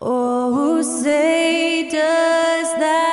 Oh, say does that.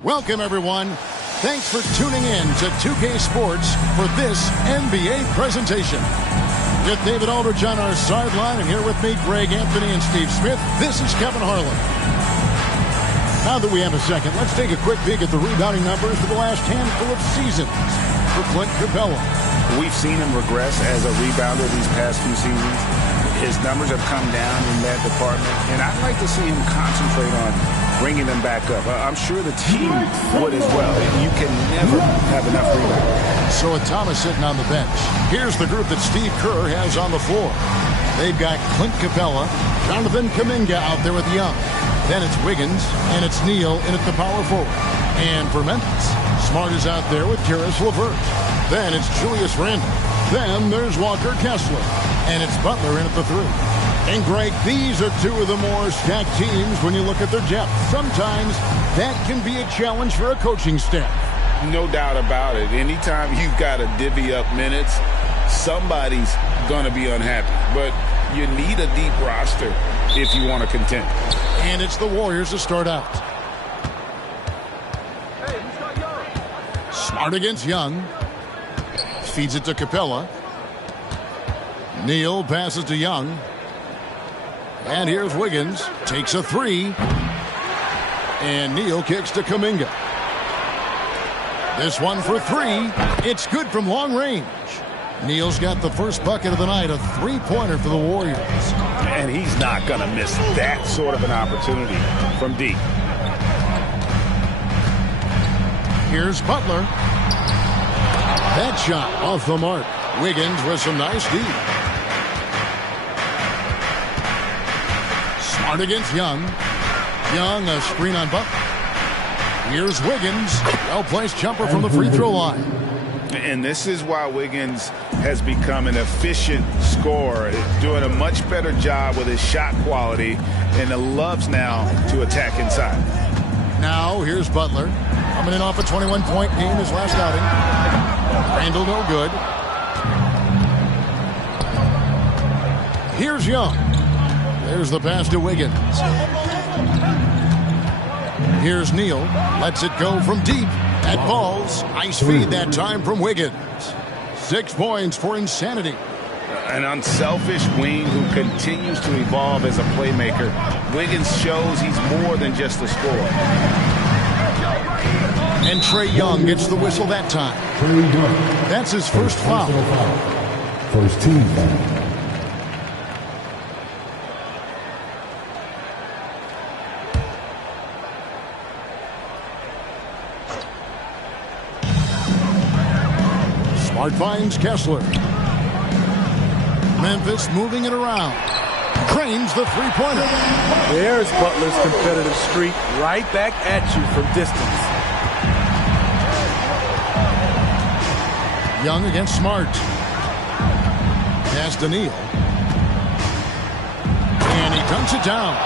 Welcome, everyone. Thanks for tuning in to 2K Sports for this NBA presentation. With David Aldridge on our sideline, and here with me, Greg Anthony and Steve Smith, this is Kevin Harlan. Now that we have a second, let's take a quick peek at the rebounding numbers for the last handful of seasons for Clint Capella. We've seen him regress as a rebounder these past few seasons. His numbers have come down in that department, and I'd like to see him concentrate on bringing them back up. I'm sure the team would as well. You can never have enough rebounds. So with Thomas sitting on the bench, here's the group that Steve Kerr has on the floor. They've got Clint Capella, Jonathan Kuminga out there with Young. Then it's Wiggins, and it's Neal in at the power forward. And for Memphis, Smart is out there with Karis LeVert. Then it's Julius Randle. Then there's Walker Kessler. And it's Butler in at the 3. And Greg, these are two of the more stacked teams when you look at their depth. Sometimes that can be a challenge for a coaching staff. No doubt about it. Anytime you've got to divvy up minutes, somebody's going to be unhappy. But you need a deep roster if you want to contend. And it's the Warriors to start out. Smart against Young. Feeds it to Capella. Neal passes to Young. And here's Wiggins. Takes a 3. And Neal kicks to Kuminga. This one for 3. It's good from long range. Neal's got the first bucket of the night, a 3-pointer for the Warriors. And he's not going to miss that sort of an opportunity from deep. Here's Butler. That shot off the mark. Wiggins with some nice D. Smart against Young. Young, a screen on Butler. Here's Wiggins. Well-placed jumper from the free throw line. And this is why Wiggins has become an efficient scorer, doing a much better job with his shot quality, and loves now to attack inside. Now here's Butler. Coming in off a 21-point game his last outing. Randle no good. Here's Young. There's the pass to Wiggins. Here's Neal. Lets it go from deep. That falls. Nice feed that time from Wiggins. 6 points for insanity. An unselfish wing who continues to evolve as a playmaker. Wiggins shows he's more than just a scorer. And Trae Young gets the whistle that time. That's his first foul. First team foul. Smart finds Kessler. Memphis moving it around. Cranes the three-pointer. There's Butler's competitive streak right back at you from distance. Young against Smart. Pass to Neal. And he dunks it down.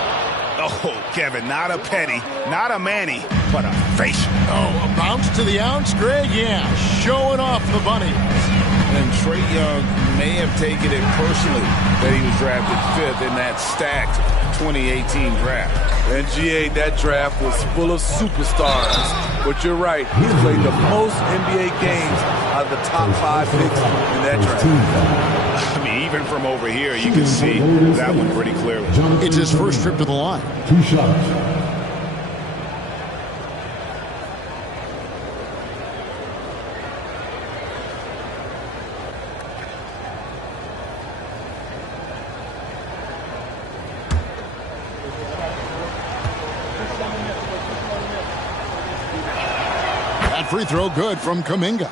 Oh, Kevin, not a penny, not a Manny, but a facial. Oh, a bounce to the ounce, Greg? Yeah, showing off the bunny. And Trae Young may have taken it personally that he was drafted 5th in that stacked 2018 draft. And GA, that draft was full of superstars. But you're right, he's played the most NBA games out of the top 5 picks in that draft. I mean, even from over here, you can see that one pretty clearly. It's his first trip to the line. 2 shots. That free throw good from Kuminga.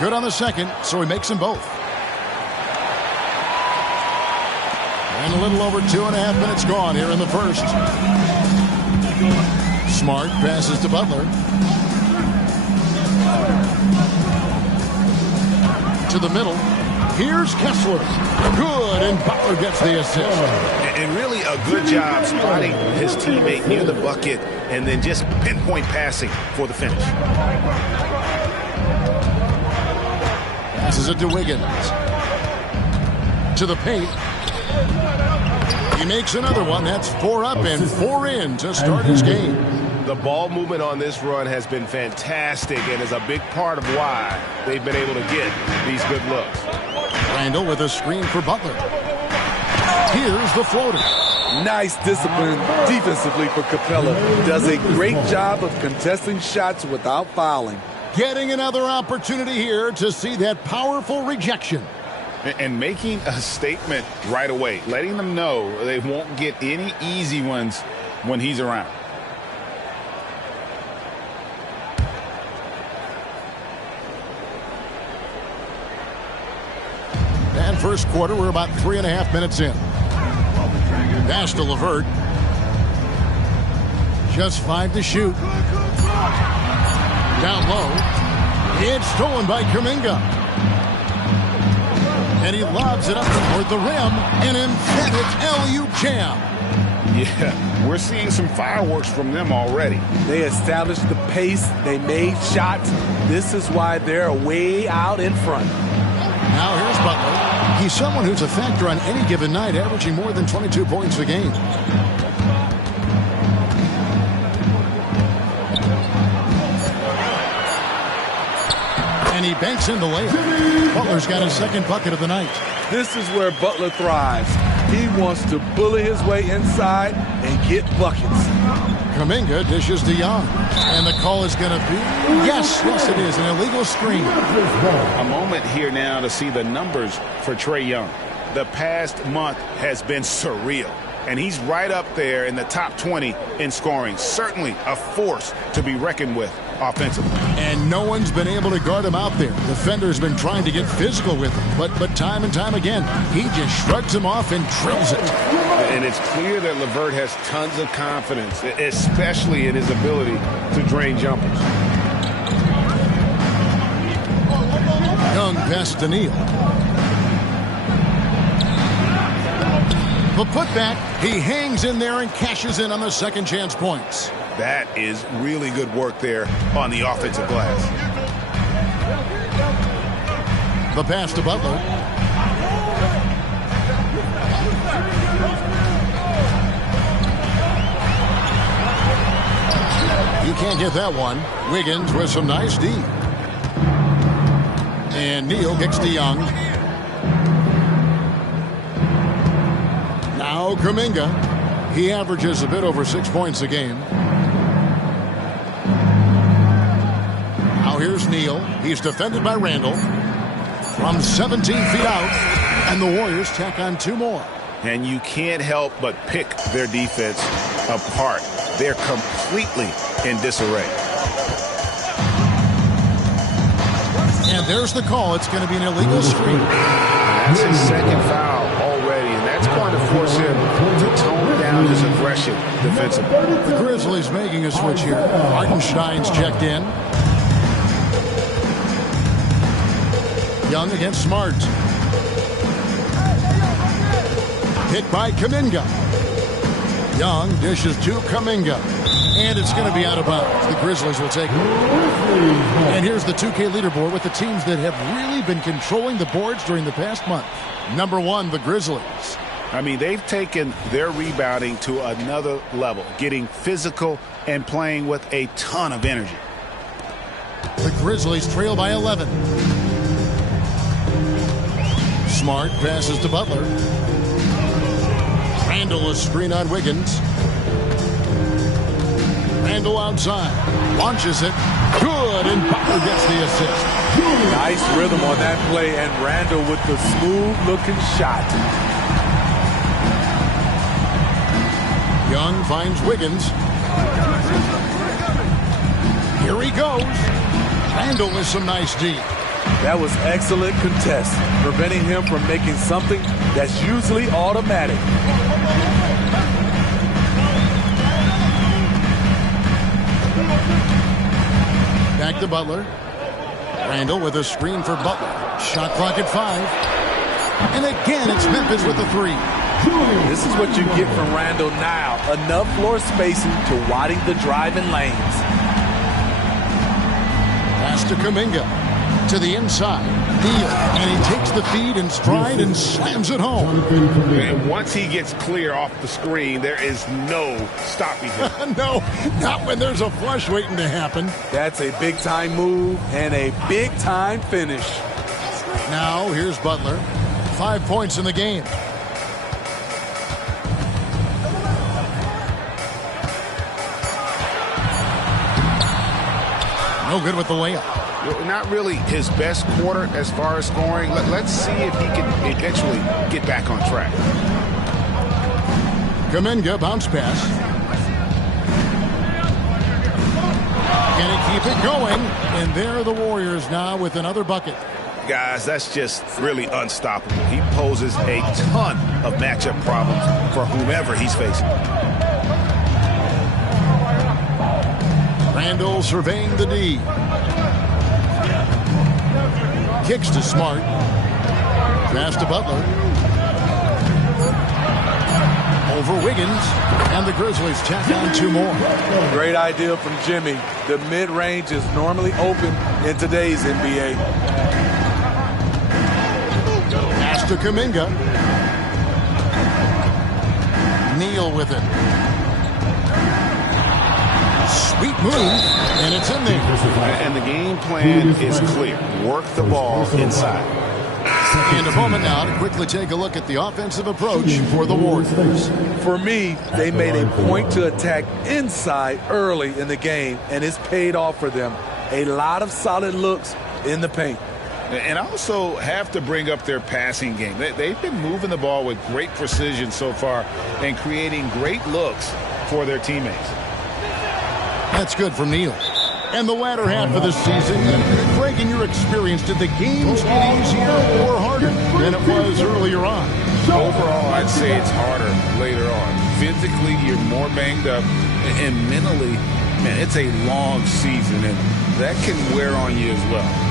good on the second, so he makes them both. And a little over 2.5 minutes gone here in the first. Smart passes to Butler. To the middle. Here's Kessler. Good, and Butler gets the assist. And really a good job spotting his teammate near the bucket and then just pinpoint passing for the finish. Passes it to Wiggins. To the paint. He makes another one. That's 4 up and 4 in to start his game. The ball movement on this run has been fantastic and is a big part of why they've been able to get these good looks. Randall with a screen for Butler. Here's the floater. Nice discipline defensively for Capella. Does a great job of contesting shots without fouling. Getting another opportunity here to see that powerful rejection. And making a statement right away, letting them know they won't get any easy ones when he's around. And first quarter, we're about 3.5 minutes in. Pass to LeVert. Just 5 to shoot. Down low. It's stolen by Kuminga. And he lobs it up toward the rim. An emphatic LU jam. Yeah, we're seeing some fireworks from them already. They established the pace. They made shots. This is why they're way out in front. Now here's Butler. He's someone who's a factor on any given night, averaging more than 22 points a game. And he banks in the layup. Butler's got his second bucket of the night. This is where Butler thrives. He wants to bully his way inside and get buckets. Kuminga dishes to Young. And the call is going to be, yes, it is, an illegal screen. A moment here now to see the numbers for Trae Young. The past month has been surreal. And he's right up there in the top 20 in scoring. Certainly a force to be reckoned with offensively. And no one's been able to guard him out there. Defender's been trying to get physical with him. But time and time again, he just shrugs him off and drills it. And it's clear that LeVert has tons of confidence, especially in his ability to drain jumpers. Young pass to Neal. The putback, he hangs in there and cashes in on the second chance points. That is really good work there on the offensive glass. The pass to Butler. You can't get that one. Wiggins with some nice D. And Neal kicks to Young. Now Kuminga. He averages a bit over 6 points a game. Now here's Neal. He's defended by Randall. From 17 feet out. And the Warriors tack on 2 more. And you can't help but pick their defense apart. They're completely in disarray. And there's the call. It's going to be an illegal screen. That's his second foul already, and that's going to force him to tone down his aggression defensively. The Grizzlies making a switch here. Hartenstein's checked in. Young against Smart. Hit by Kuminga. Young dishes to Kuminga. And it's going to be out of bounds. The Grizzlies will take it. And here's the 2K leaderboard with the teams that have really been controlling the boards during the past month. Number 1, the Grizzlies. I mean, they've taken their rebounding to another level, getting physical and playing with a ton of energy. The Grizzlies trail by 11. Smart passes to Butler. Randall is screen on Wiggins. Randall outside. Launches it. Good, and Butler gets the assist. Nice rhythm on that play, and Randall with the smooth-looking shot. Young finds Wiggins. Here he goes. Randall with some nice D. That was excellent contest, preventing him from making something that's usually automatic. Back to Butler. Randall with a screen for Butler. Shot clock at 5. And again, it's Memphis with the 3. This is what you get from Randall now. Enough floor spacing to widen the driving lanes. Pass to Kuminga. To the inside. Neal. And he takes the feed in stride and slams it home. And once he gets clear off the screen, there is no stopping him. No, not when there's a flush waiting to happen. That's a big-time move and a big-time finish. Now, here's Butler. 5 points in the game. No good with the layup. Not really his best quarter as far as scoring. Let's see if he can eventually get back on track. Kuminga bounce pass. Can he keep it going? And there are the Warriors now with another bucket. Guys, that's just really unstoppable. He poses a ton of matchup problems for whomever he's facing. Randall surveying the D. Kicks to Smart. Pass to Butler. Over Wiggins. And the Grizzlies tack on 2 more. Great idea from Jimmy. The mid-range is normally open in today's NBA. Pass to Kuminga. Neal with it. Sweet move, and it's in there. And the game plan is clear. Work the ball inside. And a moment now to quickly take a look at the offensive approach for the Warriors. For me, they made a point to attack inside early in the game, and it's paid off for them. A lot of solid looks in the paint. And also have to bring up their passing game. They've been moving the ball with great precision so far and creating great looks for their teammates. That's good from Neal. And the latter half of the season, Greg, in your experience, did the games get easier or harder than it was earlier on? Overall, I'd say it's harder later on. Physically, you're more banged up, and mentally, man, it's a long season, and that can wear on you as well.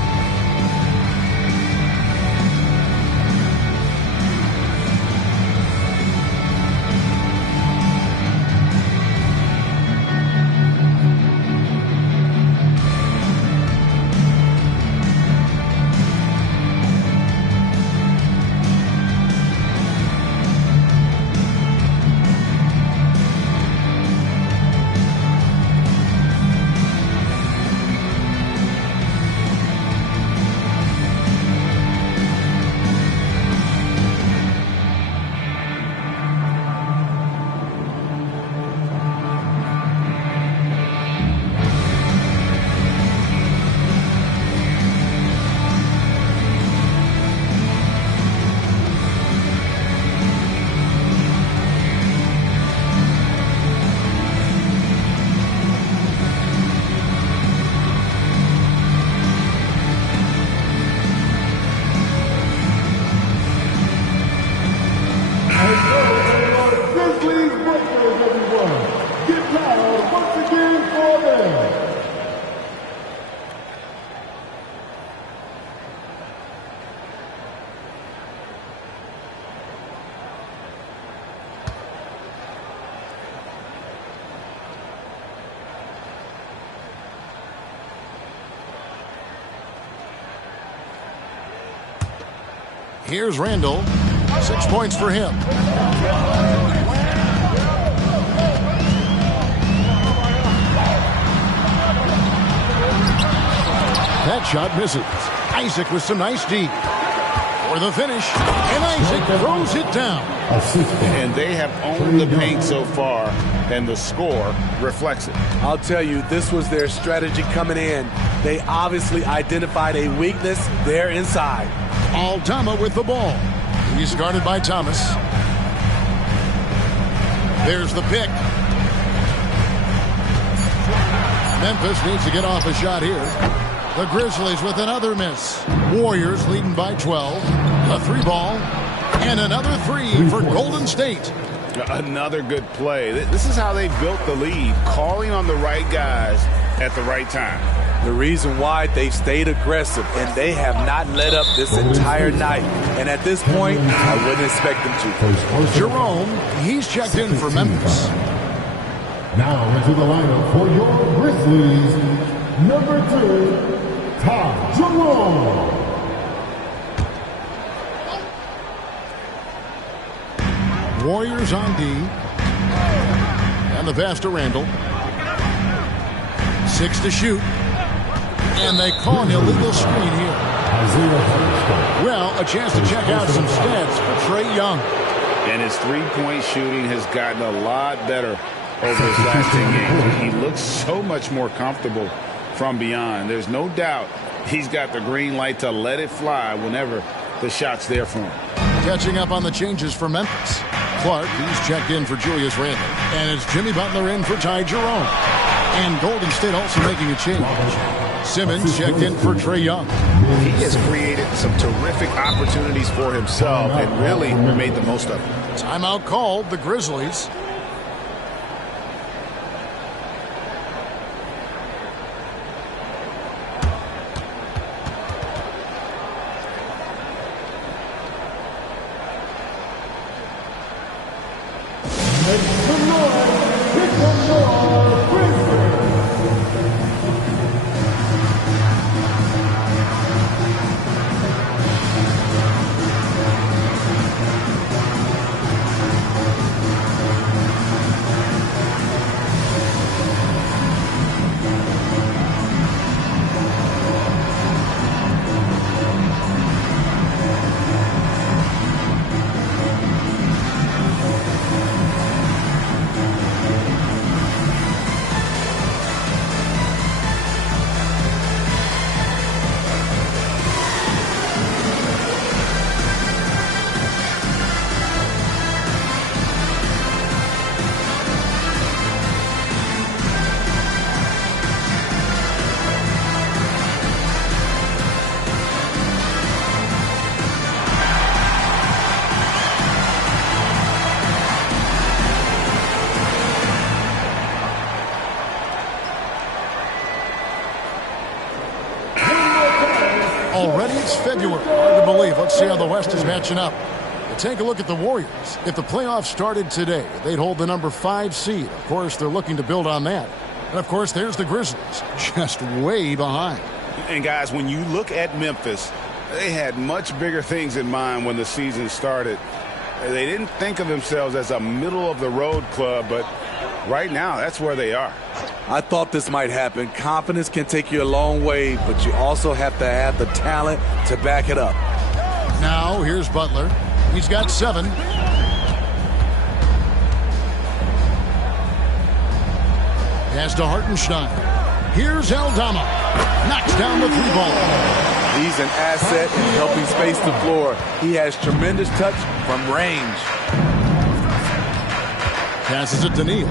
Here's Randall. 6 points for him. That shot misses. Isaac with some nice deep. For the finish. And Isaac throws it down. And they have owned the paint so far, and the score reflects it. I'll tell you, this was their strategy coming in. They obviously identified a weakness there inside. Aldama with the ball. He's guarded by Thomas. There's the pick. Memphis needs to get off a shot here. The Grizzlies with another miss. Warriors leading by 12. A 3-ball. And another 3 for Golden State. Another good play. This is how they built the lead, calling on the right guys at the right time. The reason why they've stayed aggressive, and they have not let up this entire night. And at this point, I wouldn't expect them to. Jerome, he's checked in for Memphis. Now into the lineup for your Grizzlies, number 2, Ty Jerome. Warriors on D. And the pass to Randall. 6 to shoot. And they call an illegal screen here. Well, a chance to check out some stats for Trae Young. And his three-point shooting has gotten a lot better over his last 10 games. He looks so much more comfortable from beyond. There's no doubt he's got the green light to let it fly whenever the shot's there for him. Catching up on the changes for Memphis. Clark, he's checked in for Julius Randle. And it's Jimmy Butler in for Ty Jerome. And Golden State also making a change. Simmons checked in for Trae Young. He has created some terrific opportunities for himself and really made the most of it. Timeout called, the Grizzlies. Already it's February. Hard to believe. Let's see how the West is matching up. Take a look at the Warriors. If the playoffs started today, they'd hold the number 5 seed. Of course, they're looking to build on that. And, of course, there's the Grizzlies, just way behind. And, guys, when you look at Memphis, they had much bigger things in mind when the season started. They didn't think of themselves as a middle-of-the-road club, but right now, that's where they are. I thought this might happen. Confidence can take you a long way, but you also have to have the talent to back it up. Now, here's Butler. He's got 7. Pass to Hartenstein. Here's Aldama. Knocks down the 3-ball. He's an asset in helping space the floor. He has tremendous touch from range. Passes it to Neal.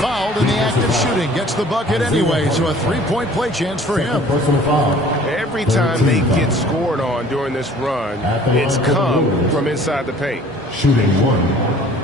Fouled in the act of shooting. Gets the bucket anyway, so a 3-point play chance for him. Every time they get scored on during this run, it's come from inside the paint. Shooting 1.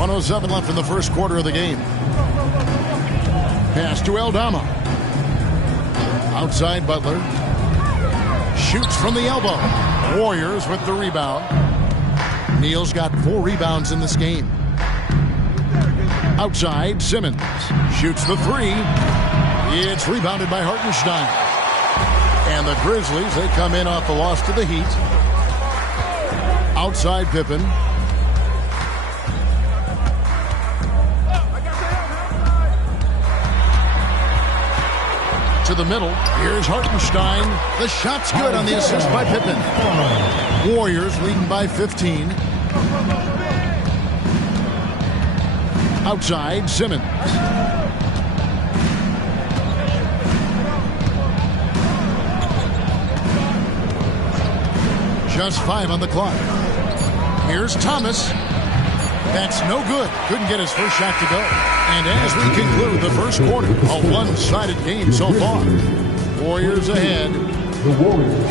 .107 left in the first quarter of the game. Pass to Aldama. Outside Butler. Shoots from the elbow. Warriors with the rebound. Neal's got 4 rebounds in this game. Outside Simmons. Shoots the 3. It's rebounded by Hartenstein. And the Grizzlies, they come in off the loss to the Heat. Outside Pippen. To the middle. Here's Hartenstein. The shot's good on the assist by Pippen. Warriors leading by 15. Outside, Simmons. Just 5 on the clock. Here's Thomas. That's no good. Couldn't get his first shot to go. And as we conclude the first quarter, a one-sided game so far. Warriors ahead.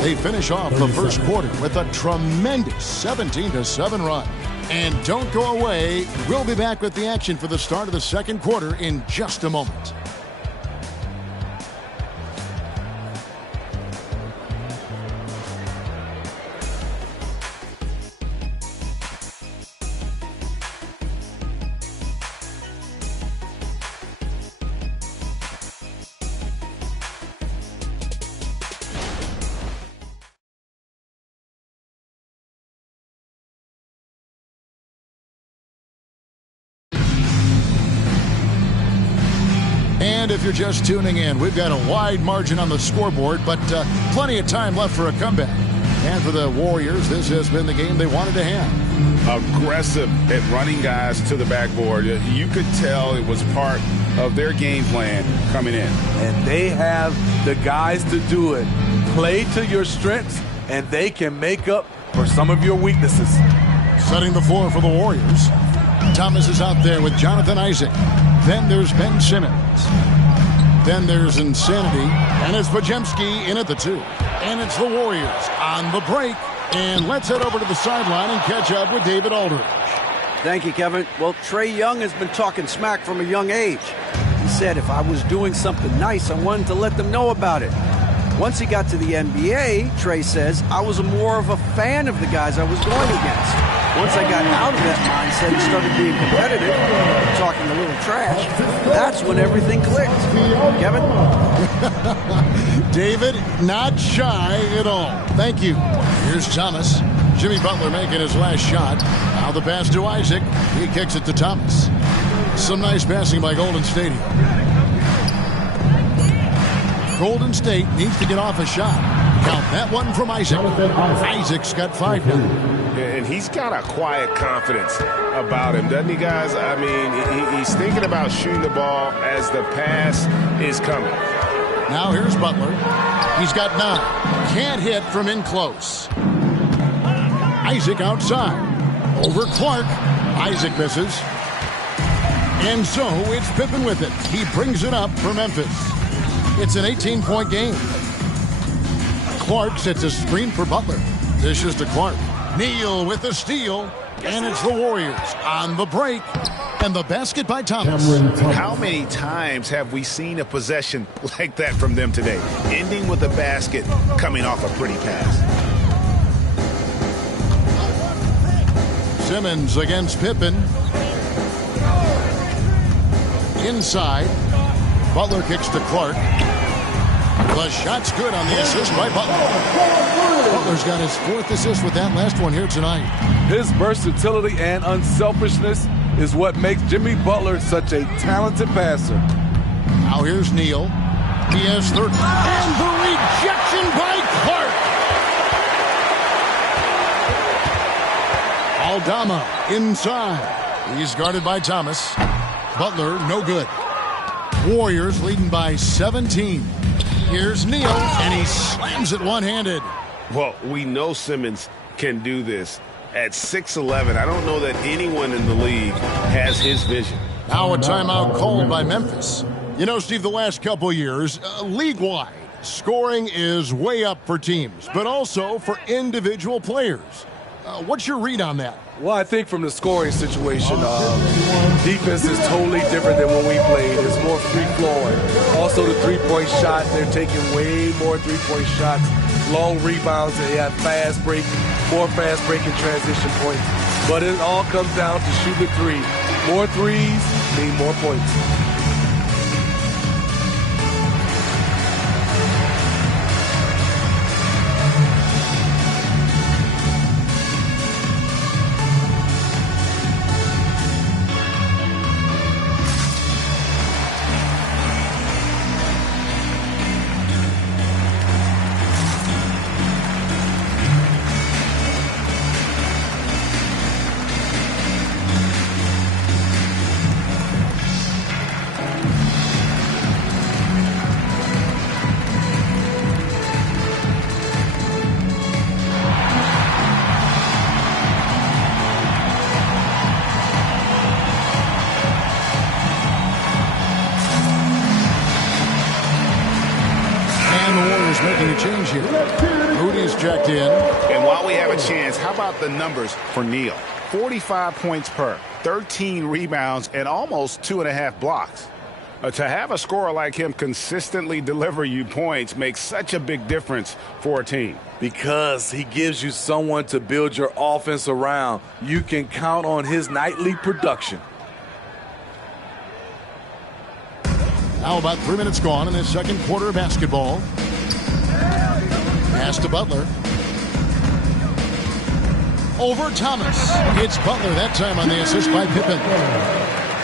They finish off the first quarter with a tremendous 17-7 run. And don't go away. We'll be back with the action for the start of the second quarter in just a moment. And if you're just tuning in, we've got a wide margin on the scoreboard, but plenty of time left for a comeback. And for the Warriors, this has been the game they wanted to have. Aggressive at running guys to the backboard. You could tell it was part of their game plan coming in. And they have the guys to do it. Play to your strengths, and they can make up for some of your weaknesses. Setting the floor for the Warriors. Thomas is out there with Jonathan Isaac. Then there's Ben Simmons. Then there's Insanity. And it's Pajemski in at the 2. And it's the Warriors on the break. And let's head over to the sideline and catch up with David Aldridge. Thank you, Kevin. Well, Trae Young has been talking smack from a young age. He said if I was doing something nice, I wanted to let them know about it. Once he got to the NBA, Trae says, I was more of a fan of the guys I was going against. Once I got out of that mindset and started being competitive, talking a little trash, that's when everything clicked. Kevin? David, not shy at all. Thank you. Here's Thomas. Jimmy Butler making his last shot. Now the pass to Isaac. He kicks it to Thomas. Some nice passing by Golden State. Golden State needs to get off a shot. Count that one from Isaac. Isaac's got 5 now. And he's got a quiet confidence about him, doesn't he, guys? I mean, he's thinking about shooting the ball as the pass is coming. Now here's Butler. He's got 9. Can't hit from in close. Isaac outside. Over Clark. Isaac misses. And so it's Pippen with it. He brings it up for Memphis. It's an 18-point game. Clark sets a screen for Butler. Dishes to Clark. Neal with the steal. And it's the Warriors on the break. And the basket by Thomas. How many times have we seen a possession like that from them today? Ending with a basket, coming off a pretty pass. Simmons against Pippen. Inside. Butler kicks to Clark. The shot's good on the assist by Butler. Butler's got his 4th assist with that last one here tonight. His versatility and unselfishness is what makes Jimmy Butler such a talented passer. Now here's Neal. He has 13. And the rejection by Clark. Aldama inside. He's guarded by Thomas. Butler, no good. Warriors leading by 17. Here's Neal, and he slams it one-handed. Well, we know Simmons can do this. At 6'11", I don't know that anyone in the league has his vision. Now a timeout called by Memphis. You know, Steve, the last couple years, league-wide, scoring is way up for teams, but also for individual players. What's your read on that? Well, I think from the scoring situation, defense is totally different than when we played. It's more free-flowing. Also, the three-point shot, they're taking way more three-point shots, long rebounds, and they have more fast-breaking transition points. But it all comes down to shoot the three. More threes mean more points. Warriors making a change here. Moody's checked in. And while we have a chance, how about the numbers for Neal? 45 points per, 13 rebounds, and almost 2.5 blocks. To have a scorer like him consistently deliver you points makes such a big difference for a team. Because he gives you someone to build your offense around. You can count on his nightly production. Now about 3 minutes gone in this second quarter of basketball. Pass to Butler. Over Thomas. It's Butler that time on the assist by Pippen.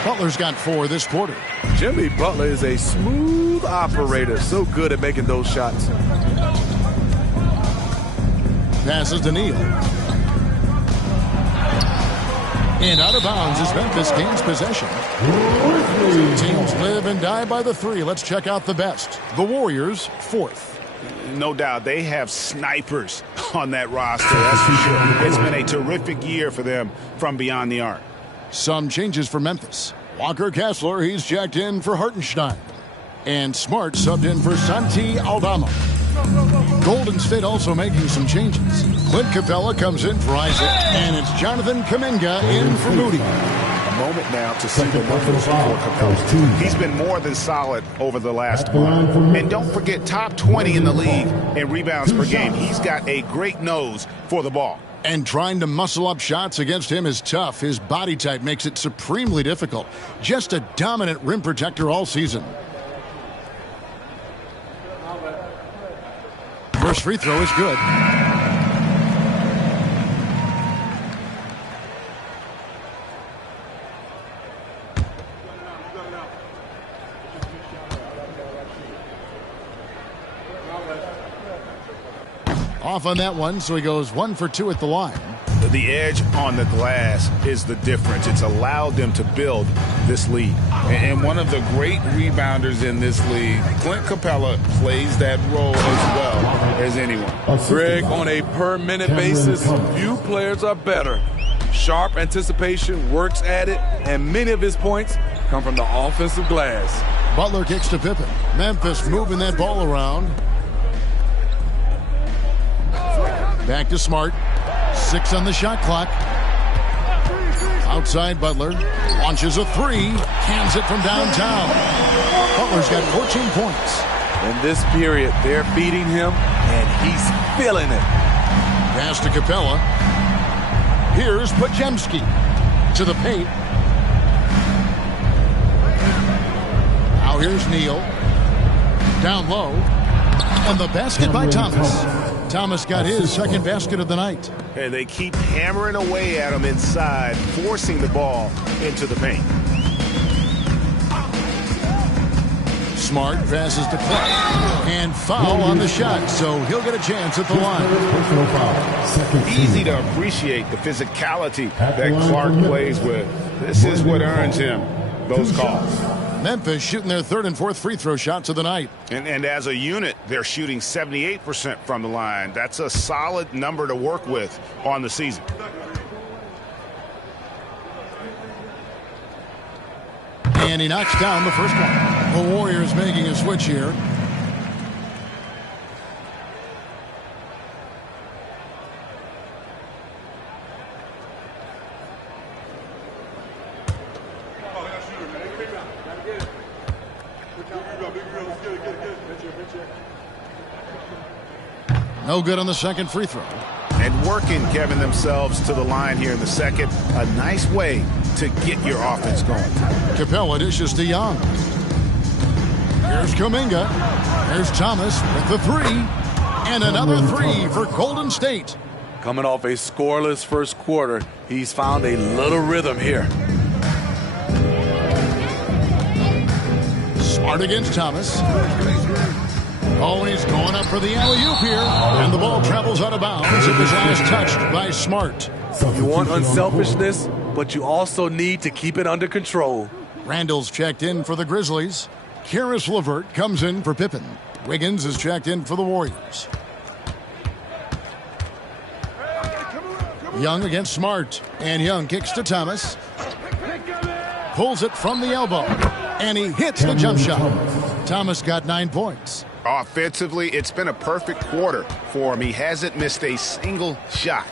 Butler's got 4 this quarter. Jimmy Butler is a smooth operator. So good at making those shots. Passes to Neal. And out of bounds as Memphis gains possession. Teams live and die by the 3. Let's check out the best. The Warriors, 4th. No doubt they have snipers on that roster, that's for sure. It's been a terrific year for them from beyond the arc. Some changes for Memphis. Walker Kessler, he's checked in for Hartenstein. And Smart subbed in for Santi Aldama. Golden State also making some changes. Clint Capella comes in for Isaac, and it's Jonathan Kuminga in for Moody. A moment now to see the numbers for Capella. He's been more than solid over the last month. And don't forget, top 20 in the league in rebounds per game. He's got a great nose for the ball. And trying to muscle up shots against him is tough. His body type makes it supremely difficult. Just a dominant rim protector all season. First free throw is good. Off on that one, so he goes 1 for 2 at the line. The edge on the glass is the difference. It's allowed them to build this lead. And one of the great rebounders in this league, Clint Capella, plays that role as well as anyone. Greg, on a per-minute basis, few players are better. Sharp anticipation, works at it, and many of his points come from the offensive glass. Butler kicks to Pippen. Memphis moving that ball around. Back to Smart. 6 on the shot clock. Outside Butler. Launches a 3. Cans it from downtown. Butler's got 14 points. In this period, they're feeding him, and he's feeling it. Pass to Capella. Here's Pajemski. To the paint. Now here's Neal. Down low. And the basket by Thomas. Thomas got his second basket of the night. And they keep hammering away at him inside, forcing the ball into the paint. Smart passes to Clark. And foul on the shot, so he'll get a chance at the line. Easy to appreciate the physicality that Clark plays with. This is what earns him those calls. Memphis shooting their 3rd and 4th free throw shots of the night. And as a unit, they're shooting 78% from the line. That's a solid number to work with on the season. And he knocks down the first one. The Warriors making a switch here. No good on the second free throw. And working, Kevin, themselves to the line here in the second. A nice way to get your offense going. Capella dishes to Young. Here's Kuminga. There's Thomas with the 3. And another 3 for Golden State. Coming off a scoreless first quarter, he's found a little rhythm here. Smart against Thomas. Oh, he's going up for the alley-oop here. And the ball travels out of bounds. It was last touched by Smart. You want unselfishness, but you also need to keep it under control. Randall's checked in for the Grizzlies. Karis LeVert comes in for Pippen. Wiggins is checked in for the Warriors. Young against Smart. And Young kicks to Thomas. Pulls it from the elbow. And he hits the jump shot. Thomas got 9 points. Offensively, it's been a perfect quarter for him. He hasn't missed a single shot.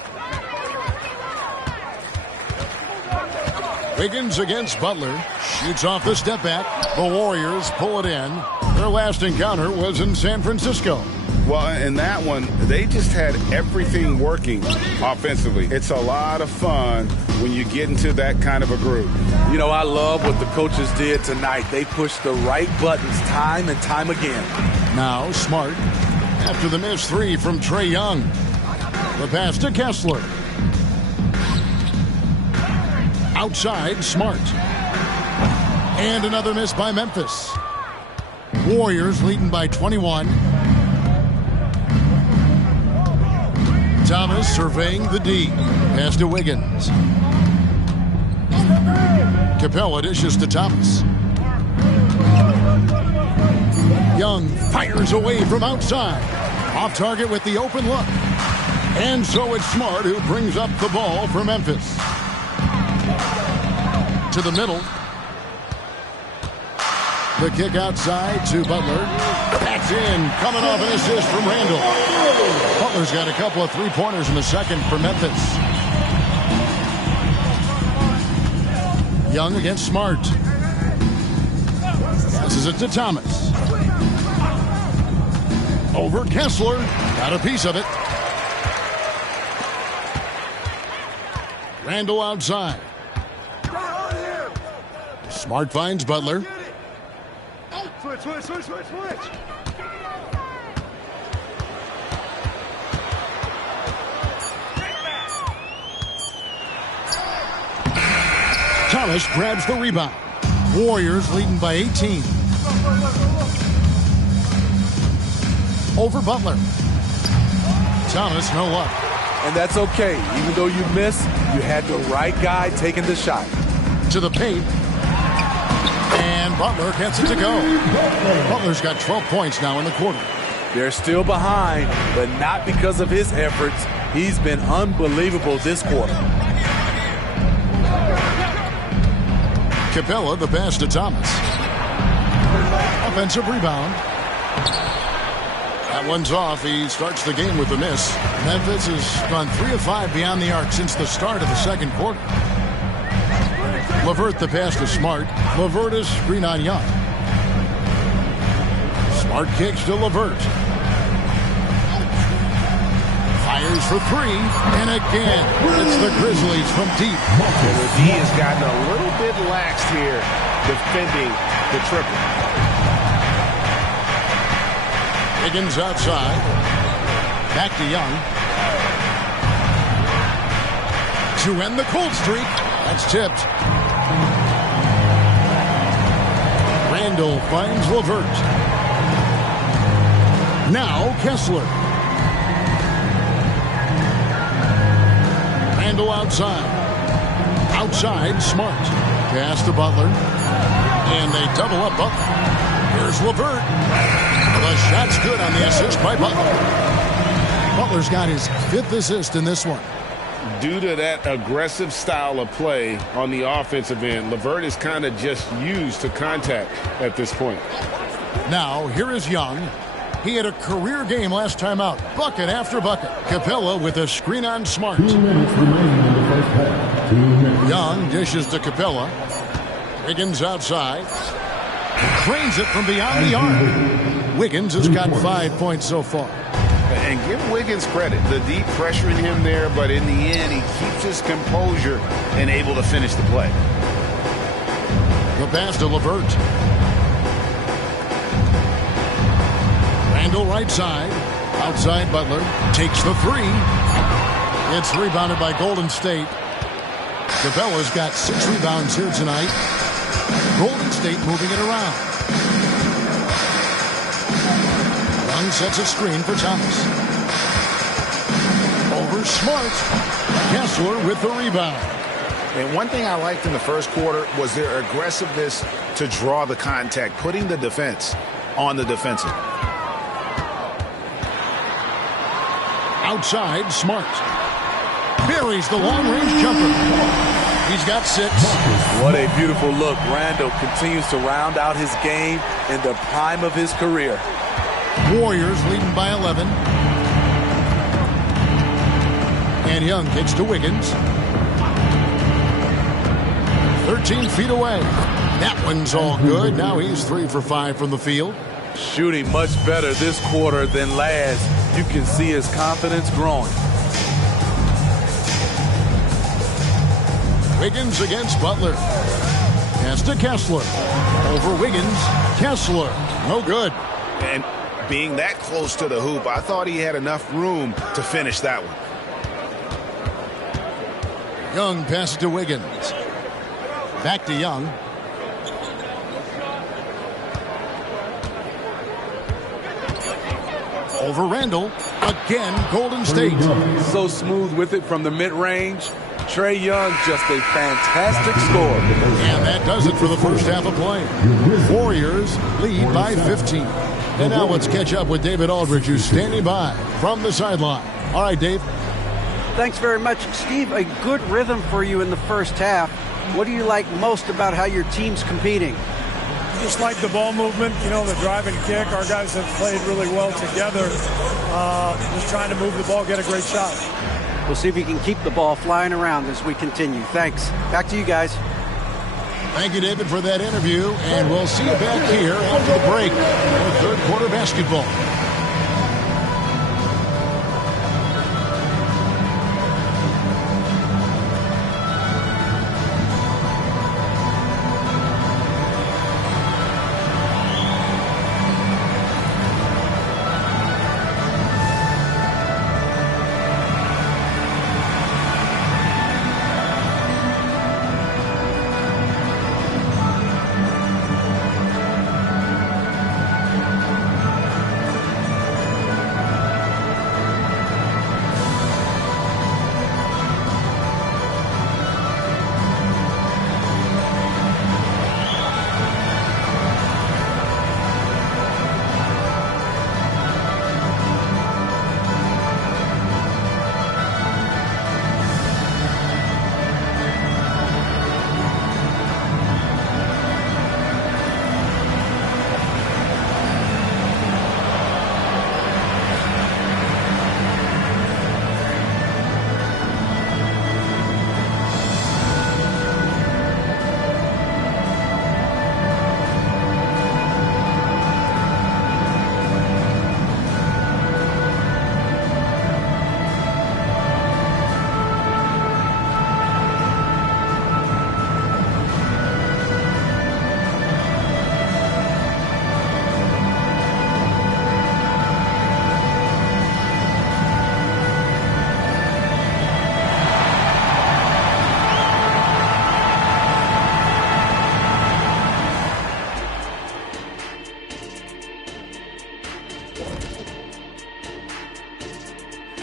Wiggins against Butler. Shoots off the step back. The Warriors pull it in. Their last encounter was in San Francisco. Well, in that one, they just had everything working offensively. It's a lot of fun when you get into that kind of a group. You know, I love what the coaches did tonight. They pushed the right buttons time and time again. Now Smart after the missed three from Trae Young. The pass to Kessler. Outside, Smart. And another miss by Memphis. Warriors leading by 21. Thomas surveying the D. Pass to Wiggins. Capella dishes to Thomas. Young fires away from outside. Off target with the open look. And so it's Smart who brings up the ball for Memphis. To the middle. The kick outside to Butler. That's in. Coming off an assist from Randall. Butler's got a couple of three-pointers in the second for Memphis. Young against Smart. Passes it to Thomas. Over Kessler. Got a piece of it. Randall outside. Smart finds Butler. Switch. Thomas grabs the rebound. Warriors leading by 18. Over Butler. Thomas, no luck. And that's okay. Even though you missed, you had the right guy taking the shot. To the paint. And Butler gets it to go. Butler's got 12 points now in the quarter. They're still behind, but not because of his efforts. He's been unbelievable this quarter. Capella, the pass to Thomas. Offensive rebound. That one's off. He starts the game with a miss. Memphis has gone 3 of 5 beyond the arc since the start of the second quarter. LeVert the pass to Smart. LeVert is screen on Young. Smart kicks to LeVert. Fires for three. And again, it's the Grizzlies from deep. The D has gotten a little bit lax here defending the triple. Higgins outside. Back to Young. To end the cold streak. That's tipped. Randall finds LeVert. Now Kessler. Randall outside. Outside, Smart. Pass to Butler. And they double up Butler. Here's LeVert. The shot's good on the assist by Butler. Butler's got his 5th assist in this one. Due to that aggressive style of play on the offensive end, LeVert is kind of just used to contact at this point. Now, here is Young. He had a career game last time out. Bucket after bucket. Capella with a screen on Smart. 2 minutes remaining in the first half. 2 minutes. Young dishes to Capella. Wiggins outside. Cranes it from beyond the arc. Wiggins has got 5 points so far. And give Wiggins credit. The deep pressuring him there, but in the end, he keeps his composure and able to finish the play. The pass to LeVert. Randall right side. Outside Butler. Takes the three. It's rebounded by Golden State. Capella's got 6 rebounds here tonight. Golden State moving it around. Young sets a screen for Thomas. Over Smart. Kessler with the rebound. And one thing I liked in the first quarter was their aggressiveness to draw the contact, putting the defense on the defensive. Outside, Smart. Buries the long-range jumper. He's got 6. What a beautiful look. Randall continues to round out his game in the prime of his career. Warriors leading by 11. And Young kicks to Wiggins. 13 feet away. That one's all good. Now he's 3 for 5 from the field. Shooting much better this quarter than last. You can see his confidence growing. Wiggins against Butler. Pass to Kessler. Over Wiggins. Kessler. No good. And being that close to the hoop, I thought he had enough room to finish that one. Young passes to Wiggins. Back to Young. Over Randall. Again, Golden State. So smooth with it from the mid-range. Trae Young, just a fantastic score. And that does it for the first half of play. Warriors lead by 15. And now let's catch up with David Aldridge, who's standing by from the sideline. All right, Dave. Thanks very much, Steve. A good rhythm for you in the first half. What do you like most about how your team's competing? Just like the ball movement, you know, the drive and kick. Our guys have played really well together. Just trying to move the ball, get a great shot. We'll see if you can keep the ball flying around as we continue. Thanks. Back to you guys. Thank you, David, for that interview. And we'll see you back here after the break for third quarter basketball.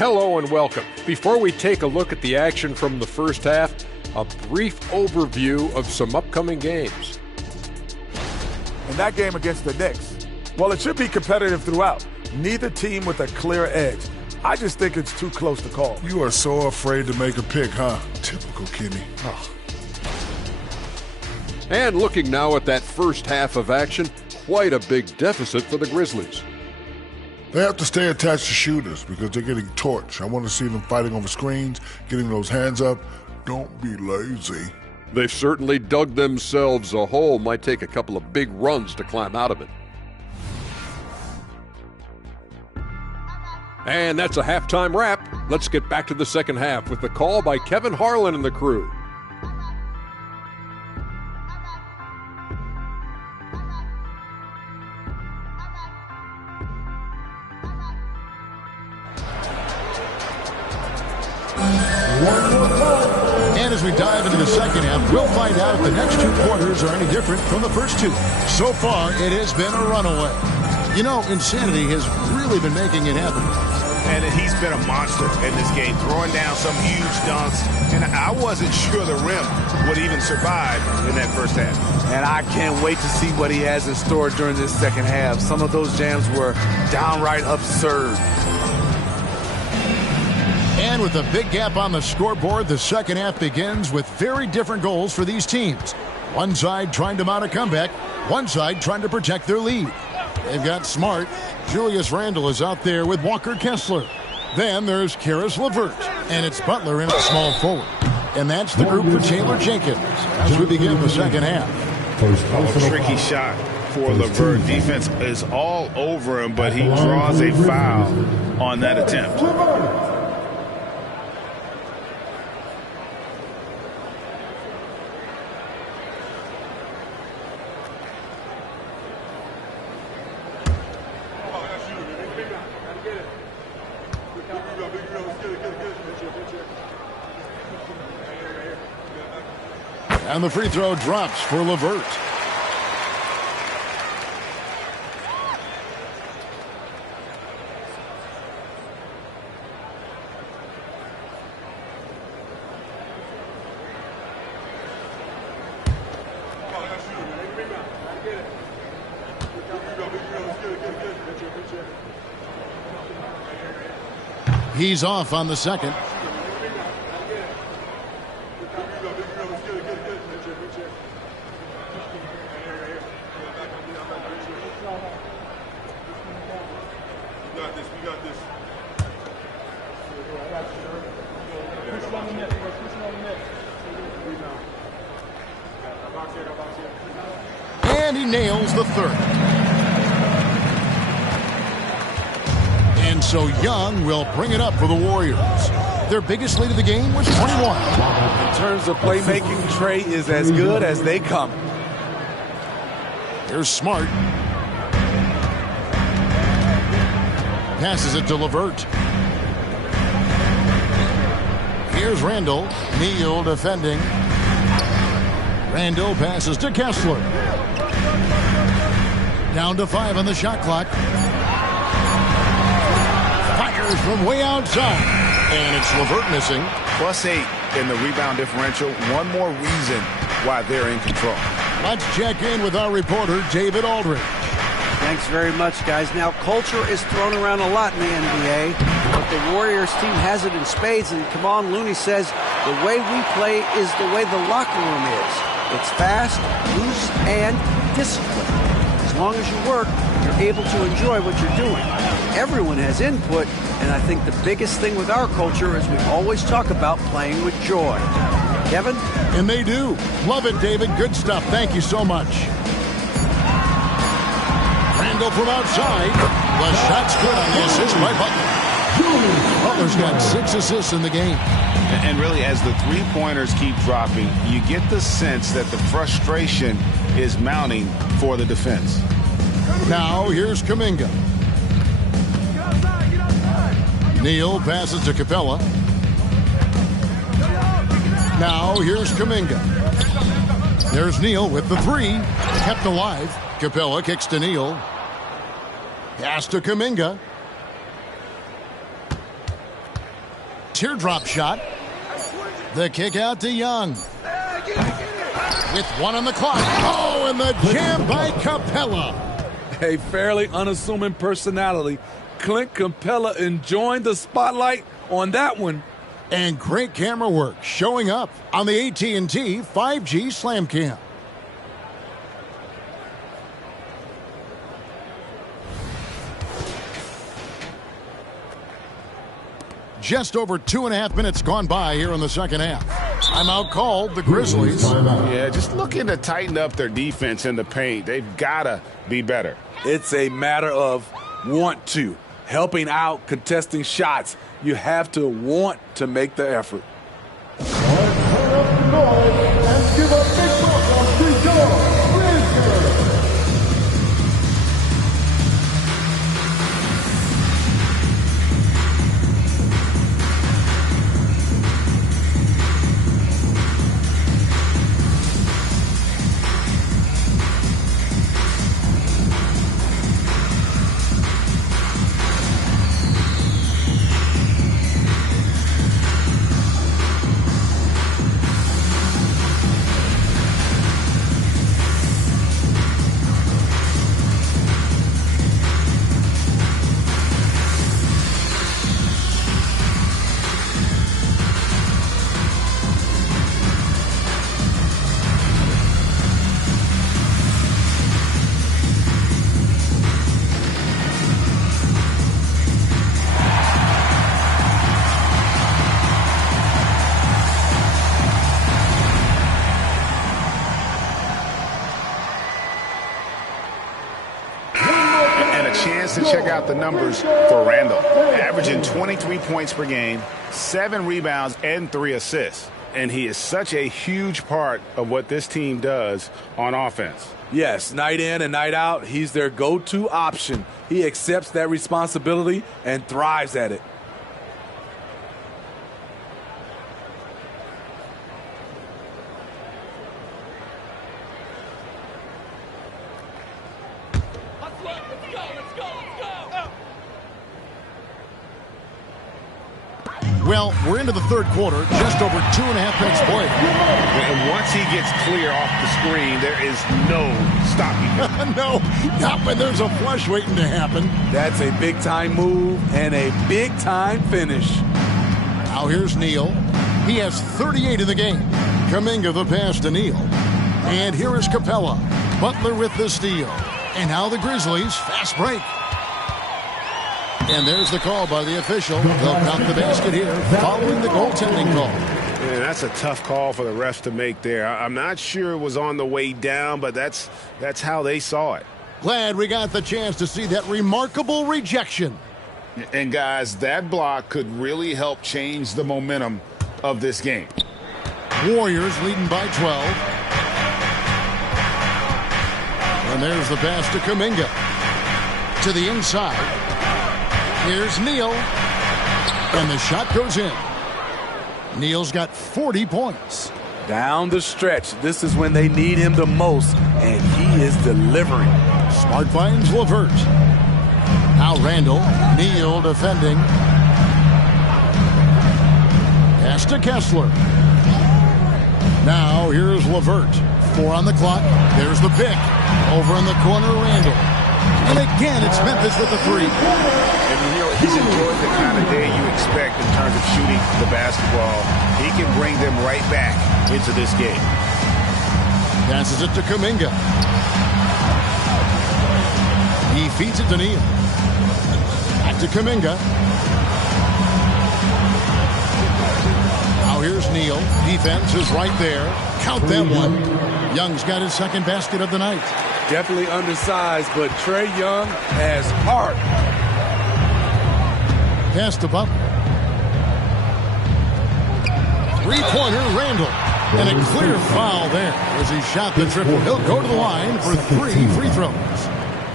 Hello and welcome. Before we take a look at the action from the first half, a brief overview of some upcoming games. In that game against the Knicks, well, it should be competitive throughout. Neither team with a clear edge. I just think it's too close to call. You are so afraid to make a pick, huh? Typical Kenny. Oh. And looking now at that first half of action, quite a big deficit for the Grizzlies. They have to stay attached to shooters because they're getting torched. I want to see them fighting over screens, getting those hands up. Don't be lazy. They've certainly dug themselves a hole. Might take a couple of big runs to climb out of it. And that's a halftime wrap. Let's get back to the second half with the call by Kevin Harlan and the crew. And as we dive into the second half, we'll find out if the next two quarters are any different from the first two. So far, it has been a runaway. You know, insanity has really been making it happen. And he's been a monster in this game, throwing down some huge dunks. And I wasn't sure the rim would even survive in that first half. And I can't wait to see what he has in store during this second half. Some of those jams were downright absurd. And with a big gap on the scoreboard, the second half begins with very different goals for these teams. One side trying to mount a comeback, one side trying to protect their lead. They've got Smart. Julius Randle is out there with Walker Kessler. Then there's Karis LeVert, and it's Butler in at small forward. And that's the group for Taylor Jenkins as we begin the second half. Tricky shot for LeVert. Defense is all over him, but he draws a foul on that attempt. And the free throw drops for LeVert. He's off on the second. And he nails the third. And so Young will bring it up for the Warriors. Their biggest lead of the game was 21. In terms of playmaking, Trey is as good as they come. Here's Smart. Passes it to LeVert. Here's Randle. Neal defending. Randle passes to Kessler. Down to 5 on the shot clock. Fires from way outside. And it's LeVert missing. +8 in the rebound differential. One more reason why they're in control. Let's check in with our reporter, David Aldridge. Thanks very much, guys. Now, culture is thrown around a lot in the NBA, but the Warriors team has it in spades, and Kevon Looney says the way we play is the way the locker room is. It's fast, loose, and disciplined. As long as you work, you're able to enjoy what you're doing. Everyone has input, and I think the biggest thing with our culture is we always talk about playing with joy. Kevin? And they do. Love it, David. Good stuff. Thank you so much. Randle from outside. The shot's good on the assist by Butler. Butler's got 6 assists in the game. And really, as the three-pointers keep dropping, you get the sense that the frustration is mounting for the defense. Now, here's Kuminga. Neal passes to Capella. Now, here's Kuminga. There's Neal with the 3. Kept alive. Capella kicks to Neal. Pass to Kuminga. Teardrop shot. The kick out to Young. With 1 on the clock. Oh, and the jam by Capella. A fairly unassuming personality. Clint Capella enjoying the spotlight on that one. And great camera work showing up on the AT&T 5G Slam Cam. Just over 2.5 minutes gone by here in the second half. Timeout called, the Grizzlies. Yeah, just looking to tighten up their defense in the paint. They've got to be better. It's a matter of want to. Helping out, contesting shots. You have to want to make the effort. Turn up the noise and give a big welcome to your Grizzlies. check out the numbers for Randall. Averaging 23 points per game, 7 rebounds, and 3 assists. And he is such a huge part of what this team does on offense. Yes, night in and night out, he's their go-to option. He accepts that responsibility and thrives at it. Well, we're into the third quarter, just over 2.5 minutes played. And once he gets clear off the screen, there is no stopping him. No, not when there's a flush waiting to happen. That's a big-time move and a big-time finish. Now here's Neal. He has 38 in the game. Kuminga the pass to Neal. And here is Capella. Butler with the steal. And now the Grizzlies, fast break. And there's the call by the official. They'll count the basket here following the goaltending call. Man, that's a tough call for the refs to make there. I'm not sure it was on the way down, but that's how they saw it. Glad we got the chance to see that remarkable rejection. And guys, that block could really help change the momentum of this game. Warriors leading by 12. And there's the pass to Kuminga. To the inside. Here's Neal. And the shot goes in. Neal's got 40 points. Down the stretch, this is when they need him the most, and he is delivering. Smart finds LeVert. Now Randall. Neal defending. Pass to Kessler. Now here's LeVert. 4 on the clock. There's the pick. Over in the corner, Randall. And again, it's Memphis with the 3. And you know, he's enjoyed the kind of day you expect in terms of shooting the basketball. He can bring them right back into this game. Passes it to Kuminga. He feeds it to Neal. Back to Kuminga. Now here's Neal. Defense is right there. Count that one. Young's got his second basket of the night. Definitely undersized, but Trae Young has heart. Pass to Butler. Three-pointer, Randall. And a clear foul there as he shot the triple. He'll go to the line for 3 free throws.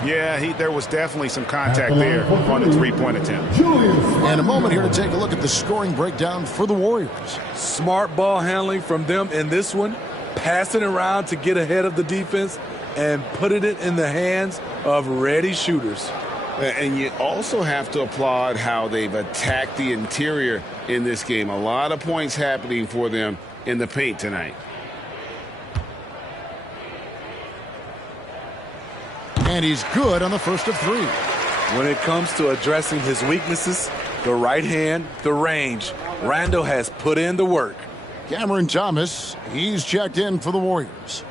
Yeah, there was definitely some contact there on the three-point attempt. And a moment here to take a look at the scoring breakdown for the Warriors. Smart ball handling from them in this one. Passing around to get ahead of the defense and putting it in the hands of ready shooters. And you also have to applaud how they've attacked the interior in this game. A lot of points happening for them in the paint tonight. And he's good on the first of 3. When it comes to addressing his weaknesses, the right hand, the range, Randall has put in the work. Cameron Thomas, he's checked in for the Warriors.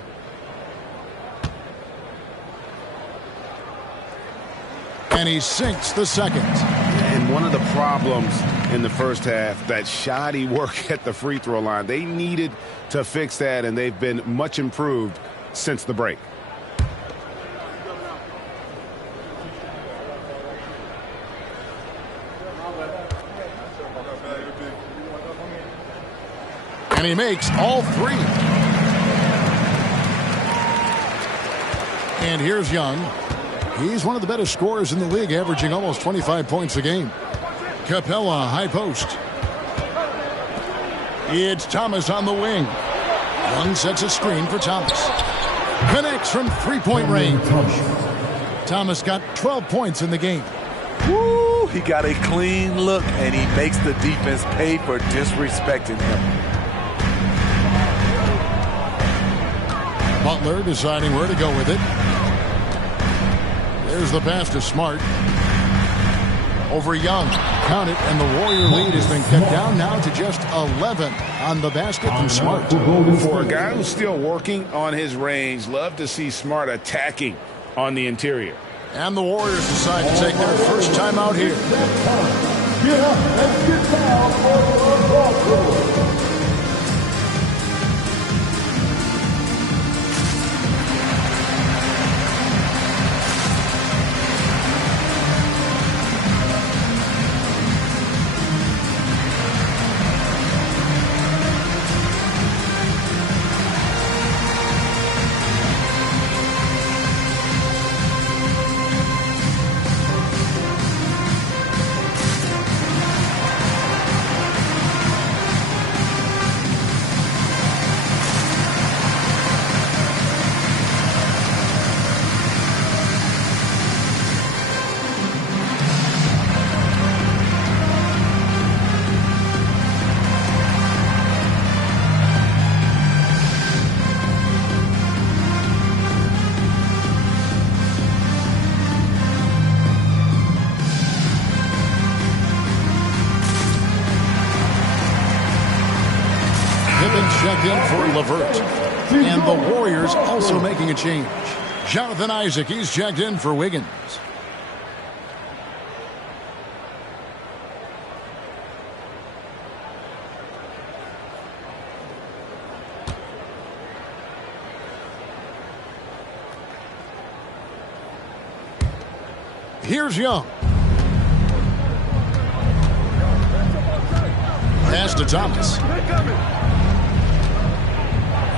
And he sinks the second. And one of the problems in the first half, that shoddy work at the free throw line. They needed to fix that, and they've been much improved since the break. And he makes all 3. And here's Young. He's one of the better scorers in the league, averaging almost 25 points a game. Capella, high post. It's Thomas on the wing. Young sets a screen for Thomas. Connects from three-point range. Thomas got 12 points in the game. Woo! He got a clean look, and he makes the defense pay for disrespecting him. Butler deciding where to go with it. There's the pass to Smart. Over Young. Count it, and the Warrior lead has been cut down now to just 11 on the basket from Smart. For a guy who's still working on his range, love to see Smart attacking on the interior. And the Warriors decide to take their first time out here. Get up and get down for the back in for Levert. And the Warriors also making a change. Jonathan Isaac, he's checked in for Wiggins. Here's Young. Pass to Thomas.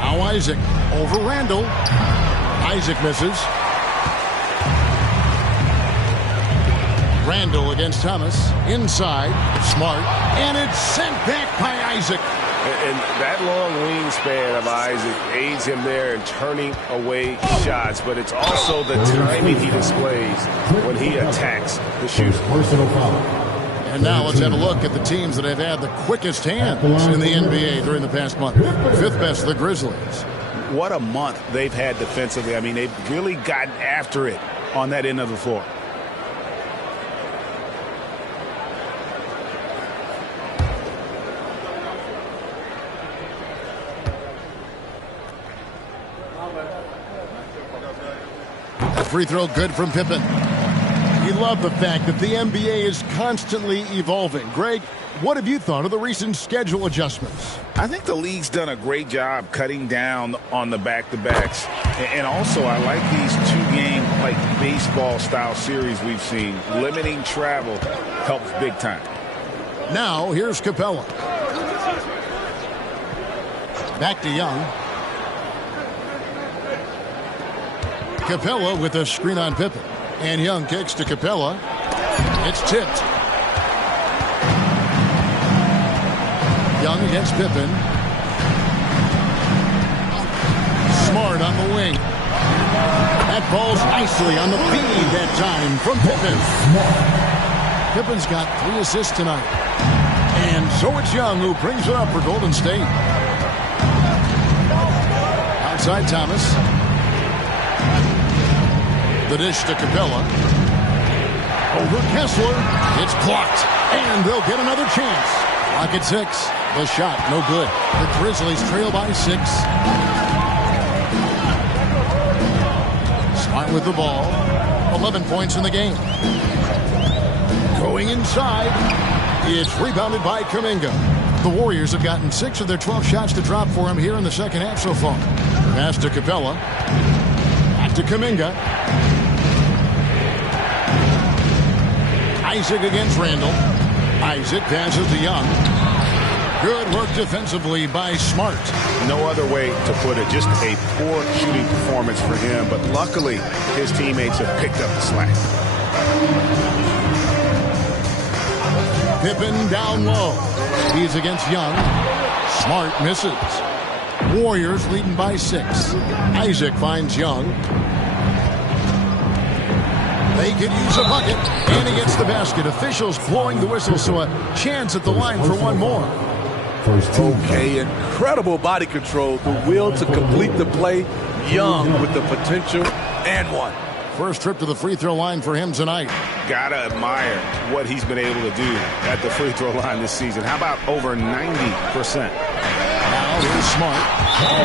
Now Isaac over Randall. Isaac misses. Randall against Thomas. Inside. Smart. And it's sent back by Isaac. And that long wingspan of Isaac aids him there in turning away shots, but it's also the timing he displays when he attacks the shooter. And now let's have a look at the teams that have had the quickest hands in the NBA during the past month. Fifth best, the Grizzlies. What a month they've had defensively. I mean, they've really gotten after it on that end of the floor. Free throw good from Pippen. We love the fact that the NBA is constantly evolving. Greg, what have you thought of the recent schedule adjustments? I think the league's done a great job cutting down on the back-to-backs. And also, I like these two-game, like baseball-style series we've seen. Limiting travel helps big time. Now, here's Capella. Back to Young. Capella with a screen on Pippen. And Young kicks to Capella. It's tipped. Young against Pippen. Smart on the wing. That ball's nicely on the feed that time from Pippen. Pippen's got 3 assists tonight. And so it's Young who brings it up for Golden State. Outside Thomas. The dish to Capella. Over Kessler. It's blocked. And they'll get another chance. Clock at 6. The shot, no good. The Grizzlies trail by 6. Smart with the ball. 11 points in the game. Going inside. It's rebounded by Kuminga. The Warriors have gotten 6 of their 12 shots to drop for him here in the second half so far. Pass to Capella. Back to Kuminga. Isaac against Randall. Isaac passes to Young. Good work defensively by Smart. No other way to put it. Just a poor shooting performance for him. But luckily, his teammates have picked up the slack. Pippen down low. He's against Young. Smart misses. Warriors leading by 6. Isaac finds Young. They could use a bucket, and he gets the basket. Officials blowing the whistle, so a chance at the line for one more. Okay, incredible body control, the will to complete the play. Young with the potential, and one. First trip to the free throw line for him tonight. Gotta admire what he's been able to do at the free throw line this season. How about over 90%? Now here's Smart.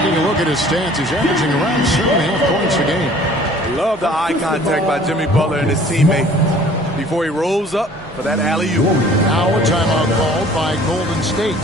Taking a look at his stats, he's averaging around 7.5 points a game. Love the eye contact by Jimmy Butler and his teammate before he rolls up for that alley-oop. Now a timeout called by Golden State.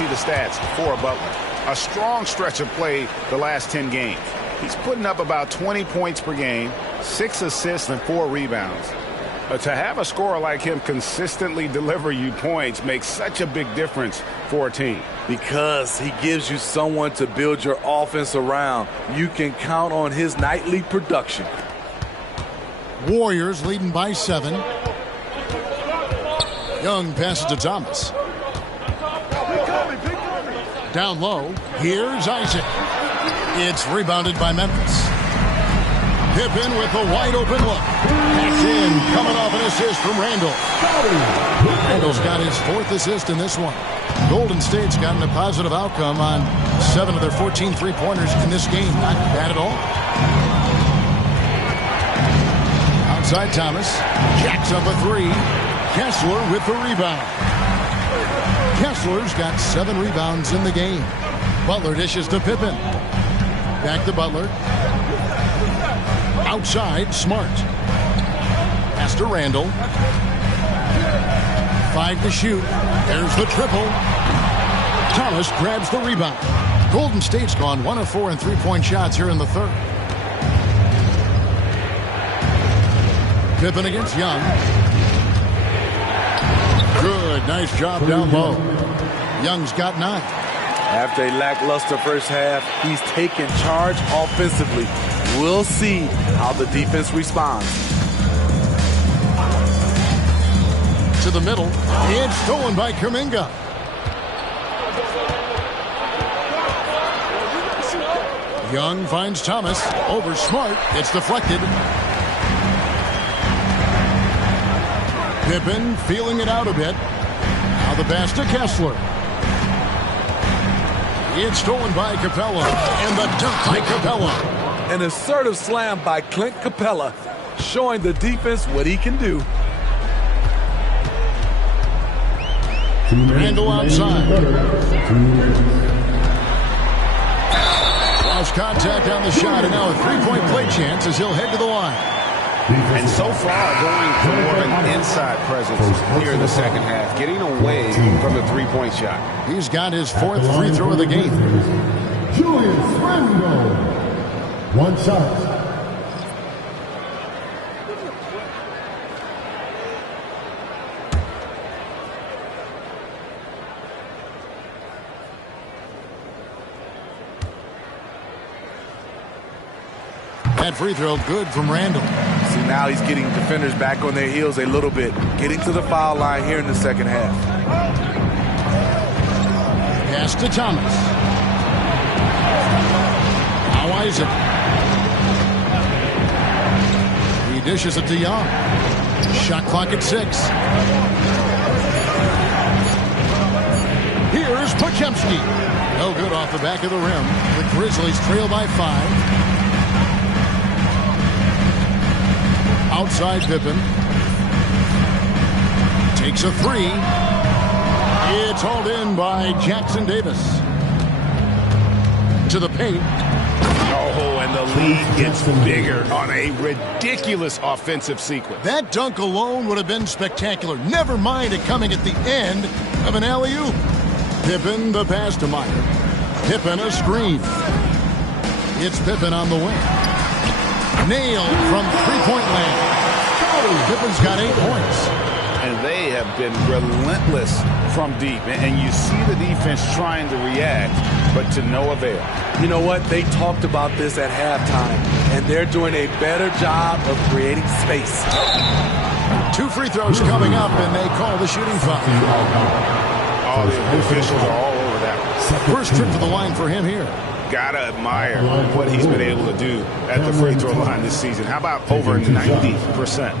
see the stats for Butler. A strong stretch of play the last 10 games. He's putting up about 20 points per game, 6 assists and 4 rebounds. To have a scorer like him consistently deliver you points makes such a big difference for a team. Because he gives you someone to build your offense around. You can count on his nightly production. Warriors leading by 7. Young passes to Thomas. Down low, here's Isaac. It's rebounded by Memphis. Pippen with a wide open look. That's in, coming off an assist from Randall. Randall's got his 4th assist in this one. Golden State's gotten a positive outcome on 7 of their 14 three-pointers in this game. Not bad at all. Outside Thomas. Jacks up a 3. Kessler with the rebound. Kessler's got 7 rebounds in the game. Butler dishes to Pippen. Back to Butler. Outside, Smart. Pass to Randall. 5 to shoot. There's the triple. Thomas grabs the rebound. Golden State's gone 1 of 4 in three-point shots here in the third. Pippen against Young. Good, nice job down low. Young's got 9. After a lackluster first half, he's taken charge offensively. We'll see how the defense responds. To the middle. It's stolen by Kuminga. Young finds Thomas. Over Smart. It's deflected. Pippen feeling it out a bit. Now the pass to Kessler. It's stolen by Capella. And the dunk by Capella. An assertive slam by Clint Capella, showing the defense what he can do. Randall outside. Lost contact on the shot, and now a three-point play chance as he'll head to the line. And so far, going for more of an inside presence here in the second half, getting away from the three-point shot. He's got his 4th free throw of the game. Julius Randle. 1 shot. That free throw good from Randall. See, now he's getting defenders back on their heels a little bit, getting to the foul line here in the second half. Pass to Thomas. Now Isaac. He dishes it to Young. Shot clock at 6. Here's Podziemski. No good off the back of the rim. The Grizzlies trail by 5. Outside Pippen. Takes a 3. It's hauled in by Jackson Davis. To the paint. Oh, and the lead gets bigger on a ridiculous offensive sequence. That dunk alone would have been spectacular. Never mind it coming at the end of an alley-oop. Pippen the pass to Meyer. Pippen a screen. It's Pippen on the wing. Nailed from three-point land. Pippen's got 8 points. And they have been relentless from deep. And you see the defense trying to react, but to no avail. You know what? They talked about this at halftime, and they're doing a better job of creating space. 2 free throws coming up, and they call the shooting foul. All the officials are all over that one. First trip to the line for him here. Gotta admire what he's been able to do at the free throw line this season. How about over 90%?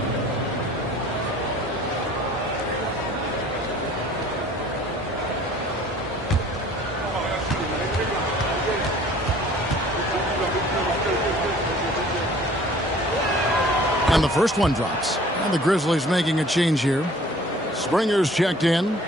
And the first one drops. And the Grizzlies making a change here. Springer's checked in.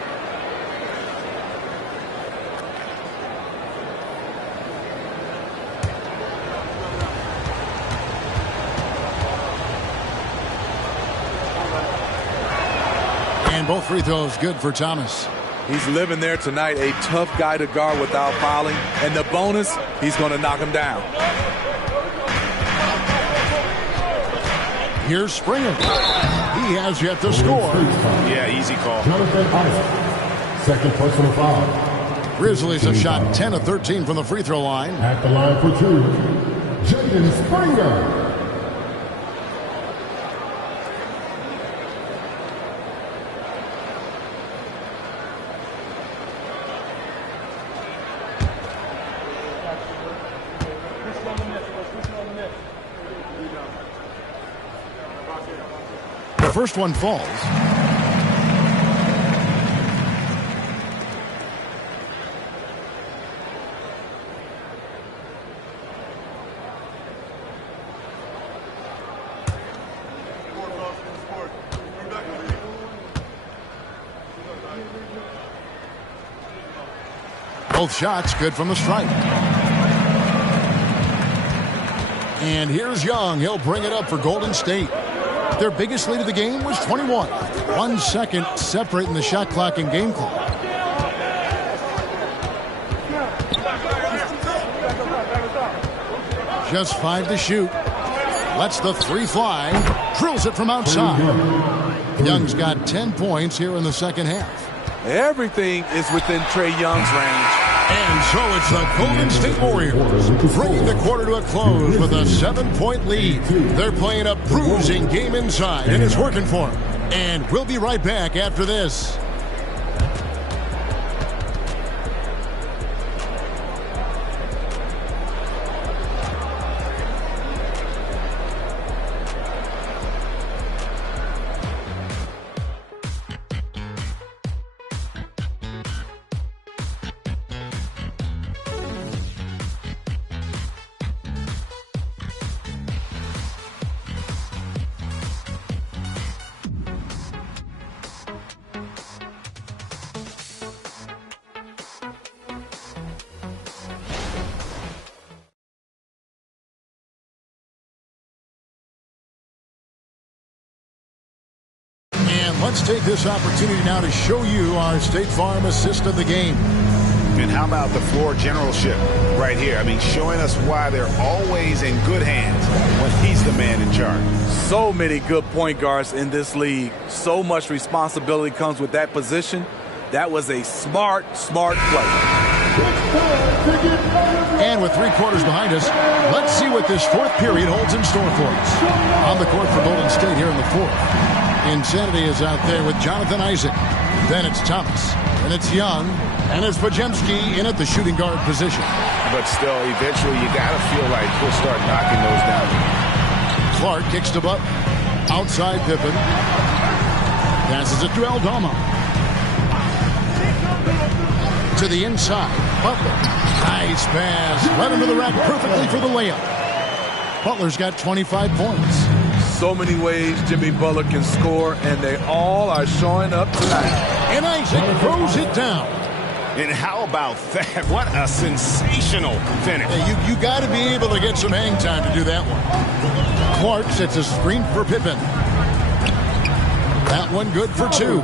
And both free throws good for Thomas. He's living there tonight, a tough guy to guard without fouling. And the bonus, he's going to knock him down. Here's Springer. He has yet to score. Yeah, easy call. Second personal foul. Grizzlies have shot 10 of 13 from the free throw line. At the line for two, Jaden Springer. The first one falls. Both shots good from the stripe. And here's Young. He'll bring it up for Golden State. Their biggest lead of the game was 21. 1 second separating the shot clock and game clock. Just 5 to shoot. Lets the 3 fly. Drills it from outside. Young's got 10 points here in the second half. Everything is within Trae Young's range. And so it's the Golden State Warriors bringing the quarter to a close with a 7-point lead. They're playing a bruising game inside, and it's working for them. And we'll be right back after this. Let's take this opportunity now to show you our State Farm assist of the game. And how about the floor generalship right here? I mean, showing us why they're always in good hands when he's the man in charge. So many good point guards in this league. So much responsibility comes with that position. That was a smart play. And with 3 quarters behind us, let's see what this fourth period holds in store for us. On the court for Golden State here in the fourth. Insanity is out there with Jonathan Isaac. Then it's Thomas. And it's Young. And it's Pajemski in at the shooting guard position. But still, eventually, you got to feel like he'll start knocking those down. Clark kicks to Butler. Outside Pippen. Passes it to Aldama. To the inside. Butler. Nice pass. Led him to the rack perfectly for the layup. Butler's got 25 points. So many ways Jimmy Butler can score, and they all are showing up tonight. And Isaac throws it down. And how about that? What a sensational finish. Hey, you got to be able to get some hang time to do that one. Clark sets a screen for Pippen. That one good for 2.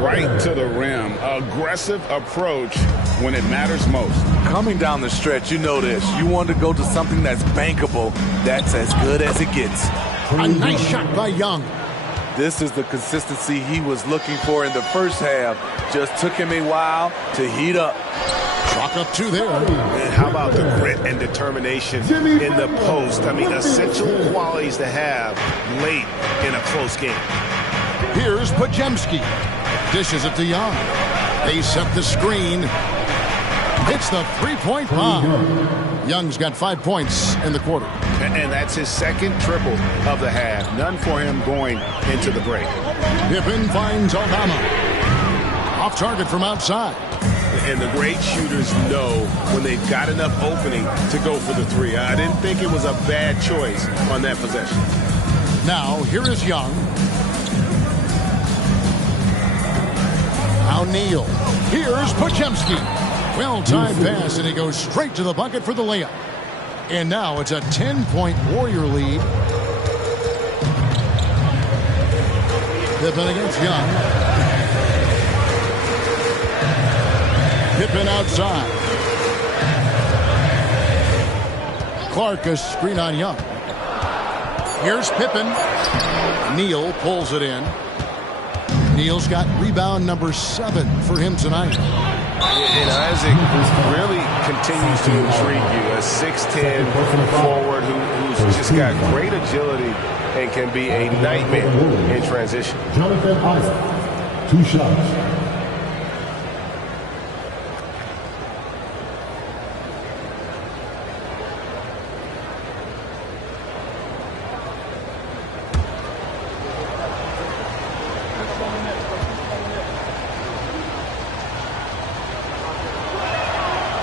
Right to the rim. Aggressive approach when it matters most. Coming down the stretch, you know this. You want to go to something that's bankable. That's as good as it gets. A nice shot by Young. This is the consistency he was looking for in the first half. Just took him a while to heat up. Chalk up 2 there. And how about the grit and determination in the post? I mean, essential qualities to have late in a close game. Here's Pajemski. Dishes it to Young. They set the screen. Hits the 3-point bomb. Young's got 5 points in the quarter. And that's his second triple of the half. None for him going into the break. Pippen finds Aldama. Off target from outside. And the great shooters know when they've got enough opening to go for the 3. I didn't think it was a bad choice on that possession. Now, here is Young. Now Neal. Here's Pajemski. Well-timed pass, and he goes straight to the bucket for the layup. And now it's a 10-point Warrior lead. Pippen against Young. Pippen outside. Clark a screen on Young. Here's Pippen. Neal pulls it in. Neal's got rebound number 7 for him tonight. And Isaac really continues to intrigue you. A 6'10 forward who's just got great agility and can be a nightmare in transition. Jonathan Isaac, 2 shots.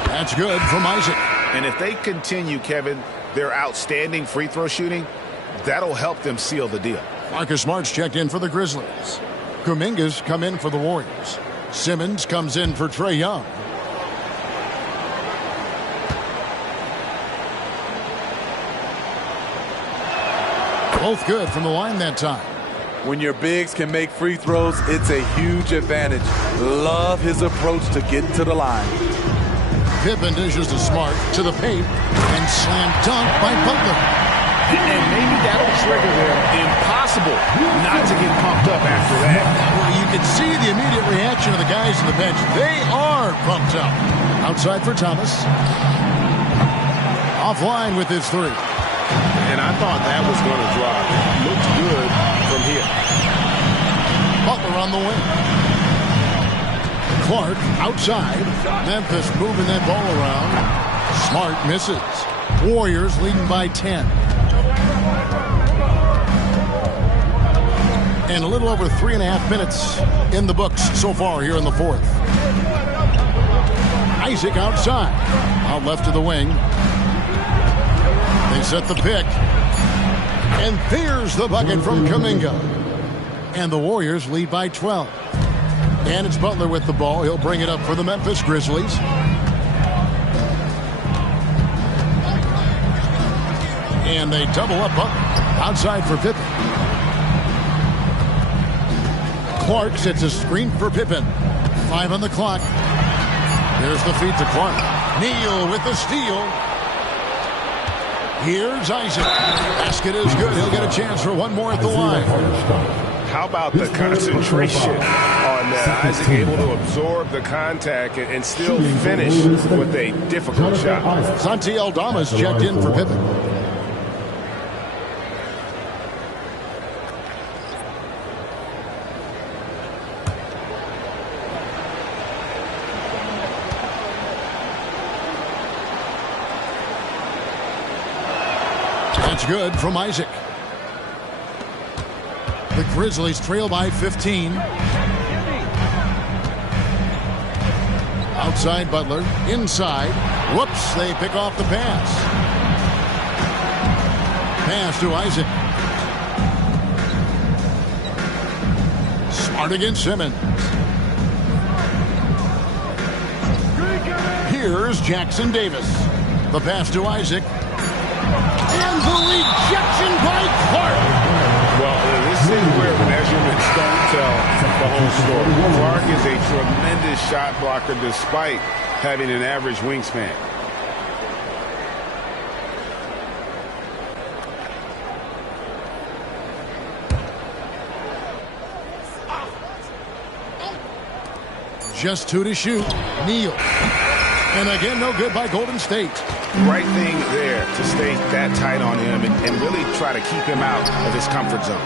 That's good from Isaac. And if they continue, Kevin, their outstanding free throw shooting, that'll help them seal the deal. Marcus Smart's checked in for the Grizzlies. Kuminga's come in for the Warriors. Simmons comes in for Trae Young. Both good from the line that time. When your bigs can make free throws, it's a huge advantage. Love his approach to getting to the line. Pippen dishes to Smart to the paint and slam dunk by Butler. And maybe that'll trigger them. Impossible not to get pumped up after that. Well, you can see the immediate reaction of the guys on the bench. They are pumped up. Outside for Thomas. Offline with his 3. And I thought that was going to drop. It looked good from here. Butler on the wing. Clark outside. Memphis moving that ball around. Smart misses. Warriors leading by 10. And a little over 3.5 minutes in the books so far here in the 4th. Isaac outside. Out left to the wing. They set the pick. And there's the bucket from Kuminga. And the Warriors lead by 12. And it's Butler with the ball. He'll bring it up for the Memphis Grizzlies. And they double up Butler. Outside for Pippen. Clark sets a screen for Pippen. 5 on the clock. There's the feed to Clark. Neal with the steal. Here's Isaac. Basket is good. He'll get a chance for one more at the line. How about the concentration on that? Isaac able to absorb the contact and still finish with a difficult shot. Santi Aldama's checked in for Pippen. That's good from Isaac. The Grizzlies trail by 15. Outside Butler. Inside. Whoops, they pick off the pass. Pass to Isaac. Smart against Simmons. Here's Jackson Davis. The pass to Isaac. And the rejection by Clark. Well, this is where measurements don't tell the whole story. Clark is a tremendous shot blocker despite having an average wingspan. Just 2 to shoot. Neal. And again, no good by Golden State. Right thing there to stay that tight on him and really try to keep him out of his comfort zone.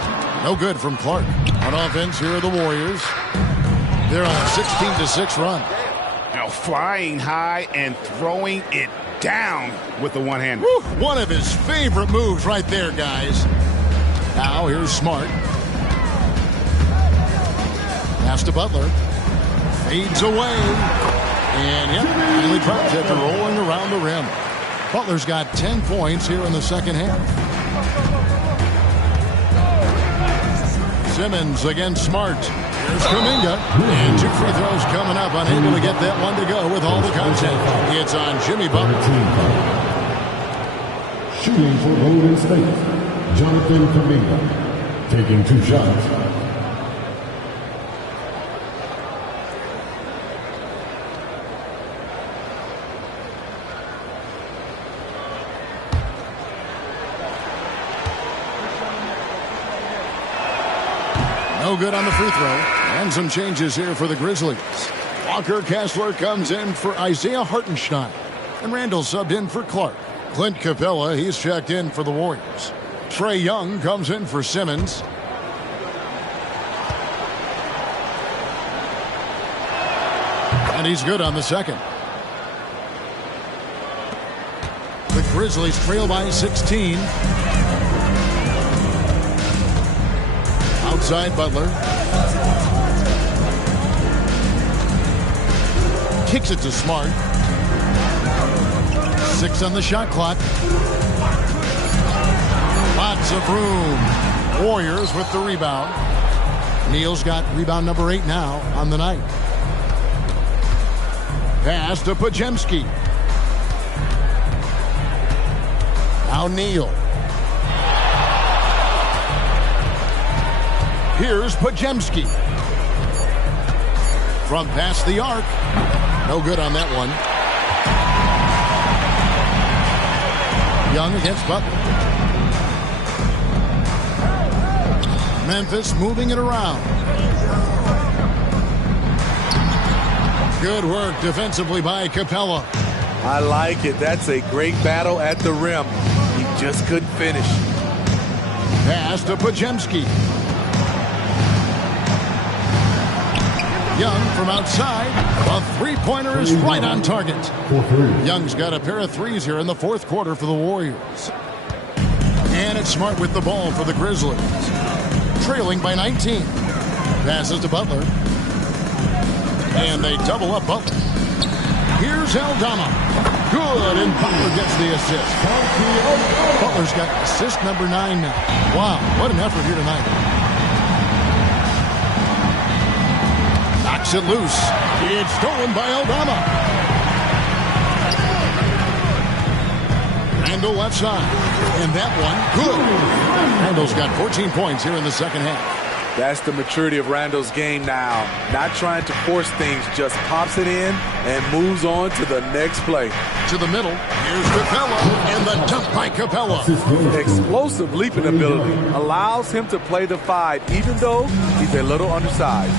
No good from Clark. On offense, here are the Warriors. They're on a 16-6 run. Now flying high and throwing it down with the one hand. One of his favorite moves right there, guys. Now here's Smart. Pass to Butler. Fades away. And yep, finally drops after rolling around the rim. Butler's got 10 points here in the second half. Simmons against Smart. Here's Kuminga. And 2 free throws coming up. Unable to get that one to go with all the contact. It's on Jimmy Butler. Shooting for Golden State, Jonathan Kuminga, taking 2 shots. No good on the free throw. And some changes here for the Grizzlies. Walker Kessler comes in for Isaiah Hartenstein. And Randall subbed in for Clark. Clint Capella, he's checked in for the Warriors. Trae Young comes in for Simmons. And he's good on the second. The Grizzlies trail by 16. Outside Butler. Kicks it to Smart. 6 on the shot clock. Lots of room. Warriors with the rebound. Neal's got rebound number 8 now on the night. Pass to Podziemski. Now Neal. Here's Podziemski. From past the arc. No good on that one. Young against Butler. Memphis moving it around. Good work defensively by Capella. I like it. That's a great battle at the rim. He just couldn't finish. Pass to Podziemski. Young from outside. A three-pointer is right on target. Young's got a pair of threes here in the fourth quarter for the Warriors. And it's Smart with the ball for the Grizzlies. Trailing by 19. Passes to Butler. And they double up Butler. Here's Aldama. Good, and Butler gets the assist. Butler's got assist number 9 now. Wow, what an effort here tonight. Knocks it loose. It's stolen by Aldama. Randall left side. And that one, good. Randall's got 14 points here in the second half. That's the maturity of Randall's game now. Not trying to force things, just pops it in and moves on to the next play. To the middle, here's Capella, and the dunk by Capella. Explosive leaping ability allows him to play the 5, even though he's a little undersized.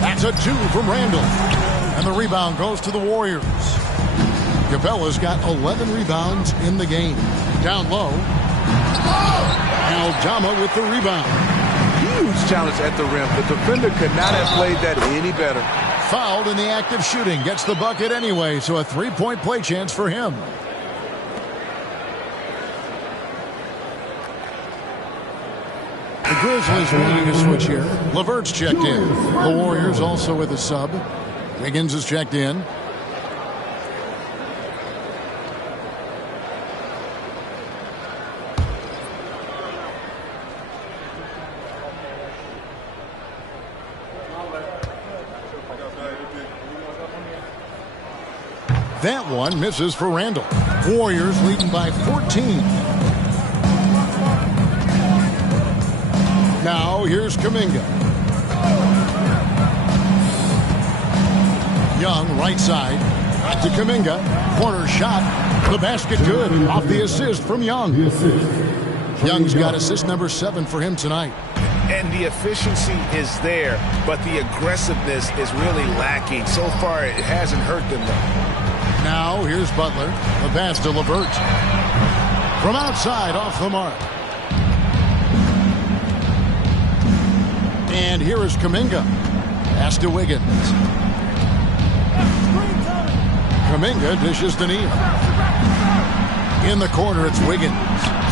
That's a 2 from Randall. And the rebound goes to the Warriors. Capella's got 11 rebounds in the game. Down low. Aldama with the rebound. Huge challenge at the rim. The defender could not have played that any better. Fouled in the act of shooting. Gets the bucket anyway, so a three-point play chance for him. The Grizzlies wanting a switch here. LeVert's checked in. The Warriors also with a sub. Wiggins is checked in. That one misses for Randall. Warriors leading by 14. Now here's Kuminga. Young right side. Back to Kuminga. Corner shot. The basket good. Off the assist from Young. Young's got assist number 7 for him tonight. And the efficiency is there, but the aggressiveness is really lacking. So far, it hasn't hurt them though. Now, here's Butler. The pass to LeVert. From outside, off the mark. And here is Kuminga. Pass to Wiggins. Kuminga dishes to Neal. In the corner, it's Wiggins.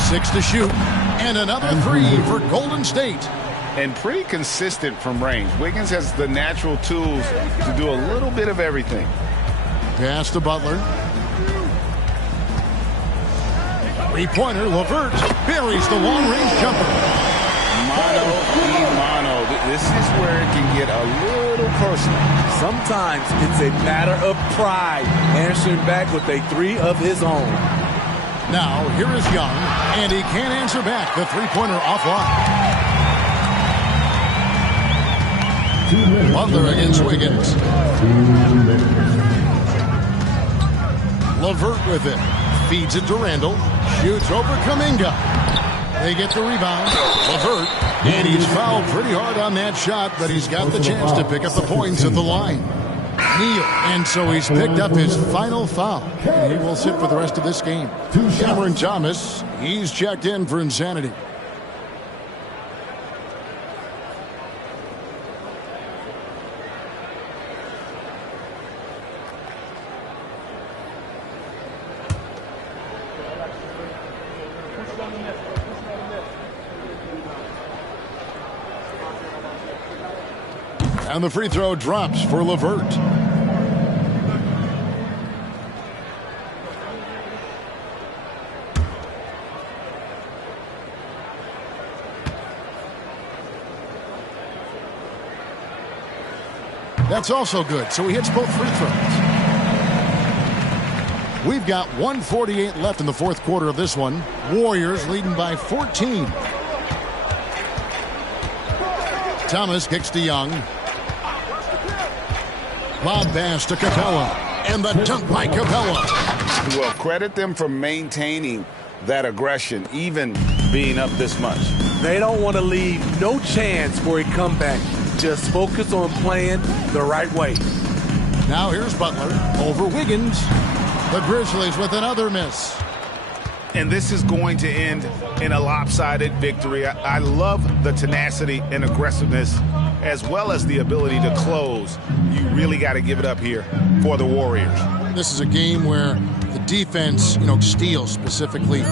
6 to shoot. And another 3 for Golden State. And pretty consistent from range. Wiggins has the natural tools to do a little bit of everything. Pass to Butler. Three-pointer, LeVert buries the long-range jumper. Mano y mano. This is where it can get a little personal. Sometimes it's a matter of pride, answering back with a 3 of his own. Now, here is Young, and he can't answer back. The three-pointer offline. Butler against Wiggins. LeVert with it. Feeds it to Randall. Shoots over Kuminga. They get the rebound. LeVert, and he's fouled pretty hard on that shot, but he's got the chance to pick up the points at the line. Neal, and so he's picked up his final foul. And he will sit for the rest of this game. Cameron Thomas, he's checked in for insanity. And the free throw drops for LeVert. That's also good, so he hits both free throws. We've got 1:48 left in the fourth quarter of this one. Warriors leading by 14. Thomas kicks to Young. Lob pass to Capella. And the dunk by Capella. Well, credit them for maintaining that aggression, even being up this much. They don't want to leave no chance for a comeback. Just focus on playing the right way. Now here's Butler over Wiggins. The Grizzlies with another miss. And this is going to end in a lopsided victory. I love the tenacity and aggressiveness as well as the ability to close. You really got to give it up here for the Warriors. This is a game where the defense, steals specifically,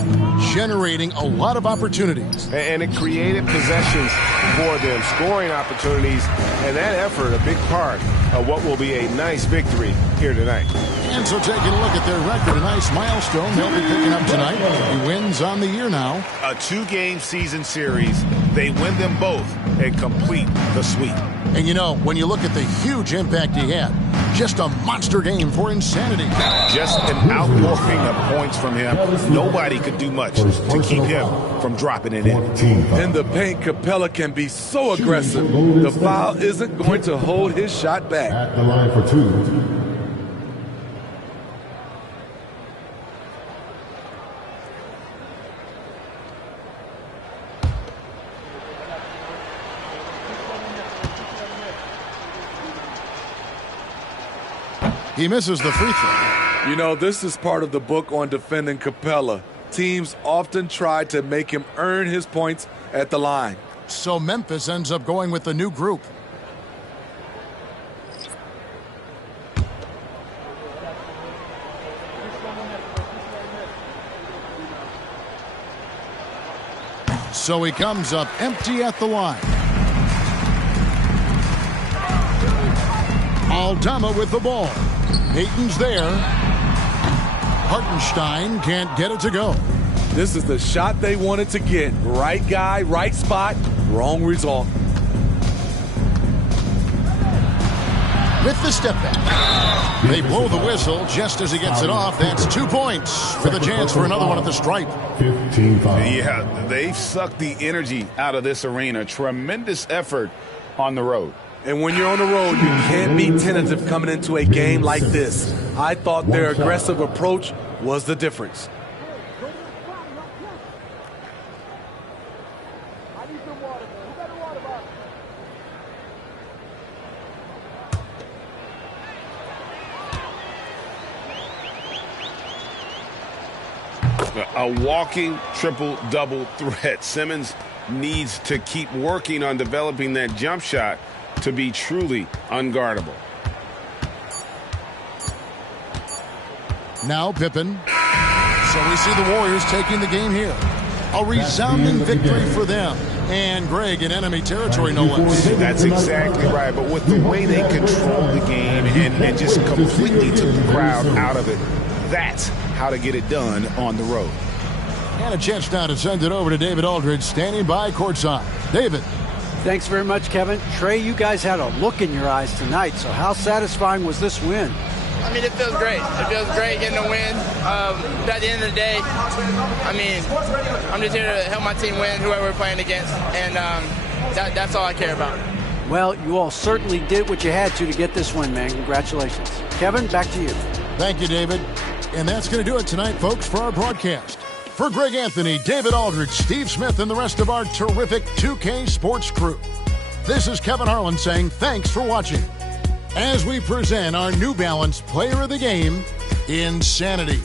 generating a lot of opportunities. And it created possessions for them, scoring opportunities, and that effort, a big part of what will be a nice victory here tonight. And so taking a look at their record, a nice milestone they'll be picking up tonight. He wins on the year now. A 2-game season series. They win them both and complete the sweep. And when you look at the huge impact he had, just a monster game for insanity. Just an outpouring of points from him. Nobody could do much to keep him from dropping it in. In the paint, Capella can be so aggressive. The foul isn't going to hold his shot back. At the line for 2. He misses the free throw. This is part of the book on defending Capella. Teams often try to make him earn his points at the line. So Memphis ends up going with the new group. So he comes up empty at the line. Aldama with the ball. Payton's there. Hartenstein can't get it to go. This is the shot they wanted to get. Right guy, right spot, wrong result. With the step back. They blow the whistle just as he gets it off. That's 2 points for the chance for another one at the stripe. 15 fouls. Yeah, they've sucked the energy out of this arena. Tremendous effort on the road. And when you're on the road, you can't be tentative coming into a game like this. I thought their aggressive approach was the difference. A walking triple-double threat. Simmons needs to keep working on developing that jump shot to be truly unguardable. Now Pippen. So we see the Warriors taking the game here. A resounding victory for them. And Greg in enemy territory, no less. That's exactly right. But with the way they control the game and just completely took the crowd out of it, that's how to get it done on the road. And a chance now to send it over to David Aldridge, standing by courtside. David. Thanks very much, Kevin. Trey, you guys had a look in your eyes tonight, so how satisfying was this win? I mean, it feels great. It feels great getting a win. But at the end of the day, I mean, I'm just here to help my team win, whoever we're playing against, and that's all I care about. Well, you all certainly did what you had to get this win, man. Congratulations. Kevin, back to you. Thank you, David. And that's going to do it tonight, folks, for our broadcast. For Greg Anthony, David Aldridge, Steve Smith, and the rest of our terrific 2K Sports crew, this is Kevin Harlan saying thanks for watching as we present our New Balance Player of the Game, Insanity.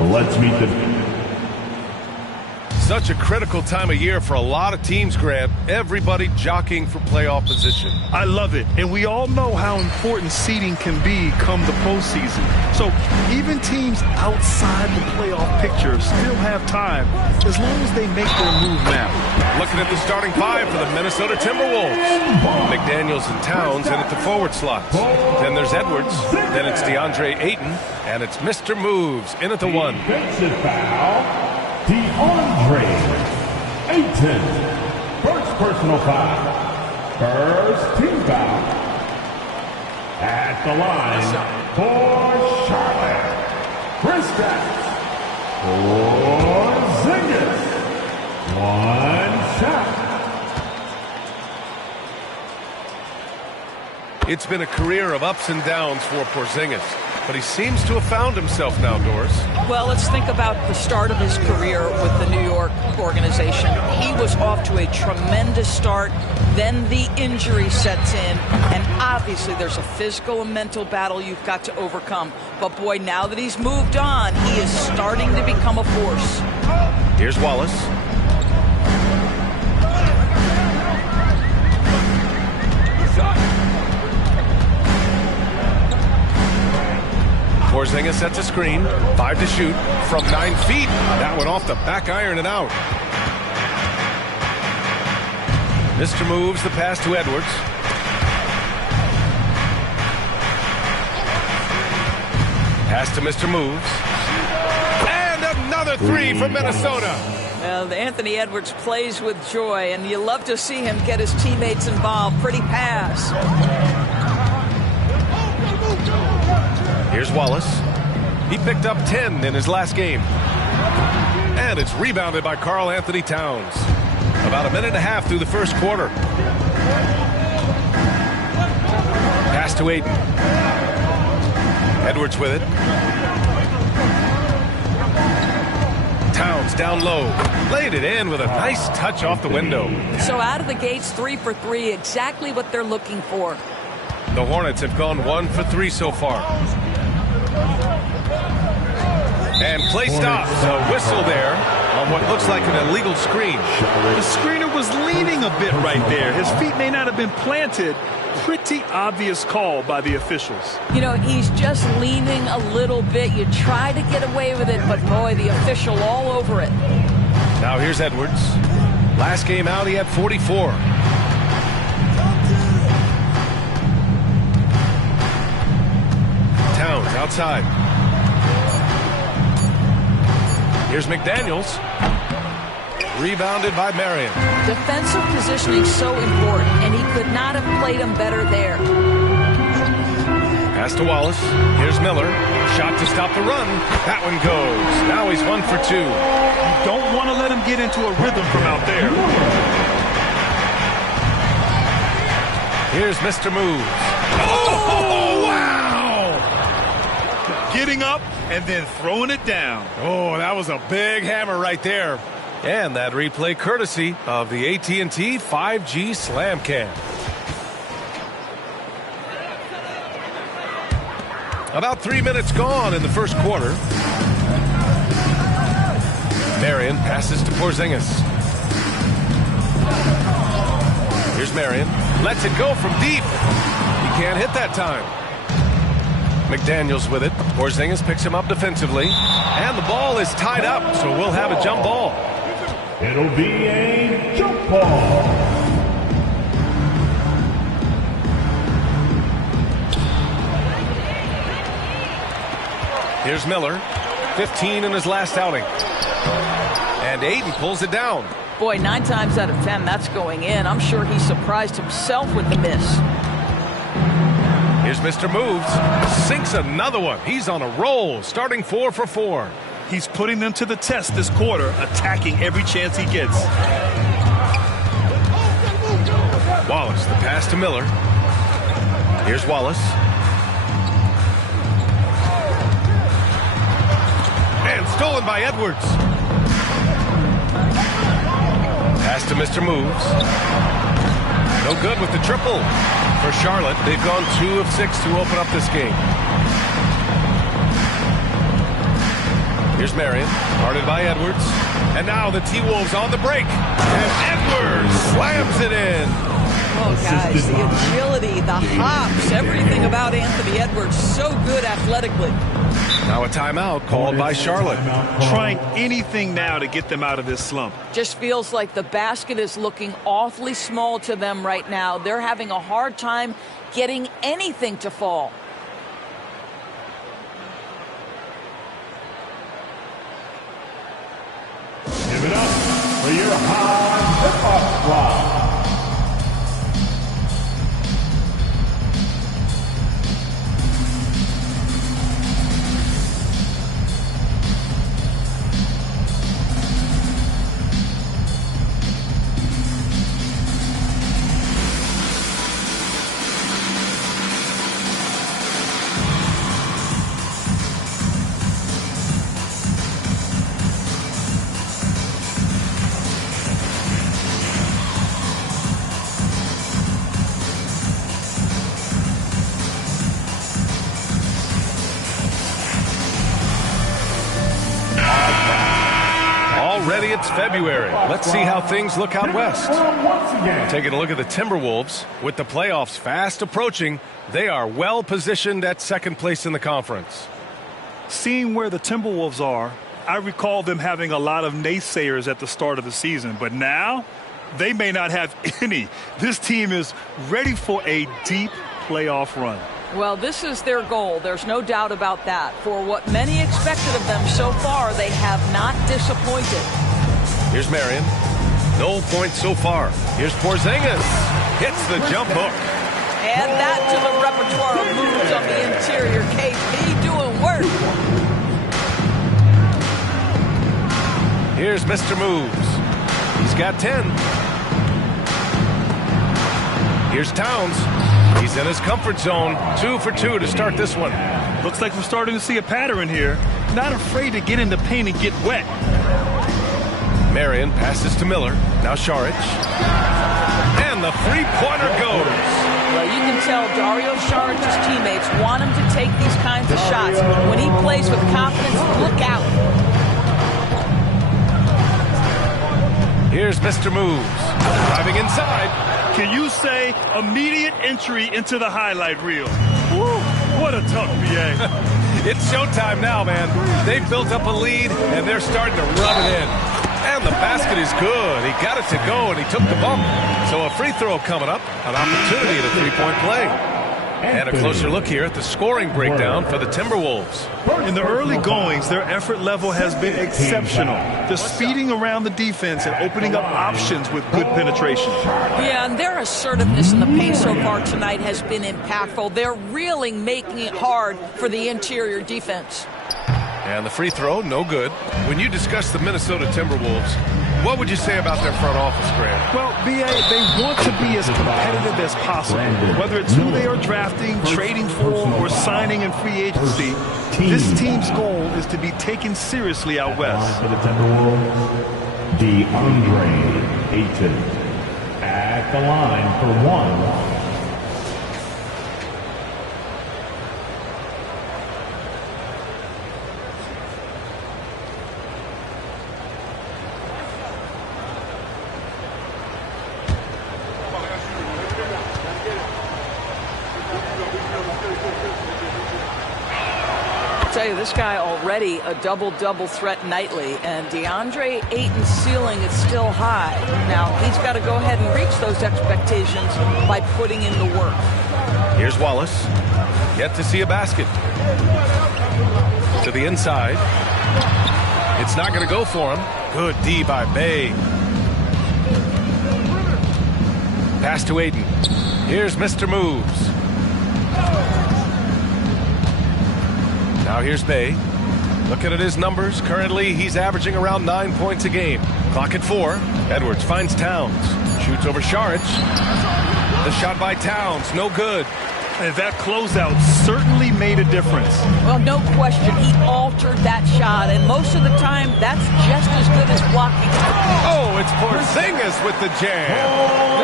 Let's meet them. Such a critical time of year for a lot of teams, Grant. Everybody jockeying for playoff position. I love it. And we all know how important seeding can be come the postseason. So even teams outside the playoff picture still have time as long as they make their move now. Looking at the starting five for the Minnesota Timberwolves. McDaniels and Towns in at the forward slots. Then there's Edwards. Then it's DeAndre Ayton. And it's Mr. Moves in at the one. Defensive foul. DeAndre Ayton. First personal foul. First team foul. At the line for Charlotte. Kristaps Porzingis. One shot. It's been a career of ups and downs for Porzingis, but he seems to have found himself now, Doris. Well, let's think about the start of his career with the New York organization. He was off to a tremendous start. Then the injury sets in, and obviously there's a physical and mental battle you've got to overcome. But boy, now that he's moved on, he is starting to become a force. Here's Wallace. Porzingis sets a screen, 5 to shoot, from 9 feet. That one off the back iron and out. Mr. Moves the pass to Edwards. Pass to Mr. Moves. And another three from Minnesota. Well, Anthony Edwards plays with joy, and you love to see him get his teammates involved. Pretty pass. Here's Wallace. He picked up 10 in his last game. And it's rebounded by Karl Anthony Towns. About a minute and a half through the first quarter. Pass to Ayton. Edwards with it. Towns down low. Laid it in with a nice touch off the window. So out of the gates, 3 for 3, exactly what they're looking for. The Hornets have gone 1 for 3 so far. And play stops. A whistle there on what looks like an illegal screen. The screener was leaning a bit right there. His feet may not have been planted. Pretty obvious call by the officials. You know, he's just leaning a little bit. You try to get away with it, but boy, the official all over it. Now here's Edwards. Last game out, he had 44. Towns outside. Here's McDaniels. Rebounded by Marion. Defensive positioning so important, and he could not have played him better there. Pass to Wallace. Here's Miller. Shot to stop the run. That one goes. Now he's 1 for 2. You don't want to let him get into a rhythm from out there. Here's Mr. Moves. Oh, wow! Getting up and then throwing it down. Oh, that was a big hammer right there. And that replay courtesy of the AT&T 5G Slam Cam. About 3 minutes gone in the first quarter. Marion passes to Porzingis. Here's Marion. Lets it go from deep. He can't hit that time. McDaniels with it. Porzingis picks him up defensively. And the ball is tied up, so we'll have a jump ball. It'll be a jump ball. Here's Miller. 15 in his last outing. And Ayton pulls it down. Boy, 9 times out of 10, that's going in. I'm sure he surprised himself with the miss. Here's Mr. Moves. Sinks another one. He's on a roll, starting 4 for 4. He's putting them to the test this quarter, attacking every chance he gets. Wallace, the pass to Miller. Here's Wallace. And stolen by Edwards. Pass to Mr. Moves. No good with the triple. For Charlotte, they've gone 2 of 6 to open up this game. Here's Marion, guarded by Edwards. And now the T-Wolves on the break. And Edwards slams it in. Oh, guys, the agility, the hops, everything about Anthony Edwards, so good athletically. Now a timeout called by Charlotte. Trying anything now to get them out of this slump. Just feels like the basket is looking awfully small to them right now. They're having a hard time getting anything to fall. Give it up for your high hip-hop squad. Already it's February. Let's see how things look out west. Taking a look at the Timberwolves. With the playoffs fast approaching, they are well positioned at second place in the conference. Seeing where the Timberwolves are, I recall them having a lot of naysayers at the start of the season. But now, they may not have any. This team is ready for a deep playoff run. Well, this is their goal. There's no doubt about that. For what many expected of them so far, they have not disappointed. Here's Marion. No points so far. Here's Porzingis. Hits the jump hook. Add that to the repertoire of moves on the interior. KP doing work. Here's Mr. Moves. He's got 10. Here's Towns. He's in his comfort zone. 2 for 2 to start this one. Looks like we're starting to see a pattern here. Not afraid to get in the paint and get wet. Marion passes to Miller. Now Šarić. And the three-pointer goes. Well, you can tell Dario Šarić's teammates want him to take these kinds of shots. When he plays with confidence, look out. Here's Mr. Moves. Driving inside. Can you say immediate entry into the highlight reel? Woo, what a tough BA. It's showtime now, man. They've built up a lead, and they're starting to rub it in. And the basket is good. He got it to go, and he took the bump. So a free throw coming up, an opportunity at a three-point play. And a closer look here at the scoring breakdown for the Timberwolves. In the early goings, their effort level has been exceptional. They're speeding around the defense and opening up options with good penetration. Yeah, and their assertiveness in the paint so far tonight has been impactful. They're really making it hard for the interior defense. And the free throw, no good. When you discuss the Minnesota Timberwolves, what would you say about their front office, Grant? Well, B.A., they want to be as competitive as possible. Whether it's who they are drafting, trading for, or signing in free agency, this team's goal is to be taken seriously out west. For the Timberwolves, DeAndre Ayton at the line for one. This guy already a double-double threat nightly, and DeAndre Ayton's ceiling is still high. Now, he's got to go ahead and reach those expectations by putting in the work. Here's Wallace. Yet to see a basket. To the inside. It's not going to go for him. Good D by Bay. Pass to Ayton. Here's Mr. Moves. Now here's Bay. Looking at his numbers, currently he's averaging around 9 points a game. Clock at 4. Edwards finds Towns. Shoots over Šarić. The shot by Towns, no good. And that closeout certainly made a difference. Well, no question, he altered that shot, and most of the time, that's just as good as blocking. Oh, it's Porzingis with the jam.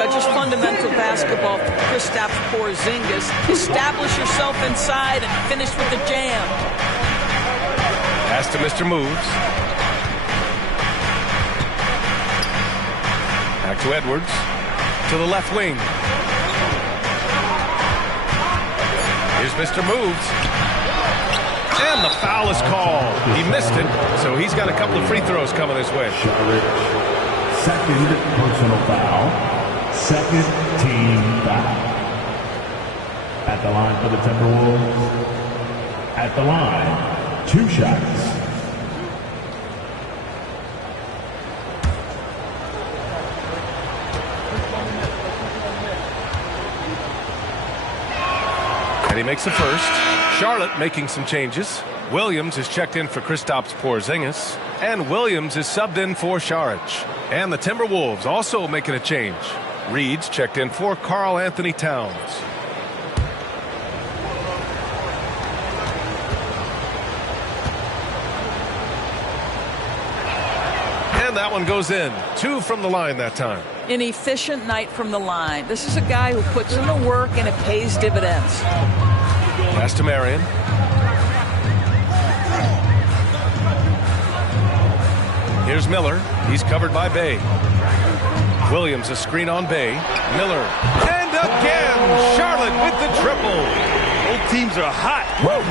Just fundamental basketball for Kristaps Porzingis. Establish yourself inside and finish with the jam. Pass to Mr. Moves. Back to Edwards. To the left wing. Here's Mr. Moves. And the foul is called. He missed it, so he's got a couple of free throws coming his way. Second personal foul. Second team foul. At the line for the Timberwolves. At the line, 2 shots. And he makes a first. Charlotte making some changes. Williams is checked in for Kristaps Porzingis. And Williams is subbed in for Saric. And the Timberwolves also making a change. Reed's checked in for Karl Anthony Towns. And that one goes in. 2 from the line that time. An efficient night from the line. This is a guy who puts in the work and it pays dividends. Pass to Marion. Here's Miller. He's covered by Bay. Williams a screen on Bay. Miller. And again, Charlotte with the triple. Both teams are hot. Woo!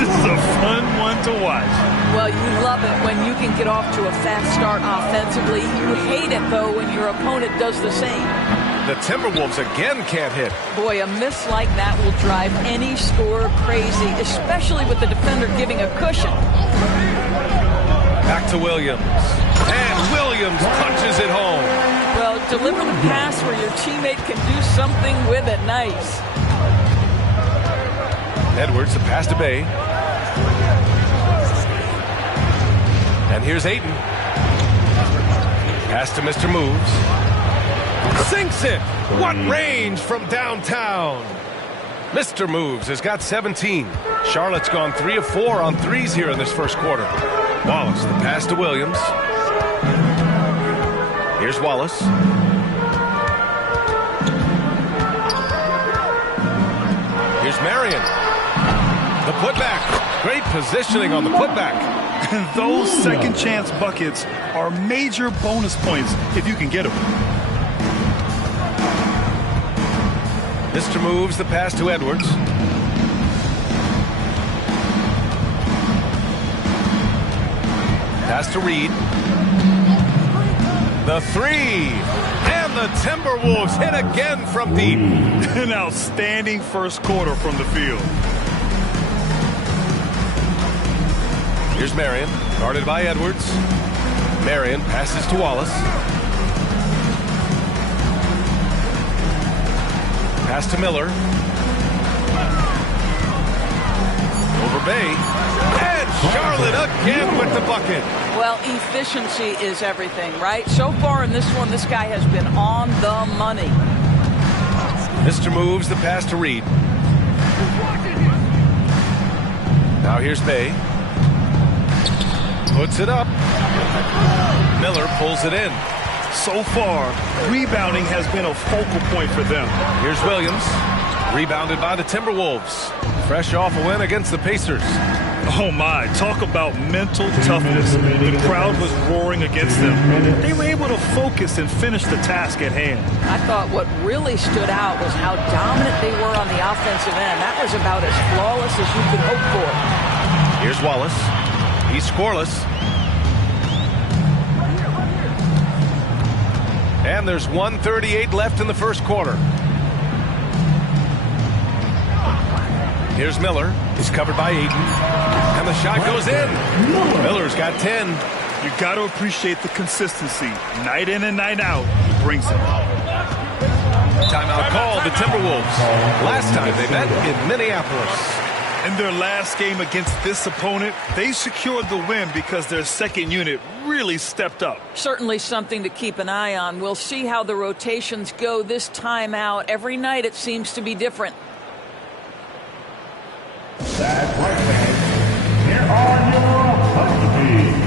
This is a fun one to watch. Well, you love it when you can get off to a fast start offensively. You hate it, though, when your opponent does the same. The Timberwolves again can't hit. Boy, a miss like that will drive any scorer crazy, especially with the defender giving a cushion. Back to Williams. And Williams punches it home. Well, deliver the pass where your teammate can do something with it. Nice. Edwards, the pass to Bay. And here's Ayton. Pass to Mr. Moves. Sinks it. What range from downtown. Mr. Moves has got 17. Charlotte's gone 3 of 4 on threes here in this first quarter. Wallace, the pass to Williams. Here's Wallace. Here's Marion. The putback. Great positioning on the putback. Those second chance buckets are major bonus points if you can get them. Mr. Moves, the pass to Edwards. Pass to Reed. The 3. And the Timberwolves hit again from deep. An outstanding first quarter from the field. Here's Marion, guarded by Edwards. Marion passes to Wallace. Pass to Miller. Over Bay. And Charlotte again with the bucket. Well, efficiency is everything, right? So far in this one, this guy has been on the money. Mr. Moves, the pass to Reed. Now here's Bay. Puts it up. Miller pulls it in. So far, rebounding has been a focal point for them. Here's Williams. Rebounded by the Timberwolves. Fresh off a win against the Pacers. Oh my, talk about mental toughness. The crowd was roaring against them. They were able to focus and finish the task at hand. I thought what really stood out was how dominant they were on the offensive end. That was about as flawless as you could hope for. Here's Wallace. He's scoreless. And there's 1:38 left in the first quarter. Here's Miller. He's covered by Ayton. And the shot goes in. Miller's got 10. You got to appreciate the consistency. Night in and night out, he brings it. Timeout called the Timberwolves. Last time they met in Minneapolis. In their last game against this opponent, they secured the win because their second unit really stepped up. Certainly something to keep an eye on. We'll see how the rotations go this time out. Every night it seems to be different. That's right, fans. Here are your hockey teams.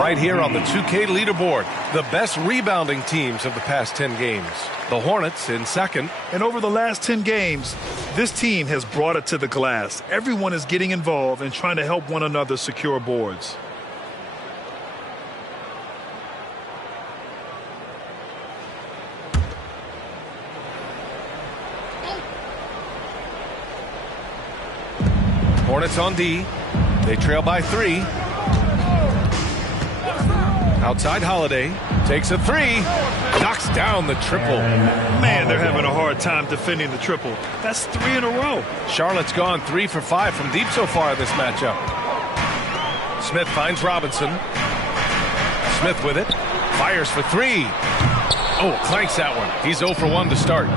right here on the 2K leaderboard. The best rebounding teams of the past 10 games. The Hornets in second. And over the last 10 games, this team has brought it to the glass. Everyone is getting involved and trying to help one another secure boards. Hornets on D. They trail by 3. Outside Holiday. Takes a 3. Knocks down the triple. Man, they're having a hard time defending the triple. That's 3 in a row. Charlotte's gone 3 for 5 from deep so far in this matchup. Smith finds Robinson. Smith with it. Fires for 3. Oh, clanks that one. He's 0 for 1 to start.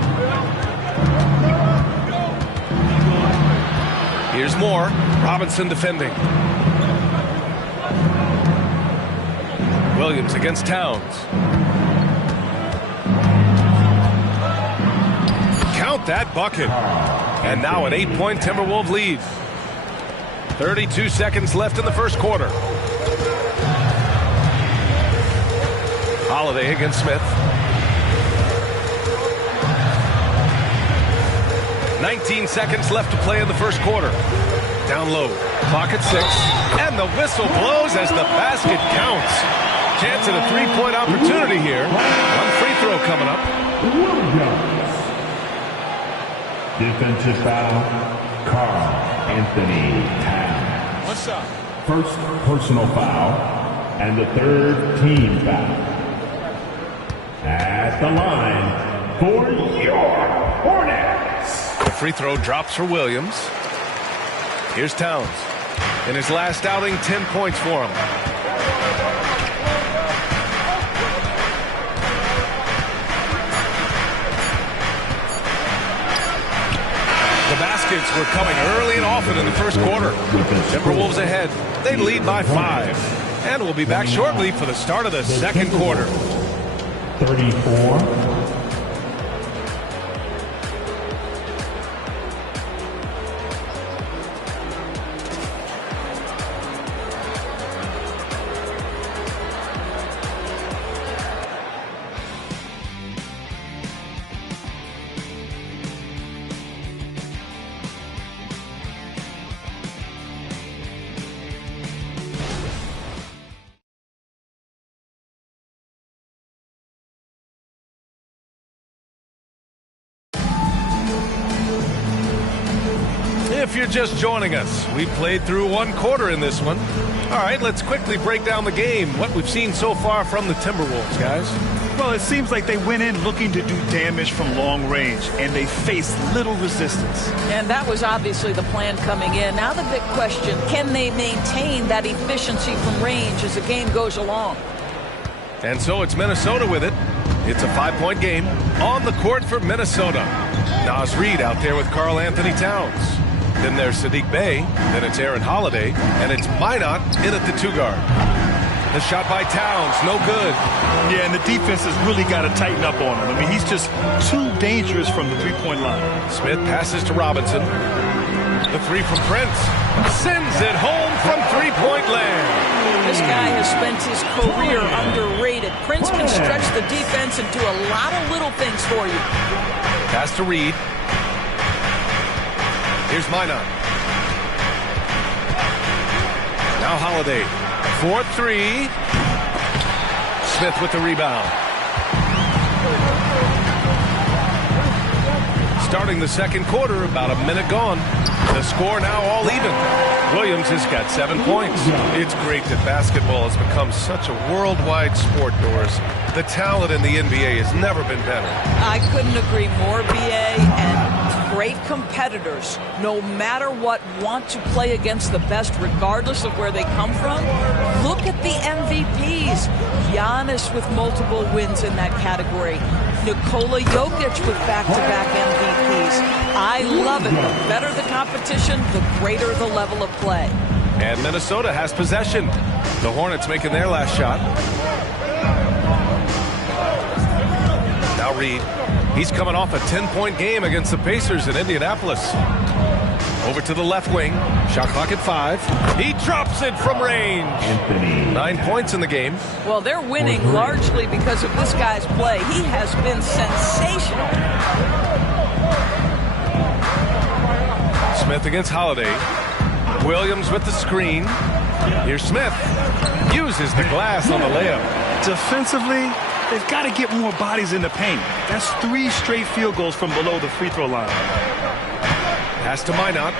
Here's more. Robinson defending. Williams against Towns. Count that bucket. And now an 8-point Timberwolves lead. 32 seconds left in the first quarter. Holiday against Smith. 19 seconds left to play in the first quarter. Down low. Clock at 6. And the whistle blows as the basket counts. Chance at a 3-point opportunity here. One free throw coming up. Defensive foul, Karl Anthony Towns. What's up? First personal foul and the third team foul. At the line for your Hornets. The free throw drops for Williams. Here's Towns. In his last outing, 10 points for him. The baskets were coming early and often in the first quarter. Timberwolves ahead. They lead by 5. And we'll be back shortly for the start of the second quarter. 34. If you're just joining us, we played through one quarter in this one. All right, let's quickly break down the game, what we've seen so far from the Timberwolves, guys. Well, it seems like they went in looking to do damage from long range, and they faced little resistance. And that was obviously the plan coming in. Now the big question, can they maintain that efficiency from range as the game goes along? And so it's Minnesota with it. It's a 5-point game on the court for Minnesota. Naz Reid out there with Karl Anthony Towns. Then there's Sadiq Bey. Then it's Aaron Holiday. And it's Minot in at the 2-guard. The shot by Towns, no good. Yeah, and the defense has really got to tighten up on him. I mean, he's just too dangerous from the 3-point line. Smith passes to Robinson. The 3 from Prince. Sends it home from 3-point land. This guy has spent his career underrated. Prince can stretch the defense and do a lot of little things for you. Pass to Reid. Here's Minot. Now Holiday. 4-3. Smith with the rebound. Starting the second quarter, about a minute gone. The score now all even. Williams has got 7 points. It's great that basketball has become such a worldwide sport, Doris. The talent in the NBA has never been better. I couldn't agree more, BA, and great competitors, no matter what, want to play against the best regardless of where they come from. Look at the MVPs. Giannis with multiple wins in that category. Nikola Jokic with back-to-back MVPs. I love it. The better the competition, the greater the level of play. And Minnesota has possession. The Hornets making their last shot. Now Reid. He's coming off a 10-point game against the Pacers in Indianapolis. Over to the left wing. Shot clock at 5. He drops it from range. 9 points in the game. Well, they're winning largely because of this guy's play. He has been sensational. Smith against Holiday. Williams with the screen. Here's Smith. Uses the glass on the layup. Defensively, they've got to get more bodies in the paint. That's 3 straight field goals from below the free throw line. Pass to Minot.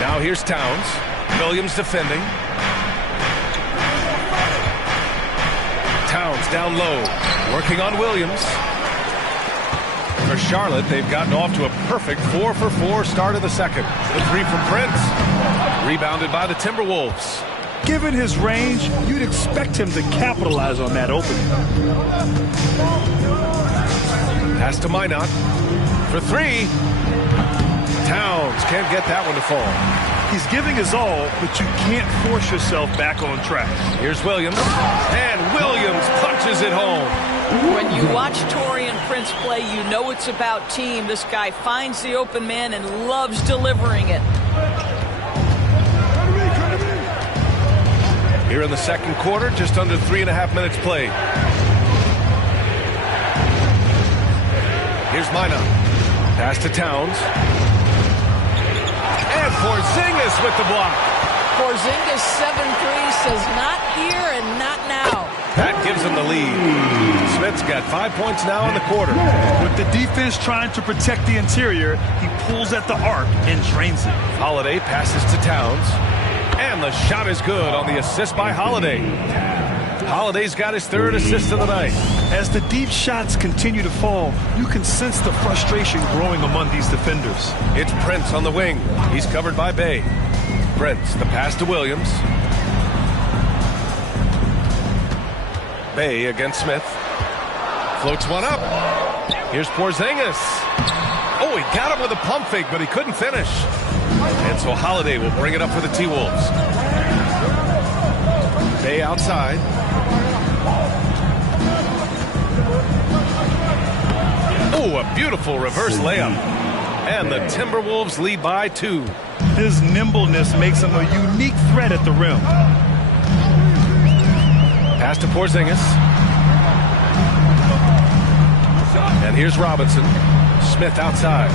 Now here's Towns. Williams defending. Towns down low. Working on Williams. For Charlotte, they've gotten off to a perfect 4-for-4 start of the second. The 3 from Prince. Rebounded by the Timberwolves. Given his range, you'd expect him to capitalize on that opening. Pass to Minot. For 3. Towns can't get that one to fall. He's giving his all, but you can't force yourself back on track. Here's Williams. And Williams punches it home. When you watch Torrey and Prince play, you know it's about team. This guy finds the open man and loves delivering it. Here in the second quarter, just under 3.5 minutes played. Here's Minot. Pass to Towns. And Porzingis with the block. Porzingis 7-3 says not here and not now. That gives him the lead. Smith's got 5 points now in the quarter. With the defense trying to protect the interior, he pulls at the arc and drains it. Holiday passes to Towns. And the shot is good on the assist by Holiday. Holiday's got his 3rd assist of the night. As the deep shots continue to fall, you can sense the frustration growing among these defenders. It's Prince on the wing. He's covered by Bay. Prince, the pass to Williams. Bay against Smith. Floats one up. Here's Porzingis. Oh, he got him with a pump fake, but he couldn't finish. And so Holiday will bring it up for the T-Wolves. Bay outside. Oh, a beautiful reverse layup. And the Timberwolves lead by 2. His nimbleness makes him a unique threat at the rim. Pass to Porzingis. And here's Robinson. Smith outside.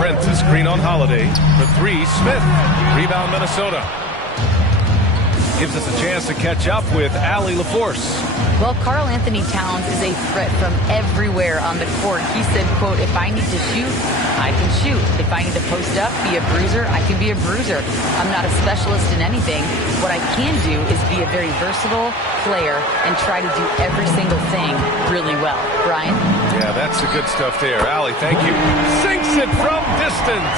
Prince is screen on Holiday. For 3, Smith. Rebound Minnesota. Gives us a chance to catch up with Allie LaForce. Well, Karl Anthony Towns is a threat from everywhere on the court. He said, quote, if I need to shoot, I can shoot. If I need to post up, be a bruiser, I can be a bruiser. I'm not a specialist in anything. What I can do is be a very versatile player and try to do every single thing really well. Brian? Yeah, that's the good stuff there. Allie, thank you. Sinks it from distance.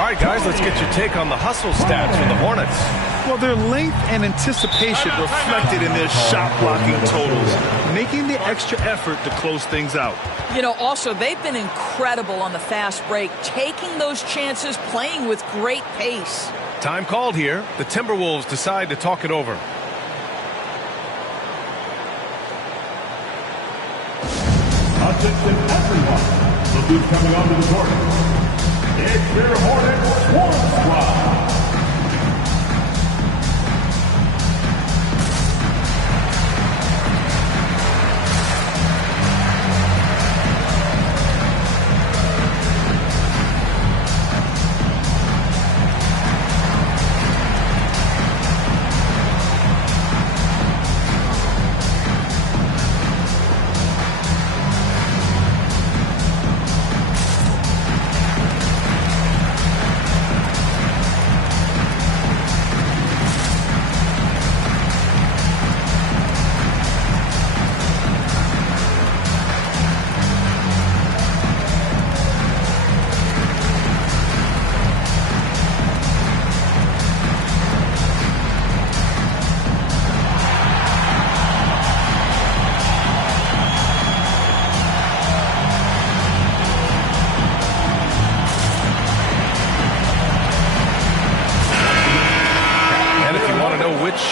All right, guys, let's get your take on the hustle stats for the Hornets. Well, their length and anticipation reflected in their shot blocking totals, making the extra effort to close things out. You know, also, they've been incredible on the fast break, taking those chances, playing with great pace. Time called here. The Timberwolves decide to talk it over. Attention everyone. Look who's coming onto the court. It's your Hornets Swarm Squad.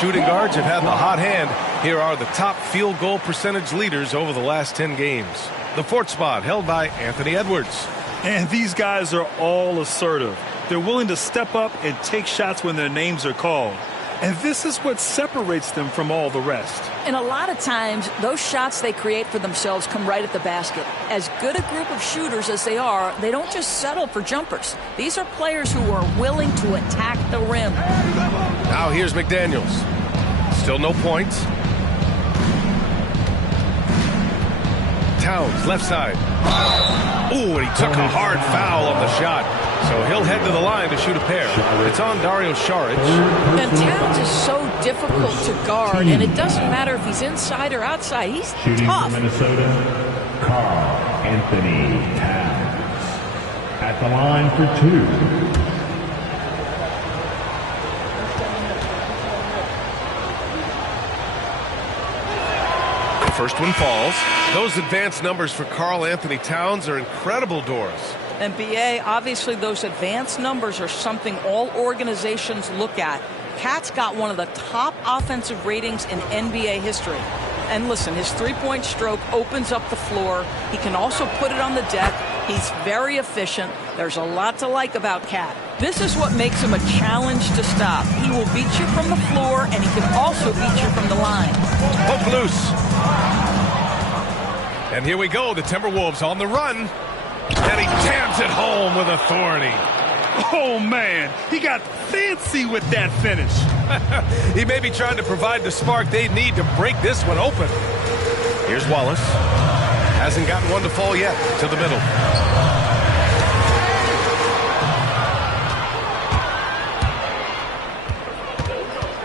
Shooting guards have had the hot hand. Here are the top field goal percentage leaders over the last 10 games. The fourth spot held by Anthony Edwards. And these guys are all assertive. They're willing to step up and take shots when their names are called. And this is what separates them from all the rest. And a lot of times, those shots they create for themselves come right at the basket. As good a group of shooters as they are, they don't just settle for jumpers. These are players who are willing to attack the rim. Now here's McDaniels. Still no points. Towns, left side. Ooh, and he took a hard foul on the shot. So he'll head to the line to shoot a pair. It's on Dario Saric. And Towns is so difficult to guard, and it doesn't matter if he's inside or outside. He's Shooting tough. for Minnesota, Carl Anthony Towns. At the line for 2. First one falls. Those advanced numbers for Carl Anthony Towns are incredible doors. And BA, obviously those advanced numbers are something all organizations look at. Cat's got one of the top offensive ratings in NBA history. And listen, his three-point stroke opens up the floor. He can also put it on the deck. He's very efficient. There's a lot to like about Cat. This is what makes him a challenge to stop. He will beat you from the floor, and he can also beat you from the line. Poke loose. And here we go, the Timberwolves on the run. And he jams it home with authority. Oh, man, he got fancy with that finish. He may be trying to provide the spark they need to break this one open. Here's Wallace. Hasn't gotten one to fall yet. To the middle.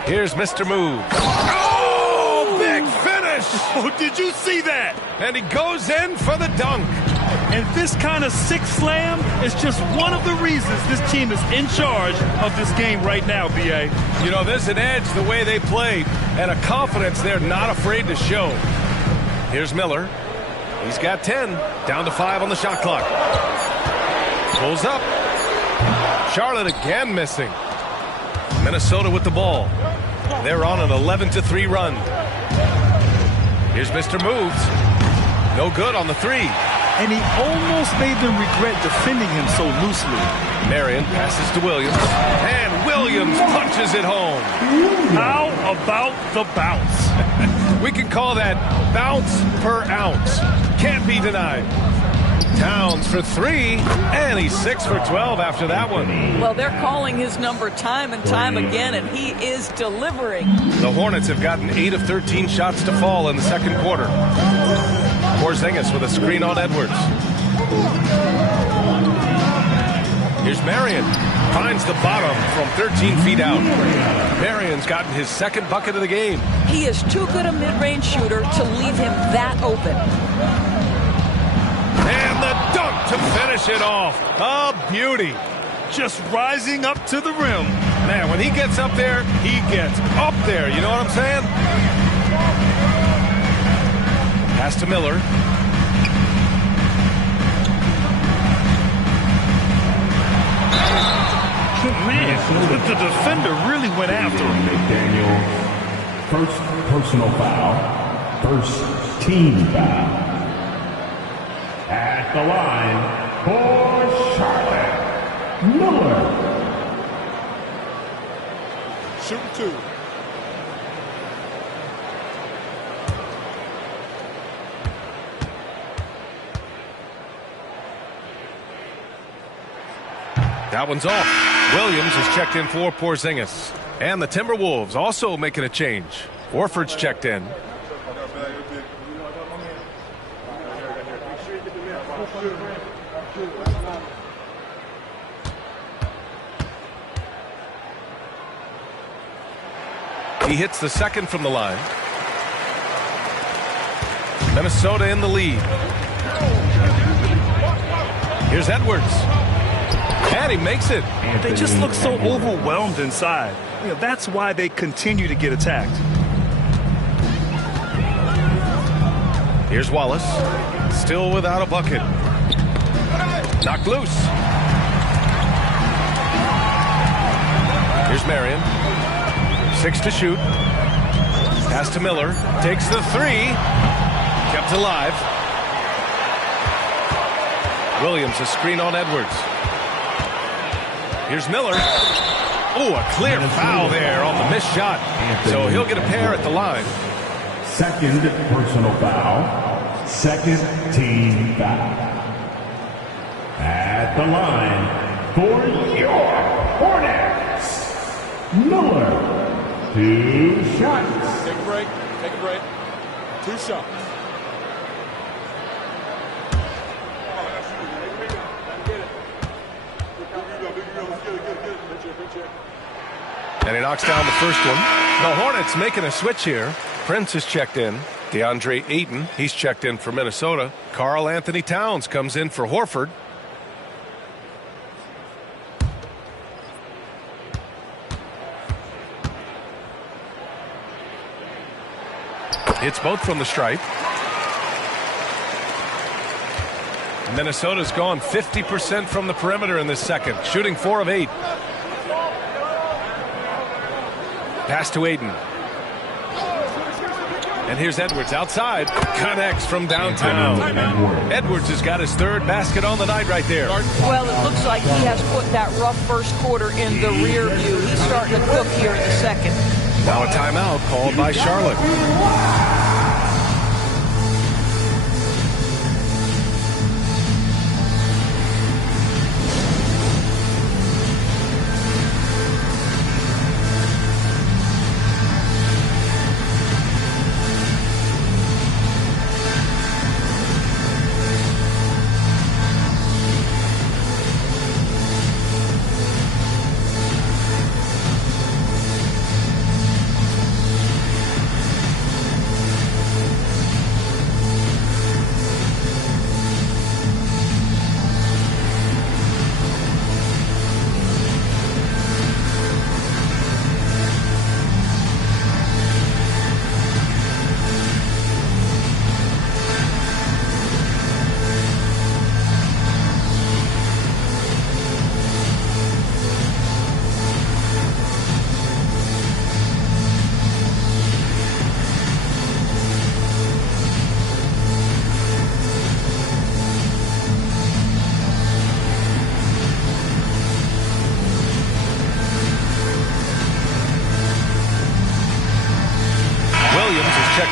Here's Mr. Move. Oh, big finish! Oh, did you see that? And he goes in for the dunk. And this kind of sick slam is just one of the reasons this team is in charge of this game right now, B.A. You know, there's an edge the way they played and a confidence they're not afraid to show. Here's Miller. He's got 10. Down to 5 on the shot clock. Pulls up. Charlotte again missing. Minnesota with the ball. They're on an 11-3 run. Here's Mr. Moves. No good on the 3. And he almost made them regret defending him so loosely. Marion passes to Williams. And Williams punches it home. How about the bounce? We can call that bounce per ounce. Can't be denied. Towns for 3, and he's 6 for 12 after that one. Well, they're calling his number time and time again, and he is delivering. The Hornets have gotten 8 of 13 shots to fall in the second quarter. Porzingis with a screen on Edwards. Here's Marion. Finds the bottom from 13 feet out. Marion's gotten his second bucket of the game. He is too good a mid-range shooter to leave him that open. And the dunk to finish it off. A beauty. Just rising up to the rim. Man, when he gets up there, he gets up there. You know what I'm saying? Pass to Miller. Man, the defender really went after him. McDaniel, first personal foul, first team foul. At the line for Charlotte, Miller. Shooting 2. That one's off. Williams is checked in for Porzingis. And the Timberwolves also making a change. Horford's checked in. He hits the second from the line. Minnesota in the lead. Here's Edwards. And he makes it. They just look so overwhelmed inside. You know, that's why they continue to get attacked. Here's Wallace. Still without a bucket. Knocked loose. Here's Marion. 6 to shoot. Pass to Miller. Takes the 3. Kept alive. Williams a screen on Edwards. Here's Miller. Oh, a clear foul there on the missed shot. So he'll get a pair at the line. Second personal foul. Second team foul. At the line for your Hornets, Miller. 2 shots. Take a break. Take a break. 2 shots. And he knocks down the first one. The Hornets making a switch here. Prince is checked in. DeAndre Ayton, he's checked in for Minnesota. Karl Anthony Towns comes in for Horford. Hits both from the stripe. Minnesota's gone 50% from the perimeter in this second, shooting 4 of 8. Pass to Ayton. And here's Edwards outside. Connects from downtown. Edwards has got his 3rd basket on the night right there. Well, it looks like he has put that rough first quarter in the rear view. He's starting to cook here in the second. Now a timeout called by Charlotte.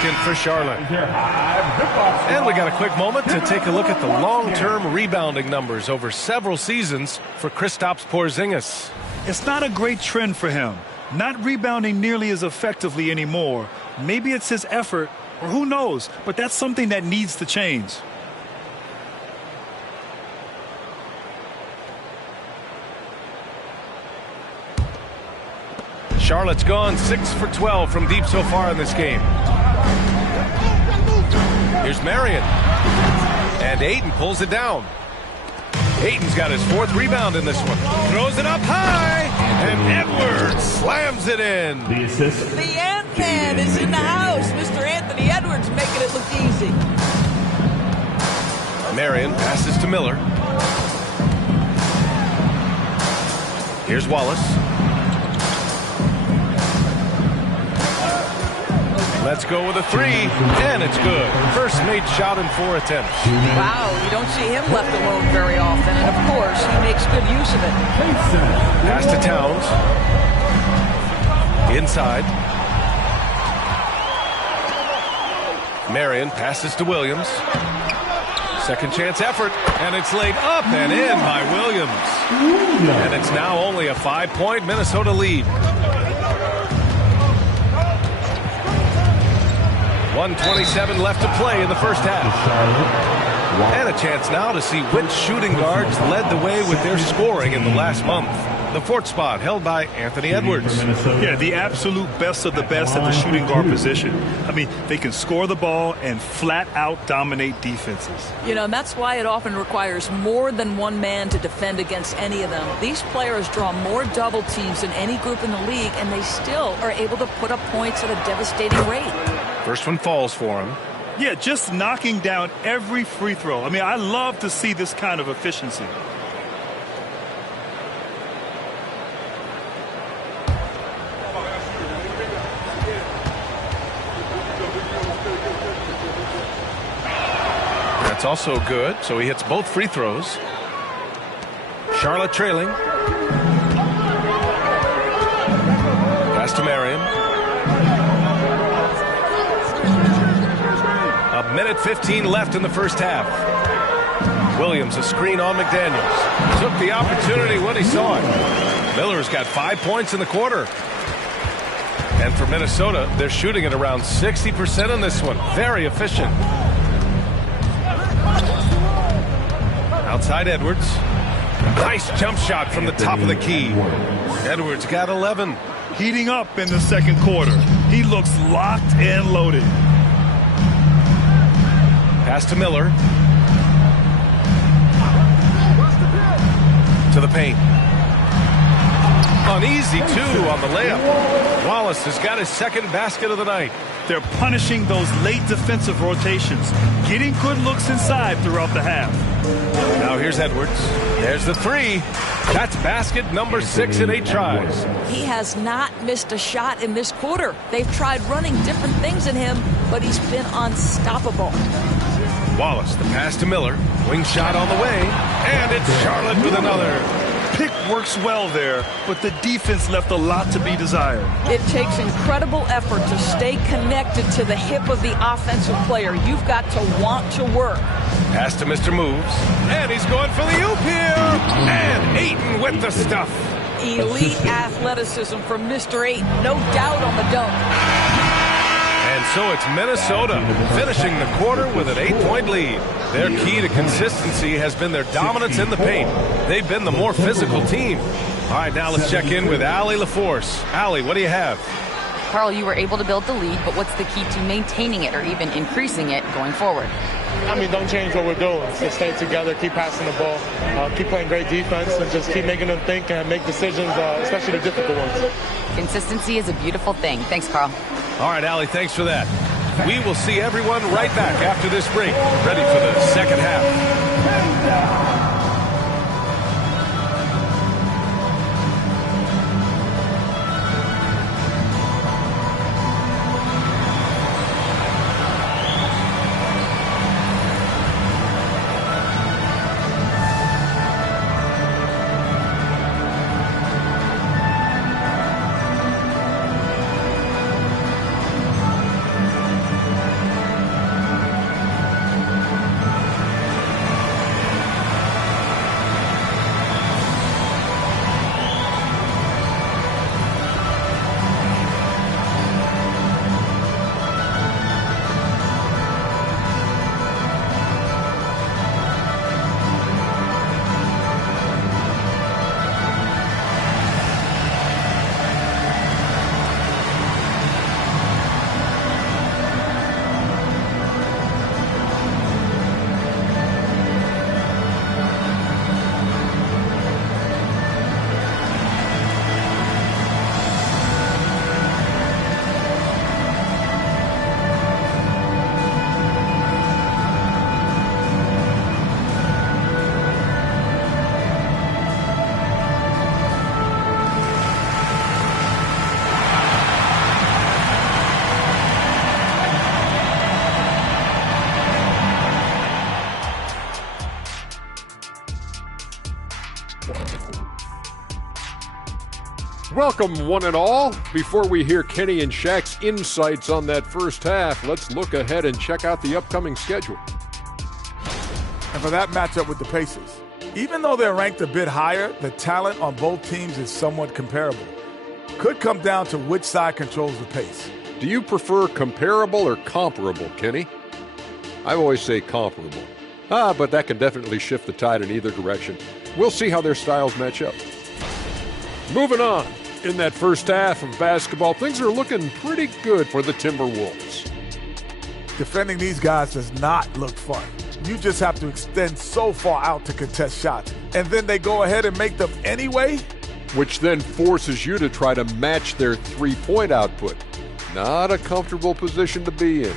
In for Charlotte. And we got a quick moment to take a look at the long-term rebounding numbers over several seasons for Kristaps Porzingis. It's not a great trend for him. Not rebounding nearly as effectively anymore. Maybe it's his effort, or who knows, but that's something that needs to change. Charlotte's gone 6 for 12 from deep so far in this game. Here's Marion. And Ayton pulls it down. Ayton's got his 4th rebound in this one. Throws it up high. And Edwards slams it in. The assist. The Ant-Man is in the house. Mr. Anthony Edwards making it look easy. Marion passes to Miller. Here's Wallace. Let's go with a 3, and it's good. First made shot in 4 attempts. Wow, you don't see him left alone very often, and of course, he makes good use of it. Pass to Towns. Inside. Marion passes to Williams. Second chance effort, and it's laid up and in by Williams. And it's now only a 5-point Minnesota lead. 1:27 left to play in the first half. And a chance now to see which shooting guards led the way with their scoring in the last month. The 4th spot held by Anthony Edwards. Yeah, the absolute best of the best at the shooting guard position. I mean, they can score the ball and flat out dominate defenses. You know, and that's why it often requires more than one man to defend against any of them. These players draw more double teams than any group in the league, and they still are able to put up points at a devastating rate. First one falls for him. Yeah, just knocking down every free throw. I mean, I love to see this kind of efficiency. That's also good, so he hits both free throws. Charlotte trailing. Pass to Marion. A minute 15 left in the first half. Williams, a screen on McDaniels. Took the opportunity when he saw it. Miller's got 5 points in the quarter. And for Minnesota, they're shooting at around 60% in this one. Very efficient. Outside Edwards. Nice jump shot from the top of the key. Edwards got 11. Heating up in the second quarter. He looks locked and loaded. Pass to Miller. To the paint. Uneasy, too, on the layup. Wallace has got his second basket of the night. They're punishing those late defensive rotations, getting good looks inside throughout the half. Now here's Edwards. There's the three. That's basket number 6 in 8 tries. He has not missed a shot in this quarter. They've tried running different things in him, but he's been unstoppable. Wallace, the pass to Miller. Wing shot on the way. And it's Charlotte with another. Pick works well there, but the defense left a lot to be desired. It takes incredible effort to stay connected to the hip of the offensive player. You've got to want to work. Pass to Mr. Moves. And he's going for the oop here. And Ayton with the stuff. Elite athleticism from Mr. Ayton. No doubt on the dunk. And so it's Minnesota finishing the quarter with an 8-point lead. Their key to consistency has been their dominance in the paint. They've been the more physical team. All right, now let's check in with Allie LaForce. Allie, what do you have? Carl, you were able to build the lead, but what's the key to maintaining it or even increasing it going forward? I mean, don't change what we're doing. Just stay together, keep passing the ball, keep playing great defense, and just keep making them think and make decisions, especially the difficult ones. Consistency is a beautiful thing. Thanks, Carl. All right, Allie, thanks for that. We will see everyone right back after this break, ready for the second half. Welcome, one and all. Before we hear Kenny and Shaq's insights on that first half, let's look ahead and check out the upcoming schedule. And for that matchup with the Pacers, even though they're ranked a bit higher, the talent on both teams is somewhat comparable. Could come down to which side controls the pace. Do you prefer comparable or comparable, Kenny? I always say comparable. But that can definitely shift the tide in either direction. We'll see how their styles match up. Moving on. In that first half of basketball, things are looking pretty good for the Timberwolves. Defending these guys does not look fun. You just have to extend so far out to contest shots, and then they go ahead and make them anyway? Which then forces you to try to match their three-point output. Not a comfortable position to be in.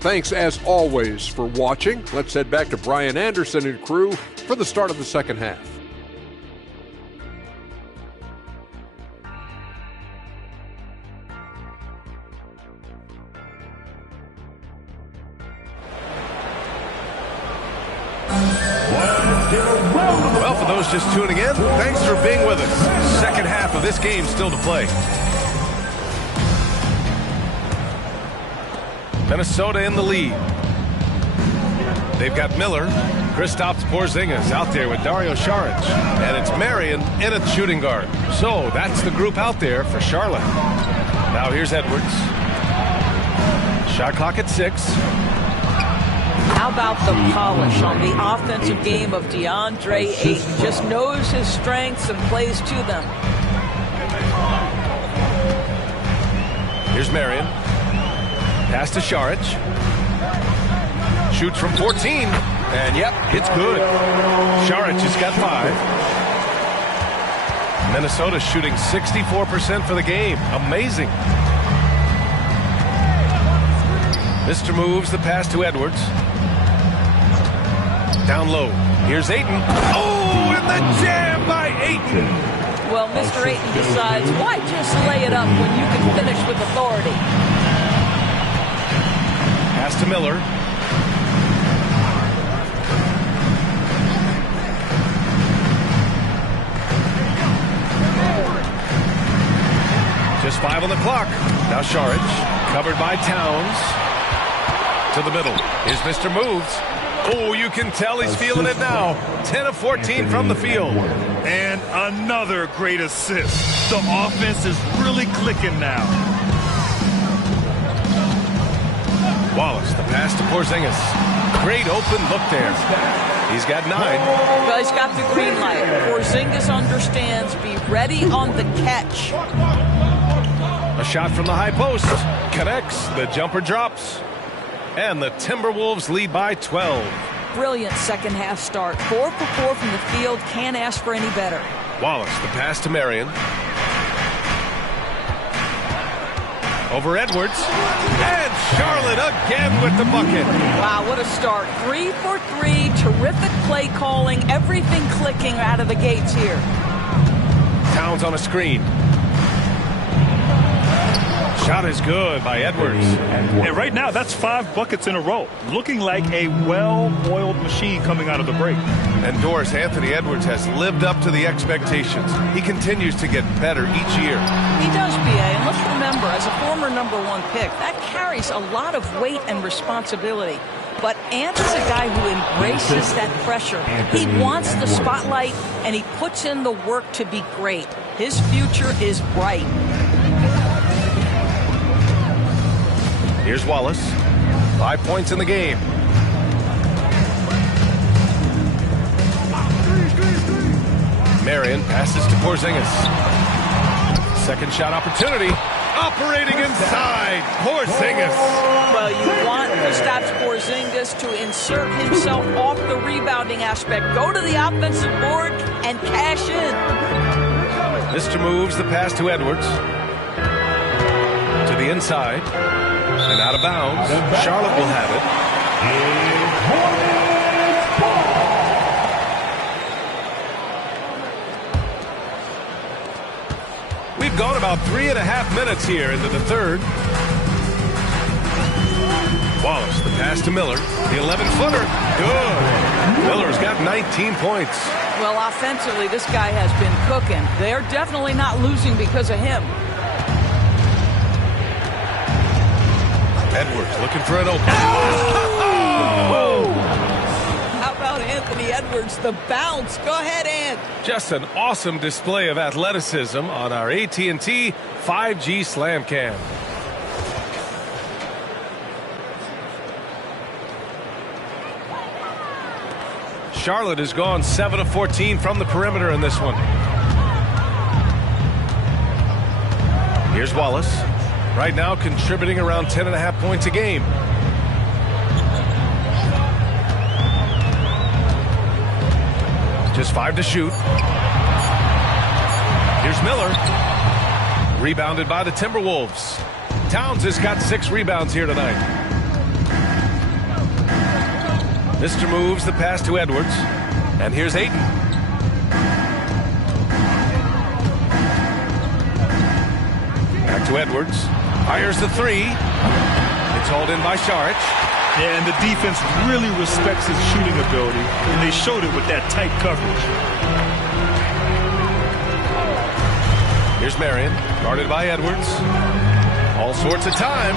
Thanks, as always, for watching. Let's head back to Brian Anderson and crew for the start of the second half. Well, for those just tuning in, thanks for being with us. Second half of this game still to play. Minnesota in the lead. They've got Miller, Kristaps Porzingis out there with Dario Saric, and it's Marion in at shooting guard. So that's the group out there for Charlotte. Now here's Edwards. Shot clock at 6. How about the polish on the offensive game of DeAndre Ayton? Just knows his strengths and plays to them. Here's Marion. Pass to Saric. Shoots from 14. And yep, it's good. Saric has got 5. Minnesota shooting 64% for the game. Amazing. Mr. moves the pass to Edwards. Down low. Here's Ayton. Oh, and the jam by Ayton. Well, Mr. Ayton decides, why just lay it up when you can finish with authority? Pass to Miller. Just 5 on the clock. Now Saric, covered by Towns. To the middle. Here's Mr. Moves. Oh, you can tell he's feeling it now. 10 of 14 from the field. And another great assist. The offense is really clicking now. Wallace, the pass to Porzingis. Great open look there. He's got 9. Well, he's got the green light. Porzingis understands. Be ready on the catch. A shot from the high post. Connects. The jumper drops. And the Timberwolves lead by 12. Brilliant second half start. 4 for 4 from the field. Can't ask for any better. Wallace, the pass to Marion. Over Edwards. And Charlotte again with the bucket. Wow, what a start. 3 for 3. Terrific play calling. Everything clicking out of the gates here. Towns on a screen. Shot is good by Edwards. And right now, that's 5 buckets in a row. Looking like a well-oiled machine coming out of the break. And Doris, Anthony Edwards has lived up to the expectations. He continues to get better each year. He does, B.A. And let's remember, as a former #1 pick, that carries a lot of weight and responsibility. But Ant is a guy who embraces that pressure. He wants the spotlight, and he puts in the work to be great. His future is bright. Here's Wallace. 5 points in the game. Marion passes to Porzingis. Second shot opportunity. Operating inside. Porzingis. Well, you want Kristaps Porzingis to insert himself off the rebounding aspect. Go to the offensive board and cash in. Mr. moves the pass to Edwards. To the inside. And out of bounds. Charlotte will have it. We've gone about 3.5 minutes here into the third. Wallace, the pass to Miller. The 11-footer. Good. Miller's got 19 points. Well, offensively, this guy has been cooking. They're definitely not losing because of him. Edwards looking for an open. Oh! How about Anthony Edwards, the bounce? Go ahead, Ant. Just an awesome display of athleticism on our AT&T 5G Slam Cam. Charlotte has gone 7 of 14 from the perimeter in this one. Here's Wallace. Right now contributing around 10.5 points a game. Just 5 to shoot. Here's Miller. Rebounded by the Timberwolves. Towns has got 6 rebounds here tonight. Mr. moves the pass to Edwards. And here's Ayton. Back to Edwards. Fires the 3. It's hauled in by Saric. Yeah, and the defense really respects his shooting ability, and they showed it with that tight coverage. Here's Marion, guarded by Edwards. All sorts of time.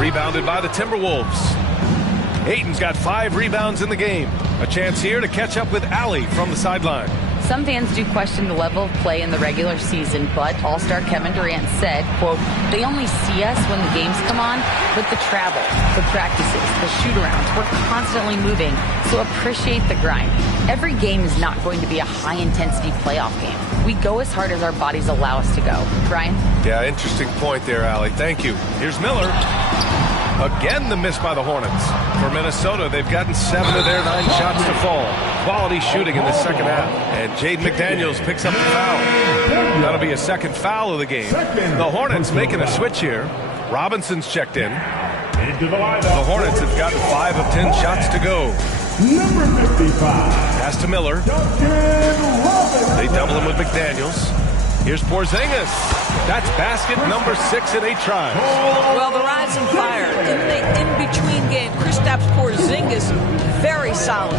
Rebounded by the Timberwolves. Ayton's got 5 rebounds in the game. A chance here to catch up with Allie from the sideline. Some fans do question the level of play in the regular season, but All-Star Kevin Durant said, quote, they only see us when the games come on, but the travel, the practices, the shoot-arounds, we're constantly moving, so appreciate the grind. Every game is not going to be a high-intensity playoff game. We go as hard as our bodies allow us to go. Brian? Yeah, interesting point there, Allie. Thank you. Here's Miller. Again, the miss by the Hornets. For Minnesota, they've gotten 7 of their 9 shots to fall. Quality shooting in the second half. And Jaden McDaniels picks up the foul. That'll be a second foul of the game. The Hornets making a switch here. Robinson's checked in. The Hornets have gotten 5 of 10 shots to go. Number 55. Pass to Miller. They double him with McDaniels. Here's Porzingis. That's basket number 6 in 8 tries. Well, the rising fire in the in-between game. Kristaps Porzingis, very solid.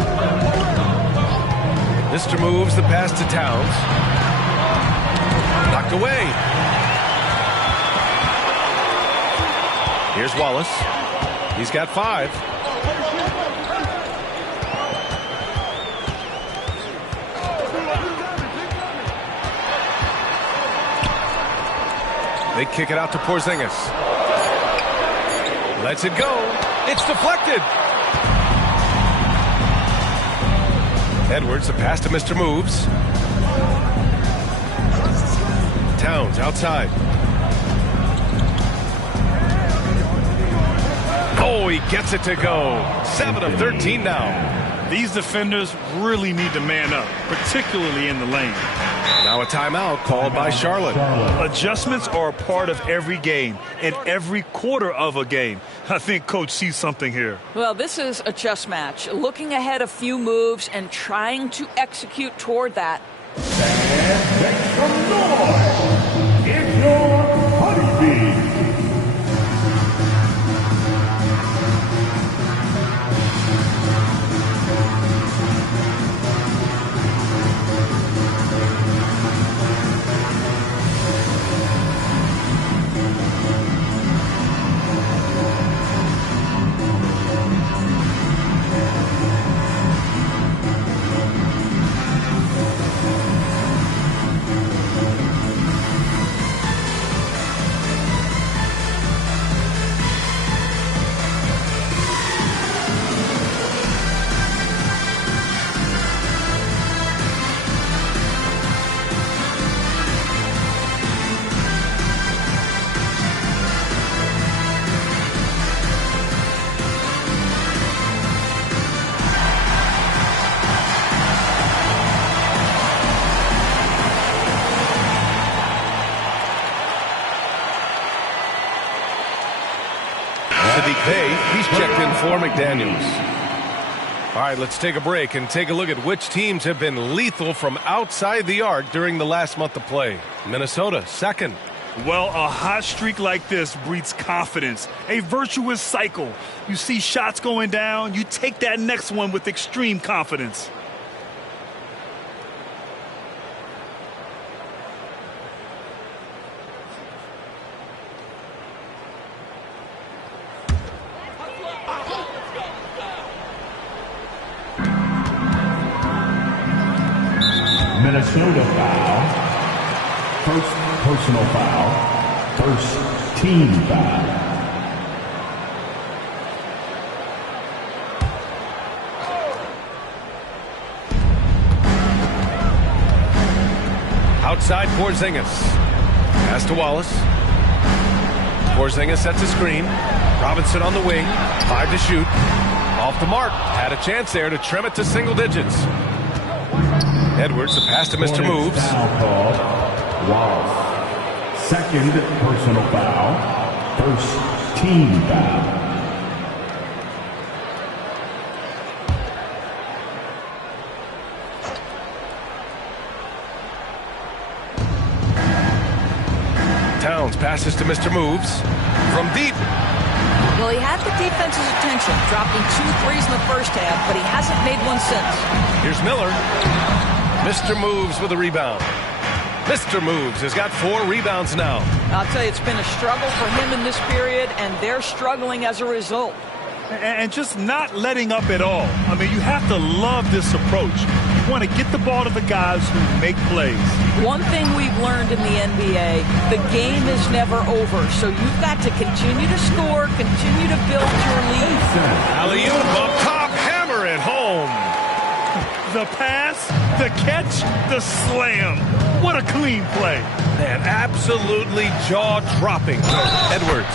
Mr. moves the pass to Towns. Knocked away. Here's Wallace. He's got 5. They kick it out to Porzingis. Lets it go. It's deflected. Edwards, the pass to Mr. Moves. Towns outside. Oh, he gets it to go. 7 of 13 now. These defenders really need to man up, particularly in the lane. Now a timeout called by Charlotte. Adjustments are a part of every game and every quarter of a game. I think Coach sees something here. Well, this is a chess match. Looking ahead a few moves and trying to execute toward that. And make some noise. It's your Honeybee. He's checked in for McDaniels. All right, let's take a break and take a look at which teams have been lethal from outside the arc during the last month of play. Minnesota, second. Well, a hot streak like this breeds confidence, a virtuous cycle. You see shots going down, you take that next one with extreme confidence. Minnesota foul. First personal foul. First team foul. Outside Porzingis. Pass to Wallace. Porzingis sets a screen. Robinson on the wing. 5 to shoot. Off the mark. Had a chance there to trim it to single digits. Edwards, the pass to Mr. Moves. Foul called. Wallace. Second personal foul. First team foul. Towns passes to Mr. Moves. From deep. Well, he had the defense's attention, dropping 2 threes in the first half, but he hasn't made one since. Here's Miller. Mr. Moves with a rebound. Mr. Moves has got 4 rebounds now. I'll tell you, it's been a struggle for him in this period, and they're struggling as a result. And just not letting up at all. I mean, you have to love this approach. You want to get the ball to the guys who make plays. One thing we've learned in the NBA, the game is never over. So you've got to continue to score, continue to build your lead. Alley-oop up top, hammer it home. The pass, the catch, the slam. What a clean play. Man, absolutely jaw-dropping. Edwards.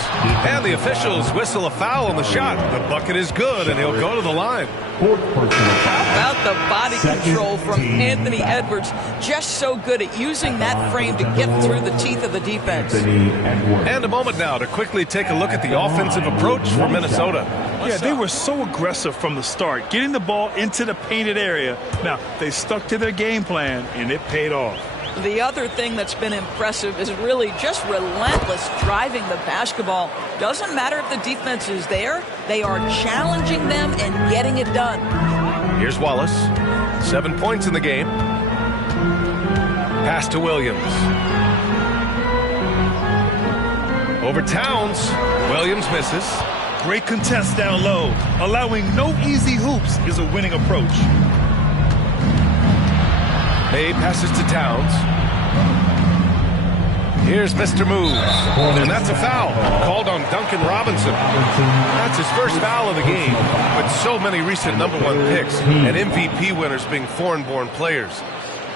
And the officials whistle a foul on the shot. The bucket is good, and he'll go to the line. How about the body control from Anthony Edwards? Just so good at using that frame to get through the teeth of the defense. And a moment now to quickly take a look at the offensive approach for Minnesota. Yeah, they were so aggressive from the start, getting the ball into the painted area. Now, they stuck to their game plan, and it paid off. The other thing that's been impressive is really just relentless driving the basketball. Doesn't matter if the defense is there, they are challenging them and getting it done. Here's Wallace. 7 points in the game. Pass to Williams. Over Towns. Williams misses. Great contest down low. Allowing no easy hoops is a winning approach. Bay passes to Towns. Here's Mr. Moves. And that's a foul called on Duncan Robinson. That's his first foul of the game, with so many recent #1 picks and MVP winners being foreign-born players.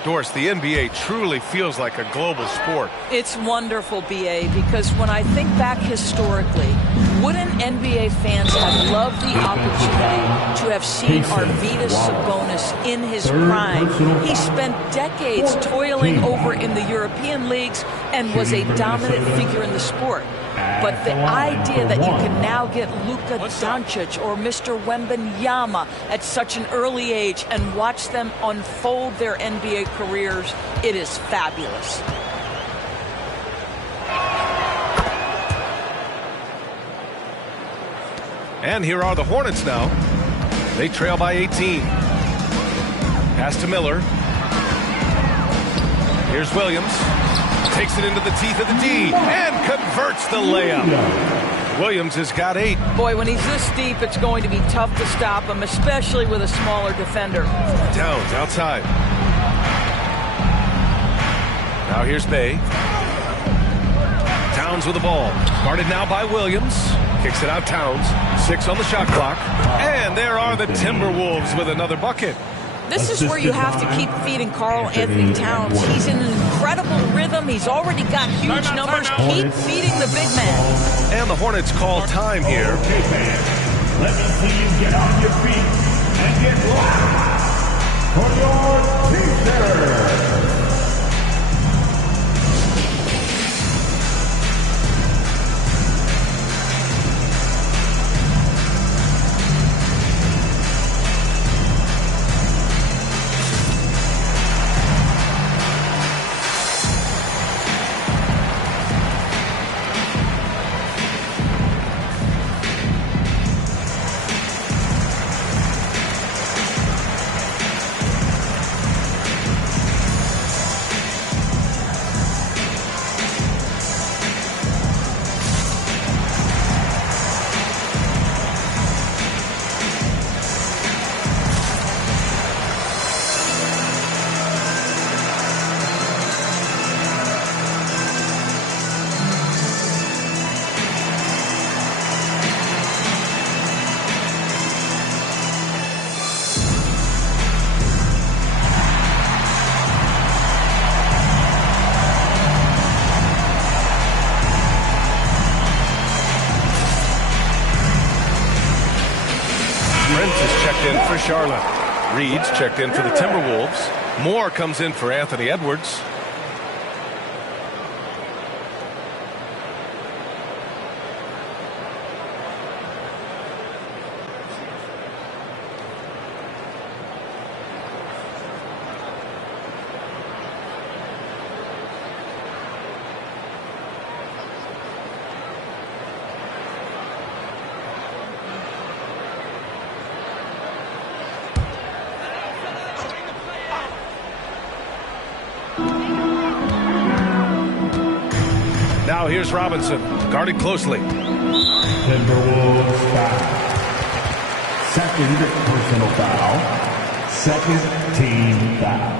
Doris, the NBA truly feels like a global sport. It's wonderful, BA, because when I think back historically, wouldn't NBA fans have loved the opportunity to have seen Arvydas Sabonis in his prime? He spent decades toiling over in the European leagues and was a dominant figure in the sport. But the idea that you can now get Luka Doncic or Mr. Wembanyama at such an early age and watch them unfold their NBA careers, it is fabulous. And here are the Hornets now. They trail by 18. Pass to Miller. Here's Williams. Takes it into the teeth of the D and converts the layup. Williams has got 8. Boy, when he's this deep, it's going to be tough to stop him, especially with a smaller defender. Towns outside. Now here's Bay. Towns with the ball. Guarded now by Williams. Kicks it out Towns. 6 on the shot clock. And there are the Timberwolves with another bucket. This is where you have to keep feeding Karl Anthony Towns. He's in an incredible rhythm. He's already got huge numbers. Keep feeding the big man. And the Hornets call time here. Okay, fans, let me see you get on your feet and get loud for your teacher. For Charlotte. Reed's checked in for the Timberwolves. Moore comes in for Anthony Edwards. Now here's Robinson, guarded closely. Timberwolves foul. Second personal foul. Second team foul.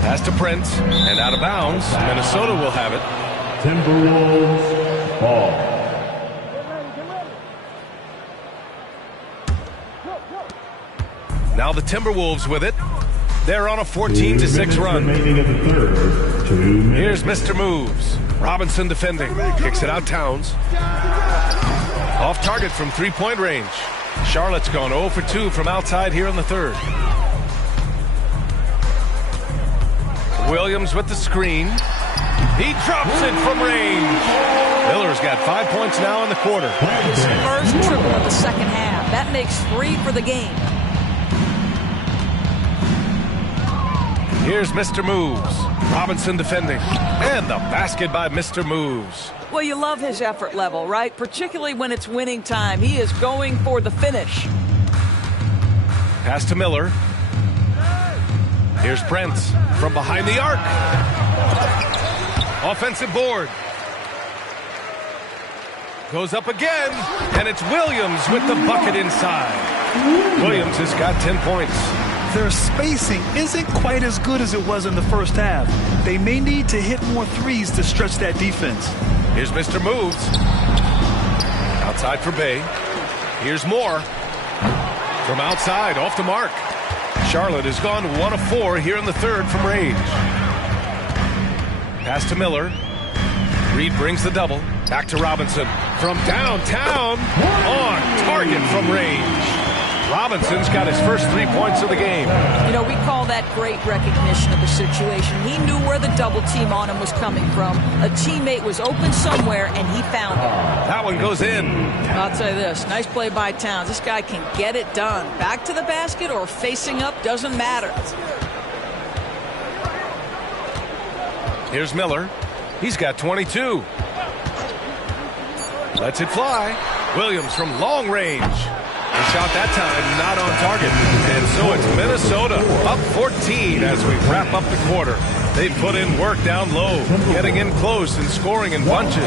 Pass to Prince, and out of bounds. Minnesota will have it. Timberwolves ball. Now the Timberwolves with it. They're on a 14-6 run. Here's Mr. Moves. Robinson defending. Kicks it out Towns. Off target from three-point range. Charlotte's gone 0 for 2 from outside here in the third. Williams with the screen. He drops it from range. Miller's got 5 points now in the quarter. His first triple of the second half. That makes 3 for the game. Here's Mr. Moves. Robinson defending. And the basket by Mr. Moves. Well, you love his effort level, right? Particularly when it's winning time. He is going for the finish. Pass to Miller. Here's Prince from behind the arc. Offensive board. Goes up again, and it's Williams with the bucket inside. Williams has got 10 points. Their spacing isn't quite as good as it was in the first half. They may need to hit more threes to stretch that defense. Here's Mr. Moves. Outside for Bay. Here's Moore. From outside, off the mark. Charlotte has gone 1 of 4 here in the third from range. Pass to Miller. Reed brings the double. Back to Robinson. From downtown, on target from range. Robinson's got his first 3 points of the game. You know, we call that great recognition of the situation. He knew where the double team on him was coming from. A teammate was open somewhere, and he found it. That one goes in. I'll tell you this, nice play by Towns. This guy can get it done. Back to the basket or facing up, doesn't matter. Here's Miller. He's got 22. Lets it fly. Williams from long range. The shot that time not on target. And so it's Minnesota up 14 as we wrap up the quarter. They put in work down low, getting in close and scoring in bunches.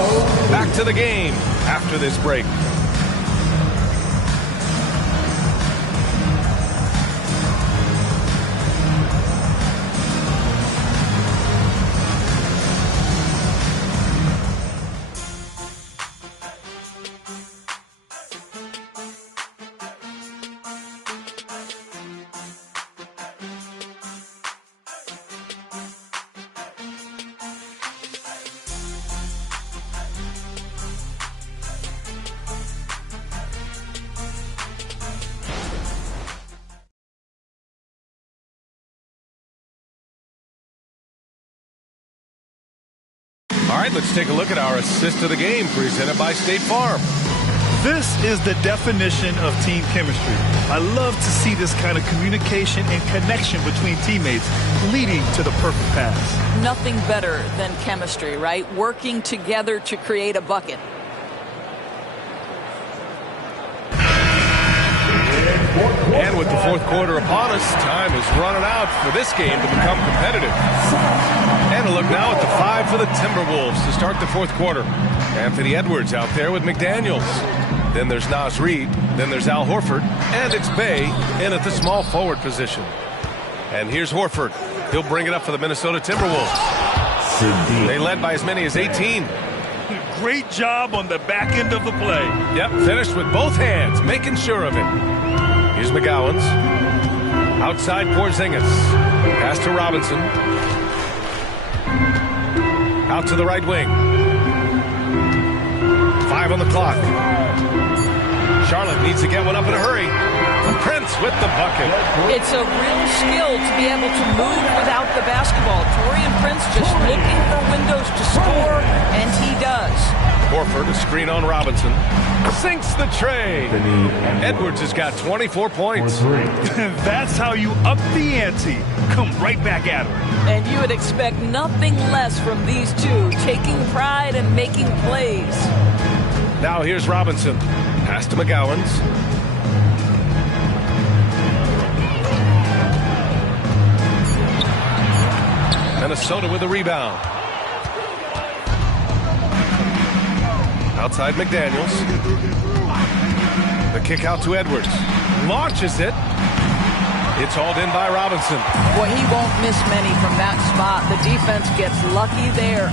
Back to the game after this break. All right, let's take a look at our assist of the game presented by State Farm. This is the definition of team chemistry. I love to see this kind of communication and connection between teammates leading to the perfect pass. Nothing better than chemistry, right? Working together to create a bucket. And with the fourth quarter upon us, time is running out for this game to become competitive. And a look now at the 5 for the Timberwolves to start the fourth quarter. Anthony Edwards out there with McDaniels. Then there's Naz Reid. Then there's Al Horford. And it's Bay in at the small forward position. And here's Horford. He'll bring it up for the Minnesota Timberwolves. They led by as many as 18. Great job on the back end of the play. Yep, finished with both hands, making sure of it. Here's McGowan's. Outside Porzingis. Pass to Robinson. Out to the right wing. 5 on the clock. Charlotte needs to get one up in a hurry. Prince with the bucket. It's a real skill to be able to move without the basketball. Taurean Prince just looking for windows to score, and he does. Horford, a screen on Robinson. Sinks the tray. Edwards has got 24 points. That's how you up the ante. Come right back at him. And you would expect nothing less from these two, taking pride and making plays. Now here's Robinson. Pass to McGowan's. Minnesota with a rebound. Outside McDaniels. The kick out to Edwards. Launches it. It's hauled in by Robinson. Well, he won't miss many from that spot. The defense gets lucky there.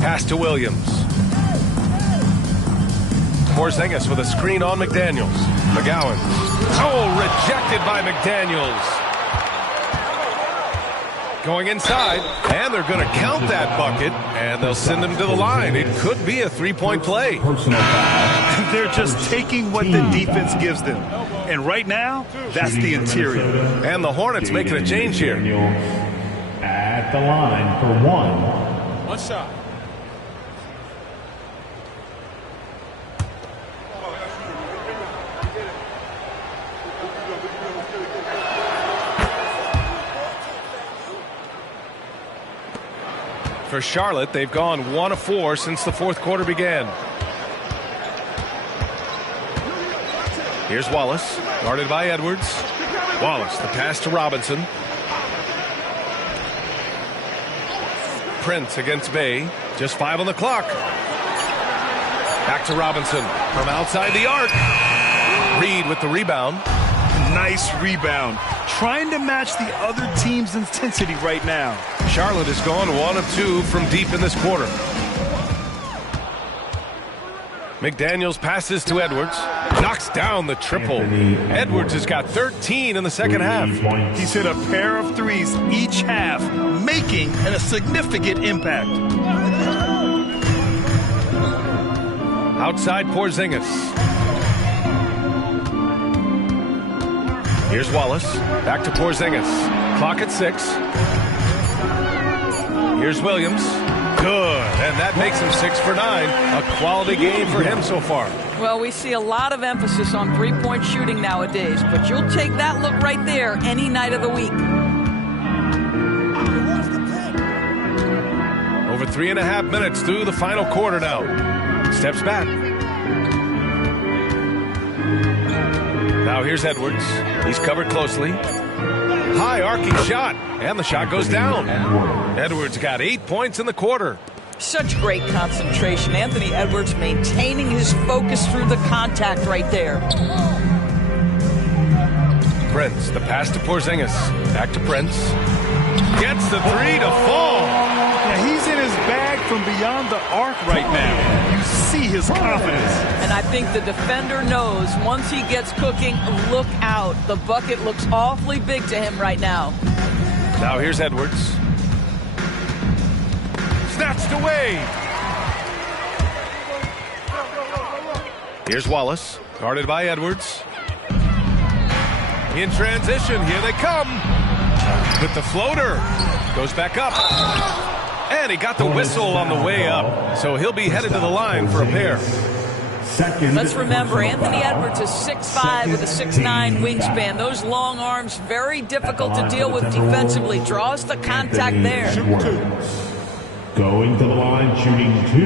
Pass to Williams. Porzingis with a screen on McDaniels. McGowan. Oh, rejected by McDaniels. Going inside, and they're going to count that bucket, and they'll send him to the line. It could be a three-point play. They're just taking what the defense gives them. And right now, that's the interior. And the Hornets making a change here. At the line for one. One shot. For Charlotte, they've gone 1 of 4 since the fourth quarter began. Here's Wallace, guarded by Edwards. Wallace, the pass to Robinson. Prince against Bay. Just 5 on the clock. Back to Robinson from outside the arc. Reed with the rebound. Nice rebound. Trying to match the other team's intensity right now. Charlotte has gone 1 of 2 from deep in this quarter. McDaniels passes to Edwards. Knocks down the triple. Edwards has got 13 in the second half. He's hit a pair of threes each half, making a significant impact. Outside Porzingis. Here's Wallace. Back to Porzingis. Clock at 6. Here's Williams. Good. And that makes him 6 for 9. A quality game for him so far. Well, we see a lot of emphasis on three-point shooting nowadays, but you'll take that look right there any night of the week. Over 3.5 minutes through the final quarter now. Steps back. Now here's Edwards. He's covered closely. High arcing shot, and the shot goes down. Edwards got 8 points in the quarter. Such great concentration. Anthony Edwards maintaining his focus through the contact right there. Prince, the pass to Porzingis. Back to Prince. Gets the 3 to fall. Yeah, he's in his bag from beyond the arc right now. You see his confidence. And I think the defender knows once he gets cooking, look out. The bucket looks awfully big to him right now. Now here's Edwards. Snatched away. Here's Wallace, guarded by Edwards. In transition, here they come. With the floater. Goes back up. And he got the whistle on the way up. So he'll be headed to the line for a pair. Let's remember, Anthony Edwards is 6'5" with a 6'9" wingspan. Those long arms, very difficult to deal with defensively. Draws the contact there. Going to the line, shooting 2.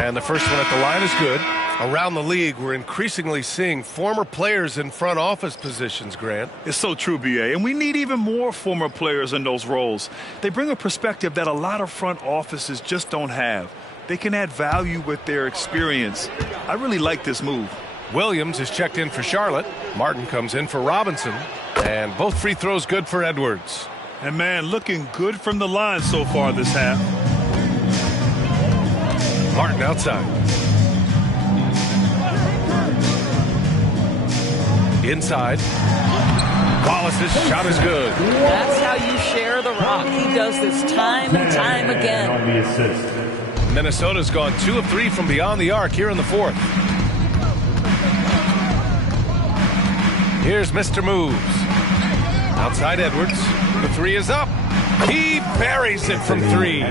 And the first one at the line is good. Around the league, we're increasingly seeing former players in front office positions, Grant. It's so true, B.A., and we need even more former players in those roles. They bring a perspective that a lot of front offices just don't have. They can add value with their experience. I really like this move. Williams is checked in for Charlotte. Martin comes in for Robinson. And both free throws good for Edwards. And, man, looking good from the line so far this half. Martin outside. Inside. Wallace's shot is good. That's how you share the rock. He does this time and time again. Minnesota's gone 2 of 3 from beyond the arc here in the fourth. Here's Mr. Moves. Outside Edwards. The 3 is up. He buries it from 3.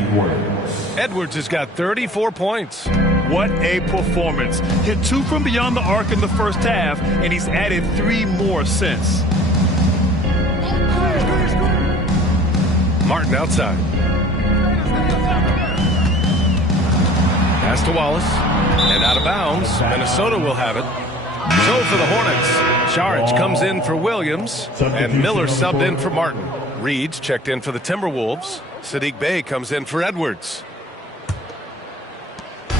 Edwards has got 34 points. What a performance. Hit 2 from beyond the arc in the first half, and he's added 3 more since. Martin outside. Pass to Wallace. And out of bounds. Minnesota will have it. So for the Hornets, Saric comes in for Williams, and Miller subbed in for Martin. Reeds checked in for the Timberwolves. Saddiq Bey comes in for Edwards.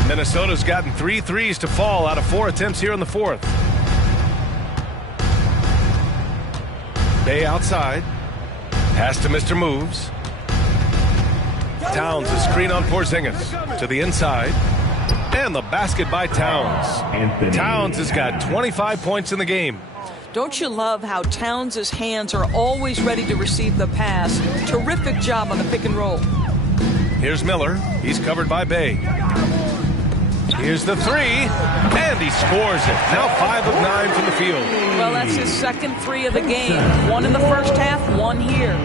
Minnesota's gotten 3 threes to fall out of 4 attempts here in the fourth. Bey outside. Pass to Mr. Moves. Towns a screen on Porzingis to the inside. And the basket by Towns. Towns has got 25 points in the game. Don't you love how Towns' hands are always ready to receive the pass? Terrific job on the pick and roll. Here's Miller. He's covered by Bey. Here's the 3, and he scores it. Now 5 of 9 from the field. Well, that's his second 3 of the game. 1 in the first half, 1 here.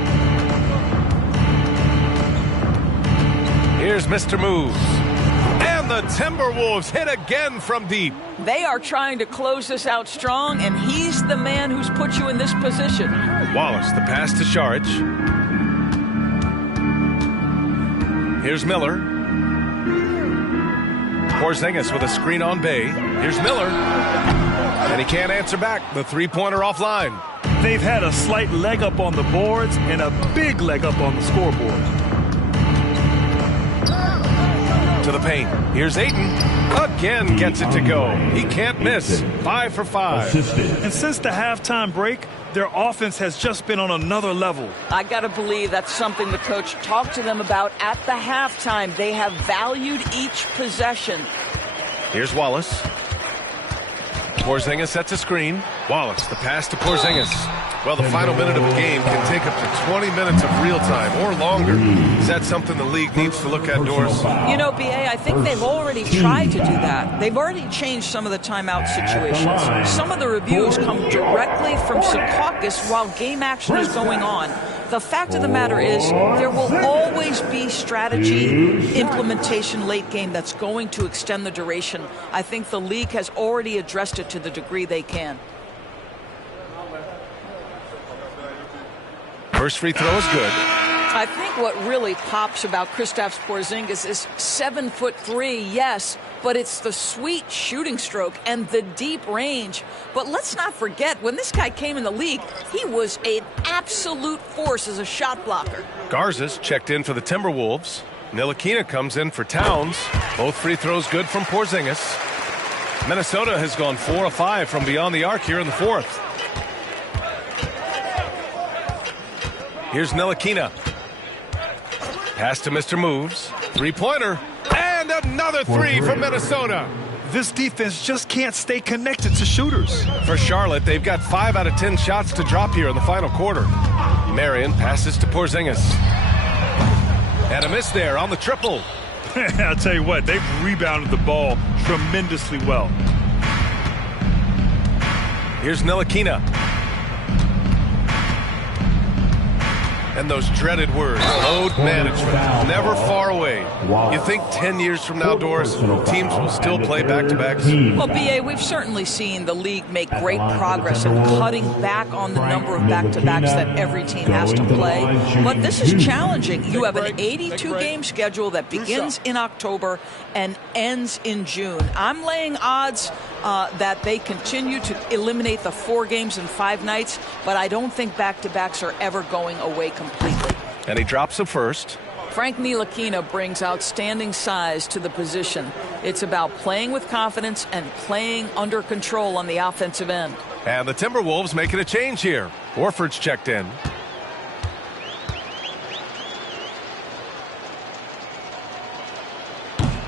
Here's Mr. Moves. And the Timberwolves hit again from deep. They are trying to close this out strong, and he's the man who's put you in this position. Wallace, the pass to Saric. Here's Miller. Porzingis with a screen on Bey. Here's Miller. And he can't answer back. The three-pointer offline. They've had a slight leg up on the boards and a big leg up on the scoreboard. To the paint. Here's Ayton. Again gets it to go. He can't miss. 5 for 5. And since the halftime break, their offense has just been on another level. I got to believe that's something the coach talked to them about at the halftime. They have valued each possession. Here's Wallace. Porzingis sets a screen. Wallace, the pass to Porzingis. Well, the final minute of a game can take up to 20 minutes of real time or longer. Is that something the league needs to look at, Doris? You know, B.A., I think they've already tried to do that. They've already changed some of the timeout situations. Some of the reviews come directly from Secaucus while game action is going on. The fact of the matter is there will always be strategy implementation late game that's going to extend the duration. I think the league has already addressed it to the degree they can. First free throw is good. I think what really pops about Kristaps Porzingis is 7'3", yes, but it's the sweet shooting stroke and the deep range. But let's not forget, when this guy came in the league, he was an absolute force as a shot blocker. Garza's checked in for the Timberwolves. Ntilikina comes in for Towns. Both free throws good from Porzingis. Minnesota has gone 4 of 5 from beyond the arc here in the fourth. Here's Ntilikina. Pass to Mr. Moves. Three-pointer. And another 3 from Minnesota. This defense just can't stay connected to shooters. For Charlotte, they've got 5 out of 10 shots to drop here in the final quarter. Marion passes to Porzingis. And a miss there on the triple. I'll tell you what, they've rebounded the ball tremendously well. Here's Ntilikina. And those dreaded words, load management, never far away. You think 10 years from now, Doris, teams will still play back-to-backs? Well, B.A., we've certainly seen the league make great progress in cutting back on the number of back-to-backs that every team has to play. But this is challenging. You have an 82-game schedule that begins in October and ends in June. I'm laying odds that they continue to eliminate the 4 games in 5 nights, but I don't think back-to-backs are ever going away completely. And he drops the first. Frank Ntilikina brings outstanding size to the position. It's about playing with confidence and playing under control on the offensive end. And the Timberwolves making a change here. Horford's checked in.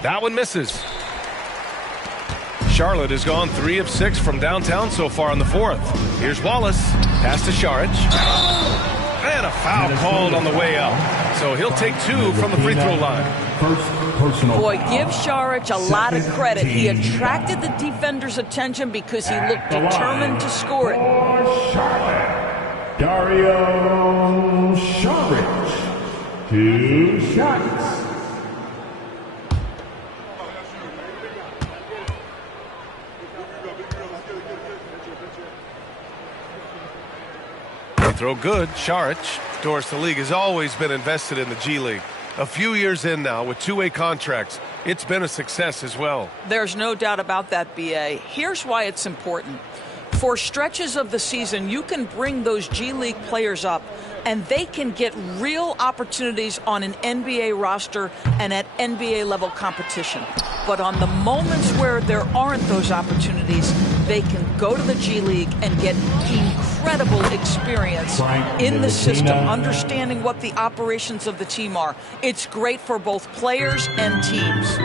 That one misses. Charlotte has gone 3 of 6 from downtown so far in the fourth. Here's Wallace. Pass to Saric. And a foul called on the way up. So he'll take 2 from the free throw line. Boy, give Saric a lot of credit. He attracted the defender's attention because he looked determined to score it. Dario Saric. 2 shots. throw good. Šarić. Doris, the league has always been invested in the G League. A few years in now with two-way contracts, it's been a success as well. There's no doubt about that, B.A. Here's why it's important. For stretches of the season, you can bring those G League players up, and they can get real opportunities on an NBA roster and at NBA level competition. But on the moments where there aren't those opportunities, they can go to the G League and get incredible experience in the system, understanding what the operations of the team are. It's great for both players and teams.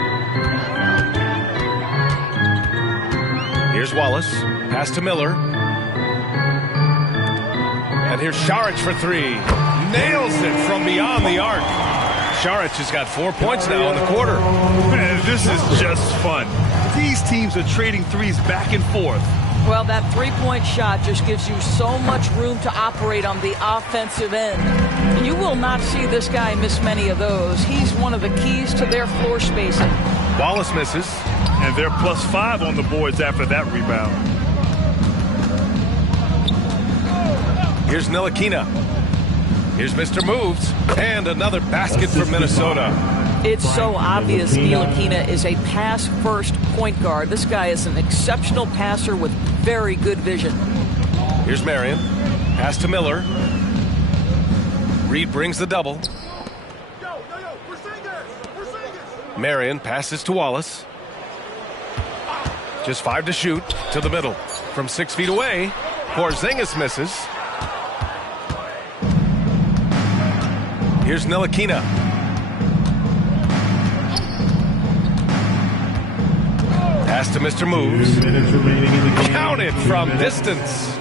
Here's Wallace. Pass to Miller. And here's Šarić for three. Nails it from beyond the arc. Šarić has got 4 points now in the quarter. Man, this is just fun. These teams are trading threes back and forth. Well, that three-point shot just gives you so much room to operate on the offensive end. You will not see this guy miss many of those. He's one of the keys to their floor spacing. Wallace misses. And they're +5 on the boards after that rebound. Here's Ntilikina. Here's Mr. Moves. And another basket for Minnesota. It's so obvious Ntilikina is a pass-first point guard. This guy is an exceptional passer with very good vision. Here's Marion. Pass to Miller. Reed brings the double. Marion passes to Wallace. Just 5 to shoot. To the middle. From 6 feet away, Porzingis misses. Here's Ntilikina. Pass to Mr. Moves. Count it from distance.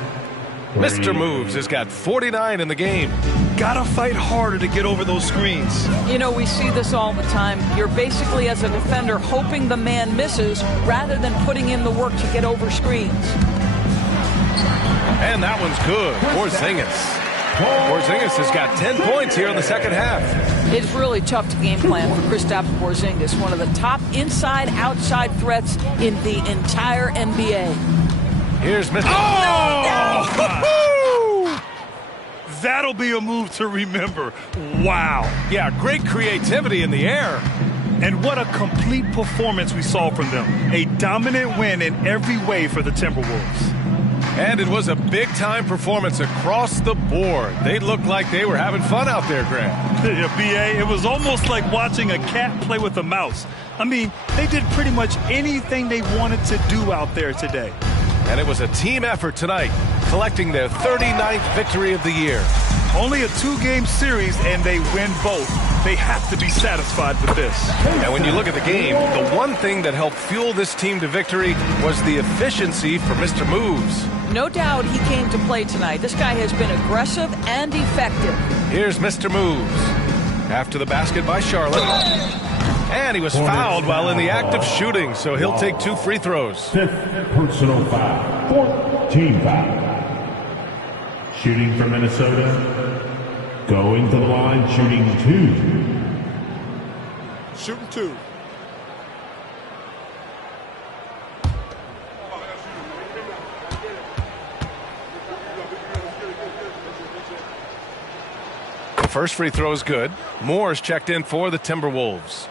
Mr. Moves has got 49 in the game. Gotta fight harder to get over those screens. You know, we see this all the time. You're basically, as a defender, hoping the man misses rather than putting in the work to get over screens. And that one's good. Porzingis. Porzingis has got 10 points here in the second half. It's really tough to game plan for Kristaps Porzingis, one of the top inside-outside threats in the entire NBA. Here's Mr. Oh! That'll be a move to remember. Wow. Yeah, great creativity in the air. And what a complete performance we saw from them. A dominant win in every way for the Timberwolves. And it was a big-time performance across the board. They looked like they were having fun out there, Grant. Yeah, B.A., it was almost like watching a cat play with a mouse. I mean, they did pretty much anything they wanted to do out there today. And it was a team effort tonight, collecting their 39th victory of the year. Only a 2-game series, and they win both. They have to be satisfied with this. And when you look at the game, the one thing that helped fuel this team to victory was the efficiency for Mr. Moves. No doubt he came to play tonight. This guy has been aggressive and effective. Here's Mr. Moves. After the basket by Charlotte. And he was fouled while in the act of shooting, so he'll take 2 free throws. 5th personal foul. 14 foul. Shooting for Minnesota. Going to the line, shooting 2. Shooting 2. First free throw is good. Moore's checked in for the Timberwolves.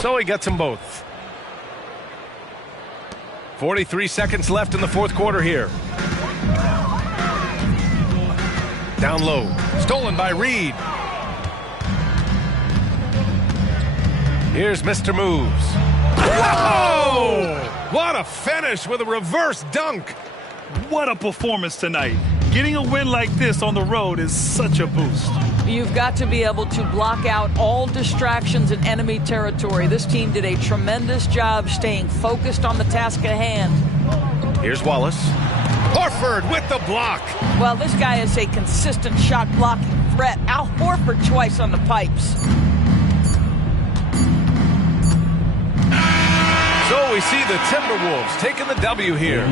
So he gets them both. 43 seconds left in the fourth quarter here. Down low. Stolen by Reed. Here's Mr. Moves. Whoa! What a finish with a reverse dunk. What a performance tonight. Getting a win like this on the road is such a boost. You've got to be able to block out all distractions in enemy territory. This team did a tremendous job staying focused on the task at hand. Here's Wallace. Horford with the block. Well, this guy is a consistent shot blocking threat. Al Horford twice on the pipes. So we see the Timberwolves taking the W here.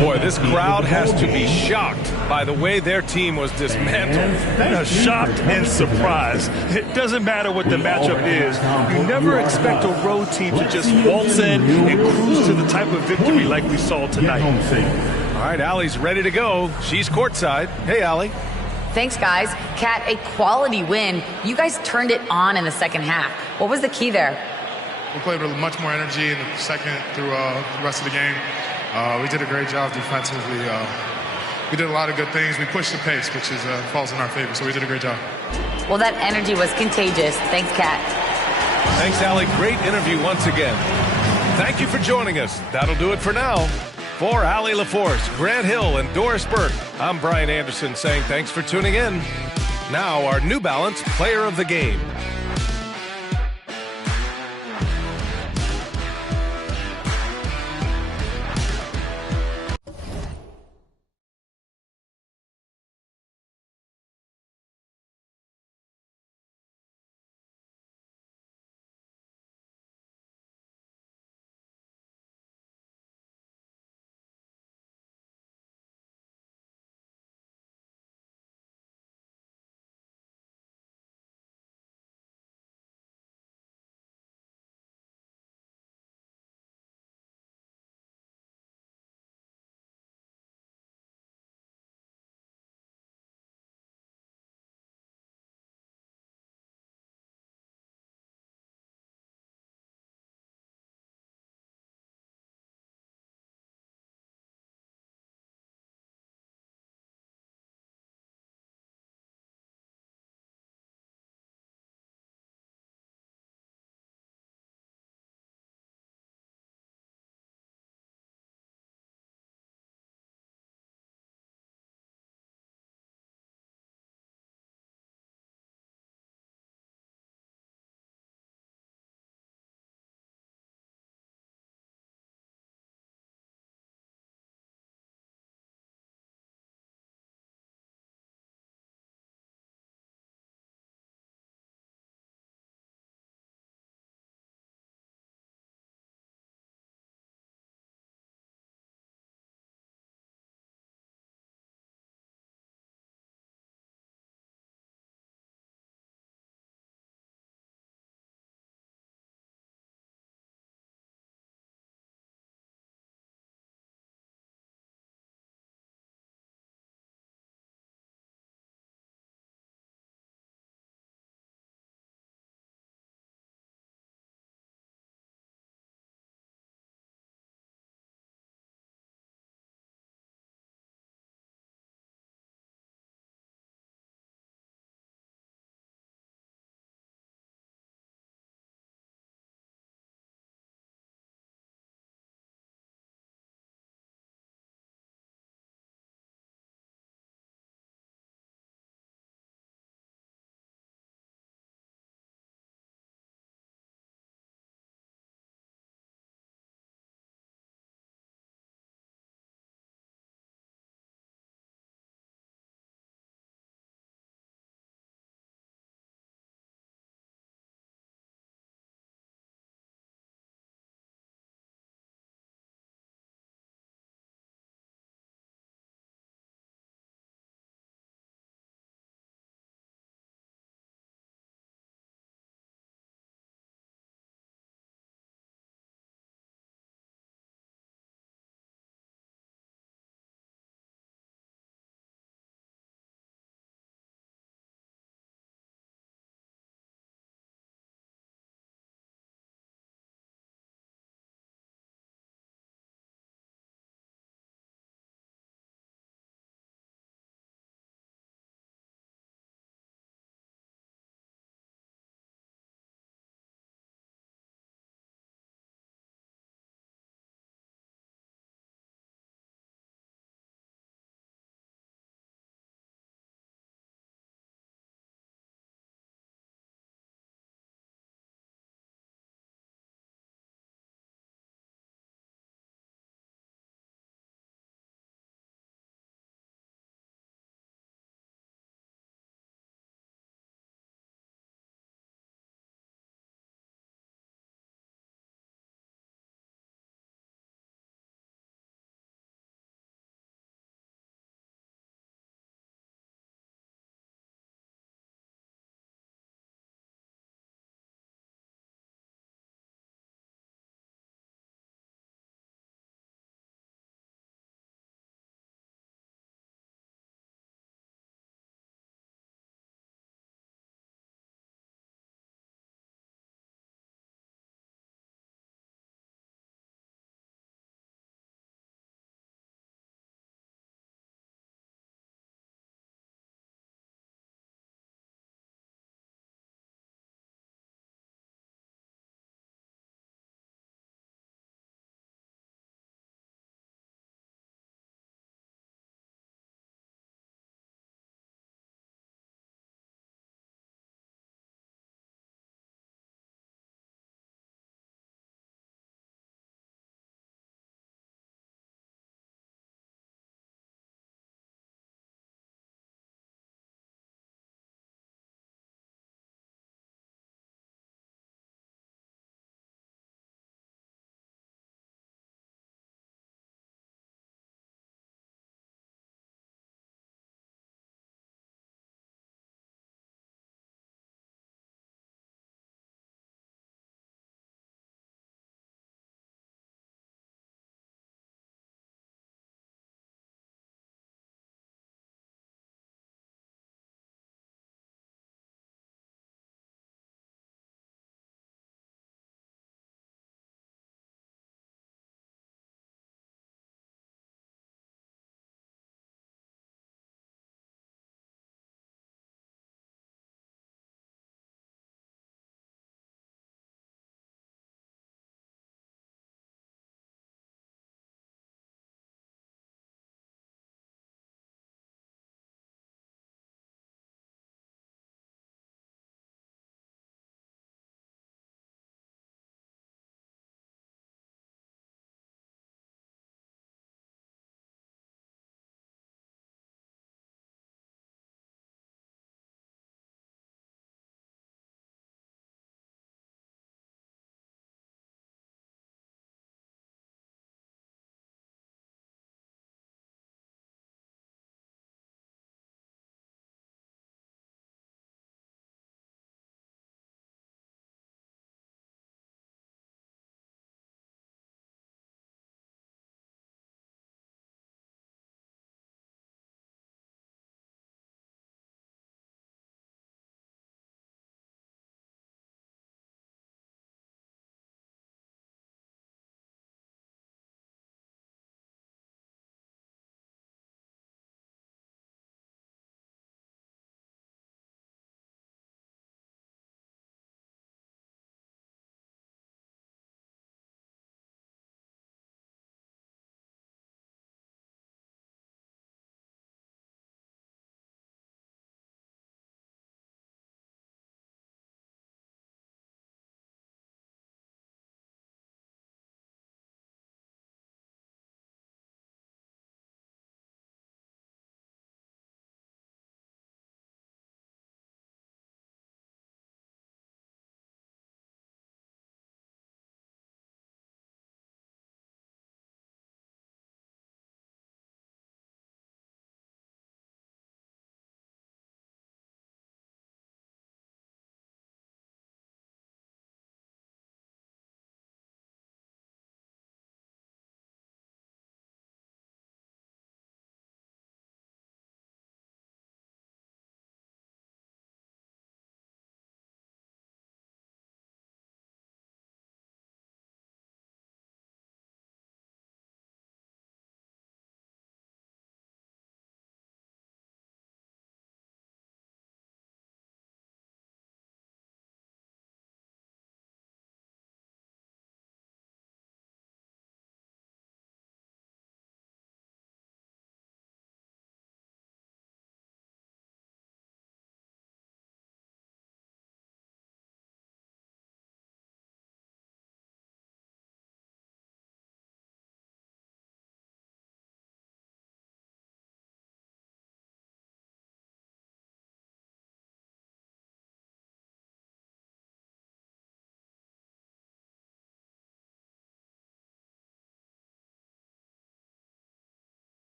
Boy, this crowd has to be shocked by the way their team was dismantled. Shocked and surprised. It doesn't matter what the matchup is. You never expect a road team to just waltz in and cruise to the type of victory like we saw tonight. All right, Allie's ready to go. She's courtside. Hey, Allie. Thanks, guys. Kat, a quality win. You guys turned it on in the second half. What was the key there? We played with much more energy in the second through the rest of the game. We did a great job defensively. We did a lot of good things. We pushed the pace, which falls in our favor, so we did a great job. Well, that energy was contagious. Thanks, Kat. Thanks, Allie. Great interview once again. Thank you for joining us. That'll do it for now. For Allie LaForce, Grant Hill, and Doris Burke, I'm Brian Anderson saying thanks for tuning in. Now, our New Balance Player of the Game.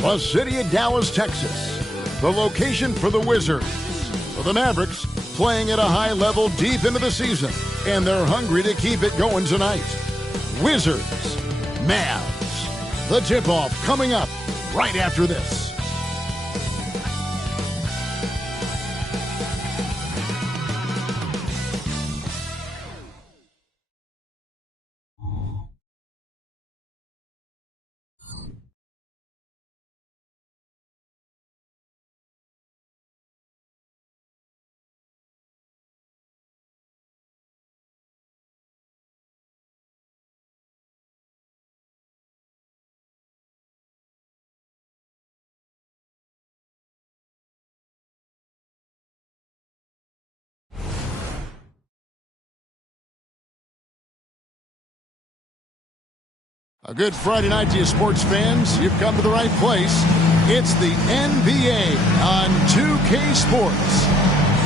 the city of Dallas, Texas, the location for the Wizards. For the Mavericks, playing at a high level deep into the season, and they're hungry to keep it going tonight. Wizards, Mavs. The tip-off coming up right after this. A good Friday night to you sports fans. You've come to the right place. It's the NBA on 2K Sports.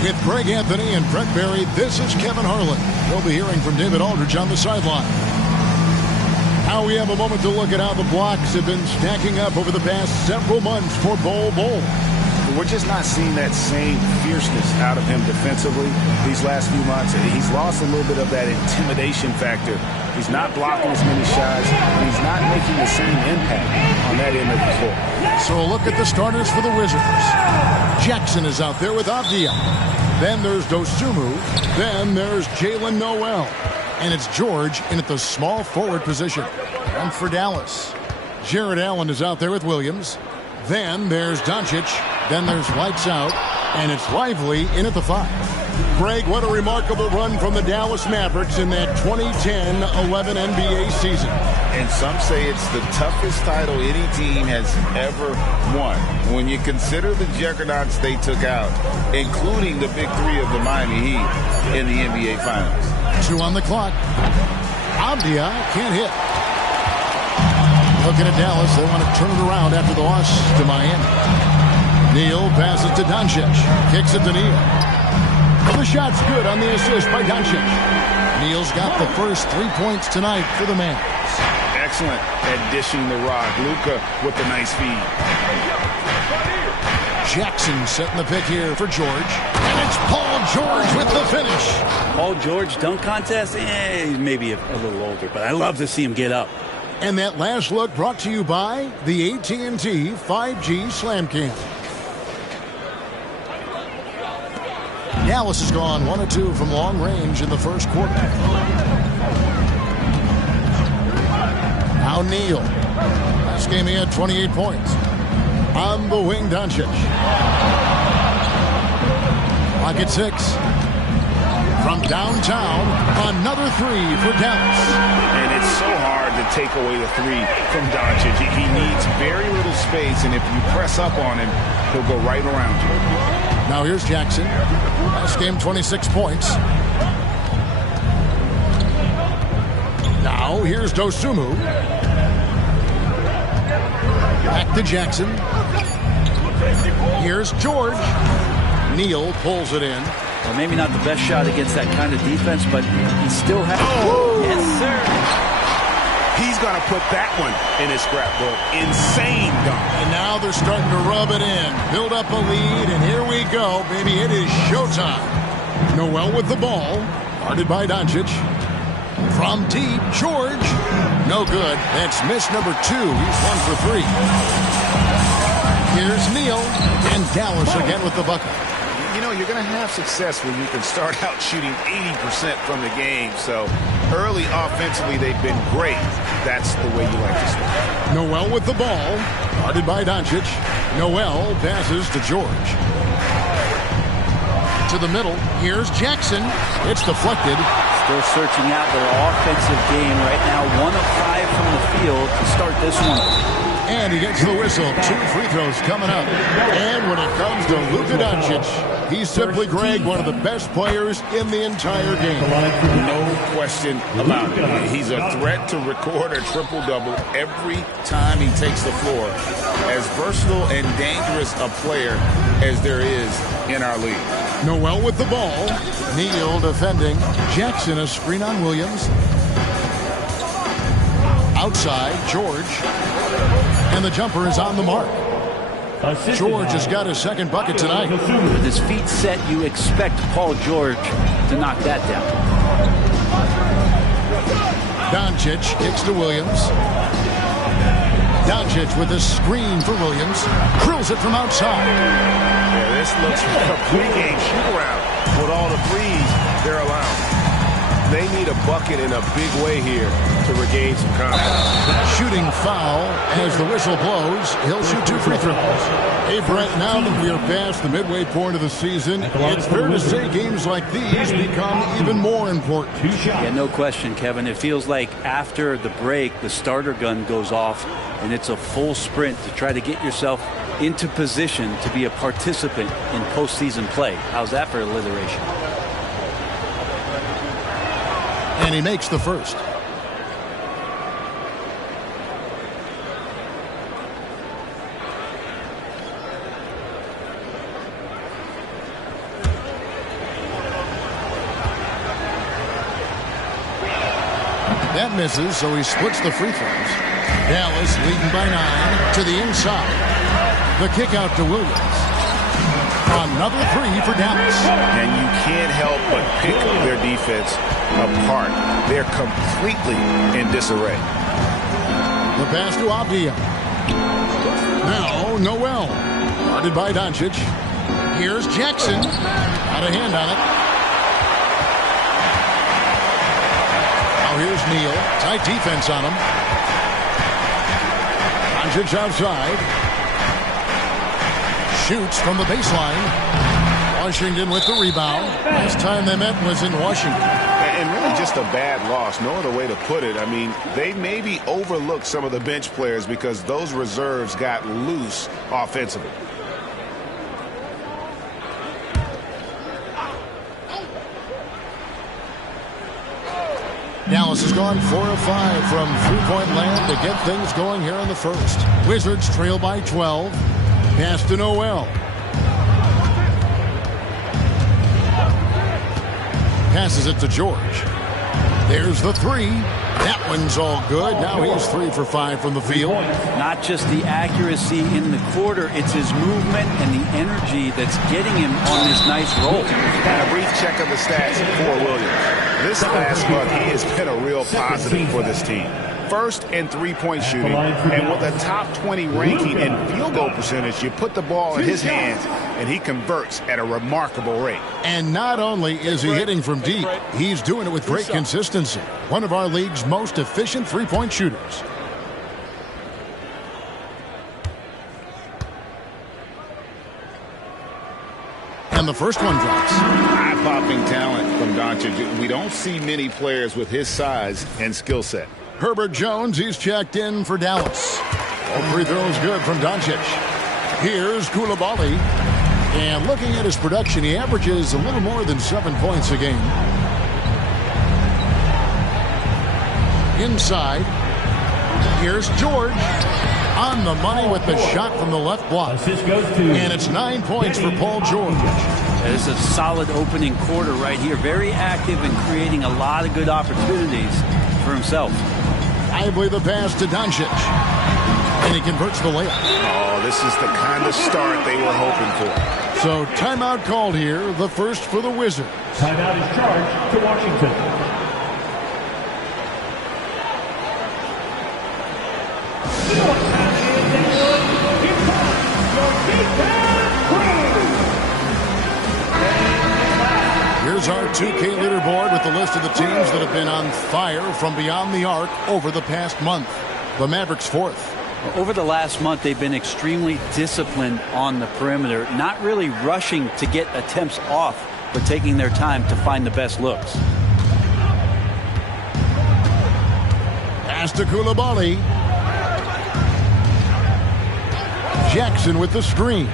With Greg Anthony and Brent Barry, this is Kevin Harlan. We'll be hearing from David Aldridge on the sideline. Now we have a moment to look at how the blocks have been stacking up over the past several months for Bol Bol. We're just not seeing that same fierceness out of him defensively these last few months. He's lost a little bit of that intimidation factor. He's not blocking as many shots. He's not making the same impact on that end of the floor. So a look at the starters for the Wizards. Jackson is out there with Avdia. Then there's Dosunmu. Then there's Jalen Noel. And it's George in at the small forward position. And for Dallas, Jared Allen is out there with Williams. Then there's Doncic. Then there's Lights Out. And it's Lively in at the 5. Greg, what a remarkable run from the Dallas Mavericks in that 2010-11 NBA season. And some say it's the toughest title any team has ever won. When you consider the juggernauts they took out, including the big three of the Miami Heat in the NBA Finals. 2 on the clock. Avdia can't hit. Looking at Dallas, they want to turn it around after the loss to Miami. Neal passes to Doncic. Kicks it to Neal. The shot's good on the assist by Doncic. Neal's got the first 3 points tonight for the Mavs. Excellent at dishing the rock. Luka with the nice feed. Jackson setting the pick here for George. And it's Paul George with the finish. Paul George dunk contest? He's maybe a little older, but I love to see him get up. And that last look brought to you by the AT&T 5G Slam Cam. Dallas has gone 1 of 2 from long range in the first quarter. Now Neal. Last game he had 28 points. On the wing, Doncic. Clock at 6. From downtown, another 3 for Dallas. And it's so hard to take away the 3 from Doncic. He needs very little space, and if you press up on him, he'll go right around you. Now here's Jackson. Last game, 26 points. Now here's Dosunmu. Back to Jackson. Here's George. Neal pulls it in. Well, maybe not the best shot against that kind of defense, but he still has... Oh! Yes, sir. He's going to put that one in his scrapbook. Insane dunk. And now they're starting to rub it in. Build up a lead, and here we go, baby. It is showtime. Noel with the ball. Guarded by Doncic. From deep, George. No good. That's miss number 2. He's 1 for 3. Here's Neal. And Dallas again with the bucket. You know, you're going to have success when you can start out shooting 80% from the game. So early offensively, they've been great. That's the way you like to start. Noel with the ball. Guarded by Doncic. Noel passes to George. To the middle. Here's Jackson. It's deflected. Still searching out their offensive game right now. 1 of 5 from the field to start this one. And he gets the whistle. 2 free throws coming up. And when it comes to Luka Doncic, he's simply, Greg, one of the best players in the entire game. No question about it. He's a threat to record a triple-double every time he takes the floor. As versatile and dangerous a player as there is in our league. Noel with the ball. Neal defending. Jackson a screen on Williams. Outside, George. And the jumper is on the mark. George has got his second bucket tonight. With his feet set, you expect Paul George to knock that down. Doncic kicks to Williams. Doncic with a screen for Williams. Drills it from outside. Yeah, this looks like a pregame shoot-around with all the threes they're allowing. They need a bucket in a big way here to regain some confidence. Shooting foul as the whistle blows. He'll shoot 2 free throws. Hey, Brett, now that we are past the midway point of the season, it's fair to say games like these become even more important. Yeah, no question, Kevin. It feels like after the break, the starter gun goes off, and it's a full sprint to try to get yourself into position to be a participant in postseason play. How's that for alliteration? And he makes the first. That misses, so he splits the free throws. Dallas leading by 9 to the inside. The kick out to Williams. Another three for Dallas. And you can't help but pick their defense apart. They're completely in disarray. The pass to Abdia. Now Noel. Guarded by Doncic. Here's Jackson. Got a hand on it. Now here's Neal. Tight defense on him. Doncic outside. Shoots from the baseline. Washington with the rebound. Last time they met was in Washington. And really just a bad loss. No other way to put it. I mean, they maybe overlooked some of the bench players because those reserves got loose offensively. Dallas has gone 4 of 5 from three-point land to get things going here in the first. Wizards trail by 12. Pass to Noel. Passes it to George. There's the three. That one's all good. Now he's 3 for 5 from the field. Not just the accuracy in the quarter, it's his movement and the energy that's getting him on this nice roll. And a brief check of the stats for Williams. This last month, he has been a real positive for this team. First in three-point shooting, and with a top 20 ranking in field goal percentage, you put the ball in his hands, and he converts at a remarkable rate. And not only is he hitting from deep, he's doing it with great consistency. One of our league's most efficient three-point shooters. And the first one drops. Eye-popping talent from Doncic. We don't see many players with his size and skill set. Herbert Jones, he's checked in for Dallas. All free throws good from Doncic. Here's Koulibaly. And looking at his production, he averages a little more than 7 points a game. Inside. Here's George. On the money with the shot from the left block. And it's 9 points for Paul George. It's a solid opening quarter right here. Very active and creating a lot of good opportunities for himself. I believe the pass to Doncic. And he converts the layup. Oh, this is the kind of start they were hoping for. So timeout called here, the first for the Wizards. Timeout is charged to Washington. Here's our 2K leaderboard with the list of the teams that have been on fire from beyond the arc over the past month. The Mavericks 4th. Over the last month, they've been extremely disciplined on the perimeter, not really rushing to get attempts off, but taking their time to find the best looks. Pass to Koulibaly. Jackson with the screen.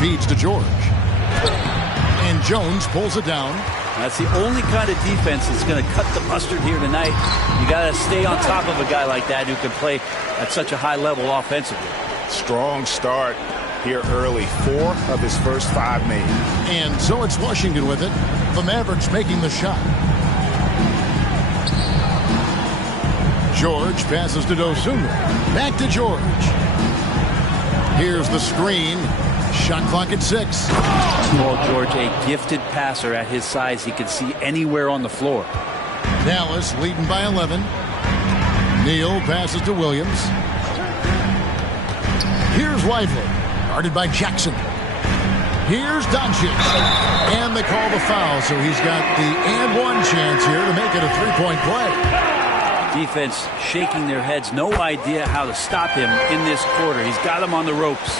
Feeds to George. And Jones pulls it down. That's the only kind of defense that's going to cut the mustard here tonight. You got to stay on top of a guy like that who can play at such a high level offensively. Strong start here early. 4 of his first 5 made. And so it's Washington with it. The Mavericks making the shot. George passes to Dosunmu. Back to George. Here's the screen. Shot clock at 6. Paul George, a gifted passer at his size. He can see anywhere on the floor. Dallas leading by 11. Neal passes to Williams. Here's Lively, guarded by Jackson. Here's Doncic. And they call the foul, so he's got the and one chance here to make it a three-point play. Defense shaking their heads. No idea how to stop him in this quarter. He's got him on the ropes.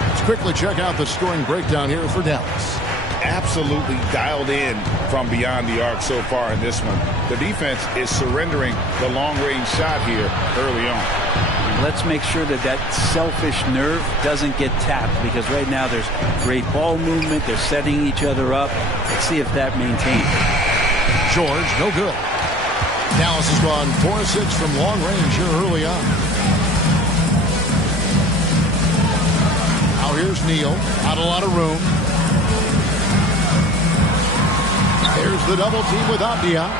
Let's quickly check out the scoring breakdown here for Dallas. Absolutely dialed in from beyond the arc so far in this one. The defense is surrendering the long-range shot here early on. Let's make sure that that selfish nerve doesn't get tapped, because right now there's great ball movement. They're setting each other up. Let's see if that maintains. George, no good. Dallas has gone 4-6 from long range here early on. Now here's Neal. Not a lot of room. There's the double team with Abdia.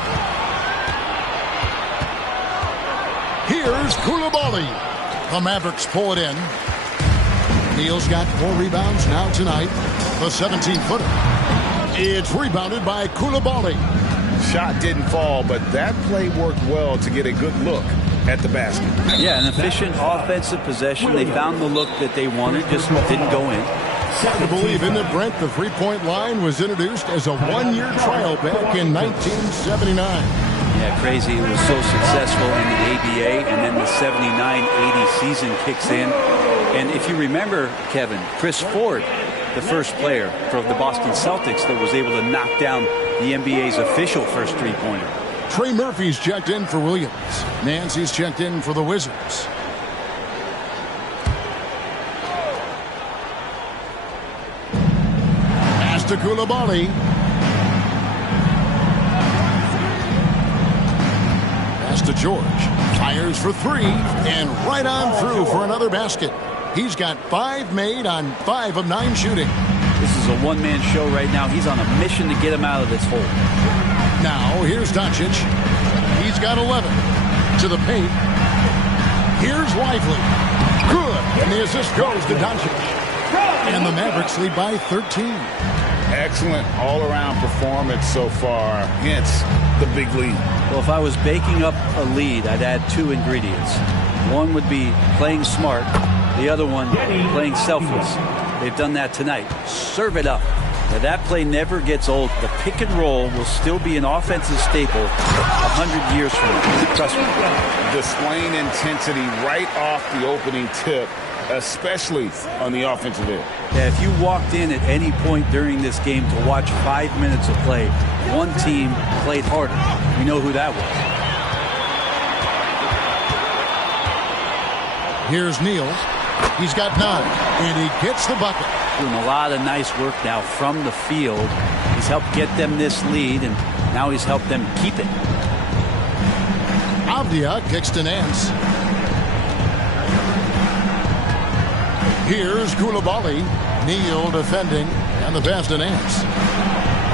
Here's Coulibaly. The Mavericks pull it in. Neal's got 4 rebounds now tonight. The 17-footer. It's rebounded by Coulibaly. Shot didn't fall, but that play worked well to get a good look at the basket. Yeah, an efficient offensive possession. They found the look that they wanted, just didn't go in. Hard to believe, isn't it, Brent? The three-point line was introduced as a one-year trial back in 1979. Yeah, crazy. It was so successful in the ABA, and then the 79-80 season kicks in. And if you remember, Kevin, Chris Ford, the first player for the Boston Celtics that was able to knock down the NBA's official first three-pointer. Trey Murphy's checked in for Williams. Nancy's checked in for the Wizards. Pass to Coulibaly. Pass to George. Fires for 3 and right on through for another basket. He's got 5 made on 5 of 9 shooting. This is a one-man show right now. He's on a mission to get him out of this hole. Now, here's Doncic. He's got 11. To the paint. Here's Lively. Good. And the assist goes to Doncic. And the Mavericks lead by 13. Excellent all-around performance so far against the big lead. Well, if I was baking up a lead, I'd add 2 ingredients. One would be playing smart. The other one, playing selfless. They've done that tonight. Serve it up. Now, that play never gets old. The pick and roll will still be an offensive staple 100 years from now. Trust me. Displaying intensity right off the opening tip, especially on the offensive end. Yeah, if you walked in at any point during this game to watch 5 minutes of play, one team played harder. We know who that was. Here's Neal. He's got 9, and he gets the bucket. Doing a lot of nice work now from the field. He's helped get them this lead, and now he's helped them keep it. Abdia kicks to Nance. Here's Coulibaly. Neal defending, and the pass to Nance.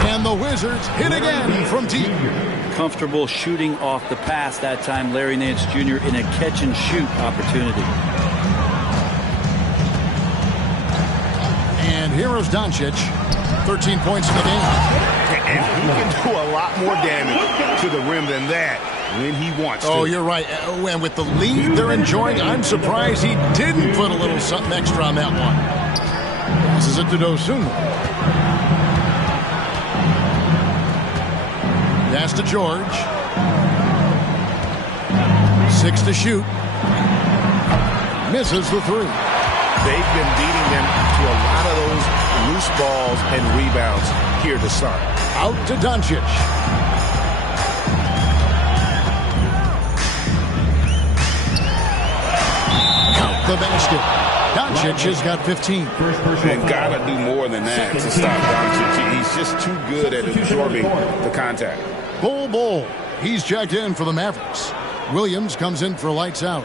And the Wizards hit again from deep. Comfortable shooting off the pass that time. Larry Nance Jr. in a catch-and-shoot opportunity. And here is Doncic, 13 points in the game. And he can do a lot more damage to the rim than that when he wants to. Oh, you're right. And with the lead they're enjoying, I'm surprised he didn't put a little something extra on that one. Passes it to Dosunmu. Pass to George. 6 to shoot. Misses the 3. They've been beating them to a lot of those loose balls and rebounds here to start. Out to Doncic. Count the basket. Doncic has got 15. And gotta do more than that to stop Doncic. He's just too good at absorbing the contact. Bull. He's checked in for the Mavericks. Williams comes in for lights out.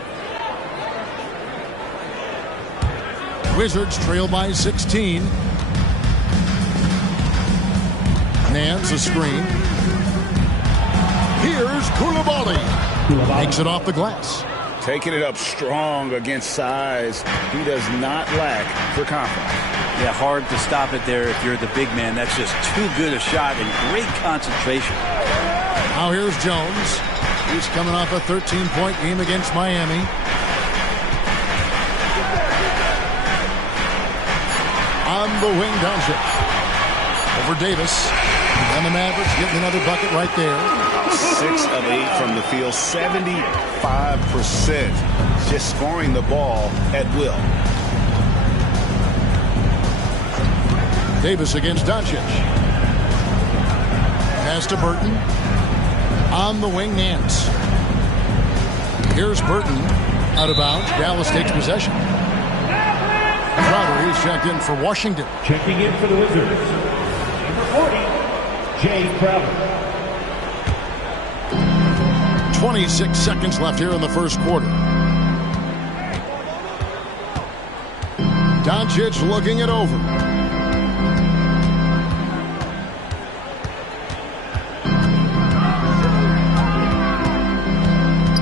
Wizards trail by 16. Nance a screen. Here's Coulibaly. Makes it off the glass. Taking it up strong against size. He does not lack for confidence. Yeah, hard to stop it there if you're the big man. That's just too good a shot and great concentration. Now here's Jones. He's coming off a 13-point game against Miami. On the wing, Doncic. Over Davis. And the Mavericks getting another bucket right there. 6 of 8 from the field, 75%. Just scoring the ball at will. Davis against Doncic. Pass to Burton. On the wing, Nance. Here's Burton. Out of bounds. Dallas takes possession. Crowder, he's checked in for Washington. Checking in for the Wizards, number 40, Jay Crowder. 26 seconds left here in the first quarter. Doncic looking it over.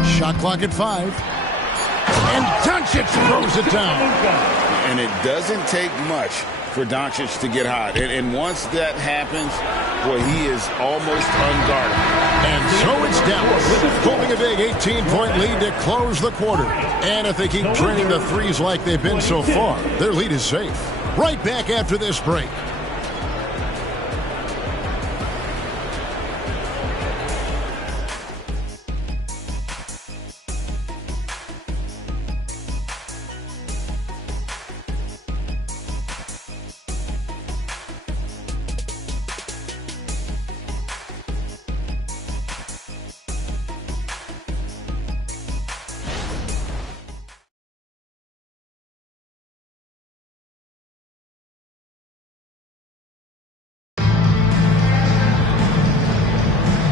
Shot clock at 5. And Doncic throws it down. And it doesn't take much for Doncic to get hot. And once that happens, boy, he is almost unguarded. And so it's Dallas, holding a big 18-point lead to close the quarter. And if they keep training the threes like they've been so far, their lead is safe. Right back after this break.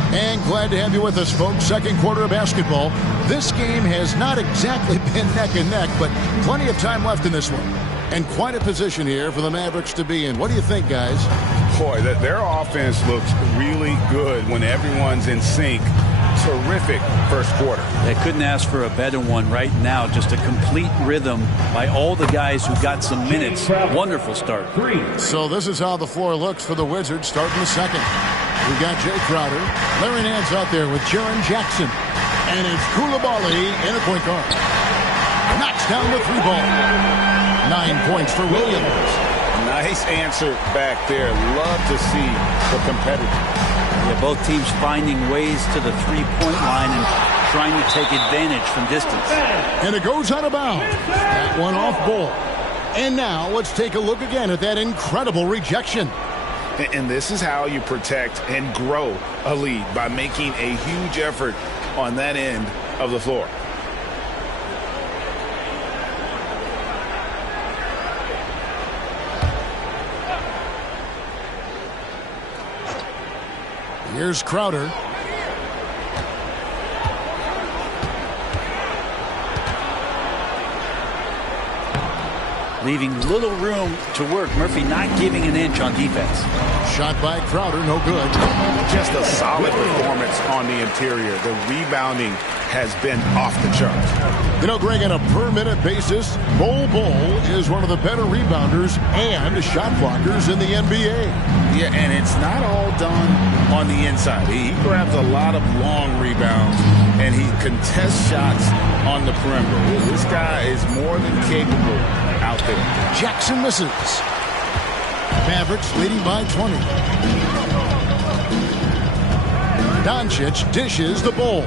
And glad to have you with us, folks. Second quarter of basketball. This game has not exactly been neck and neck, but plenty of time left in this one. And quite a position here for the Mavericks to be in. What do you think, guys? Boy, their offense looks really good when everyone's in sync. Terrific first quarter. They couldn't ask for a better one right now. Just a complete rhythm by all the guys who got some minutes. Wonderful start. So this is how the floor looks for the Wizards starting the second. We've got Jay Crowder. Larry Nance out there with Jaren Jackson. And it's Coulibaly in a point guard. Knocks down the 3-ball. 9 points for Williams. Nice answer back there. Love to see the competitor. Yeah, both teams finding ways to the three-point line and trying to take advantage from distance. And it goes out of bounds. That one off ball. And now let's take a look again at that incredible rejection. And this is how you protect and grow a lead, by making a huge effort on that end of the floor. Here's Crowder. Leaving little room to work. Murphy not giving an inch on defense. Shot by Crowder, no good. Just a solid performance on the interior. The rebounding has been off the charts. You know, Greg, on a per-minute basis, Bol is one of the better rebounders and shot blockers in the NBA. Yeah, and it's not all done on the inside. He grabs a lot of long rebounds, and he contests shots on the perimeter. This guy is more than capable out there. Jackson misses. Mavericks leading by 20. Doncic dishes the ball.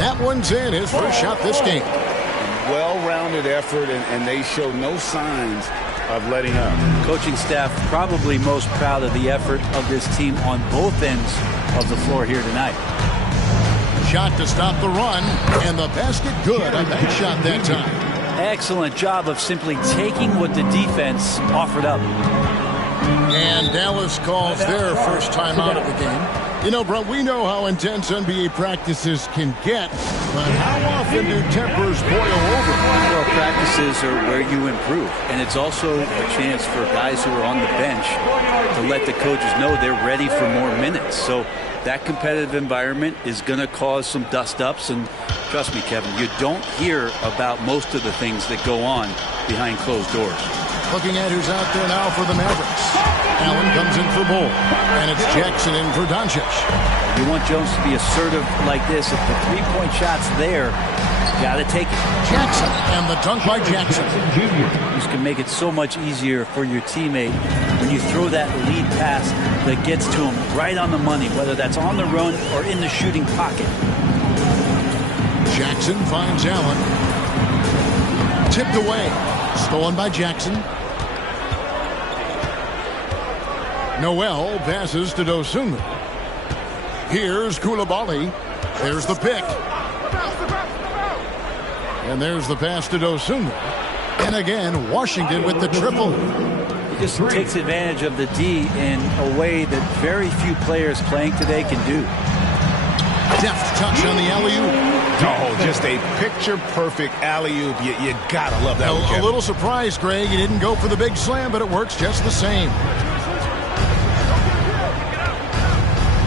That one's in, his first shot this game. Well-rounded effort, and they show no signs of letting up. Coaching staff probably most proud of the effort of this team on both ends of the floor here tonight. Shot to stop the run, and the basket good. A nice shot that time. Excellent job of simply taking what the defense offered up. And Dallas calls their first time out of the game. You know, bro, we know how intense NBA practices can get, but how often do tempers boil over? Well, practices are where you improve, and it's also a chance for guys who are on the bench to let the coaches know they're ready for more minutes. So that competitive environment is going to cause some dust-ups, and trust me, Kevin, you don't hear about most of the things that go on behind closed doors. Looking at who's out there now for the Mavericks. Allen comes in for Bull, and it's Jackson in for Doncic. You want Jones to be assertive like this. If the three-point shot's there, you got to take it. Jackson, and the dunk by Jackson. This can make it so much easier for your teammate when you throw that lead pass that gets to him right on the money, whether that's on the run or in the shooting pocket. Jackson finds Allen. Tipped away. Stolen by Jackson. Noel passes to Dosunmu. Here's Koulibaly. There's the pick. And there's the pass to Dosunmu. And again, Washington with the triple. He just takes advantage of the D in a way that very few players playing today can do. Deft touch on the alley-oop. Oh, just a picture-perfect alley-oop. You gotta love that one, A little surprised, Greg. He didn't go for the big slam, but it works just the same.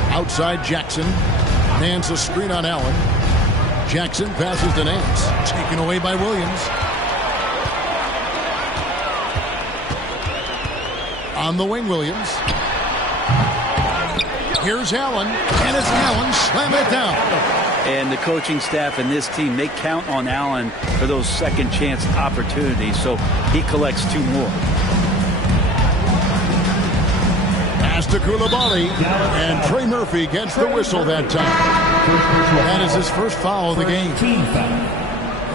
Outside Jackson. Nance a screen on Allen. Jackson passes to Nance. Taken away by Williams. On the wing, Williams. Here's Allen. And it's Allen slamming it down. And the coaching staff and this team, they count on Allen for those second chance opportunities, so he collects two more. Pass to Koulibaly, and Trey Murphy gets the whistle that time. That is his first foul of the game.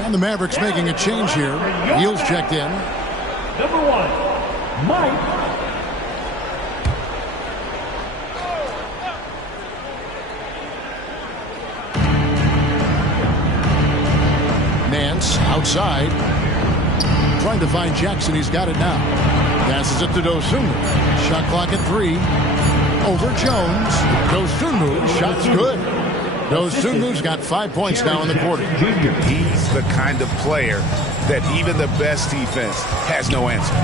And the Mavericks making a change here. Neal's checked in. Number 1, Mike. Nance outside. Trying to find Jackson. He's got it now. Passes it to Dosunmu. Shot clock at 3. Over Jones. Dosunmu. Shot's good. Dosunmu's got 5 points now in the quarter. He's the kind of player that even the best defense has no answer.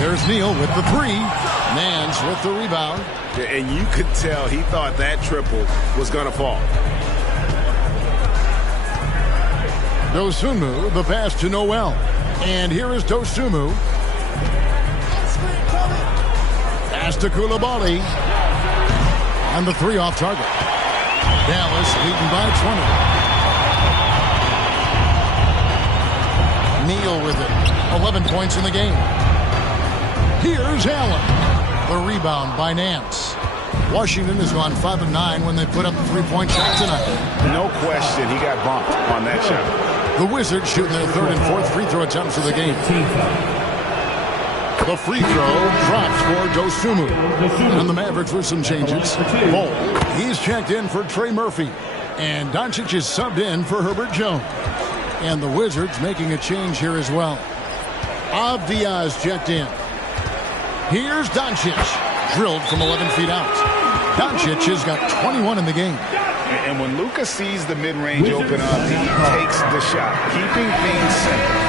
There's Neal with the 3. Nance with the rebound. And you could tell he thought that triple was going to fall. Dosunmu, the pass to Noel. And here is Dosunmu. Pass to Koulibaly. And the 3 off target. Dallas leading by 20. Neal with it. 11 points in the game. Here's Allen. The rebound by Nance. Washington has gone 5 of 9 when they put up the 3-point shot tonight. No question, he got bumped on that shot. The Wizards shooting their 3rd and 4th free throw attempts of the game. The free throw drops for Dosunmu. And the Mavericks with some changes. Bull, he's checked in for Trey Murphy. And Doncic is subbed in for Herbert Jones. And the Wizards making a change here as well. Diaz checked in. Here's Doncic. Drilled from 11 feet out. Doncic has got 21 in the game. And when Luka sees the mid-range open up, he takes the shot, keeping things simple.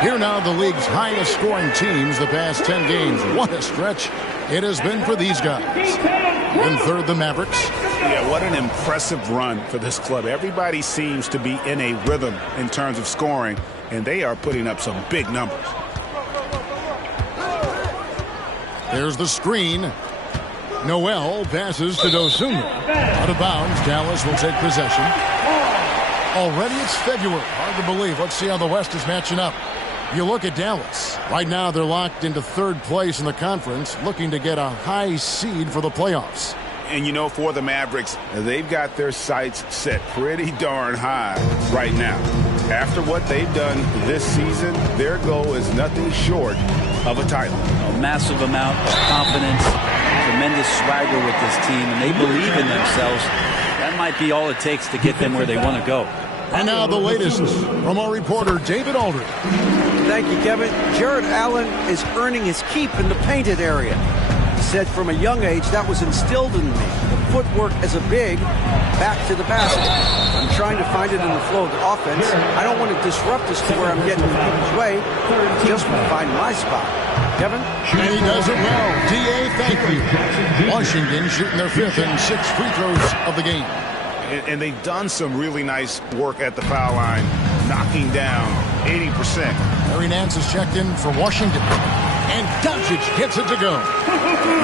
Here now the league's highest scoring teams the past 10 games. What a stretch it has been for these guys. In 3rd, the Mavericks. Yeah, what an impressive run for this club. Everybody seems to be in a rhythm in terms of scoring, and they are putting up some big numbers. There's the screen. Noel passes to Dosunmu. Out of bounds, Dallas will take possession. Already it's February. Hard to believe. Let's see how the West is matching up. You look at Dallas. Right now they're locked into 3rd place in the conference, looking to get a high seed for the playoffs. And you know, for the Mavericks, they've got their sights set pretty darn high right now. After what they've done this season, their goal is nothing short of a title. A massive amount of confidence, tremendous swagger with this team, and they believe in themselves. That might be all it takes to get them where they want to go. And now the latest from our reporter, David Aldridge. Thank you, Kevin. Jared Allen is earning his keep in the painted area. said from a young age that was instilled in me. The footwork as a big, back to the basket. I'm trying to find it in the flow of the offense. I don't want to disrupt this to where I'm getting in people's way. I just want to find my spot. Kevin? And he does it well. D.A., thank you. Washington shooting their 5th and 6th free throws of the game. And they've done some really nice work at the foul line, knocking down 80%. Larry Nance is checked in for Washington. And Doncic gets it to go.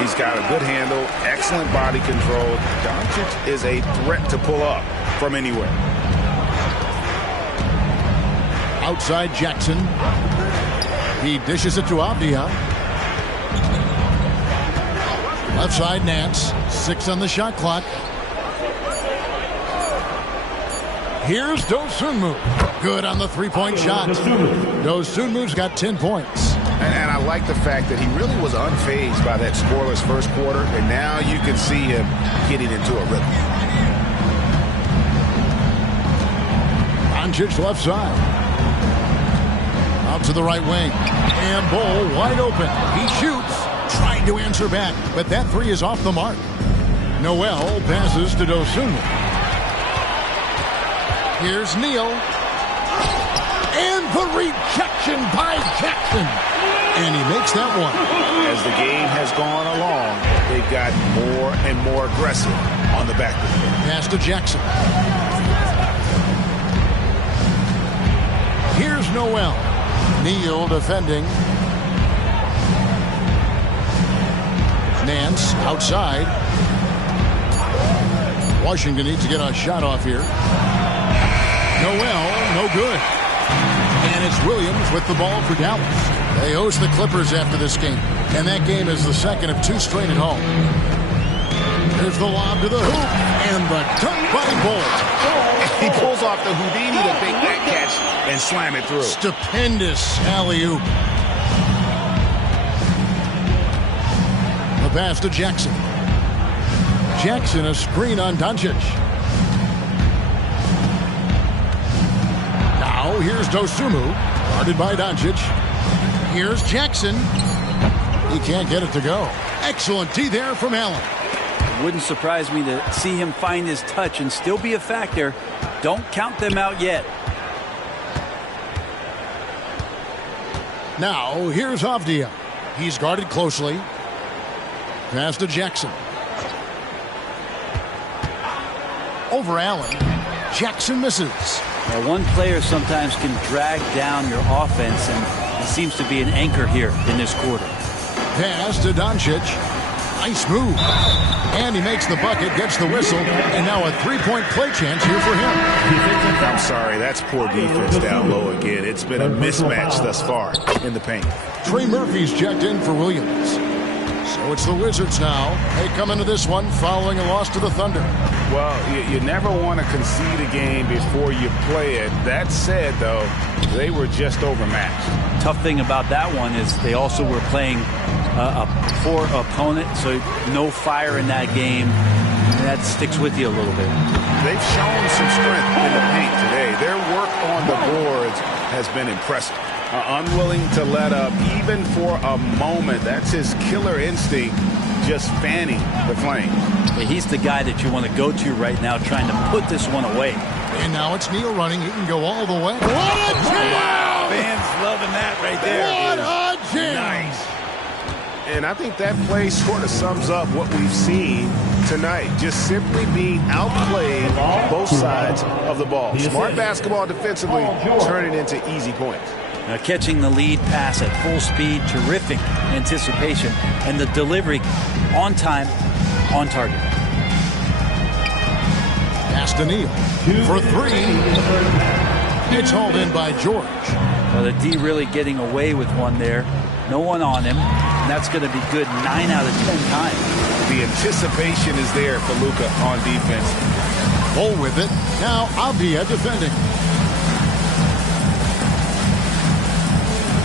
He's got a good handle, excellent body control. Doncic is a threat to pull up from anywhere. Outside Jackson. He dishes it to Avdia. Left side Nance. 6 on the shot clock. Here's Dosunmu. Good on the three-point shot. Dosunmu's got 10 points. And I like the fact that he really was unfazed by that scoreless first quarter, and now you can see him getting into a rhythm. Doncic left side. Out to the right wing. And Bull wide open. He shoots. Trying to answer back, but that three is off the mark. Noel passes to Dosunmu. Here's Neal. And the rejection by Jackson. And he makes that one. As the game has gone along, they've gotten more and more aggressive on the backcourt. Pass to Jackson. Here's Noel. Neal defending. Nance outside. Washington needs to get a shot off here. Noel, no good. And it's Williams with the ball for Dallas. They host the Clippers after this game. And that game is the second of 2 straight at home. Here's the lob to the hoop. And the dunk by Bull. He pulls off the Houdini to make that catch and slam it through. Stupendous alley-oop. The pass to Jackson. Jackson, a screen on Doncic. Now here's Dosunmu, guarded by Doncic. Here's Jackson. He can't get it to go. Excellent D there from Allen. It wouldn't surprise me to see him find his touch and still be a factor. Don't count them out yet. Now here's Avdia. He's guarded closely. Pass to Jackson. Over Allen. Jackson misses. Now, one player sometimes can drag down your offense, and it seems to be an anchor here in this quarter. Pass to Doncic. Nice move. And he makes the bucket, gets the whistle, and now a three-point play chance here for him. I'm sorry, that's poor defense down low again. It's been a mismatch thus far in the paint. Trey Murphy's checked in for Williams. So it's the Wizards now. They come into this one following a loss to the Thunder. Well, you never want to concede a game before you play it. That said, though, they were just overmatched. Tough thing about that one is they also were playing a poor opponent, so no fire in that game. That sticks with you a little bit. They've shown some strength in the paint today. Their work on the boards has been impressive. Unwilling to let up even for a moment. That's his killer instinct, just fanning the flame. Yeah, he's the guy that you want to go to right now, trying to put this one away. And now it's Neal running. He can go all the way. What a jam! Wow, fans loving that right there. What a jam! Nice. And I think that play sort of sums up what we've seen tonight. Just simply being outplayed on both sides of the ball. Smart basketball defensively, turning into easy points. Now catching the lead pass at full speed, terrific anticipation, and the delivery on time, on target. Pass to Neal for three. It's hauled in by George. Well, the D really getting away with one there. No one on him. And that's going to be good 9 out of 10 times. The anticipation is there for Luka on defense. Bull with it. Now Avdia defending.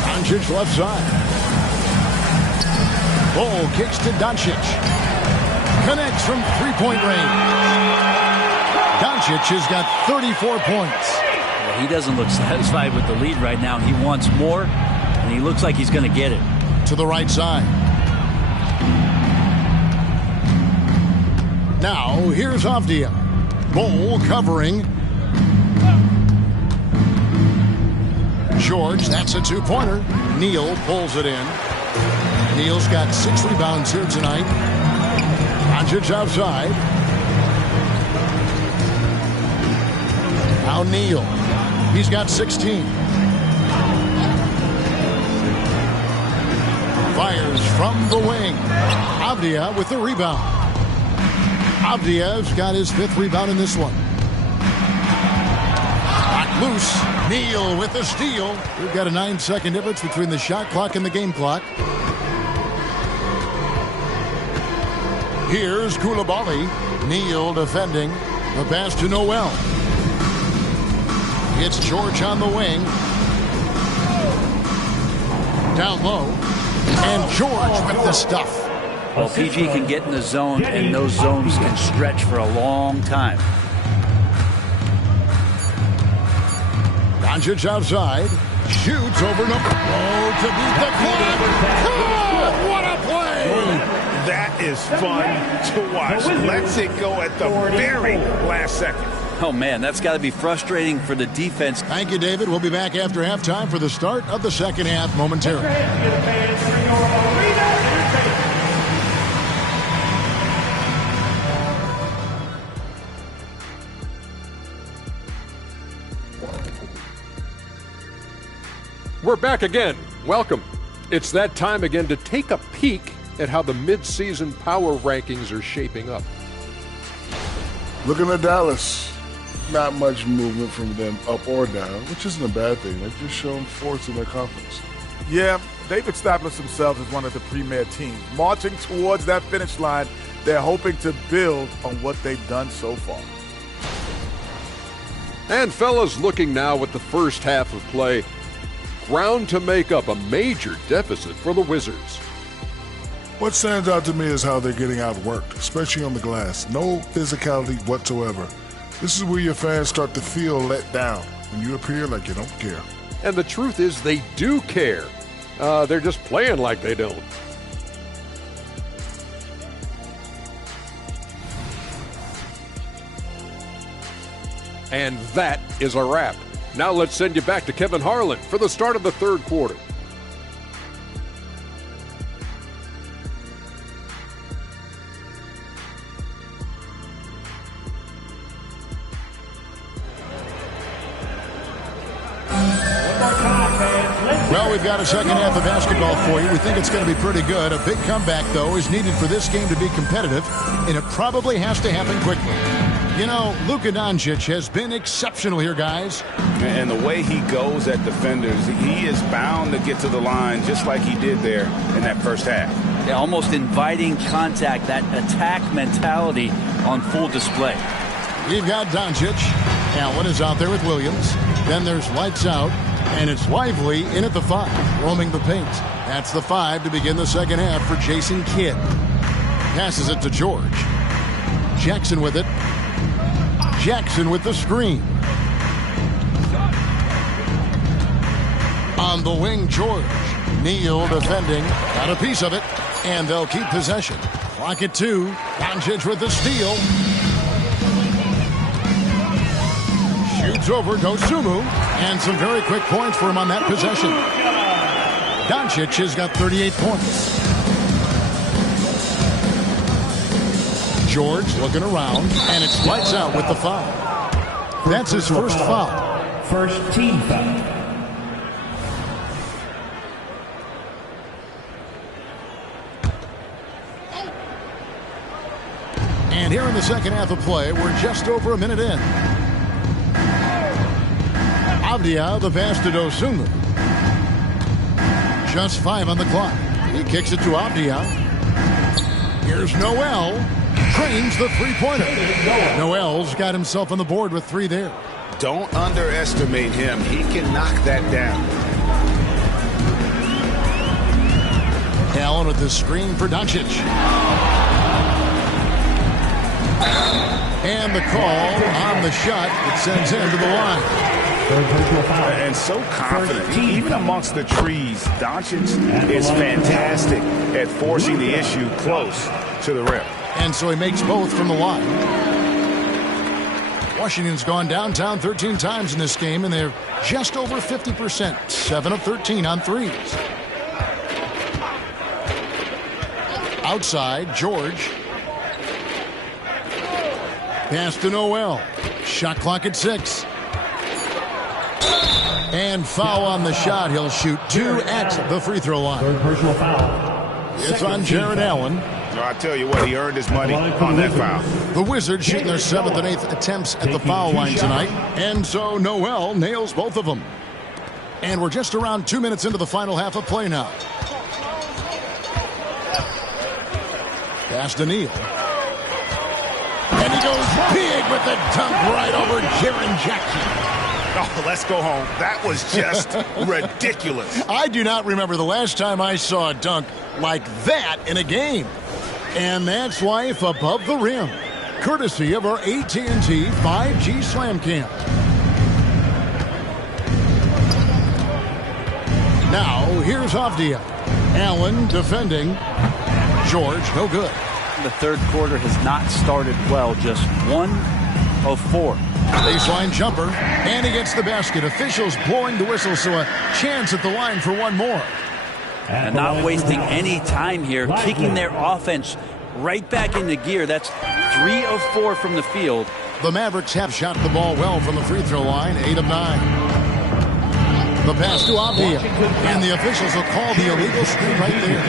Doncic left side. Bull kicks to Doncic. Connects from three-point range. Doncic has got 34 points. Well, he doesn't look satisfied with the lead right now. He wants more, and he looks like he's going to get it. To the right side. Now, here's Avdia. Bull covering. George, that's a two-pointer. Neal pulls it in. Neal's got 6 rebounds here tonight. Doncic outside. Now Neal. He's got 16. Fires from the wing. Avdia with the rebound. Avdia's got his 5th rebound in this one. Knocked loose. Neal with the steal. We've got a 9-second difference between the shot clock and the game clock. Here's Koulibaly. Neal defending. The pass to Noel. It's George on the wing. Down low. And George with the stuff. Well, PG can get in the zone, and those zones can stretch for a long time. Doncic outside. Shoots over number. Oh, to beat the clock. Oh, what a play! That is fun to watch. Lets it go at the very last second. Oh, man, that's got to be frustrating for the defense. Thank you, David. We'll be back after halftime for the start of the second half momentarily. We're back again. Welcome. It's that time again to take a peek at how the mid-season power rankings are shaping up. Looking at Dallas, not much movement from them up or down, which isn't a bad thing. They've just shown force in their conference. Yeah, they've established themselves as one of the premier teams. Marching towards that finish line, they're hoping to build on what they've done so far. And fellas, looking now at the first half of play, ground to make up a major deficit for the Wizards. What stands out to me is how they're getting outworked, especially on the glass. No physicality whatsoever. This is where your fans start to feel let down when you appear like you don't care. And the truth is they do care. They're just playing like they don't. And that is a wrap. Now let's send you back to Kevin Harlan for the start of the third quarter. Well, we've got a second half of basketball for you. We think it's going to be pretty good. A big comeback, though, is needed for this game to be competitive, and it probably has to happen quickly. You know, Luka Doncic has been exceptional here, guys. And the way he goes at defenders, he is bound to get to the line just like he did there in that first half. Yeah, almost inviting contact, that attack mentality on full display. We've got Doncic. Allen is out there with Williams. Then there's Lights Out, and it's Lively in at the 5, roaming the paint. That's the 5 to begin the second half for Jason Kidd. Passes it to George. Jackson with it. Jackson with the screen. On the wing, George. Neal defending. Got a piece of it. And they'll keep possession. Clock at 2. Doncic with the steal. Shoots over Dosunmu. And some very quick points for him on that possession. Doncic has got 38 points. George looking around, and it's Lights Out with the foul. That's his first foul. First team foul. And here in the second half of play, we're just over a minute in. Avdia, the pass to Dosunmu. Just 5 on the clock. He kicks it to Avdia. Here's Noel. Trains the three-pointer. Noel's got himself on the board with 3 there. Don't underestimate him. He can knock that down. Allen with the screen for Doncic. And the call on the shot that sends him to the line. And so confident. Even amongst the trees, Doncic is fantastic at forcing the issue close to the rim. And so he makes both from the line. Washington's gone downtown 13 times in this game, and they're just over 50%, 7 of 13 on threes. Outside, George. Pass to Noel. Shot clock at 6. And foul on the shot. He'll shoot 2 at the free throw line. Third personal foul. It's on Jared Allen. I tell you what, he earned his money on that foul. The Wizards shooting their 7th and 8th attempts at the foul line tonight. And so Noel nails both of them. And we're just around 2 minutes into the final half of play now. Pass to Neal. And he goes big with the dunk right over Jaren Jackson. Oh, let's go home. That was just ridiculous. I do not remember the last time I saw a dunk like that in a game. And that's life above the rim, courtesy of our AT&T 5G Slam Cam. Now, here's Avdia. Allen defending. George, no good. The third quarter has not started well, just 1 of 4. Baseline jumper, and he gets the basket. Officials blowing the whistle, so a chance at the line for one more. And not wasting any time here, kicking their offense right back into gear. That's 3 of 4 from the field. The Mavericks have shot the ball well from the free throw line, 8 of 9. The pass to Avdia, and the officials will call the illegal screen right there.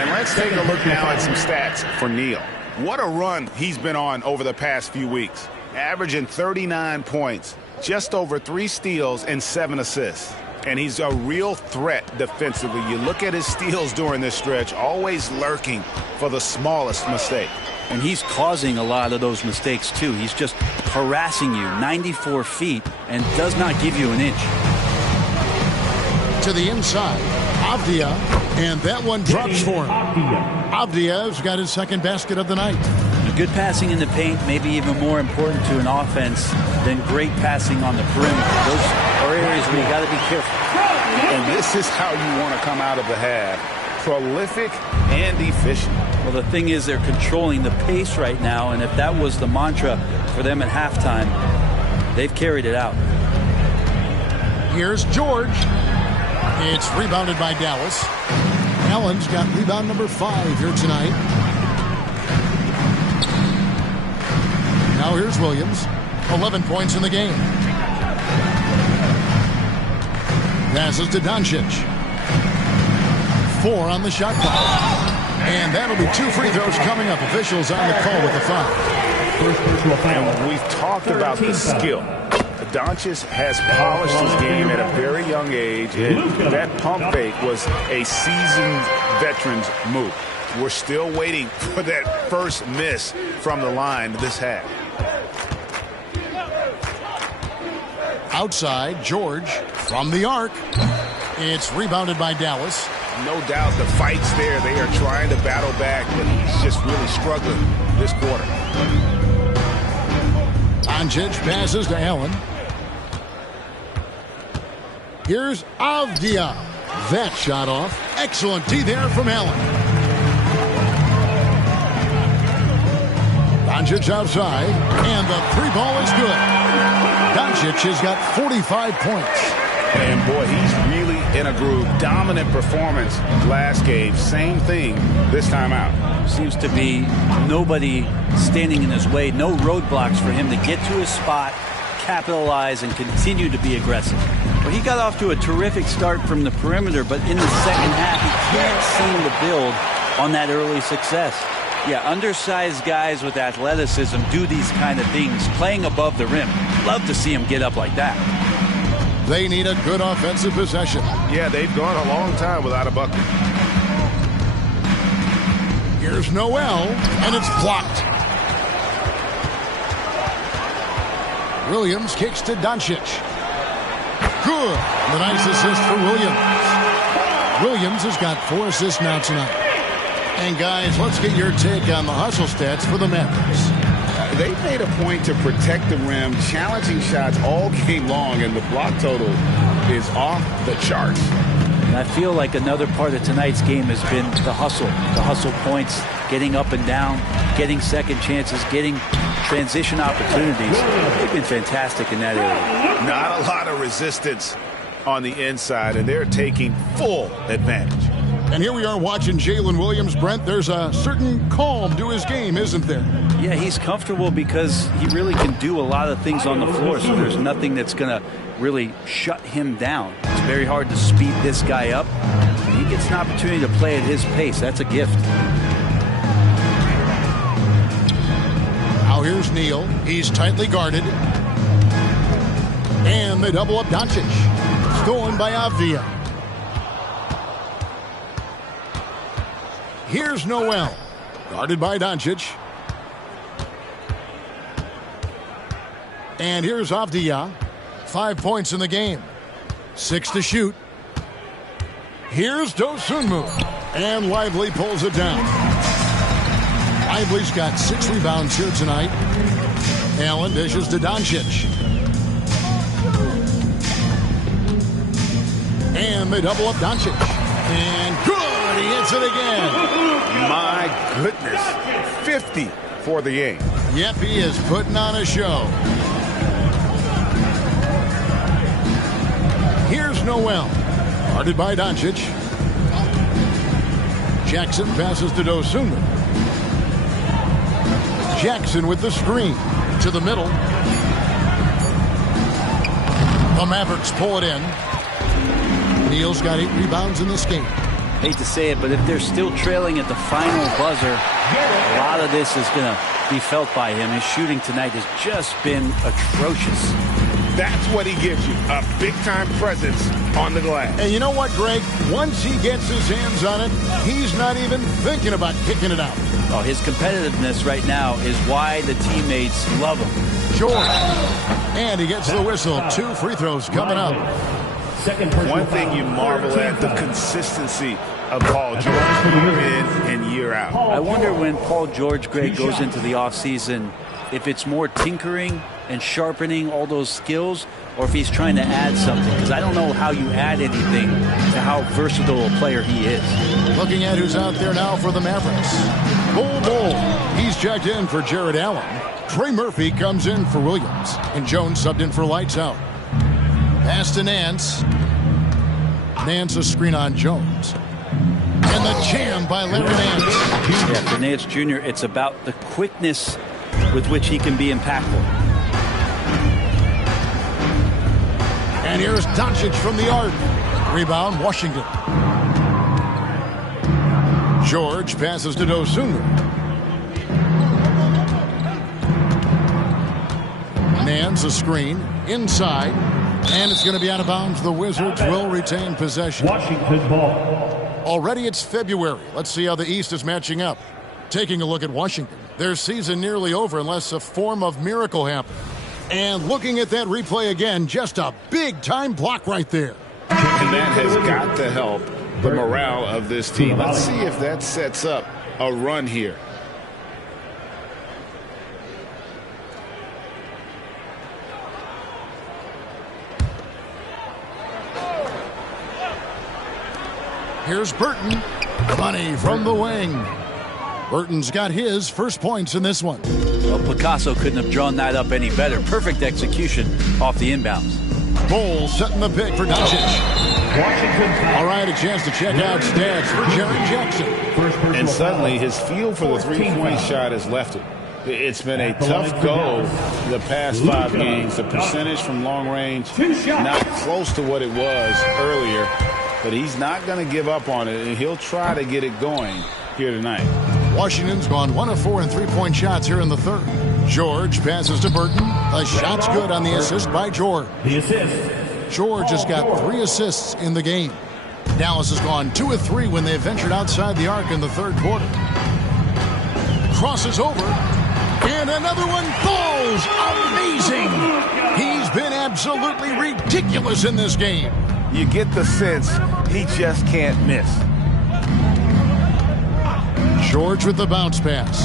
And let's take a look now at some stats for Neal. What a run he's been on over the past few weeks. Averaging 39 points, just over 3 steals and 7 assists. And he's a real threat defensively. You look at his steals during this stretch, always lurking for the smallest mistake. And he's causing a lot of those mistakes, too. He's just harassing you 94 feet and does not give you an inch. To the inside, Avdia, and that one drops for him. Avdia's got his second basket of the night. Good passing in the paint may be even more important to an offense than great passing on the perimeter. Those are areas where you got to be careful. And this is how you want to come out of the half. Prolific and efficient. Well, the thing is they're controlling the pace right now, and if that was the mantra for them at halftime, they've carried it out. Here's George. It's rebounded by Dallas. Allen's got rebound number 5 here tonight. Now here's Williams. 11 points in the game. Passes to Doncic. 4 on the shot clock. And that'll be 2 free throws coming up. Officials on the call with the foul. And we've talked about the skill. Doncic has polished his game at a very young age, and that pump fake was a seasoned veteran's move. We're still waiting for that first miss from the line this half. Outside, George from the arc. It's rebounded by Dallas. No doubt the fight's there. They are trying to battle back, but he's just really struggling this quarter. Doncic passes to Allen. Here's Avdia. That shot off. Excellent D there from Allen. Doncic outside, and the 3 ball is good. Doncic has got 45 points. And boy, he's really in a groove. Dominant performance last game. Same thing this time out. Seems to be nobody standing in his way. No roadblocks for him to get to his spot, capitalize, and continue to be aggressive. Well, he got off to a terrific start from the perimeter, but in the second half, he can't seem to build on that early success. Yeah, undersized guys with athleticism do these kind of things, playing above the rim. Love to see him get up like that. They need a good offensive possession. Yeah, they've gone a long time without a bucket. Here's Noel, and it's blocked. Williams kicks to Doncic. Good. The nice assist for Williams. Williams has got 4 assists now tonight. And guys, let's get your take on the hustle stats for the Mavericks. They made a point to protect the rim, challenging shots all game long, and the block total is off the charts. And I feel like another part of tonight's game has been the hustle points, getting up and down, getting second chances, getting transition opportunities. They've been fantastic in that area. Not a lot of resistance on the inside, and they're taking full advantage. And here we are watching Jalen Williams, Brent. There's a certain calm to his game, isn't there? Yeah, he's comfortable because he really can do a lot of things on the floor, so there's nothing that's going to really shut him down. It's very hard to speed this guy up. He gets an opportunity to play at his pace. That's a gift. Now here's Neal. He's tightly guarded. And they double up Doncic. Stolen by Avdia. Here's Noel. Guarded by Doncic. And here's Avdia. 5 points in the game. 6 to shoot. Here's Dosunmu. And Lively pulls it down. Lively's got 6 rebounds here tonight. Allen dishes to Doncic. And they double up Doncic. And good! He hits it again. My goodness. 50 for the game. Yep, he is putting on a show. Here's Noel. Guarded by Doncic. Jackson passes to Dosunmu. Jackson with the screen. To the middle. The Mavericks pull it in. Neal's got 8 rebounds in this game. Hate to say it, but if they're still trailing at the final buzzer, a lot of this is going to be felt by him. His shooting tonight has just been atrocious. That's what he gives you, a big-time presence on the glass. And you know what, Greg? Once he gets his hands on it, he's not even thinking about kicking it out. Oh, his competitiveness right now is why the teammates love him. George. And he gets the whistle. 2 free throws coming up. One thing you marvel at, the consistency of Paul George year in and year out. I wonder when Paul George, Greg, goes into the offseason, if it's more tinkering and sharpening all those skills, or if he's trying to add something. Because I don't know how you add anything to how versatile a player he is. Looking at who's out there now for the Mavericks. Bull. He's checked in for Jared Allen. Trey Murphy comes in for Williams. And Jones subbed in for Lights Out. Pass to Nance. Nance a screen on Jones. And the jam by Larry Nance. Yeah, for Nance Jr., it's about the quickness with which he can be impactful. And here's Doncic from the arc. Rebound, Washington. George passes to Dosunmu. Nance a screen. Inside. And it's going to be out of bounds. The Wizards will retain possession. Washington ball. Already it's February. Let's see how the East is matching up. Taking a look at Washington. Their season nearly over unless a form of miracle happens. And looking at that replay again, just a big-time block right there. And that has got to help the morale of this team. Let's see if that sets up a run here. Here's Burton. Money from the wing. Burton's got his first points in this one. Well, Picasso couldn't have drawn that up any better. Perfect execution off the inbounds. Bull setting the pick for Doncic. All right, a chance to check out stats for Jaren Jackson. And suddenly his feel for the three-point shot has left him. It's been a tough go the past 5 games. The percentage from long range not close to what it was earlier. But he's not going to give up on it, and he'll try to get it going here tonight. Washington's gone 1 of 4 in three-point shots here in the third. George passes to Burton. The shot's good on the assist by George. The assist. George has got 3 assists in the game. Dallas has gone 2 of 3 when they ventured outside the arc in the third quarter. Crosses over, and another one falls. Amazing! He's been absolutely ridiculous in this game. You get the sense he just can't miss. George with the bounce pass.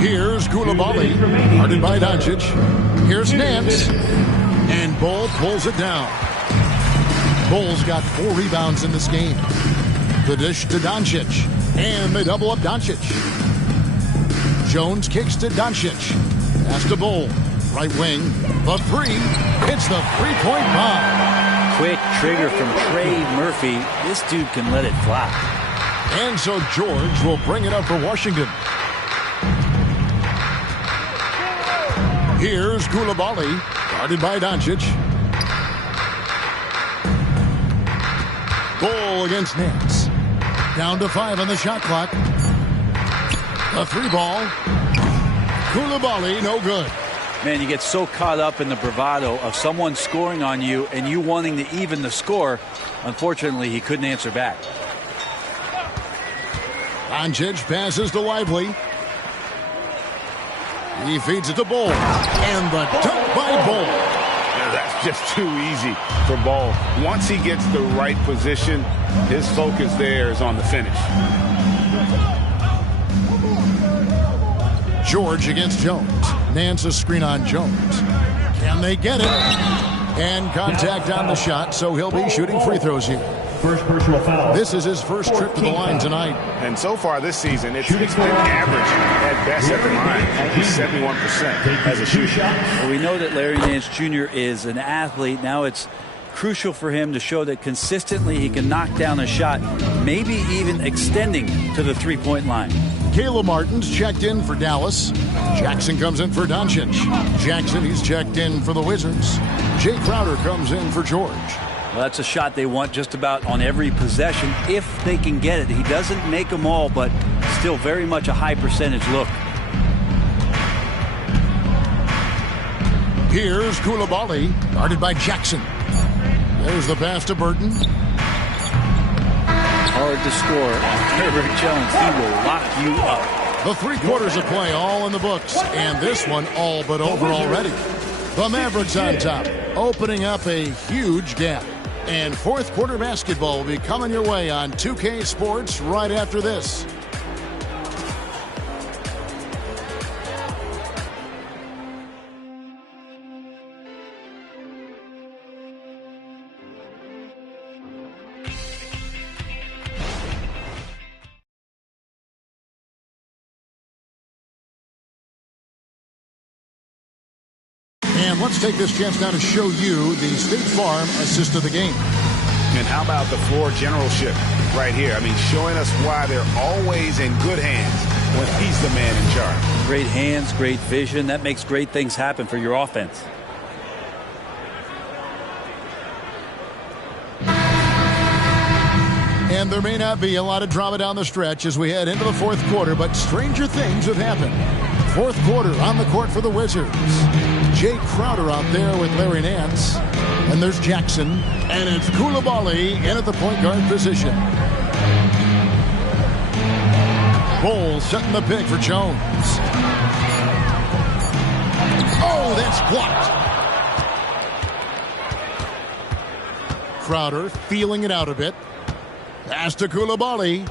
Here's Koulibaly, guarded by Doncic. Here's Nance. And Bull pulls it down. Bull's got 4 rebounds in this game. The dish to Doncic. And they double up Doncic. Jones kicks to Doncic. Pass to Bull. Right wing. The 3. Hits the 3-point bomb. Quick trigger from Trey Murphy. This dude can let it fly. And so George will bring it up for Washington. Here's Coulibaly, guarded by Doncic. Bull against Nance. Down to 5 on the shot clock. A 3 ball. Coulibaly, no good. Man, you get so caught up in the bravado of someone scoring on you and you wanting to even the score. Unfortunately, he couldn't answer back. Doncic passes to Lively. He feeds it to Bull. And the dunk by Bull. Yeah, that's just too easy for Bull. Once he gets the right position, his focus there is on the finish. George against Jones. Nance a screen on Jones. Can they get it? And contact on the shot, so he'll be shooting free throws here. First personal foul. This is his first trip to the line tonight. And so far this season, it's been average at best at the line. He's 71% as a shooter. Well, we know that Larry Nance Jr. is an athlete. Now it's crucial for him to show that consistently he can knock down a shot, maybe even extending to the three-point line. Kayla Martin's checked in for Dallas. Jackson comes in for Doncic. Jackson, he's checked in for the Wizards. Jay Crowder comes in for George. Well, that's a shot they want just about on every possession if they can get it. He doesn't make them all, but still very much a high percentage look. Here's Coulibaly, guarded by Jackson. There's the pass to Burton. Hard to score on Herbert Jones. He will lock you up. The 3 quarters of play all in the books, and this one all but over already. The Mavericks on top, opening up a huge gap. And fourth quarter basketball will be coming your way on 2K Sports right after this. And let's take this chance now to show you the State Farm assist of the game. And how about the floor generalship right here? I mean, showing us why they're always in good hands when he's the man in charge. Great hands, great vision. That makes great things happen for your offense. And there may not be a lot of drama down the stretch as we head into the fourth quarter, but stranger things have happened. Fourth quarter on the court for the Wizards. Jay Crowder out there with Larry Nance. And there's Jackson. And it's Coulibaly in at the point guard position. Bull setting the pick for Jones. Oh, that's blocked. Crowder feeling it out a bit. Pass to Coulibaly.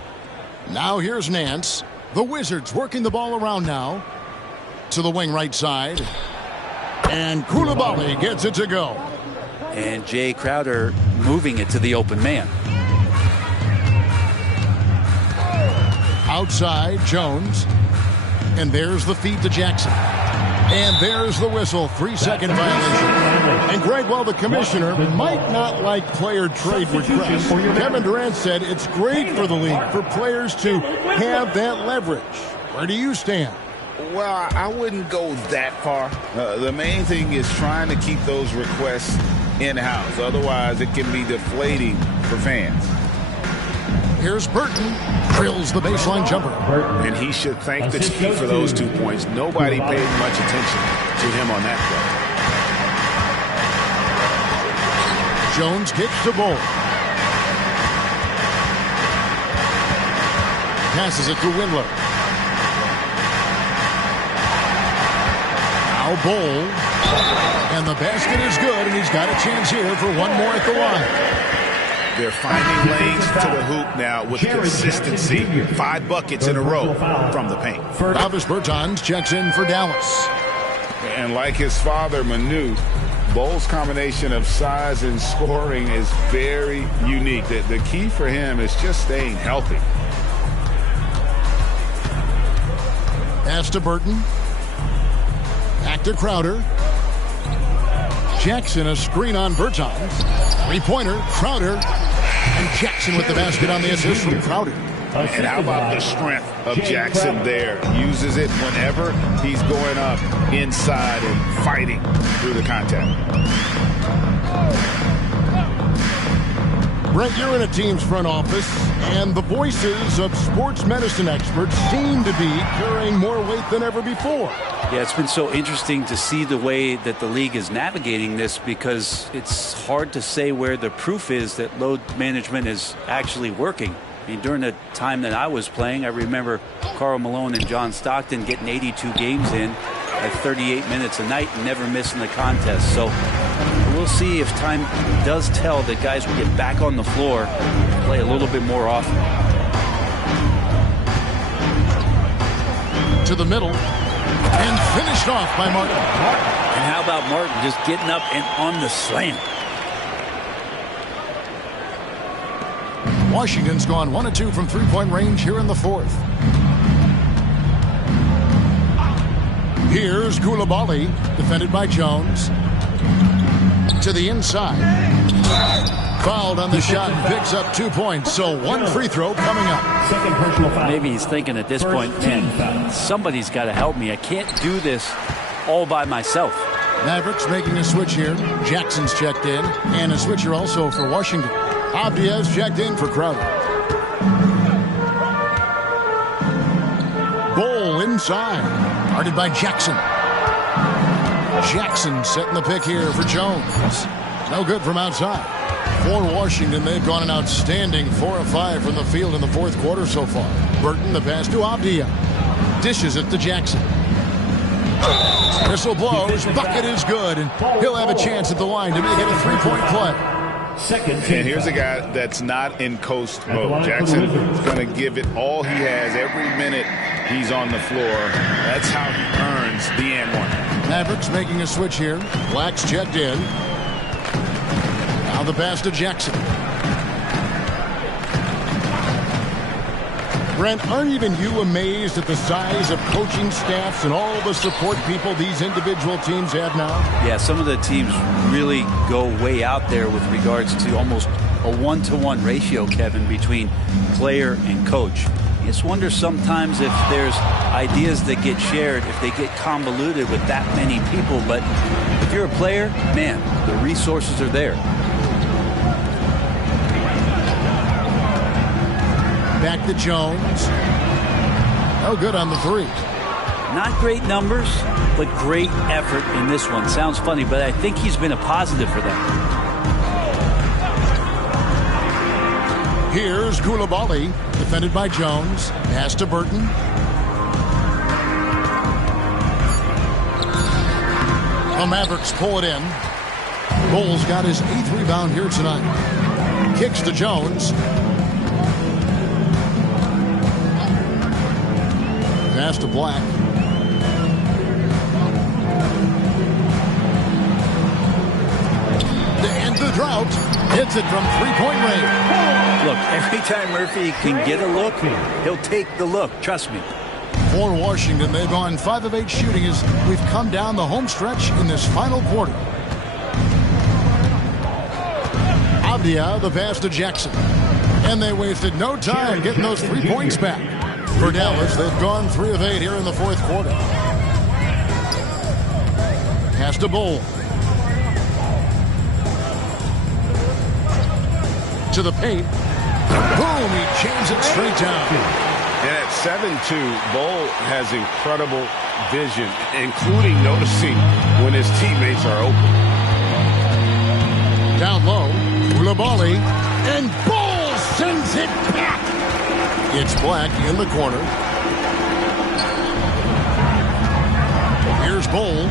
Now here's Nance. The Wizards working the ball around now. To the wing right side. And Coulibaly gets it to go. And Jay Crowder moving it to the open man. Outside, Jones. And there's the feed to Jackson. And there's the whistle. 3-second violation. And Greg, while the commissioner might not like player trade requests, Kevin Durant said it's great for the league for players to have that leverage. Where do you stand? Well, I wouldn't go that far. The main thing is trying to keep those requests in-house. Otherwise, it can be deflating for fans. Here's Burton. Drills the baseline jumper. And he should thank the chief for those 2 points. Nobody paid much attention to him on that play. Jones kicks to Bull. Passes it to Windler. Now Bull. And the basket is good, and he's got a chance here for one more at the line. They're finding lanes to the hoop now with consistency. 5 buckets in a row from the paint. Davis Bertans checks in for Dallas. And like his father, Manu, Bowles' combination of size and scoring is very unique. The key for him is just staying healthy. Pass to Burton. Back to Crowder. Jackson, a screen on Bertans. Three-pointer, Crowder. And Jackson with the basket on the assist from Crowder. And how about the strength of Jackson there? Uses it whenever he's going up inside and fighting through the contact. Brett, you're in a team's front office, and the voices of sports medicine experts seem to be carrying more weight than ever before. Yeah, it's been so interesting to see the way that the league is navigating this, because it's hard to say where the proof is that load management is actually working. I mean, during the time that I was playing, I remember Karl Malone and John Stockton getting 82 games in at 38 minutes a night and never missing the contest. So we'll see if time does tell that guys will get back on the floor, play a little bit more often. To the middle, and finished off by Martin. And how about Martin just getting up and on the slam? Washington's gone 1 of 2 from three-point range here in the fourth. Here's Koulibaly, defended by Jones. To the inside. Fouled on the shot and picks up 2 points. So 1 free throw coming up. Maybe he's thinking at this point, man, somebody's got to help me. I can't do this all by myself. Mavericks making a switch here. Jackson's checked in. And a switcher also for Washington. Abdia's checked in for Crowder. Ball inside. Guarded by Jackson. Jackson setting the pick here for Jones. No good from outside. For Washington, they've gone an outstanding 4 of 5 from the field in the fourth quarter so far. Burton, the pass to Abdia. Dishes it to Jackson. Whistle blows. Bucket is good. And he'll have a chance at the line to make it a three-point play. And here's a guy that's not in coast mode. Jackson's going to give it all he has every minute he's on the floor. That's how he earns the and one. Mavericks making a switch here. Black's checked in. Now the pass to Jackson. Brent, aren't even you amazed at the size of coaching staffs and all the support people these individual teams have now? Yeah, some of the teams really go way out there with regards to almost a 1-to-1 ratio, Kevin, between player and coach. I just wonder sometimes if there's ideas that get shared, if they get convoluted with that many people. But if you're a player, man, the resources are there. Back to Jones. No good on the three. Not great numbers, but great effort in this one. Sounds funny, but I think he's been a positive for them. Here's Koulibaly, defended by Jones. Pass to Burton. The Mavericks pull it in. Bowles got his 8th rebound here tonight. Kicks to Jones. Pass to Black. To end the drought, hits it from three-point range. Look, every time Murphy can get a look, he'll take the look. Trust me. For Washington, they've gone 5 of 8 shooting as we've come down the home stretch in this final quarter. Abdia, the pass to Jackson. And they wasted no time getting those 3 points back. For Dallas, they've gone 3 of 8 here in the fourth quarter. Pass to Bull. To the paint. Boom, he jams it straight down. And at 7'2", Bull has incredible vision, including noticing when his teammates are open. Down low, Koulibaly, and Bull sends it back. It's Black in the corner. Here's Bull.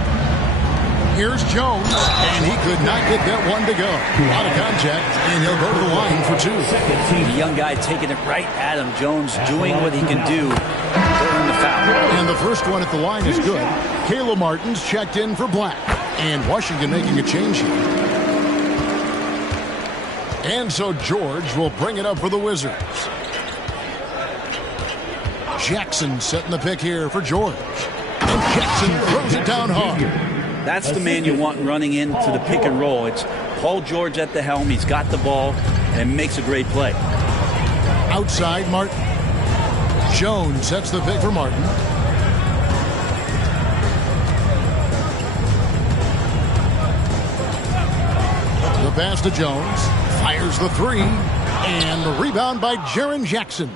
Here's Jones, and he could not get that one to go. Out of contact, and he'll go to the line for 2. The young guy taking it right at him. Jones doing what he can do during the foul. And the first one at the line is good. Caleb Martin's checked in for Black. And Washington making a change here. And so George will bring it up for the Wizards. Jackson setting the pick here for George. And Jackson throws it down hard. That's the man you want running into the pick and roll. It's Paul George at the helm. He's got the ball and makes a great play. Outside, Martin. Jones sets the pick for Martin. The pass to Jones. Fires the three. And the rebound by Jaren Jackson.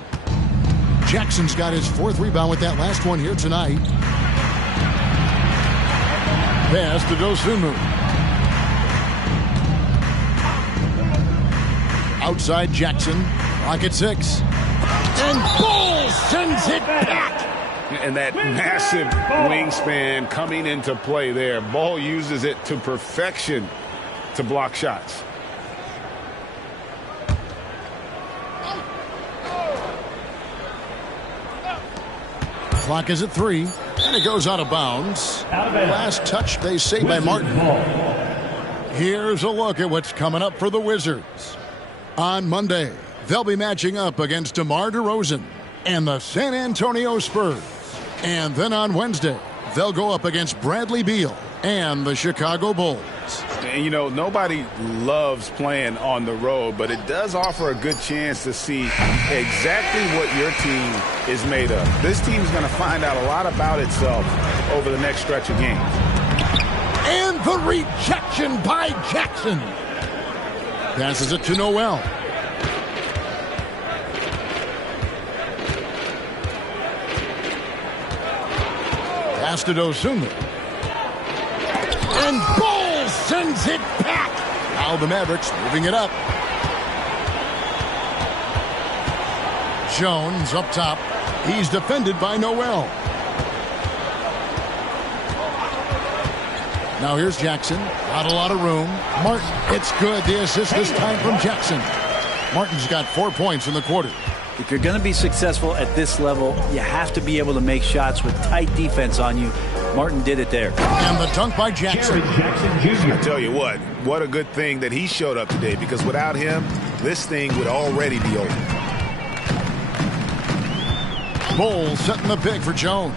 Jackson's got his 4th rebound with that last one here tonight. Pass to Dosunmu. Outside Jackson. Clock at 6. And Ball sends it back. And that massive wingspan coming into play there. Ball uses it to perfection to block shots. Clock is at 3. And it goes out of bounds. Last touch, they say, by Martin. Here's a look at what's coming up for the Wizards. On Monday, they'll be matching up against DeMar DeRozan and the San Antonio Spurs. And then on Wednesday, they'll go up against Bradley Beal and the Chicago Bulls. And, you know, nobody loves playing on the road, but it does offer a good chance to see exactly what your team is made of. This team is going to find out a lot about itself over the next stretch of games. And the rejection by Jackson. Passes it to Noel. Pass to Dosunmu. And Ball sends it back. Now the Mavericks moving it up. Jones up top. He's defended by Noel. Now here's Jackson. Not a lot of room. Martin, it's good. The assist this time from Jackson. Martin's got 4 points in the quarter. If you're going to be successful at this level, you have to be able to make shots with tight defense on you. Martin did it there. And the dunk by Jackson. I tell you what a good thing that he showed up today, because without him, this thing would already be over. Bull setting the pick for Jones.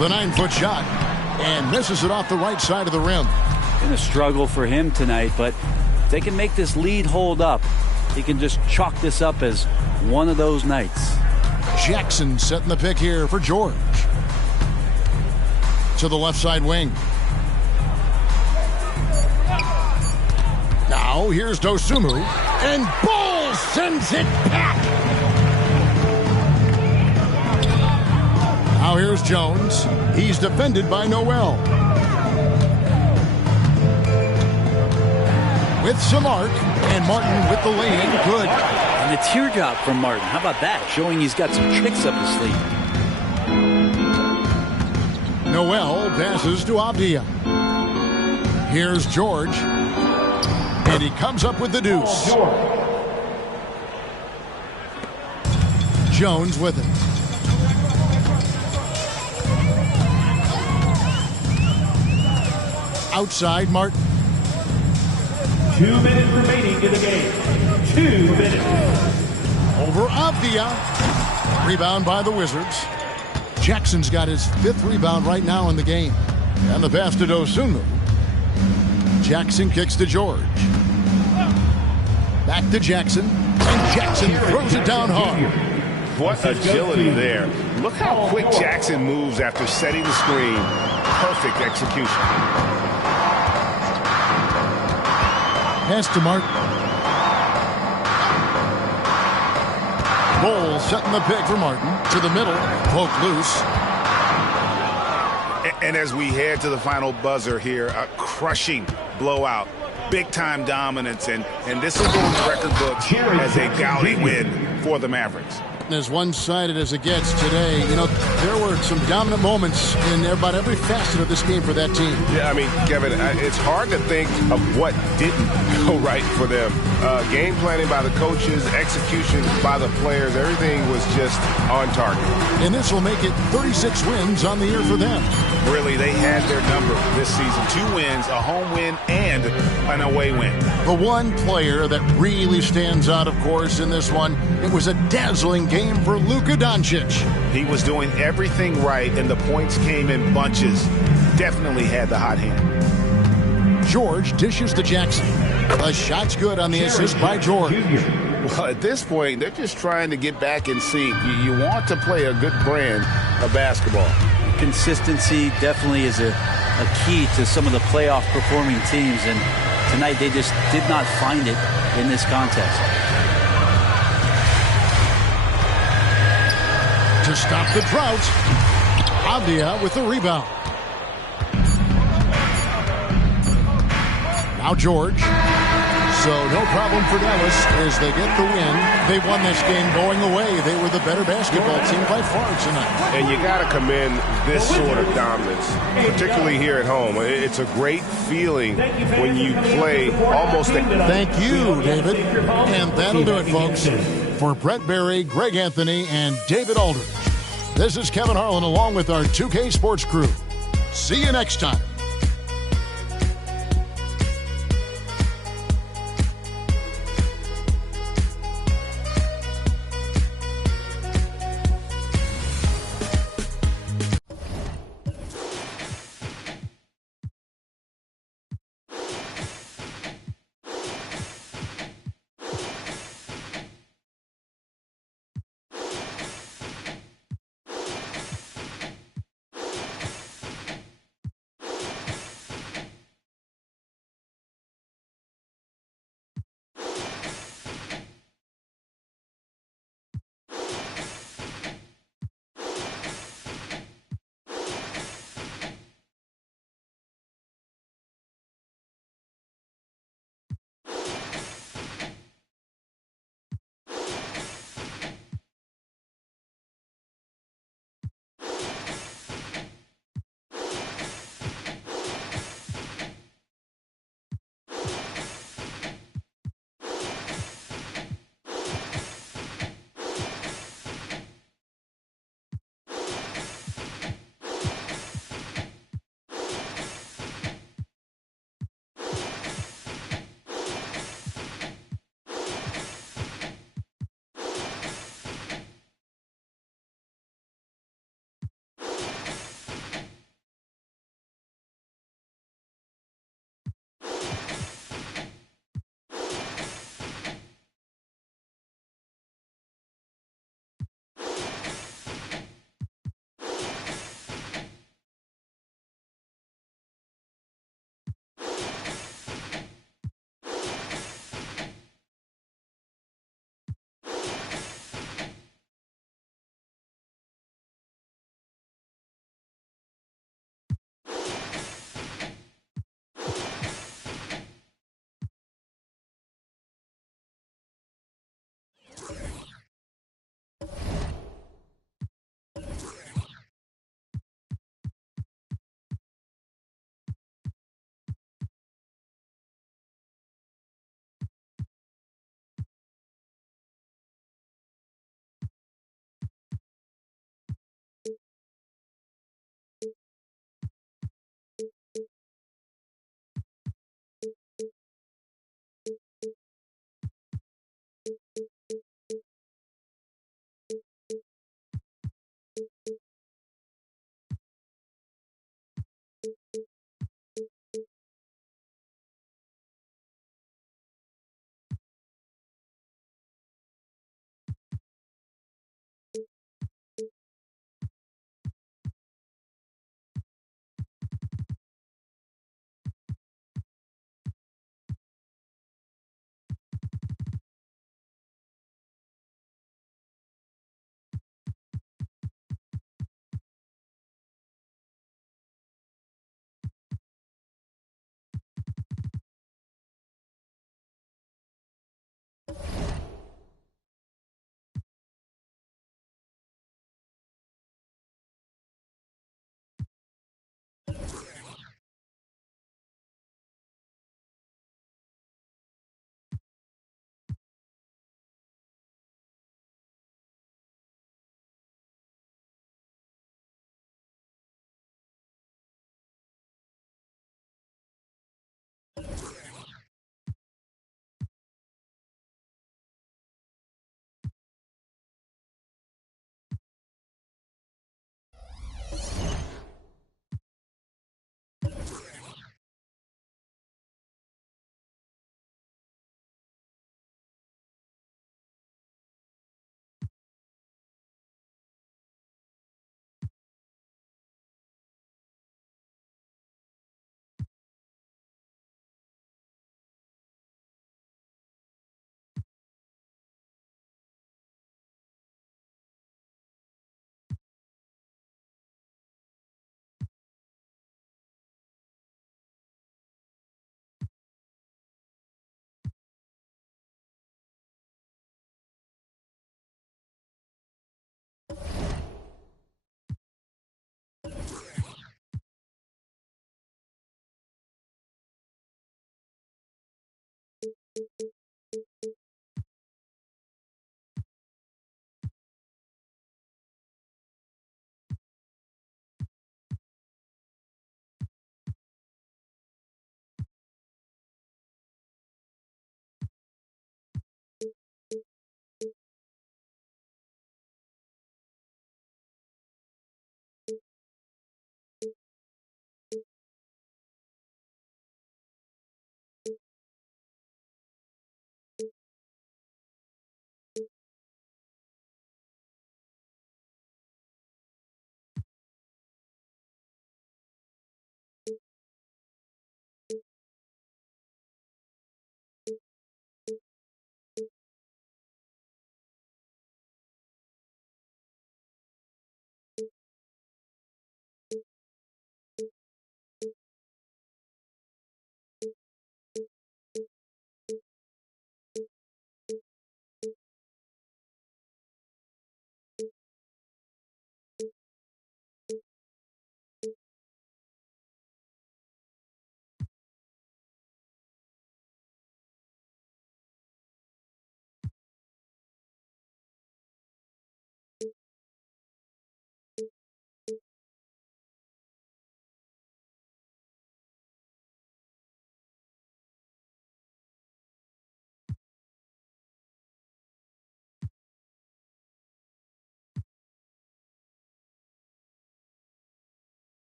The 9-foot shot. And misses it off the right side of the rim. Going to struggle for him tonight, but if they can make this lead hold up, he can just chalk this up as one of those nights. Jackson setting the pick here for George. To the left side wing. Now here's Dosunmu. And Ball sends it back. Now here's Jones. He's defended by Noel. With some arc. And Martin with the lay-in. Good. And the teardrop from Martin. How about that? Showing he's got some tricks up his sleeve. Noel passes to Avdia. Here's George. And he comes up with the deuce. Jones with it. Outside, Martin. 2 minutes remaining in the game. 2 minutes. Over Avdia. Rebound by the Wizards. Jackson's got his 5th rebound right now in the game. And the pass to Dosunmu. Jackson kicks to George. Back to Jackson. And Jackson throws it down hard. What agility there. Look how quick Jackson moves after setting the screen. Perfect execution. Pass to Martin. Bull setting the pick for Martin. To the middle. Poke loose. And as we head to the final buzzer here, a crushing blowout. Big-time dominance. And this will go in the record books as a gaudy win for the Mavericks. getting as one-sided as it gets today. You know, there were some dominant moments in about every facet of this game for that team. Yeah, I mean, Kevin, it's hard to think of what didn't go right for them. Game planning by the coaches, execution by the players, everything was just on target. And this will make it 36 wins on the year for them. Really, they had their number this season. 2 wins, a home win, and an away win. The one player that really stands out, of course, in this one, it was a dazzling game for Luka Doncic. He was doing everything right, and the points came in bunches. Definitely had the hot hand. George dishes to Jackson. A shot's good on the assist by George. Well, at this point, they're just trying to get back in sync. You want to play a good brand of basketball. Consistency definitely is a key to some of the playoff performing teams, and tonight they just did not find it in this contest. To stop the drought, Avdia with the rebound. Now George. So no problem for Dallas as they get the win. They won this game going away. They were the better basketball team by far tonight. And you got to commend this sort of dominance, particularly here at home. It's a great feeling when you play almost. Thank you, David. And that'll do it, folks. For Brett Berry, Greg Anthony, and David Aldridge, this is Kevin Harlan along with our 2K Sports crew. See you next time.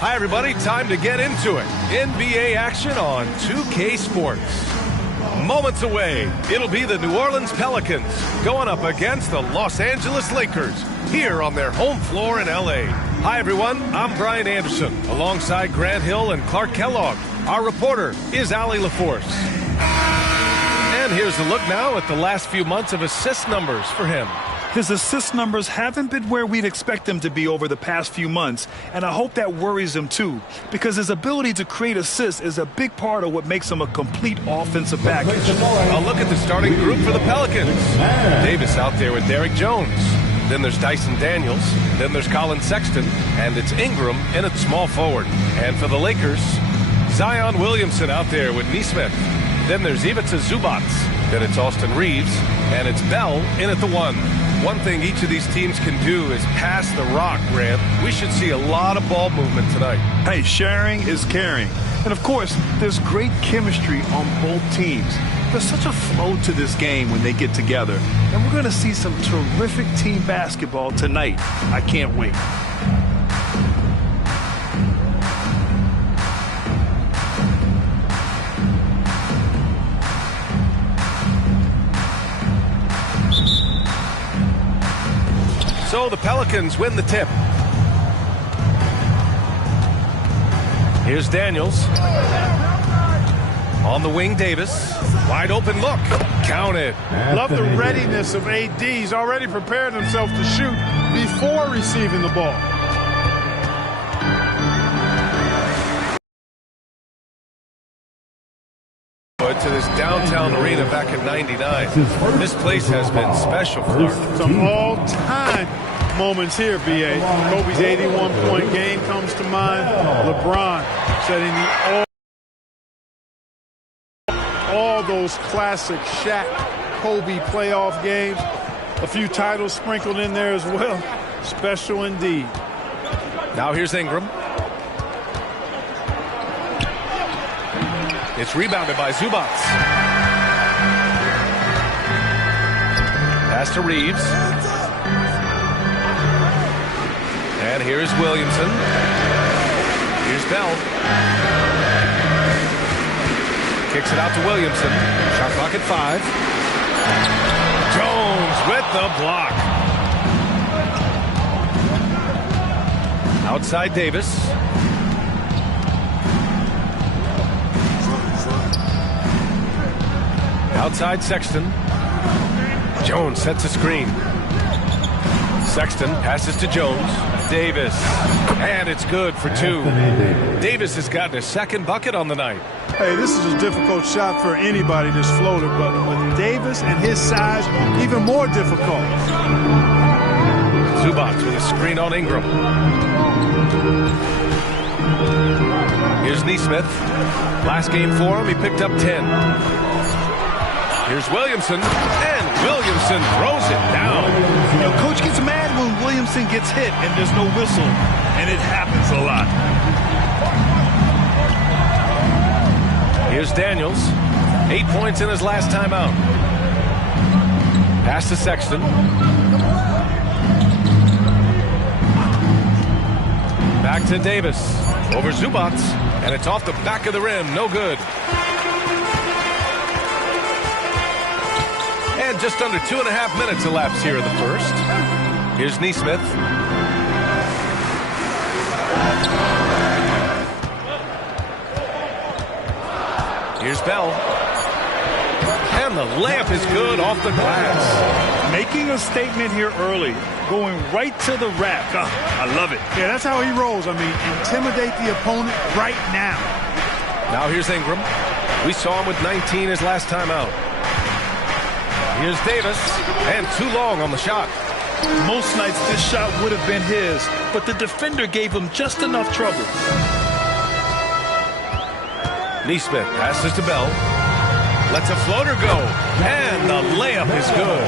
Hi, everybody. Time to get into it. NBA action on 2K Sports. Moments away, it'll be the New Orleans Pelicans going up against the Los Angeles Lakers here on their home floor in L.A. Hi, everyone. I'm Brian Anderson, alongside Grant Hill and Clark Kellogg. Our reporter is Allie LaForce. And here's a look now at the last few months of assist numbers for him. His assist numbers haven't been where we'd expect them to be over the past few months, and I hope that worries him too, because his ability to create assists is a big part of what makes him a complete offensive package. A look at the starting group for the Pelicans. Davis out there with Derrick Jones. Then there's Dyson Daniels. Then there's Colin Sexton. And it's Ingram in at small forward. And for the Lakers, Zion Williamson out there with Nesmith. Then there's Ivica Zubac. Then it's Austin Reeves. And it's Bell in at the 1. One thing each of these teams can do is pass the rock, Grant. We should see a lot of ball movement tonight. Hey, sharing is caring. And of course, there's great chemistry on both teams. There's such a flow to this game when they get together. And we're going to see some terrific team basketball tonight. I can't wait. So the Pelicans win the tip. Here's Daniels. On the wing, Davis. Wide open look. Count it. Love the readiness of AD. He's already prepared himself to shoot before receiving the ball. To this downtown arena back in '99. This place has been special for him. Some all-time moments here, B.A. Kobe's 81-point game comes to mind. LeBron setting all those classic Shaq, Kobe playoff games. A few titles sprinkled in there as well. Special indeed. Now here's Ingram. It's rebounded by Zubac. Pass to Reeves. And here's Williamson. Here's Bell. Kicks it out to Williamson. Shot clock at 5. Jones with the block. Outside Davis. Outside Sexton. Jones sets a screen. Sexton passes to Jones. Davis. And it's good for 2. Davis has gotten his second bucket on the night. Hey, this is a difficult shot for anybody that's floated, but with Davis and his size, even more difficult. Zubac with a screen on Ingram. Here's Nesmith. Last game for him, he picked up 10. Here's Williamson, and Williamson throws it down. You know, Coach gets mad when Williamson gets hit and there's no whistle, and it happens a lot. Here's Daniels. 8 points in his last time out. Pass to Sexton. Back to Davis. Over Zubac, and it's off the back of the rim. No good. And just under 2.5 minutes elapsed here in the first. Here's Nesmith. Here's Bell. And the layup is good off the glass. Making a statement here early. Going right to the rack. I love it. Yeah, that's how he rolls. I mean, intimidate the opponent right now. Now here's Ingram. We saw him with 19 his last time out. Here's Davis, and too long on the shot. Most nights this shot would have been his, but the defender gave him just enough trouble. Nesmith passes to Bell. Lets a floater go, and the layup is good.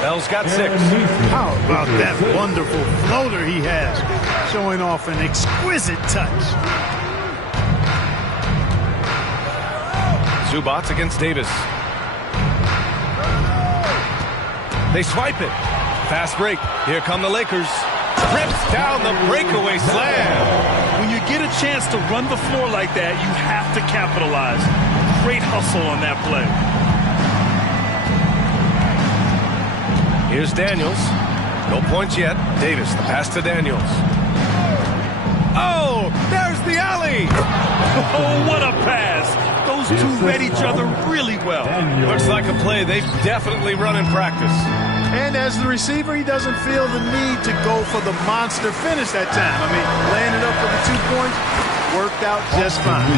Bell's got 6. How about that wonderful floater he has, showing off an exquisite touch. Zubac against Davis. They swipe it. Fast break. Here come the Lakers. Rips down the breakaway slam. When you get a chance to run the floor like that, you have to capitalize. Great hustle on that play. Here's Daniels. No points yet. Davis, the pass to Daniels. Oh, there's the alley. Oh, what a pass. Those two read each other really well. Looks like a play they've definitely run in practice. And as the receiver, he doesn't feel the need to go for the monster finish that time. I mean, laying it up for the 2 points worked out just fine.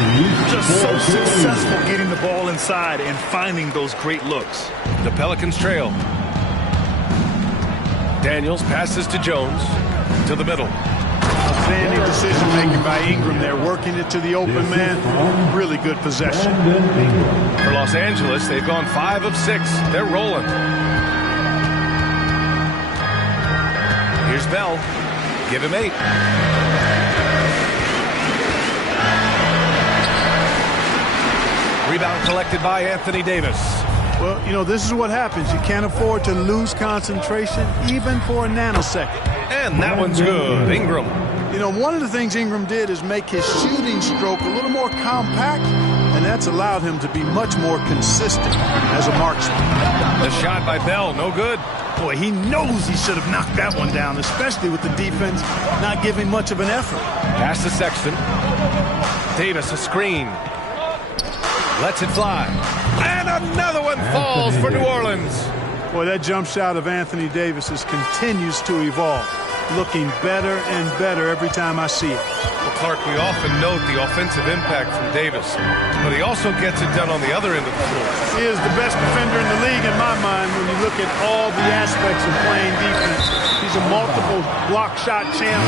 Just so successful getting the ball inside and finding those great looks. The Pelicans trail. Daniels passes to Jones to the middle. Outstanding decision-making by Ingram there, working it to the open man. Really good possession. For Los Angeles, they've gone 5 of 6. They're rolling. Here's Bell. Give him 8. Rebound collected by Anthony Davis. Well, you know, this is what happens. You can't afford to lose concentration even for a nanosecond. And that one's good. Ingram. You know, one of the things Ingram did is make his shooting stroke a little more compact, and that's allowed him to be much more consistent as a marksman. The shot by Bell, no good. Boy, he knows he should have knocked that one down, especially with the defense not giving much of an effort. Pass to Sexton. Davis, a screen. Lets it fly. And another one falls for New Orleans. Boy, that jump shot of Anthony Davis continues to evolve. Looking better and better every time I see it. Well, Clark, we often note the offensive impact from Davis, but he also gets it done on the other end of the floor. He is the best defender in the league in my mind when you look at all the aspects of playing defense. He's a multiple block shot champ.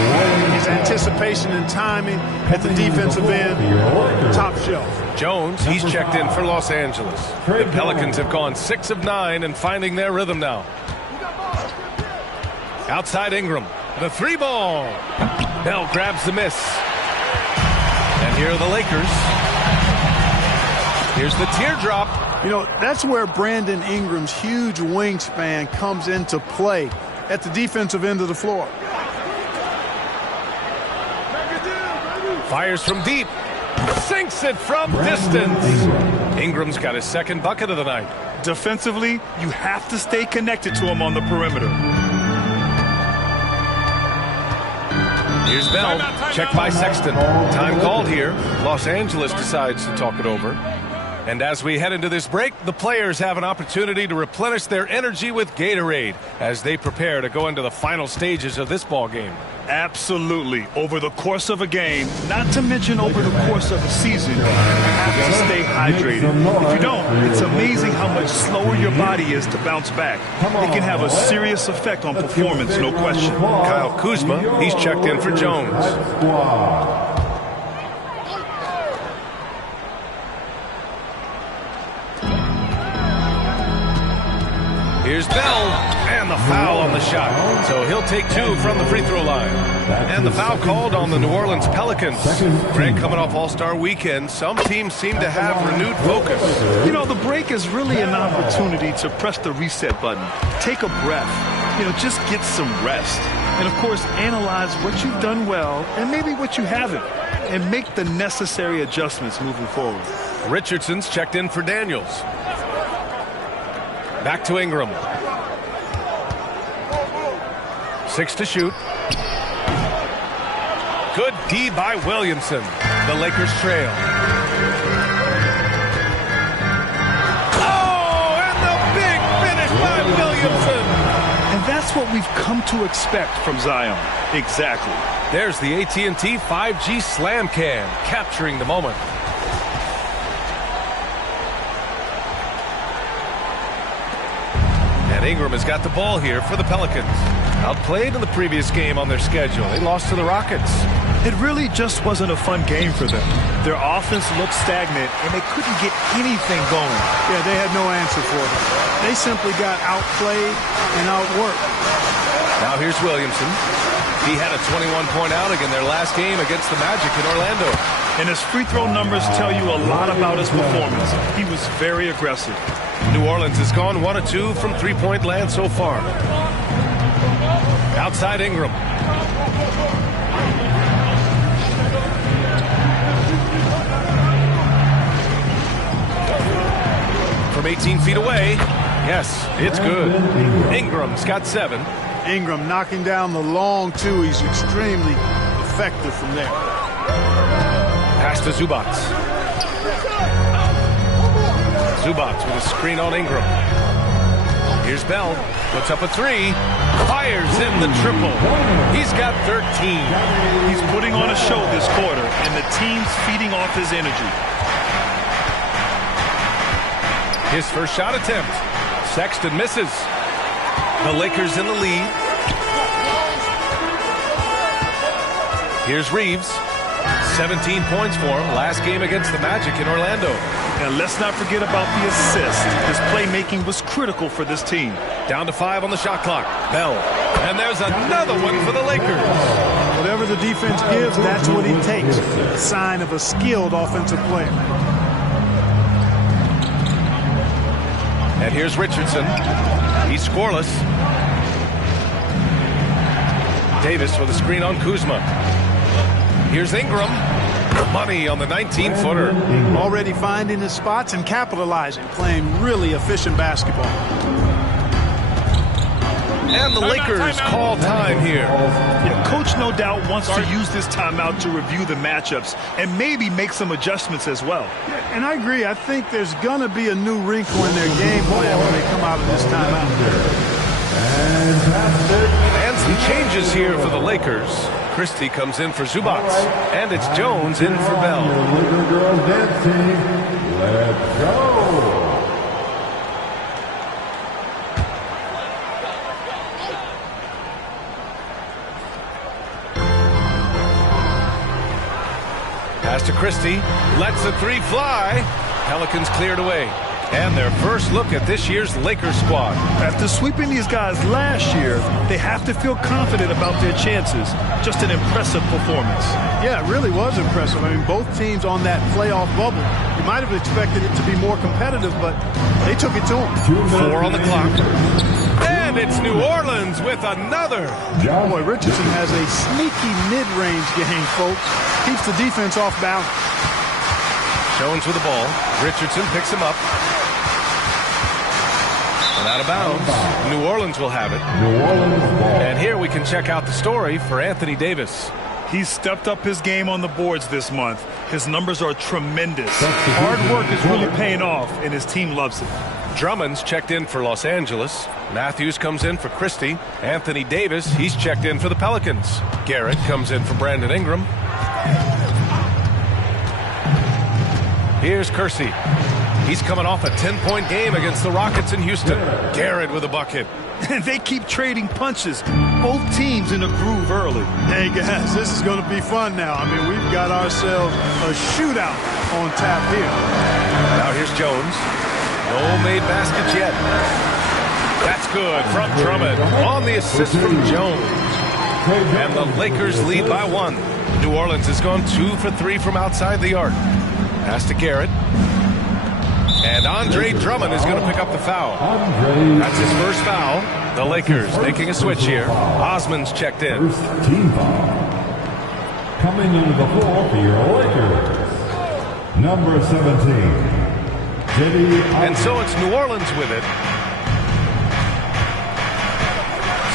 His anticipation and timing at the defensive end, top shelf. Jones, he's checked in for Los Angeles. The Pelicans have gone 6 of 9 and finding their rhythm now. Outside Ingram. The 3 ball. Bell grabs the miss. And here are the Lakers. Here's the teardrop. You know, that's where Brandon Ingram's huge wingspan comes into play at the defensive end of the floor. Fires from deep. Sinks it from distance. Ingram's got his second bucket of the night. Defensively, you have to stay connected to him on the perimeter. Here's Bell, checked by Sexton. Time called here. Los Angeles decides to talk it over. And as we head into this break, the players have an opportunity to replenish their energy with Gatorade as they prepare to go into the final stages of this ball game. Absolutely. Over the course of a game, not to mention over the course of a season, you have to stay hydrated. If you don't, it's amazing how much slower your body is to bounce back. It can have a serious effect on performance, no question. Kyle Kuzma, he's checked in for Jones. Here's Bell, and the foul on the shot. So he'll take 2 from the free throw line. And the foul called on the New Orleans Pelicans. Greg, coming off All-Star Weekend, some teams seem to have renewed focus. You know, the break is really an opportunity to press the reset button. Take a breath. You know, just get some rest. And, of course, analyze what you've done well and maybe what you haven't. And make the necessary adjustments moving forward. Richardson's checked in for Daniels. Back to Ingram. 6 to shoot. Good D by Williamson. The Lakers trail. Oh, and the big finish by Williamson. And that's what we've come to expect from Zion. Exactly. There's the AT&T 5G Slam Cam, capturing the moment. And Ingram has got the ball here for the Pelicans. Outplayed in the previous game on their schedule. They lost to the Rockets. It really just wasn't a fun game for them. Their offense looked stagnant, and they couldn't get anything going. Yeah, they had no answer for them. They simply got outplayed and outworked. Now here's Williamson. He had a 21-point outing in their last game against the Magic in Orlando. And his free throw numbers tell you a lot about his performance. He was very aggressive. New Orleans has gone 1 of 2 from three-point land so far. Outside Ingram. From 18 feet away, yes, it's good. Ingram's got 7. Ingram knocking down the long two. He's extremely effective from there. Pass to Zubats. Zubats with a screen on Ingram. Here's Bell. Puts up a 3. Fires in the triple. He's got 13. He's putting on a show this quarter, and the team's feeding off his energy. His first shot attempt. Sexton misses. The Lakers in the lead. Here's Reeves. 17 points for him. Last game against the Magic in Orlando. And let's not forget about the assist. His playmaking was critical for this team. Down to 5 on the shot clock. Bell. And there's another one for the Lakers. Whatever the defense gives, that's what he takes. A sign of a skilled offensive player. And here's Richardson. He's scoreless. Davis with a screen on Kuzma. Here's Ingram. Money on the 19-footer. Already finding his spots and capitalizing, playing really efficient basketball. And the Lakers call time here. Yeah, Coach no doubt wants to use this timeout to review the matchups and maybe make some adjustments as well. Yeah, and I agree. I think there's going to be a new wrinkle in their game plan when they come out of this timeout. And some changes here for the Lakers. Christie comes in for Zubats. And it's Jones in for Bell. Let's go. Pass to Christie. Lets the 3 fly. Pelicans cleared away. And their first look at this year's Lakers squad. After sweeping these guys last year, they have to feel confident about their chances. Just an impressive performance. Yeah, it really was impressive. I mean, both teams on that playoff bubble. You might have expected it to be more competitive, but they took it to them. 4 on the clock. And it's New Orleans with another. Boy, Richardson has a sneaky mid-range game, folks. Keeps the defense off balance. Jones with the ball. Richardson picks him up. And out of bounds. New Orleans will have it. And here we can check out the story for Anthony Davis. He's stepped up his game on the boards this month. His numbers are tremendous. Hard work is really paying off, and his team loves it. Drummond's checked in for Los Angeles. Matthews comes in for Christie. Anthony Davis, he's checked in for the Pelicans. Garrett comes in for Brandon Ingram. Here's Kersey. He's coming off a 10-point game against the Rockets in Houston. Garrett with a bucket. And they keep trading punches. Both teams in a groove early. Hey, guys, this is going to be fun now. I mean, we've got ourselves a shootout on tap here. Now here's Jones. No made baskets yet. That's good from Drummond on the assist from Jones. And the Lakers lead by 1. New Orleans has gone 2 for 3 from outside the arc. Pass to Garrett. And Andre Drummond is going to pick up the foul. That's his first foul. The Lakers making a switch here. Osman's checked in. First team foul. Coming under the floor for your Lakers. Number 17. And so it's New Orleans with it.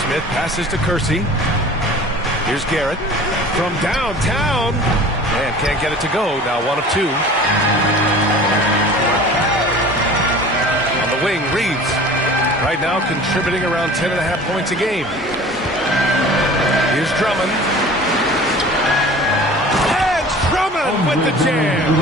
Smith passes to Kersey. Here's Garrett from downtown. Man, can't get it to go. Now 1 of 2. On the wing, Reeves. Right now contributing around 10.5 points a game. Here's Drummond. And Drummond with the jam.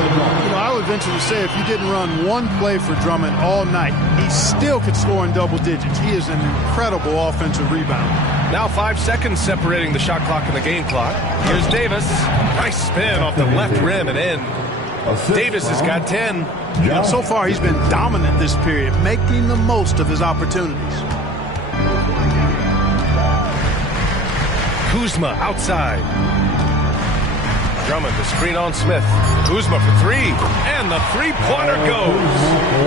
You know, I would venture to say if you didn't run one play for Drummond all night, he still could score in double digits. He is an incredible offensive rebounder. Now 5 seconds separating the shot clock and the game clock. Here's Davis. Nice spin off the left rim and in. Davis has got 10. You know, so far he's been dominant this period, making the most of his opportunities. Kuzma outside. Drummond, the screen on Smith. Kuzma for three, and the three-pointer goes.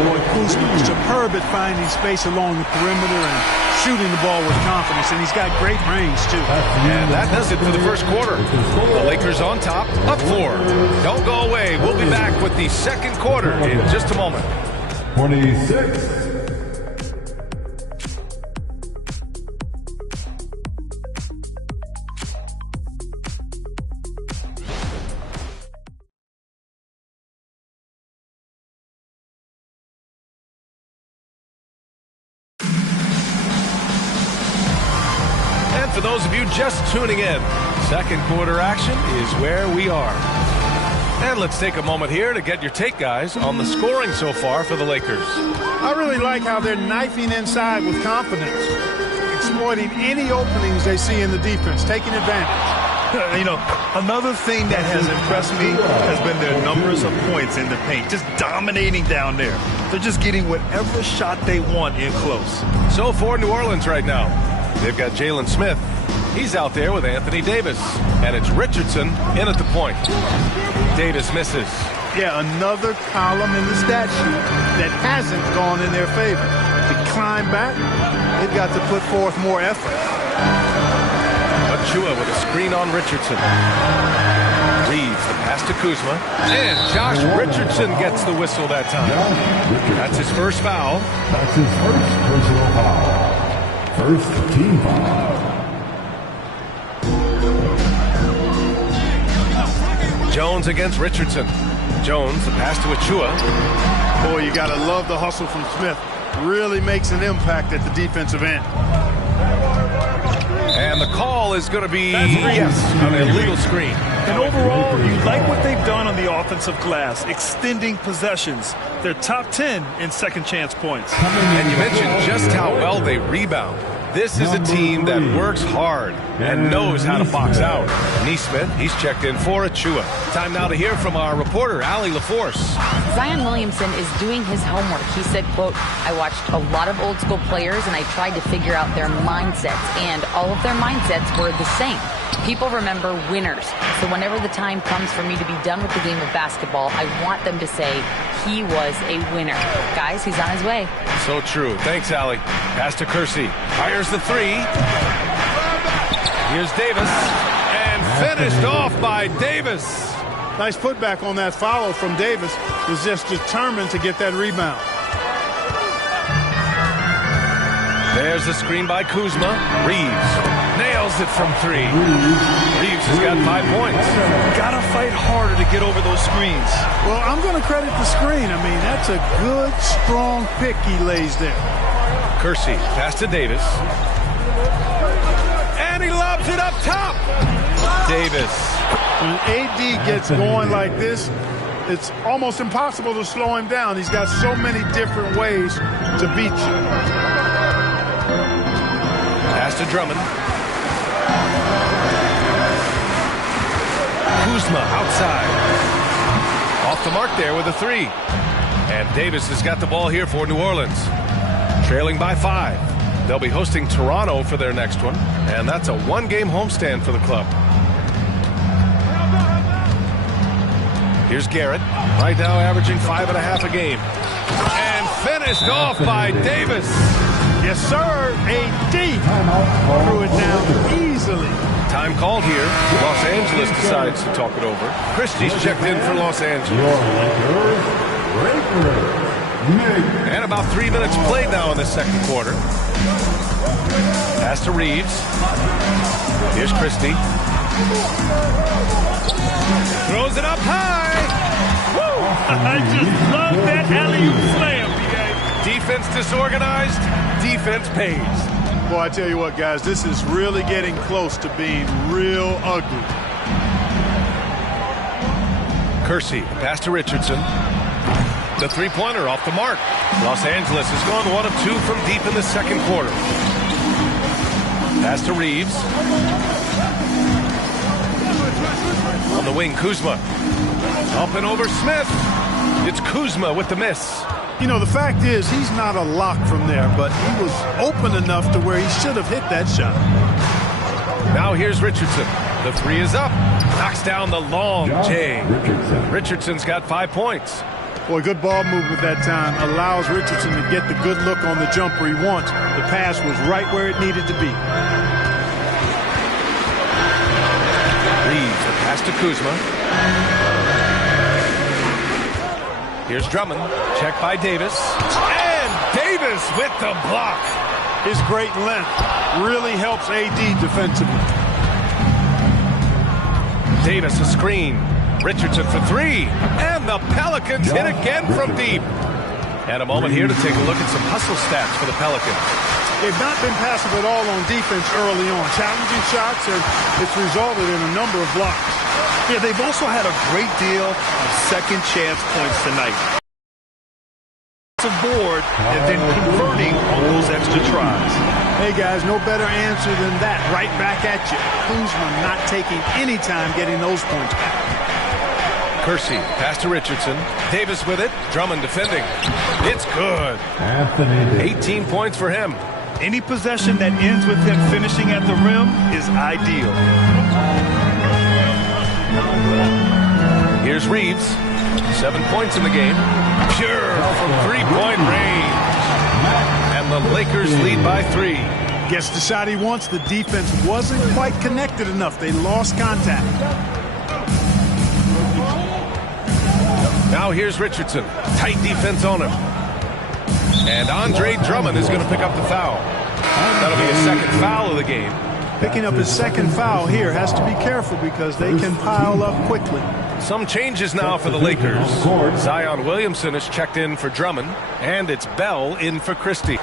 Boy, Kuzma is superb at finding space along the perimeter and shooting the ball with confidence, and he's got great range, too. And that does it for the first quarter. The Lakers on top, up 4. Don't go away. We'll be back with the second quarter in just a moment. 26. For those of you just tuning in, second quarter action is where we are. And let's take a moment here to get your take, guys, on the scoring so far for the Lakers. I really like how they're knifing inside with confidence, exploiting any openings they see in the defense, taking advantage. You know, another thing that has impressed me has been their numbers of points in the paint, just dominating down there. They're just getting whatever shot they want in close. So for New Orleans right now, they've got Jalen Smith. He's out there with Anthony Davis. And it's Richardson in at the point. Davis misses. Yeah, another column in the stat sheet that hasn't gone in their favor. To climb back, they've got to put forth more effort. Achua with a screen on Richardson. Reeves the pass to Kuzma. And Josh Richardson gets the whistle that time. That's his first foul. That's his first personal foul. First team foul. Jones against Richardson. Jones, the pass to Achua. Boy, you got to love the hustle from Smith. Really makes an impact at the defensive end. And the call is going to be, yes, on an illegal screen. And overall, you like what they've done on the offensive glass, extending possessions. They're top 10 in second chance points. And you mentioned just how well they rebound. This is a team that works hard and knows how to box out. Neesmith, he's checked in for Achua. Time now to hear from our reporter, Allie LaForce. Zion Williamson is doing his homework. He said, quote, I watched a lot of old school players and I tried to figure out their mindsets, and all of their mindsets were the same. People remember winners. So whenever the time comes for me to be done with the game of basketball, I want them to say he was a winner. Guys, he's on his way. So true. Thanks, Allie. Pass to Kersey. Fires the three. Here's Davis. And finished off by Davis. Nice putback on that follow from Davis. Was just determined to get that rebound. There's the screen by Kuzma. Reeves nails it from three. Reeves has got 5 points. Gotta fight harder to get over those screens. Well, I'm going to credit the screen. I mean, that's a good, strong pick he lays there. Kersey, pass to Davis. And he lobs it up top. Davis. When AD gets going like this, it's almost impossible to slow him down. He's got so many different ways to beat you. Pass to Drummond. Kuzma outside. Off the mark there with a three. And Davis has got the ball here for New Orleans. Trailing by 5. They'll be hosting Toronto for their next one. And that's a one-game homestand for the club. Here's Garrett. Right now averaging 5.5 a game. And finished off by Davis. Yes, sir. AD threw it down easily. Time called here. Los Angeles decides to talk it over. Christie's checked in for Los Angeles. And about 3 minutes played now in the second quarter. Pass to Reeves. Here's Christie. Throws it up high. Woo! I just love that alley-oop slam, guys. Defense disorganized. Defense pays. Boy, I tell you what, guys, this is really getting close to being real ugly. Kersey, pass to Richardson. The three-pointer off the mark. Los Angeles has gone 1 of 2 from deep in the second quarter. Pass to Reeves. On the wing, Kuzma. Up and over Smith. It's Kuzma with the miss. You know, the fact is he's not a lock from there, but he was open enough to where he should have hit that shot. Now here's Richardson. The three is up. Knocks down the long J. Richardson's got 5 points. Boy, good ball movement that time. Allows Richardson to get the good look on the jumper he wants. The pass was right where it needed to be. Reeves, the pass to Kuzma. Here's Drummond. Check by Davis. And Davis with the block. His great length really helps AD defensively. Davis a screen. Richardson for 3. And the Pelicans hit again from deep. And a moment here to take a look at some hustle stats for the Pelicans. They've not been passive at all on defense early on. Challenging shots, and it's resulted in a number of blocks. Yeah, they've also had a great deal of second chance points tonight. Board and then converting on those extra tries. Hey guys, no better answer than that. Right back at you. Kuzma not taking any time getting those points back. Kersey, pass to Richardson. Davis with it. Drummond defending. It's good. 18 points for him. Any possession that ends with him finishing at the rim is ideal. Here's Reeves. 7 points in the game. Pure from three-point range. And the Lakers lead by 3. Gets the shot he wants. The defense wasn't quite connected enough. They lost contact. Now here's Richardson. Tight defense on him. And Andre Drummond is going to pick up the foul. That'll be his second foul of the game. Picking up his second foul here. Has to be careful because they can pile up quickly. Some changes now for the Lakers. Zion Williamson is checked in for Drummond, and it's Bell in for Christie.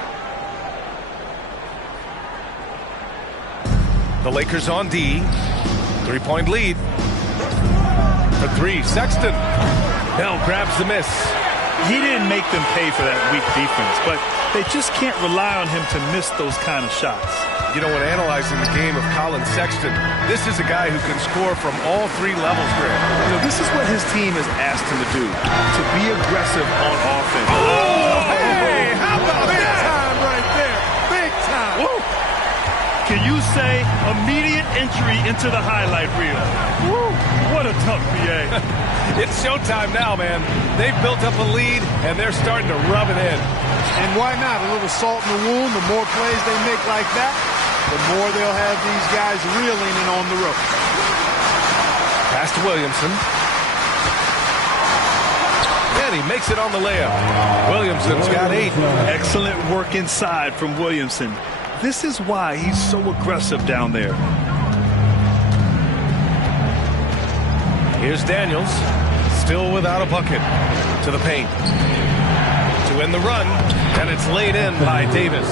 The Lakers on D. 3-point lead. For 3, Sexton. Bell grabs the miss. He didn't make them pay for that weak defense, but they just can't rely on him to miss those kind of shots. You know, when analyzing the game of Colin Sexton, this is a guy who can score from all 3 levels, Grant. You know, this is what his team has asked him to do, to be aggressive on offense. Oh, hey, how about big time right there? Big time. Woo. Can you say immediate entry into the highlight reel? Woo. What a tough BA. It's showtime now, man. They've built up a lead, and they're starting to rub it in. And why not? A little salt in the wound. The more plays they make like that, the more they'll have these guys reeling and on the rope. Pass to Williamson. And he makes it on the layup. Williamson's got 8. Excellent work inside from Williamson. This is why he's so aggressive down there. Here's Daniels, still without a bucket. To the paint. To end the run, and it's laid in by Davis.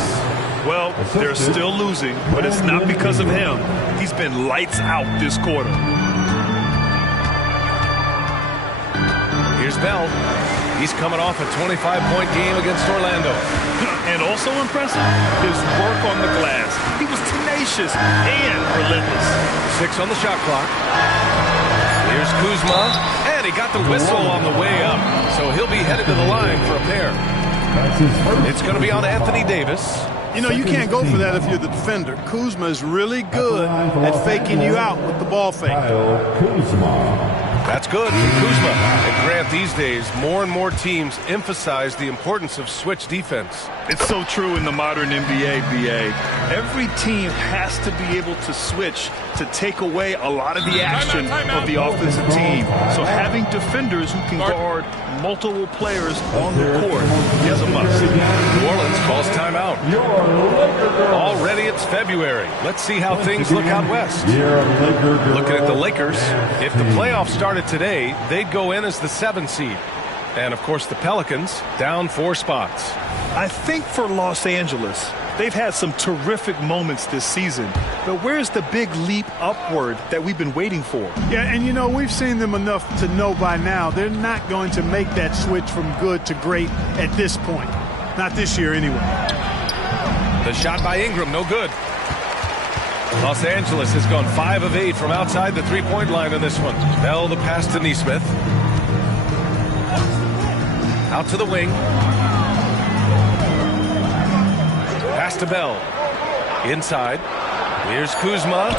Well, they're still losing, but it's not because of him. He's been lights out this quarter. Here's Bell. He's coming off a 25-point game against Orlando. And also impressive, his work on the glass. He was tenacious and relentless. 6 on the shot clock. Here's Kuzma, and he got the whistle on the way up, so he'll be headed to the line for a pair. It's going to be on Anthony Davis. You know, you can't go for that if you're the defender. Kuzma is really good at faking you out with the ball fake. That's good for Kuzma. And Grant, these days, more and more teams emphasize the importance of switch defense. It's so true in the modern NBA, BA. Every team has to be able to switch to take away a lot of the action of the offensive team. So having defenders who can guard multiple players on the court is a must. New Orleans calls timeout. Already it's February. Let's see how things look out west. Looking at the Lakers, if the playoffs started today, they'd go in as the 7th seed. And, of course, the Pelicans down 4 spots. I think for Los Angeles, they've had some terrific moments this season. But where's the big leap upward that we've been waiting for? Yeah, and, you know, we've seen them enough to know by now they're not going to make that switch from good to great at this point. Not this year, anyway. The shot by Ingram, no good. Los Angeles has gone 5 of 8 from outside the 3-point line in this one. Bell the pass to Nesmith. Out to the wing. Pass to Bell. Inside. Here's Kuzma.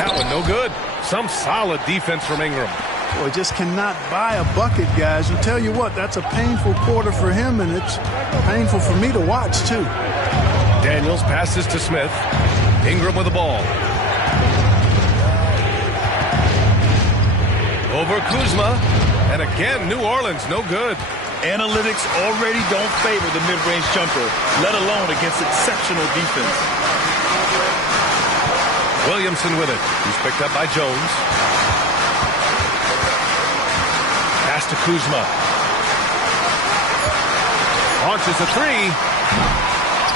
That one no good. Some solid defense from Ingram. Boy, just cannot buy a bucket, guys. I'll tell you what, that's a painful quarter for him, and it's painful for me to watch, too. Daniels passes to Smith. Ingram with the ball. Over Kuzma. And again, New Orleans, no good. Analytics already don't favor the mid-range jumper, let alone against exceptional defense. Williamson with it. He's picked up by Jones. Pass to Kuzma. Launches a three.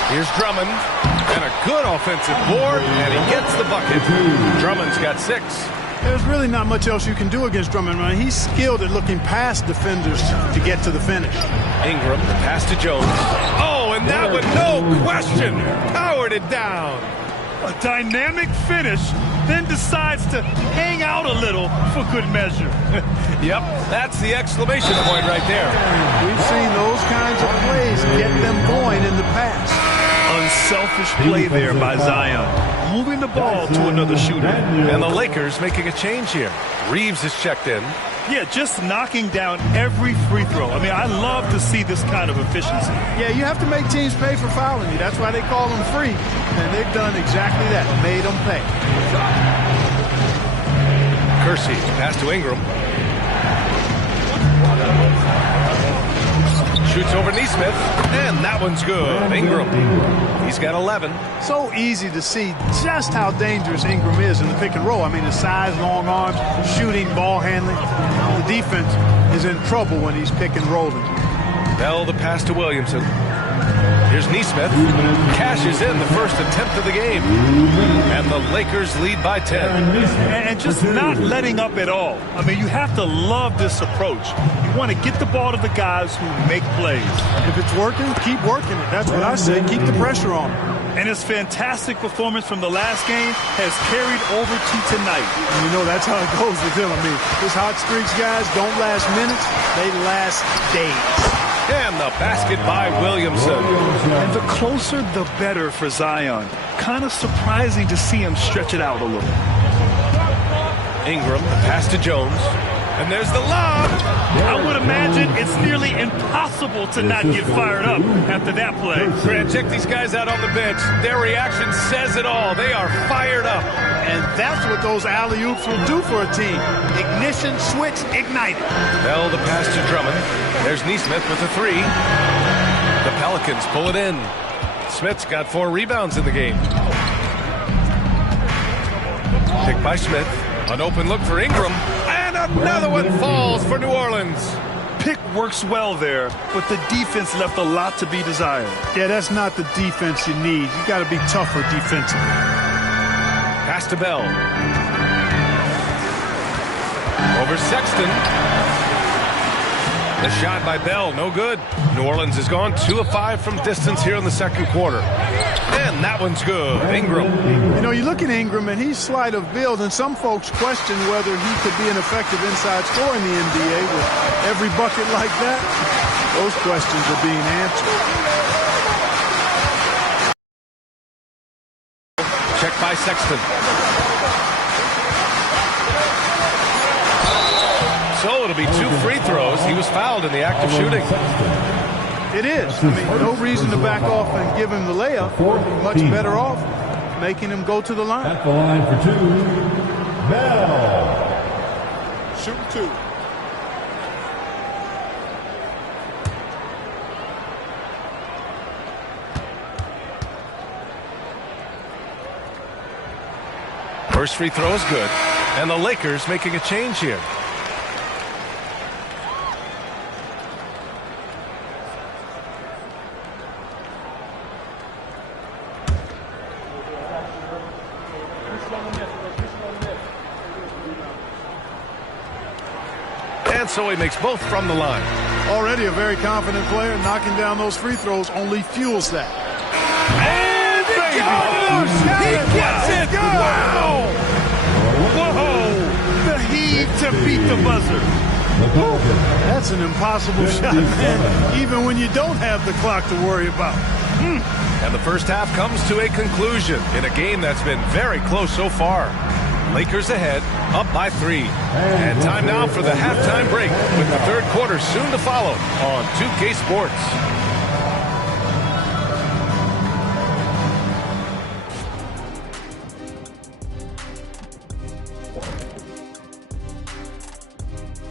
Here's Drummond. And a good offensive board, and he gets the bucket. Drummond's got 6. There's really not much else you can do against Drummond. Man. He's skilled at looking past defenders to get to the finish. Ingram, the pass to Jones. Oh, and that with no question powered it down. A dynamic finish, then decides to hang out a little for good measure. Yep, that's the exclamation point right there. We've seen those kinds of plays get them going in the past. Unselfish play there by Zion, moving the ball to another shooter. And the Lakers making a change here. Reeves is checked in. Yeah, just knocking down every free throw. I mean, I love to see this kind of efficiency. Yeah, you have to make teams pay for fouling you. That's why they call them free. And they've done exactly that, made them pay. Kersey, pass to Ingram. Shoots over Neesmith, and that one's good. Ingram, he's got 11. So easy to see just how dangerous Ingram is in the pick and roll. I mean, his size, long arms, shooting, ball handling. The defense is in trouble when he's pick and rolling. Bell, the pass to Williamson. Here's Neesmith. Cashes in the first attempt of the game. And the Lakers lead by 10. And just not letting up at all. I mean, you have to love this approach. You want to get the ball to the guys who make plays. If it's working, keep working it. That's what I say. Keep the pressure on him. And his fantastic performance from the last game has carried over to tonight. And you know, that's how it goes with him. I mean, his hot streaks, guys, don't last minutes. They last days. And the basket by Williamson. And the closer, the better for Zion. Kind of surprising to see him stretch it out a little. Ingram, the pass to Jones. And there's the lob. I would imagine it's nearly impossible to not get fired up after that play. Grant, check these guys out on the bench. Their reaction says it all. They are fired up. And that's what those alley-oops will do for a team. Ignition, switch, ignited. Bell, the pass to Drummond. There's Neesmith with the three. The Pelicans pull it in. Smith's got 4 rebounds in the game. Picked by Smith. An open look for Ingram. And another one falls for New Orleans. Pick works well there, but the defense left a lot to be desired. Yeah, that's not the defense you need. You got to be tougher defensively. Pass to Bell. Over Sexton. The shot by Bell, no good. New Orleans has gone 2 of 5 from distance here in the second quarter. And that one's good. Ingram. You know, you look at Ingram, and he's slight of build, and some folks question whether he could be an effective inside scorer in the NBA with every bucket like that. Those questions are being answered. Check by Sexton. So it'll be 2 free throws. He was fouled in the act of shooting. It is. I mean, no reason to back off and give him the layup. Much better off making him go to the line. At the line for 2, Bell. Shoot 2. First free throw is good. And the Lakers making a change here. And so he makes both from the line. Already a very confident player. Knocking down those free throws only fuels that. And it goes! He gets it! Wow! Whoa! The heave to beat the buzzer. That's an impossible shot, man. Even when you don't have the clock to worry about. And the first half comes to a conclusion in a game that's been very close so far. Lakers ahead, up by 3. And time now for the halftime break, with the third quarter soon to follow on 2K Sports.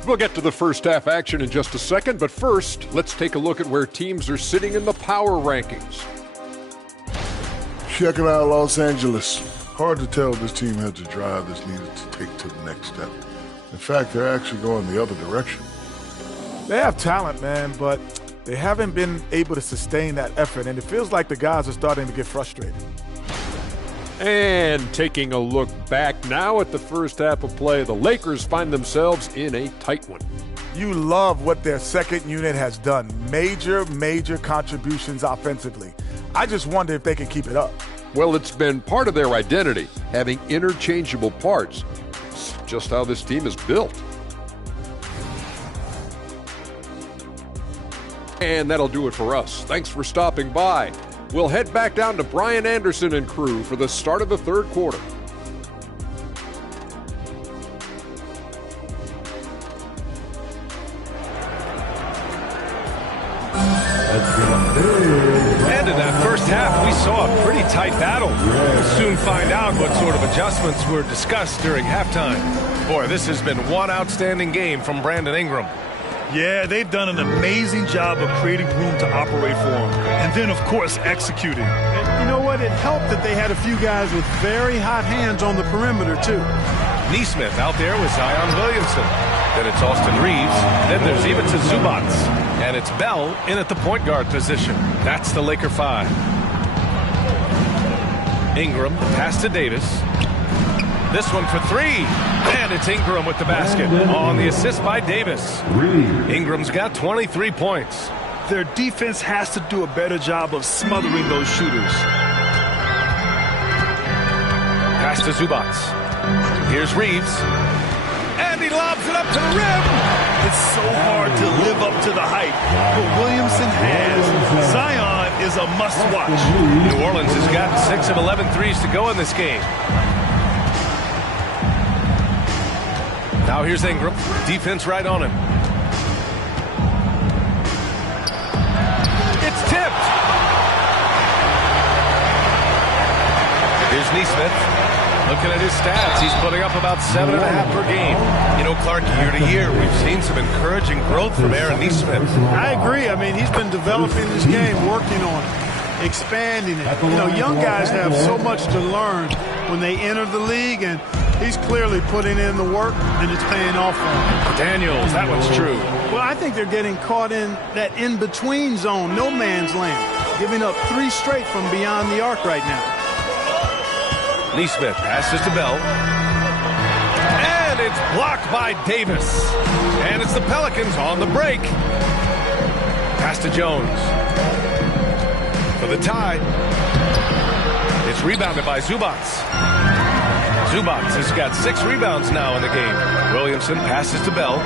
We'll get to the first half action in just a second, but first, let's take a look at where teams are sitting in the power rankings. Check it out, Los Angeles. Hard to tell if this team had the drive that's needed to take to the next step. In fact, they're actually going the other direction. They have talent, man, but they haven't been able to sustain that effort, and it feels like the guys are starting to get frustrated. And taking a look back now at the first half of play, the Lakers find themselves in a tight one. You love what their second unit has done. Major contributions offensively. I just wonder if they can keep it up. Well, it's been part of their identity, having interchangeable parts. It's just how this team is built. And that'll do it for us. Thanks for stopping by. We'll head back down to Brian Anderson and crew for the start of the third quarter. And in that first half, we saw a pretty tight battle. We'll soon find out what sort of adjustments were discussed during halftime. Boy, this has been one outstanding game from Brandon Ingram. Yeah, they've done an amazing job of creating room to operate for him. And then, of course, executing. And you know what? It helped that they had a few guys with very hot hands on the perimeter, too. Neesmith out there with Zion Williamson. Then it's Austin Reeves. Then there's Ivica Zubac. And it's Bell in at the point guard position. That's the Laker 5. Ingram, pass to Davis. This one for 3. And it's Ingram with the basket on the assist by Davis. Ingram's got 23 points. Their defense has to do a better job of smothering those shooters. Pass to Zubac. Here's Reeves. And he lobs it up to the rim. It's so hard to live up to the hype, but Williamson has. Zion is a must-watch. New Orleans has got 6 of 11 threes to go in this game. Now here's Ingram. Defense right on him. It's tipped. Here's Neesmith. Looking at his stats, he's putting up about 7.5 per game. You know, Clark, year to year, we've seen some encouraging growth from Aaron Neesmith. I agree. I mean, he's been developing this game, working on it, expanding it. You know, young guys have so much to learn when they enter the league, and he's clearly putting in the work, and it's paying off for him. Daniels, that one's true. Well, I think they're getting caught in that in-between zone, no man's land, giving up 3 straight from beyond the arc right now. Neesmith passes to Bell. And it's blocked by Davis. And it's the Pelicans on the break. Pass to Jones. For the tie. It's rebounded by Zubac. Zubac has got 6 rebounds now in the game. Williamson passes to Bell.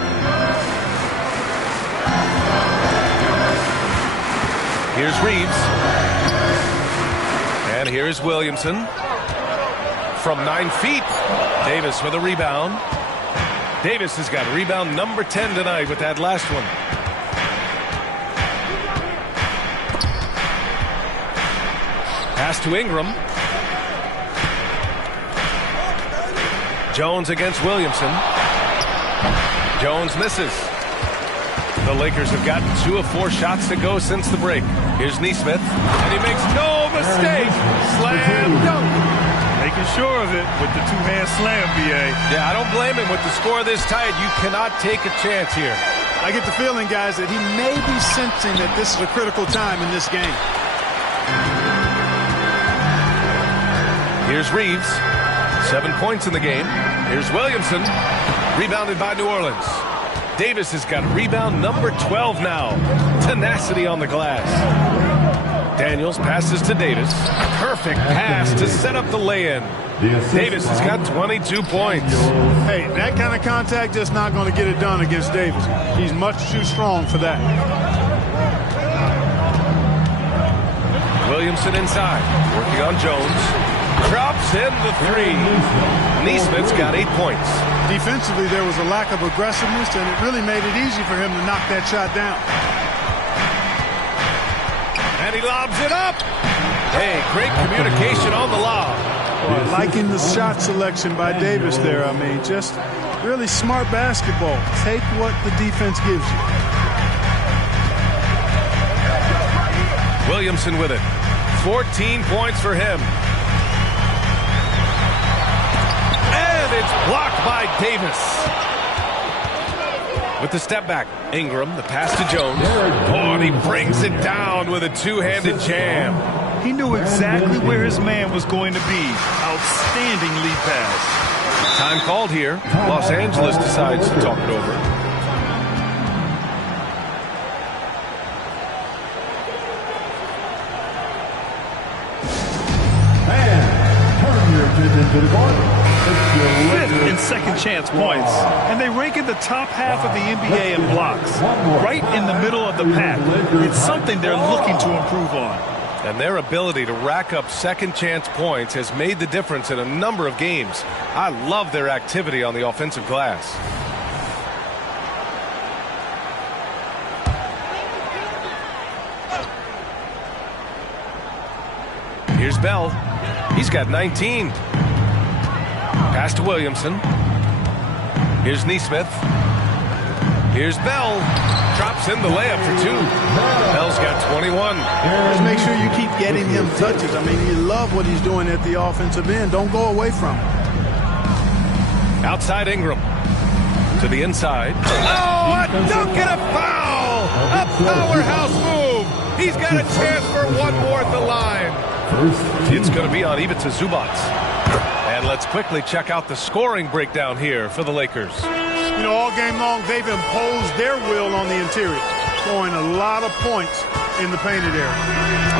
Here's Reeves. And here's Williamson. From 9 feet. Davis with a rebound. Davis has got rebound number 10 tonight with that last one. Pass to Ingram. Jones against Williamson. Jones misses. The Lakers have gotten 2 of 4 shots to go since the break. Here's Neesmith. And he makes no mistake. Slam dunk. Making sure of it with the 2-hand slam, B.A. Yeah, I don't blame him with the score this tight. You cannot take a chance here. I get the feeling, guys, that he may be sensing that this is a critical time in this game. Here's Reeves. 7 points in the game. Here's Williamson. Rebounded by New Orleans. Davis has got rebound number 12 now. Tenacity on the glass. Daniels passes to Davis. Perfect pass to set up the lay-in. Davis has got 22 points. Hey, that kind of contact just not going to get it done against Davis. He's much too strong for that. Williamson inside, working on Jones. drops in the three. Neesmith's got 8 points. Defensively, there was a lack of aggressiveness, and it really made it easy for him to knock that shot down. And he lobs it up. Hey, great communication on the lob. Well, liking the shot selection by Davis there. I mean, just really smart basketball. Take what the defense gives you. Williamson with it. 14 points for him. And it's blocked by Davis. With the step back, Ingram, the pass to Jones. Oh, and he brings it down with a two-handed jam. He knew exactly where his man was going to be. Outstanding lead pass. Time called here. Los Angeles decides to talk it over. Fifth in second chance points, and they rank in the top half of the NBA in blocks, right in the middle of the pack. It's something they're looking to improve on. And their ability to rack up second chance points has made the difference in a number of games. I love their activity on the offensive glass. Here's Bell. He's got 19. Pass to Williamson. Here's Neesmith. Here's Bell. Drops in the layup for 2. Bell's got 21. Just make sure you keep getting him touches. I mean, you love what he's doing at the offensive end. Don't go away from him. Outside Ingram. To the inside. Oh, a dunk and a foul! A powerhouse move! He's got a chance for one more at the line. It's going to be on Ivica Zubac. And let's quickly check out the scoring breakdown here for the Lakers. You know, all game long, they've imposed their will on the interior, scoring a lot of points in the painted area.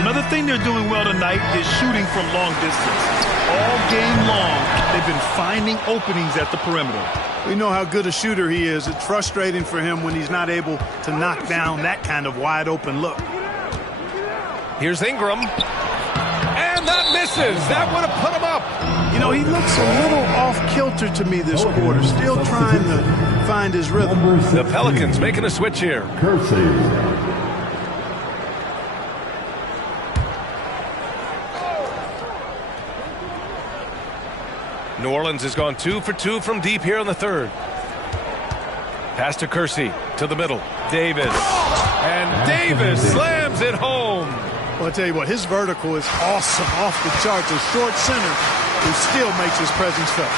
Another thing they're doing well tonight is shooting from long distance. All game long, they've been finding openings at the perimeter. We know how good a shooter he is. It's frustrating for him when he's not able to knock down that kind of wide open look. Here's Ingram. And that misses. That would have put him up. You know, he looks a little off-kilter to me this quarter, still trying to find his rhythm. The Pelicans making a switch here. New Orleans has gone 2 for 2 from deep here in the third. Pass to Kersey, to the middle. Davis. And Davis slams it home. Well, I'll tell you what, his vertical is awesome, off the charts. A short center who still makes his presence felt.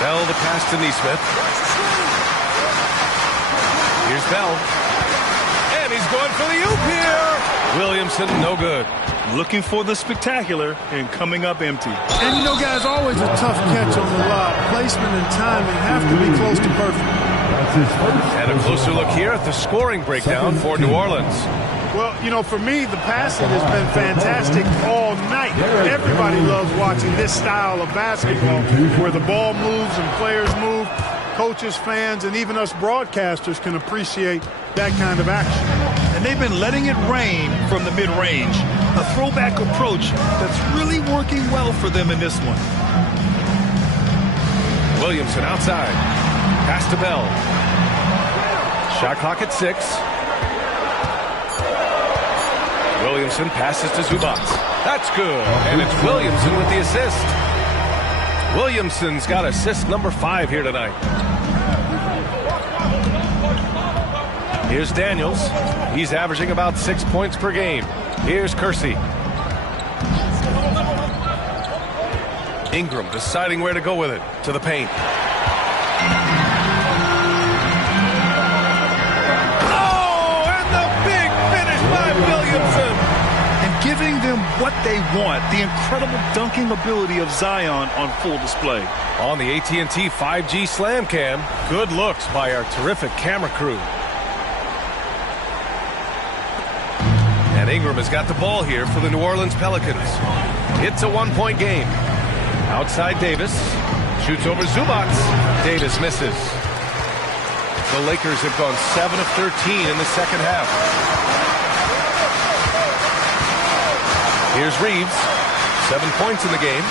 Bell, the pass to Neesmith. Here's Bell. And he's going for the oop here. Williamson, no good. Looking for the spectacular and coming up empty. And you know, guys, always a tough catch on the lob. Placement and timing have to be close to perfect. And a closer look here at the scoring breakdown for New Orleans. Well, you know, for me, the passing has been fantastic all night. Everybody loves watching this style of basketball where the ball moves and players move. Coaches, fans, and even us broadcasters can appreciate that kind of action. And they've been letting it rain from the mid-range. A throwback approach that's really working well for them in this one. Williamson outside. Pass to Bell. Shot clock at 6. Williamson passes to Zubac. That's good. And it's Williamson with the assist. Williamson's got assist number 5 here tonight. Here's Daniels. He's averaging about 6 points per game. Here's Kersey. Ingram deciding where to go with it. To the paint. Oh, and the big finish by Williamson. And giving them what they want, the incredible dunking ability of Zion on full display. On the AT&T 5G Slam Cam, good looks by our terrific camera crew. And Ingram has got the ball here for the New Orleans Pelicans. It's a one-point game. Outside Davis. Shoots over Zubac. Davis misses. The Lakers have gone 7 of 13 in the second half. Here's Reeves. 7 points in the game.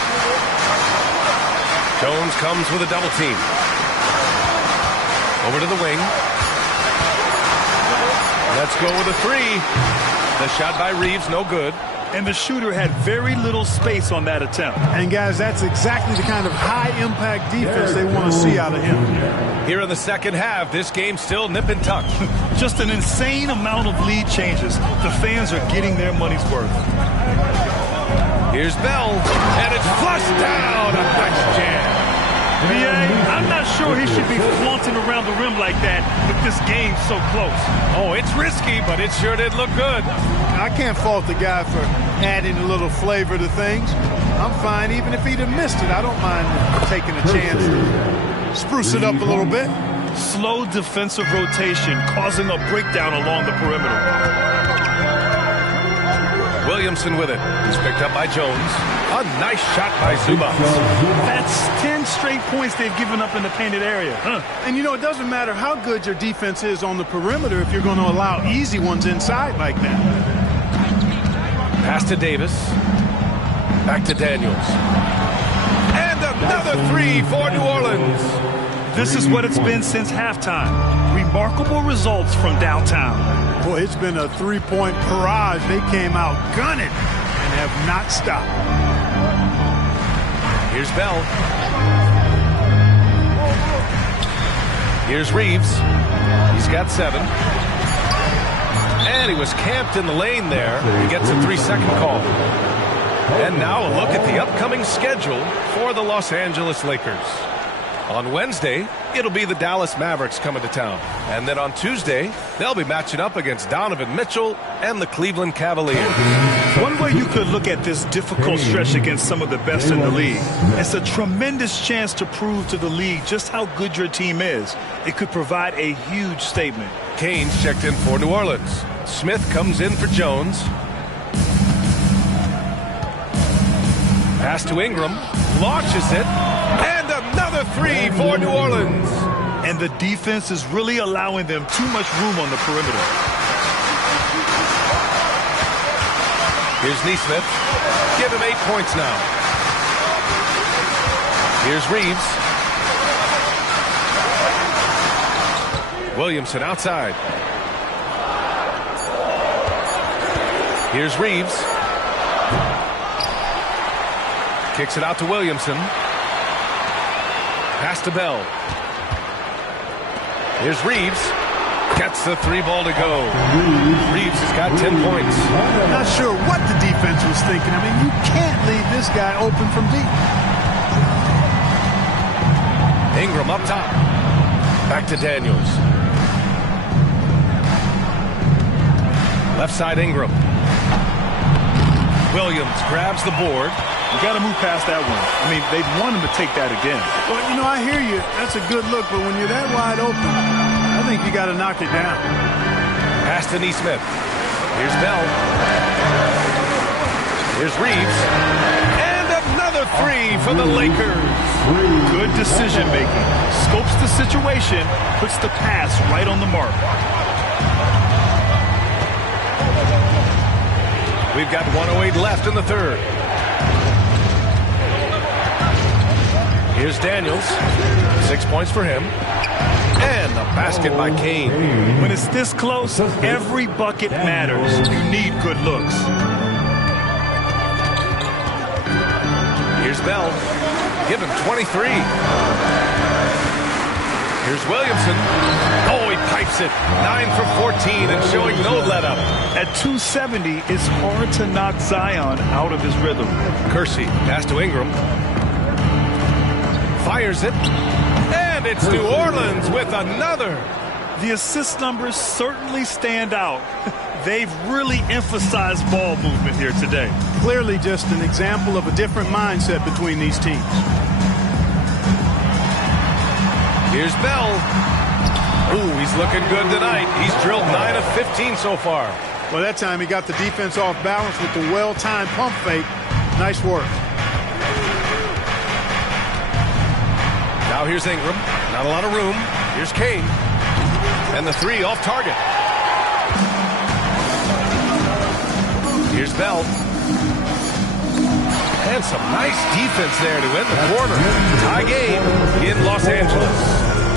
Jones comes with a double team. Over to the wing. Let's go with a three. The shot by Reeves, no good. And the shooter had very little space on that attempt. And, guys, that's exactly the kind of high-impact defense they want to see out of him. Here in the second half, this game still nip and tuck. Just an insane amount of lead changes. The fans are getting their money's worth. Here's Bell, and it's flushed down. A nice jam. I'm not sure he should be flaunting around the rim like that with this game so close. Oh, it's risky, but it sure did look good. I can't fault the guy for adding a little flavor to things. I'm fine even if he'd have missed it. I don't mind taking a chance to spruce it up a little bit. Slow defensive rotation causing a breakdown along the perimeter. Williamson with it. He's picked up by Jones. A nice shot by Zubas. That's 10 straight points they've given up in the painted area. And, you know, it doesn't matter how good your defense is on the perimeter if you're going to allow easy ones inside like that. Pass to Davis. Back to Daniels. And another three for New Orleans. This is what it's been since halftime. Remarkable results from downtown. Boy, it's been a three-point barrage. They came out gunning and have not stopped. Here's Bell. Here's Reeves. He's got 7. And he was camped in the lane there. He gets a 3-second call. And now a look at the upcoming schedule for the Los Angeles Lakers. On Wednesday, it'll be the Dallas Mavericks coming to town. And then on Tuesday, they'll be matching up against Donovan Mitchell and the Cleveland Cavaliers. One way you could look at this difficult stretch against some of the best in the league, it's a tremendous chance to prove to the league just how good your team is. It could provide a huge statement. Kane's checked in for New Orleans. Smith comes in for Jones. Pass to Ingram. Launches it. And another three for New Orleans. And the defense is really allowing them too much room on the perimeter. Here's Neesmith. Give him 8 points now. Here's Reeves. Williamson outside. Here's Reeves. Kicks it out to Williamson. Pass to Bell. Here's Reeves. Gets the 3 ball to go. Reeves has got 10 points. Not sure what the defense was thinking. I mean, you can't leave this guy open from deep. Ingram up top. Back to Daniels. Left side Ingram. Williams grabs the board. You got to move past that one. I mean, they'd want him to take that again. Well, you know, I hear you. That's a good look, but when you're that wide open, I think you got to knock it down. Pass to Neesmith. Here's Bell. Here's Reeves. And another three for the Lakers. Good decision making. Scopes the situation, puts the pass right on the mark. We've got 1:08 left in the third. Here's Daniels. 6 points for him. And the basket by Kane. When it's this close, every bucket matters. You need good looks. Here's Bell. Give him 23. Here's Williamson. Oh, he pipes it. 9 for 14 and showing no let-up. At 270, it's hard to knock Zion out of his rhythm. Kersey, pass to Ingram. Fires it. And it's New Orleans with another. The assist numbers certainly stand out. They've really emphasized ball movement here today. Clearly just an example of a different mindset between these teams. Here's Bell. Ooh, he's looking good tonight. He's drilled 9 of 15 so far. Well, that time he got the defense off balance with the well-timed pump fake. Nice work. Now here's Ingram. Not a lot of room. Here's Kane. And the three off target. Here's Bell. And some nice defense there to end the quarter. Tie game in Los Angeles.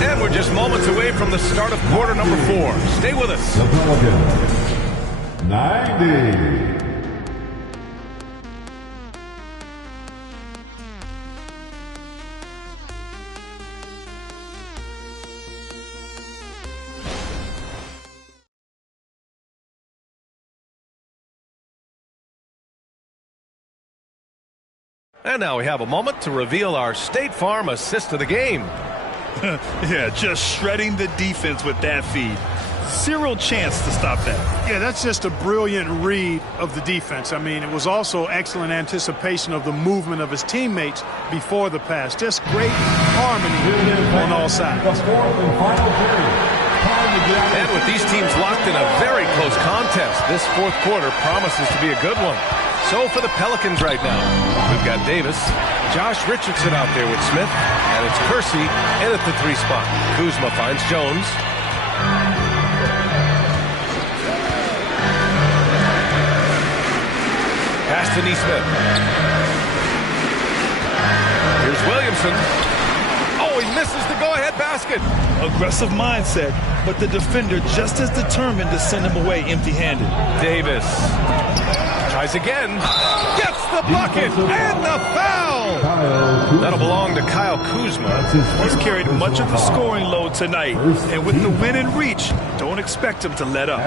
And we're just moments away from the start of quarter number 4. Stay with us. The Pelicans, 90. And now we have a moment to reveal our State Farm assist of the game. Yeah, just shredding the defense with that feed. Zero chance to stop that. Yeah, that's just a brilliant read of the defense. I mean, it was also excellent anticipation of the movement of his teammates before the pass. Just great harmony on all sides. And with these teams locked in a very close contest, this fourth quarter promises to be a good one. So for the Pelicans right now, we've got Davis, Josh Richardson out there with Smith, and it's Kersey in at the 3 spot. Kuzma finds Jones. Pass to Neesmith. Here's Williamson. Oh, he misses the go-ahead basket. Aggressive mindset, but the defender just as determined to send him away empty-handed. Davis tries again, gets the bucket, and the foul! That'll belong to Kyle Kuzma. He's carried much of the scoring load tonight, and with the win in reach, don't expect him to let up.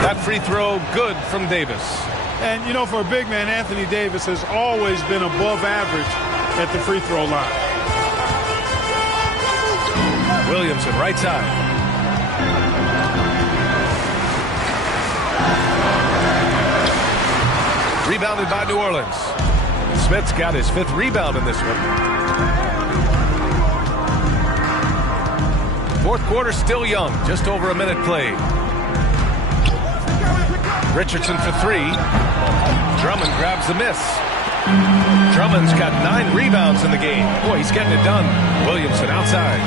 That free throw good from Davis. And, you know, for a big man, Anthony Davis has always been above average at the free throw line. Williamson, right side. Rebounded by New Orleans. Smith's got his 5th rebound in this one. Fourth quarter still young, just over a minute played. Richardson for 3. Drummond grabs the miss. Drummond's got 9 rebounds in the game. Boy, he's getting it done. Williamson outside.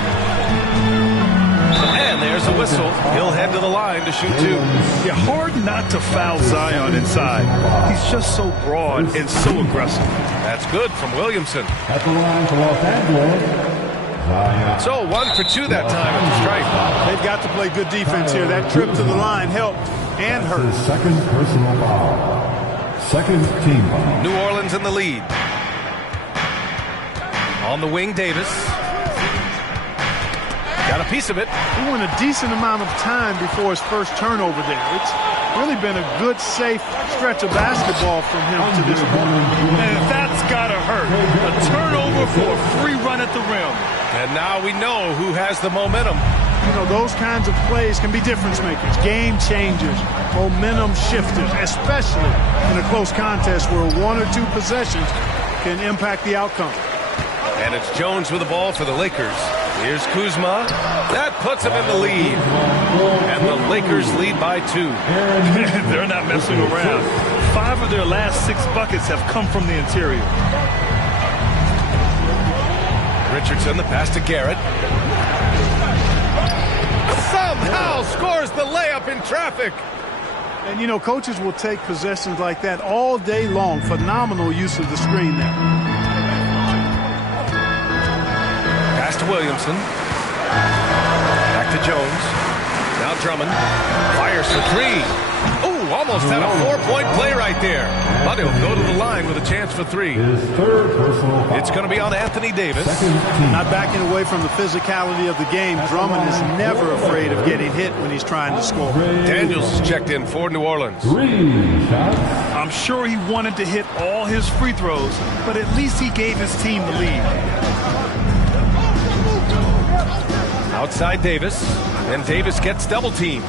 And there's a whistle. He'll head to the line to shoot 2. Yeah, hard not to foul Zion inside. He's just so broad and so aggressive. That's good from Williamson. At the line for Los Angeles, Zion. So 1 for 2 that time at the stripe. They've got to play good defense here. That trip to the line helped and hurt. His 2nd personal foul. 2nd team foul. New Orleans in the lead. On the wing, Davis. Got a piece of it. He went a decent amount of time before his first turnover there. It's really been a good, safe stretch of basketball from him to this point. And that's got to hurt. A turnover for a free run at the rim. And now we know who has the momentum. You know, those kinds of plays can be difference makers, game changers, momentum shifters, especially in a close contest where 1 or 2 possessions can impact the outcome. And it's Jones with the ball for the Lakers. Here's Kuzma. That puts him in the lead. And the Lakers lead by 2. They're not messing around. 5 of their last 6 buckets have come from the interior. Richardson, the pass to Garrett. Somehow scores the layup in traffic. And, you know, coaches will take possessions like that all day long. Phenomenal use of the screen there. Pass to Williamson. Back to Jones. Now Drummond. Fires for 3. Ooh, almost had a 4-point play right there. But he'll go to the line with a chance for 3. His 3rd personal foul. It's going to be on Anthony Davis. Not backing away from the physicality of the game. Drummond is never afraid of getting hit when he's trying to score. Daniels is checked in for New Orleans. 3 shots. I'm sure he wanted to hit all his free throws, but at least he gave his team the lead. Outside Davis, and Davis gets double-teamed.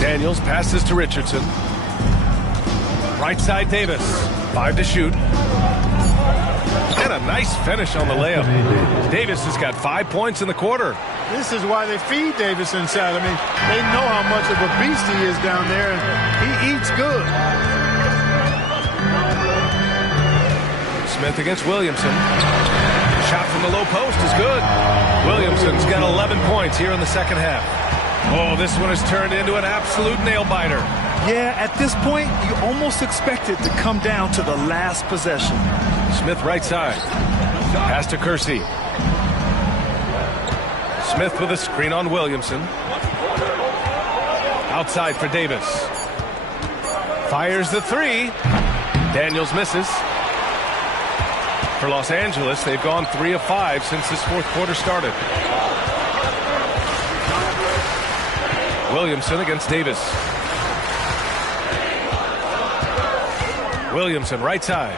Daniels passes to Richardson. Right side Davis, 5 to shoot. And a nice finish on the layup. Davis has got 5 points in the quarter. This is why they feed Davis inside. I mean, they know how much of a beast he is down there, and he eats good. Smith against Williamson. Shot from the low post is good. Williamson's got 11 points here in the second half. Oh, this one has turned into an absolute nail-biter. Yeah, at this point, you almost expect it to come down to the last possession. Smith right side. Pass to Kersey. Smith with a screen on Williamson. Outside for Davis. Fires the three. Daniels misses. For Los Angeles, they've gone 3 of 5 since this fourth quarter started. Williamson against Davis. Williamson right side.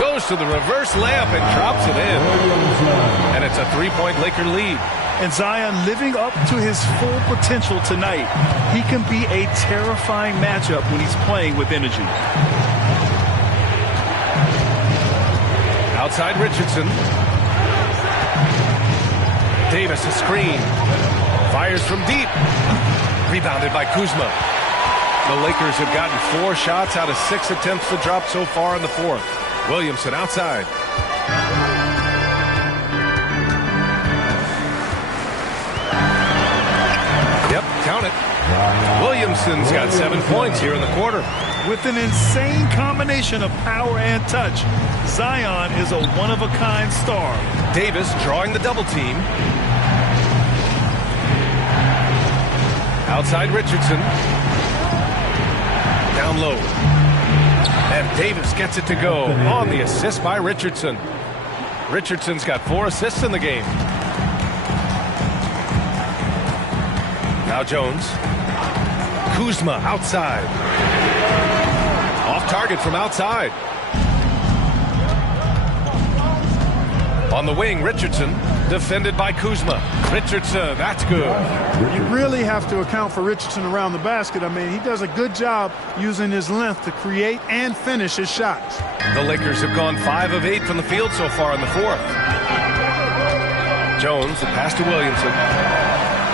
Goes to the reverse layup and drops it in. And it's a 3-point Laker lead. And Zion living up to his full potential tonight. He can be a terrifying matchup when he's playing with energy. Outside Richardson. Davis a screen. Fires from deep. Rebounded by Kuzma. The Lakers have gotten 4 shots out of 6 attempts to drop so far in the fourth. Williamson outside. Yep, count it. Williamson's got 7 points here in the quarter. With an insane combination of power and touch, Zion is a one-of-a-kind star. Davis drawing the double team. Outside Richardson. Down low. And Davis gets it to go on the assist by Richardson. Richardson's got 4 assists in the game. Now Jones. Kuzma outside. Off target from outside. On the wing, Richardson. Defended by Kuzma. Richardson, that's good. You really have to account for Richardson around the basket. I mean, he does a good job using his length to create and finish his shots. The Lakers have gone 5 of 8 from the field so far in the fourth. Jones, the pass to Williamson.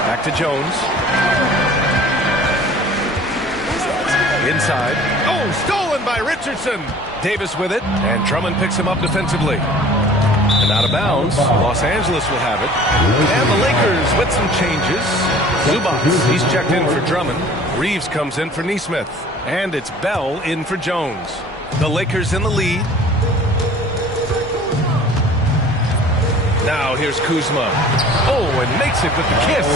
Back to Jones. Inside. Oh, stolen by Richardson. Davis with it, and Drummond picks him up defensively. And out of bounds, Los Angeles will have it. And the Lakers with some changes. Zubac, he's checked in for Drummond. Reeves comes in for Nesmith. And it's Bell in for Jones. The Lakers in the lead. Now here's Kuzma. Oh, and makes it with the kiss.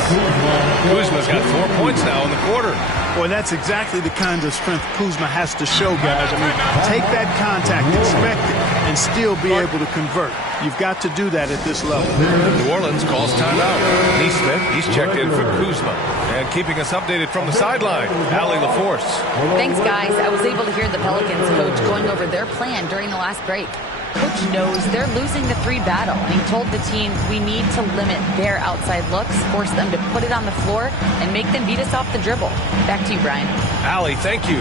Kuzma's got 4 points now in the quarter. Boy, that's exactly the kind of strength Kuzma has to show, guys. I mean, take that contact, expect it, and still be able to convert. You've got to do that at this level. New Orleans calls timeout. Nesmith, he's checked in for Kuzma. And keeping us updated from the sideline, Allie LaForce. Thanks, guys. I was able to hear the Pelicans coach going over their plan during the last break. Coach knows they're losing the 3 battle, and he told the team we need to limit their outside looks, force them to put it on the floor, and make them beat us off the dribble. Back to you, Brian. Allie, thank you.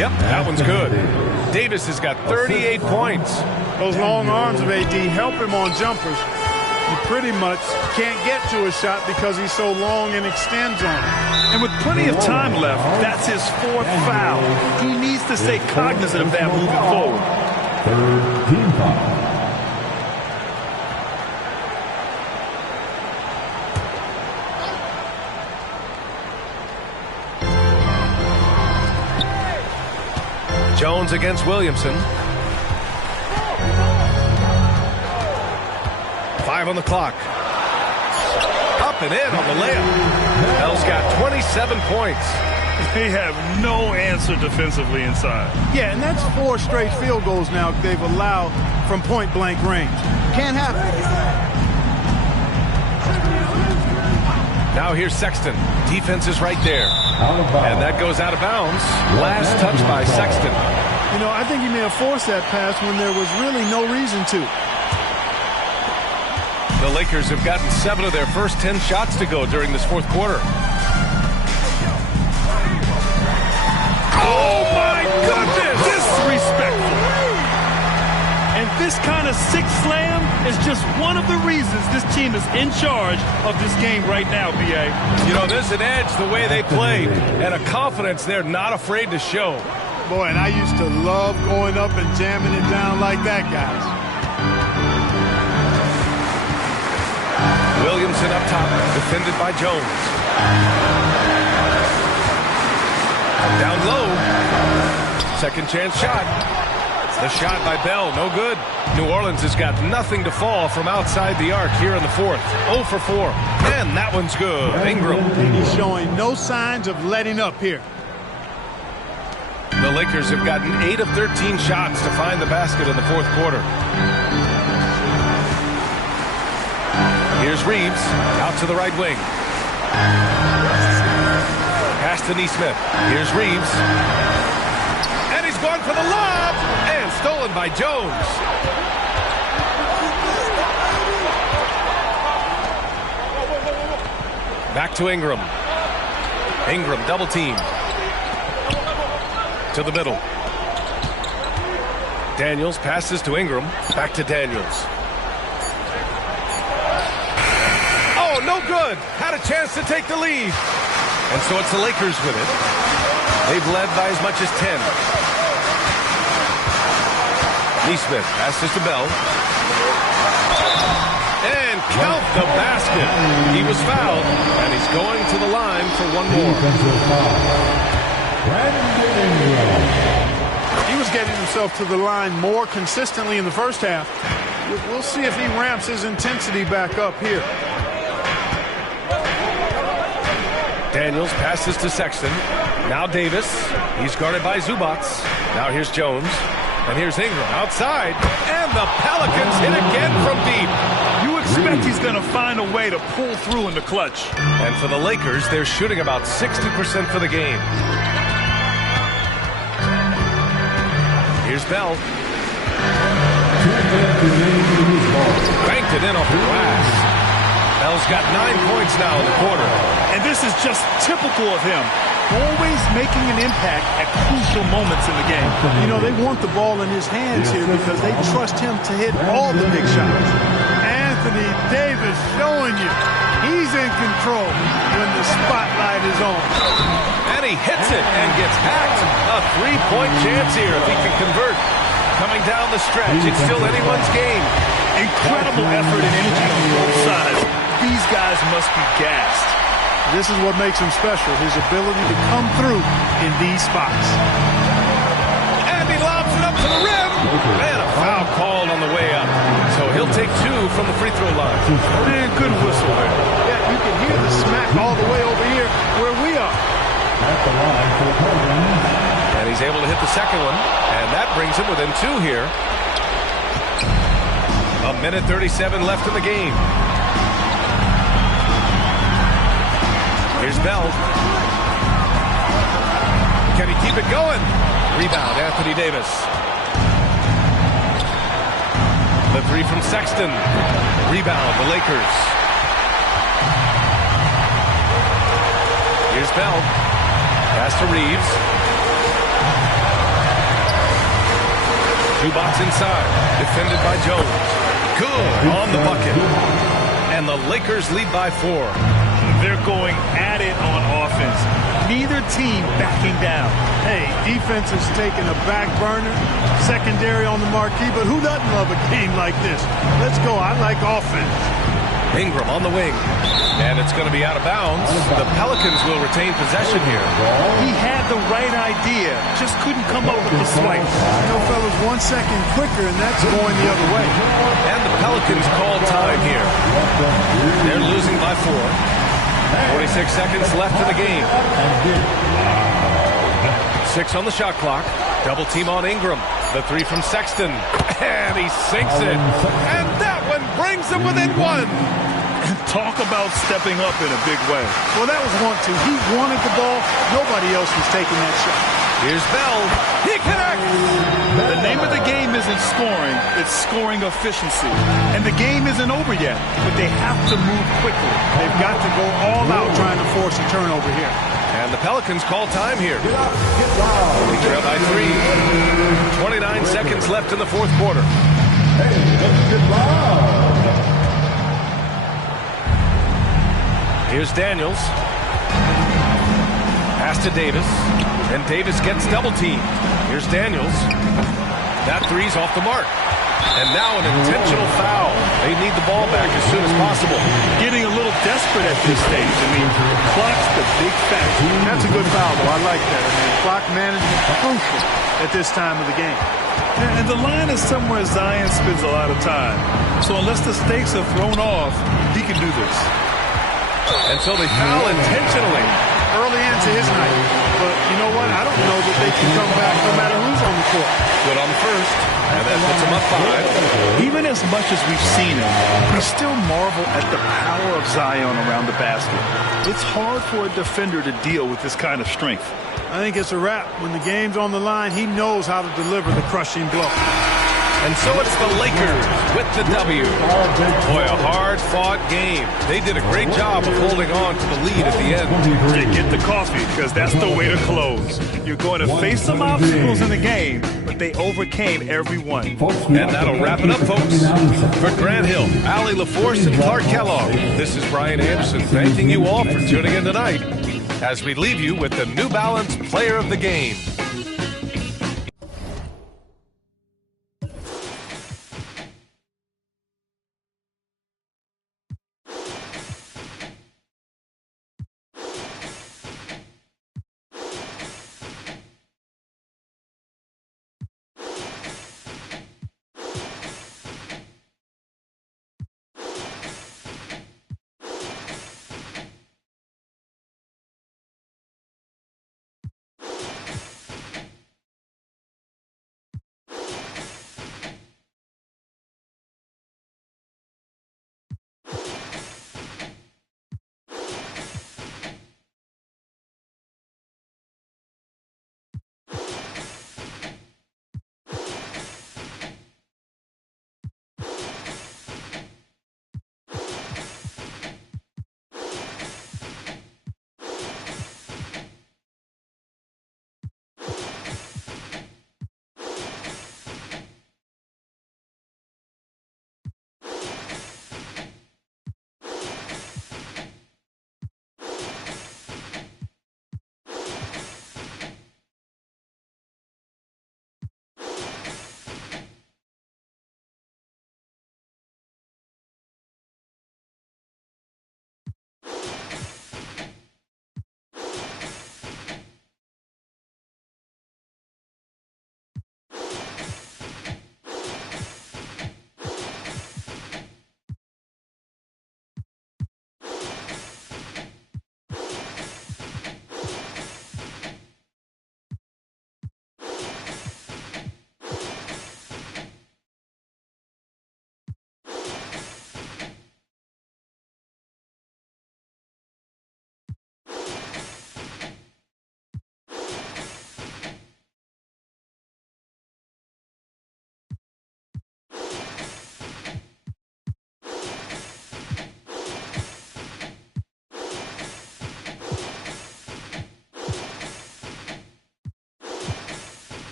Yep, that one's good. Davis has got 38 points. Those long arms of AD help him on jumpers. You pretty much can't get to a shot because he's so long and extends on it. And with plenty of time left, that's his 4th foul. He needs to stay cognizant of that moving forward. 3rd team foul. Jones against Williamson. 5 on the clock. Up and in on the layup. Bell's got 27 points. They have no answer defensively inside. Yeah, and that's 4 straight field goals now they've allowed from point-blank range. Can't happen. Now here's Sexton. Defense is right there. And that goes out of bounds. Last touch by Sexton. You know, I think he may have forced that pass when there was really no reason to. The Lakers have gotten 7 of their first 10 shots to go during this fourth quarter. Oh, my goodness! Disrespectful. And this kind of sick slam is just one of the reasons this team is in charge of this game right now, B.A. You know, there's an edge the way they played and a confidence they're not afraid to show. Boy, and I used to love going up and jamming it down like that, guys. Williamson it up top, defended by Jones. Down low. Second chance shot. The shot by Bell, no good. New Orleans has got nothing to fall from outside the arc here in the fourth. 0 for 4. And that one's good. Ingram. He's showing no signs of letting up here. The Lakers have gotten 8 of 13 shots to find the basket in the fourth quarter. Here's Reeves out to the right wing. Pass to Neesmith. Here's Reeves. And he's gone for the lob. And stolen by Jones. Back to Ingram. Ingram double team. To the middle. Daniels passes to Ingram. Back to Daniels. Oh, no good. Had a chance to take the lead. And so it's the Lakers with it. They've led by as much as 10. Neesmith passes to Bell. And count the basket. He was fouled, and he's going to the line for one more. He was getting himself to the line more consistently in the first half. We'll see if he ramps his intensity back up here. Daniels passes to Sexton. Now Davis. He's guarded by Zubats. Now here's Jones. And here's Ingram outside. And the Pelicans hit again from deep. You expect he's going to find a way to pull through in the clutch. And for the Lakers, they're shooting about 60% for the game. Here's Bell. Banked it in off the glass. Bell's got 9 points now in the quarter. And this is just typical of him. Always making an impact at crucial moments in the game. You know, they want the ball in his hands here because they trust him to hit all the big shots. Anthony Davis showing you he's in control when the spotlight is on. And he hits it and gets hacked. A 3-point chance here if he can convert. Coming down the stretch, it's still anyone's game. Incredible effort and energy on both sides. These guys must be gassed. This is what makes him special, his ability to come through in these spots. And he lobs it up to the rim. And a foul called on the way up. So he'll take 2 from the free throw line. And good whistle there. Yeah, you can hear the smack all the way over here where we are. And he's able to hit the second one. And that brings him within 2 here. 1:37 left in the game. Here's Bell. Can he keep it going? Rebound, Anthony Davis. The 3 from Sexton. Rebound, the Lakers. Here's Bell. Pass to Reeves. Zubats inside. Defended by Jones. Good on the bucket. And the Lakers lead by 4. They're going at it on offense. Neither team backing down. Hey, defense is taking a back burner, secondary on the marquee, but who doesn't love a game like this? Let's go. I like offense. Ingram on the wing. And it's going to be out of bounds. The Pelicans will retain possession here. He had the right idea, just couldn't come up with the swipe. You know, fellas, 1 second quicker, and that's going the other way. And the Pelicans call time here. They're losing by 4. 46 seconds left in the game. 6 on the shot clock. Double team on Ingram. The 3 from Sexton. And he sinks it. And that one brings him within 1. Talk about stepping up in a big way. Well, that was 1-2. He wanted the ball. Nobody else was taking that shot. Here's Bell. He connects. The name of the game isn't scoring. It's scoring efficiency. And the game isn't over yet, but they have to move quickly. They've got to go all out trying to force a turnover here. And the Pelicans call time here. They trail by 3. 29 seconds left in the fourth quarter. Here's Daniels. Pass to Davis. And Davis gets double teamed. Here's Daniels. That 3's off the mark. And now an intentional foul. They need the ball back as soon as possible. Getting a little good at this stage. I mean, clock's the big factor. That's a good foul, though. I like that. I mean, clock management crucial at this time of the game. And the line is somewhere Zion spends a lot of time. So unless the stakes are thrown off, he can do this. And so they foul intentionally. Early into his night. But you know what? I don't know that they can come back no matter who's on the court. Good on the first. And that puts him up 5. Even as much as we've seen him, we still marvel at the power of Zion around the basket. It's hard for a defender to deal with this kind of strength. I think it's a wrap. When the game's on the line, he knows how to deliver the crushing blow. And so it's the Lakers with the W. Boy, a hard-fought game. They did a great job of holding on to the lead at the end. Yeah, get the coffee, because that's the way to close. You're going to face some obstacles in the game, but they overcame every one. And that'll wrap it up, folks. For Grant Hill, Allie LaForce, and Clark Kellogg, this is Brian Anderson thanking you all for tuning in tonight as we leave you with the New Balance Player of the Game.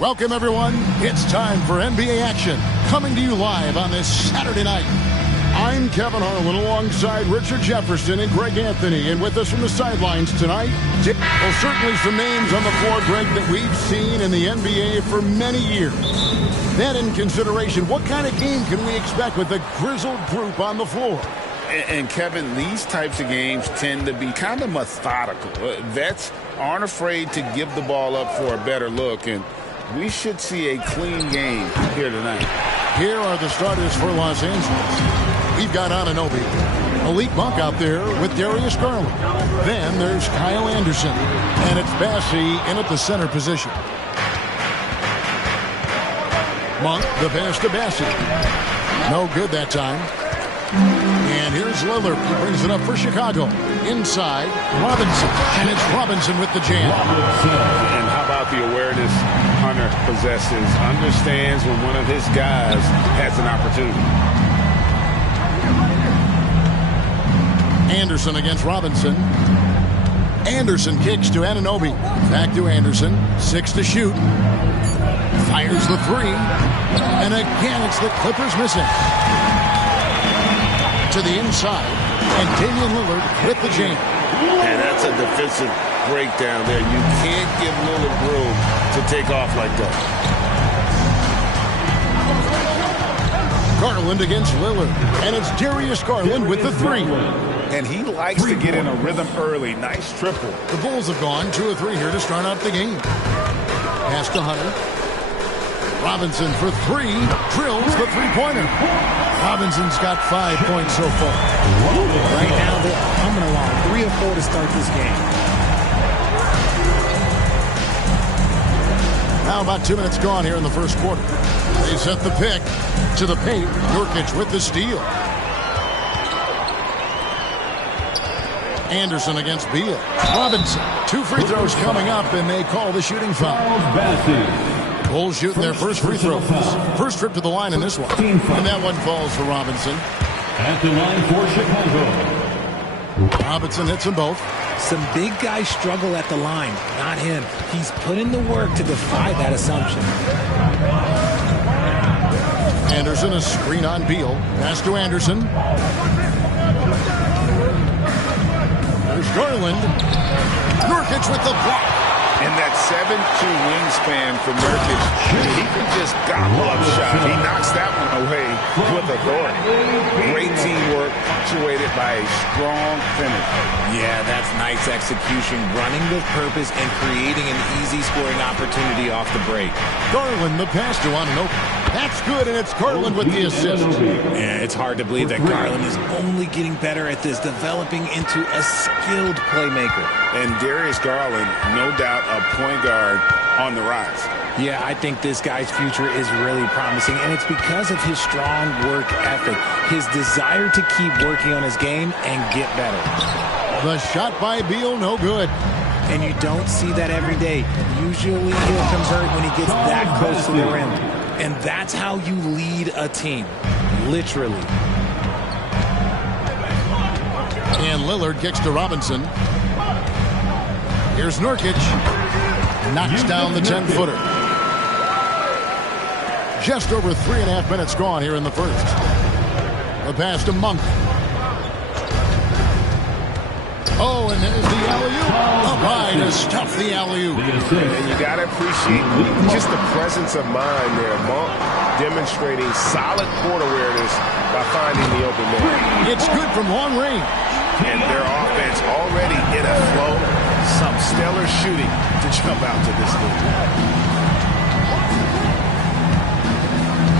Welcome, everyone. It's time for NBA action, coming to you live on this Saturday night. I'm Kevin Harlan alongside Richard Jefferson and Greg Anthony. And with us from the sidelines tonight, well, certainly some names on the floor, Greg, that we've seen in the NBA for many years. That in consideration, what kind of game can we expect with a grizzled group on the floor? And Kevin, these types of games tend to be kind of methodical. Vets aren't afraid to give the ball up for a better look, and we should see a clean game here tonight. Here are the starters for Los Angeles. We've got Anunoby, Malik Monk out there with Darius Garland. Then there's Kyle Anderson, and it's Bassey in at the center position. Monk, the pass to Bassey. No good that time. And here's Lillard. He brings it up for Chicago. Inside, Robinson. And it's Robinson with the jam. And how about the awareness Hunter possesses? Understands when one of his guys has an opportunity. Anderson against Robinson. Anderson kicks to Anunoby. Back to Anderson. 6 to shoot. Fires the 3. And again, it's the Clippers missing. To the inside, and Damian Lillard with the jam. And that's a defensive breakdown there. You can't give Lillard room to take off like that. Garland against Lillard, and it's Darius Garland with the 3. And he likes to get in a rhythm early. Nice triple. The Bulls have gone 2 of 3 here to start out the game. Pass to Hunter. Robinson for 3, drills the three-pointer. Robinson's got 5 points so far. Right now, they're coming along 3 or 4 to start this game. Now about 2 minutes gone here in the first quarter. They set the pick to the paint. Nurkic with the steal. Anderson against Beal. Robinson. 2 free throws coming up, and they call the shooting foul. Bulls shooting their first free throws. First trip to the line in this one. And that one falls for Robinson. At the line for Chicago. Robinson hits them both. Some big guys struggle at the line. Not him. He's put in the work to defy that assumption. Anderson, a screen on Beal. Pass to Anderson. There's Garland. Nurkic with the block. And that 7'2" wingspan for Nurkic, he can just gobble up shots. He knocks that one away with authority. Great teamwork, punctuated by a strong finish. Yeah, that's nice execution, running with purpose and creating an easy scoring opportunity off the break. Garland, the pass to Anunoby. That's good, and it's Garland with the assist. Yeah, it's hard to believe that Garland is only getting better at this, developing into a skilled playmaker. And Darius Garland, no doubt a point guard on the rise. Yeah, I think this guy's future is really promising, and it's because of his strong work ethic, his desire to keep working on his game and get better. The shot by Beal, no good. And you don't see that every day. Usually he'll convert when he gets that close to the rim. And that's how you lead a team, literally. And Lillard kicks to Robinson. Here's Nurkic. Knocks down the 10-footer. Just over 3.5 minutes gone here in the first. The pass to Monk. Oh, and there's the alley-oop. Up high to stuff the alley-oop. And you got to appreciate just the presence of mind there. Monk demonstrating solid court awareness by finding the open man. It's good from long range. And their offense already in a flow. Some stellar shooting to jump out to this lead.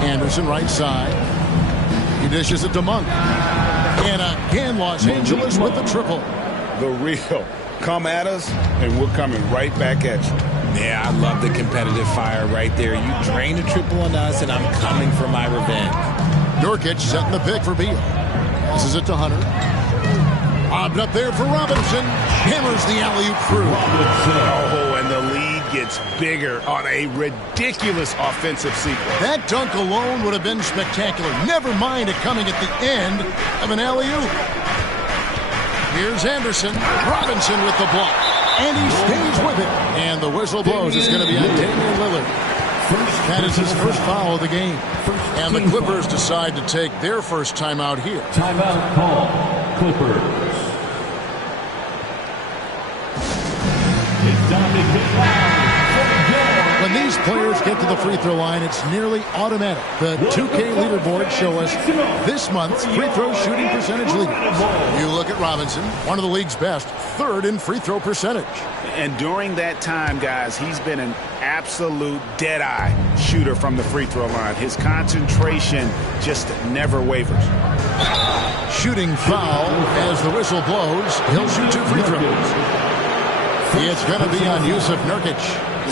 Anderson right side. He dishes it to Monk. And again, Los Angeles with the triple. The real. Come at us, and we're coming right back at you. Yeah, I love the competitive fire right there. You drain a triple on us, and I'm coming for my revenge. Nurkic setting the pick for Beal. Passes it to Hunter. Lobbed up there for Robinson. Hammers the alley-oop through. Oh, and the lead gets bigger on a ridiculous offensive sequence. That dunk alone would have been spectacular. Never mind it coming at the end of an alley-oop. Here's Anderson. Robinson with the block. And he stays with it. And the whistle blows. It's going to be on Damian Lillard. That is his first foul of the game. And the Clippers decide to take their first timeout here. Timeout call. Clippers. It's time to get When these players get to the free throw line, it's nearly automatic. The 2K leaderboard show us this month's free throw shooting percentage leaders. You look at Robinson, one of the league's best, third in free throw percentage. And during that time, guys, he's been an absolute dead-eye shooter from the free throw line. His concentration just never wavers. Shooting foul as the whistle blows. He'll shoot 2 free throws. It's going to be on Yusuf Nurkic.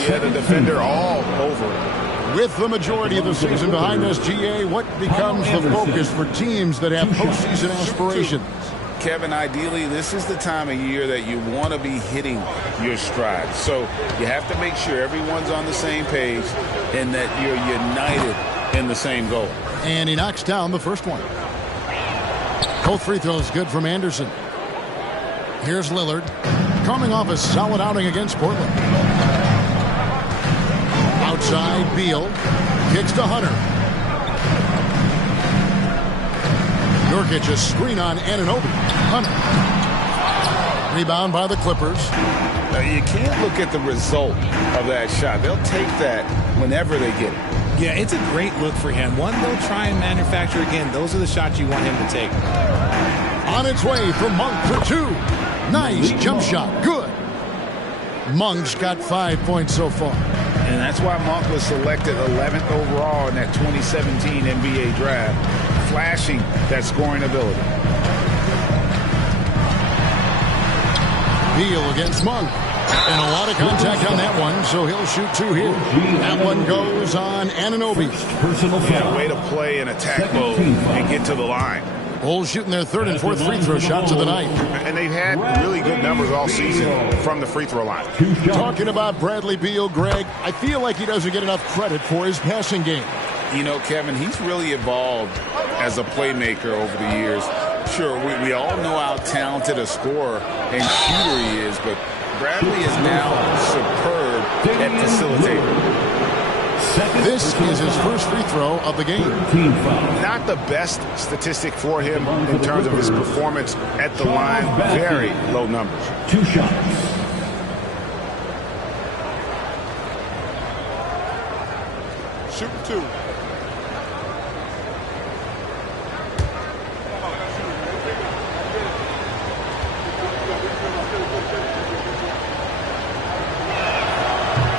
Yeah, the defender all over it. With the majority of the season behind us, GA, what becomes the focus for teams that have postseason aspirations? Kevin, ideally, this is the time of year that you want to be hitting your stride. So you have to make sure everyone's on the same page and that you're united in the same goal. And he knocks down the first one. Both free throws good from Anderson. Here's Lillard, coming off a solid outing against Portland. Outside, Beal kicks to Hunter. Nurkic a screen on Anunoby. Hunter. Rebound by the Clippers. You can't look at the result of that shot. They'll take that whenever they get it. Yeah, it's a great look for him. One they'll try and manufacture again. Those are the shots you want him to take. On its way from Monk for 2. Nice jump shot. Good. Monk's got 5 points so far. And that's why Monk was selected 11th overall in that 2017 NBA draft, flashing that scoring ability. Beal against Monk. And a lot of contact on that one, so he'll shoot 2 here. That one goes on Anunoby. Yeah, way to play in attack mode and get to the line. Bulls shooting their 3rd and 4th free throw shots of the night. And they've had really good numbers all season from the free throw line. Talking about Bradley Beal, Greg, I feel like he doesn't get enough credit for his passing game. You know, Kevin, he's really evolved as a playmaker over the years. Sure, we all know how talented a scorer and shooter he is, but Bradley is now superb at facilitating. This is his first free throw of the game. Not the best statistic for him in terms of his performance at the line. Very low numbers. 2 shots. Shoot 2.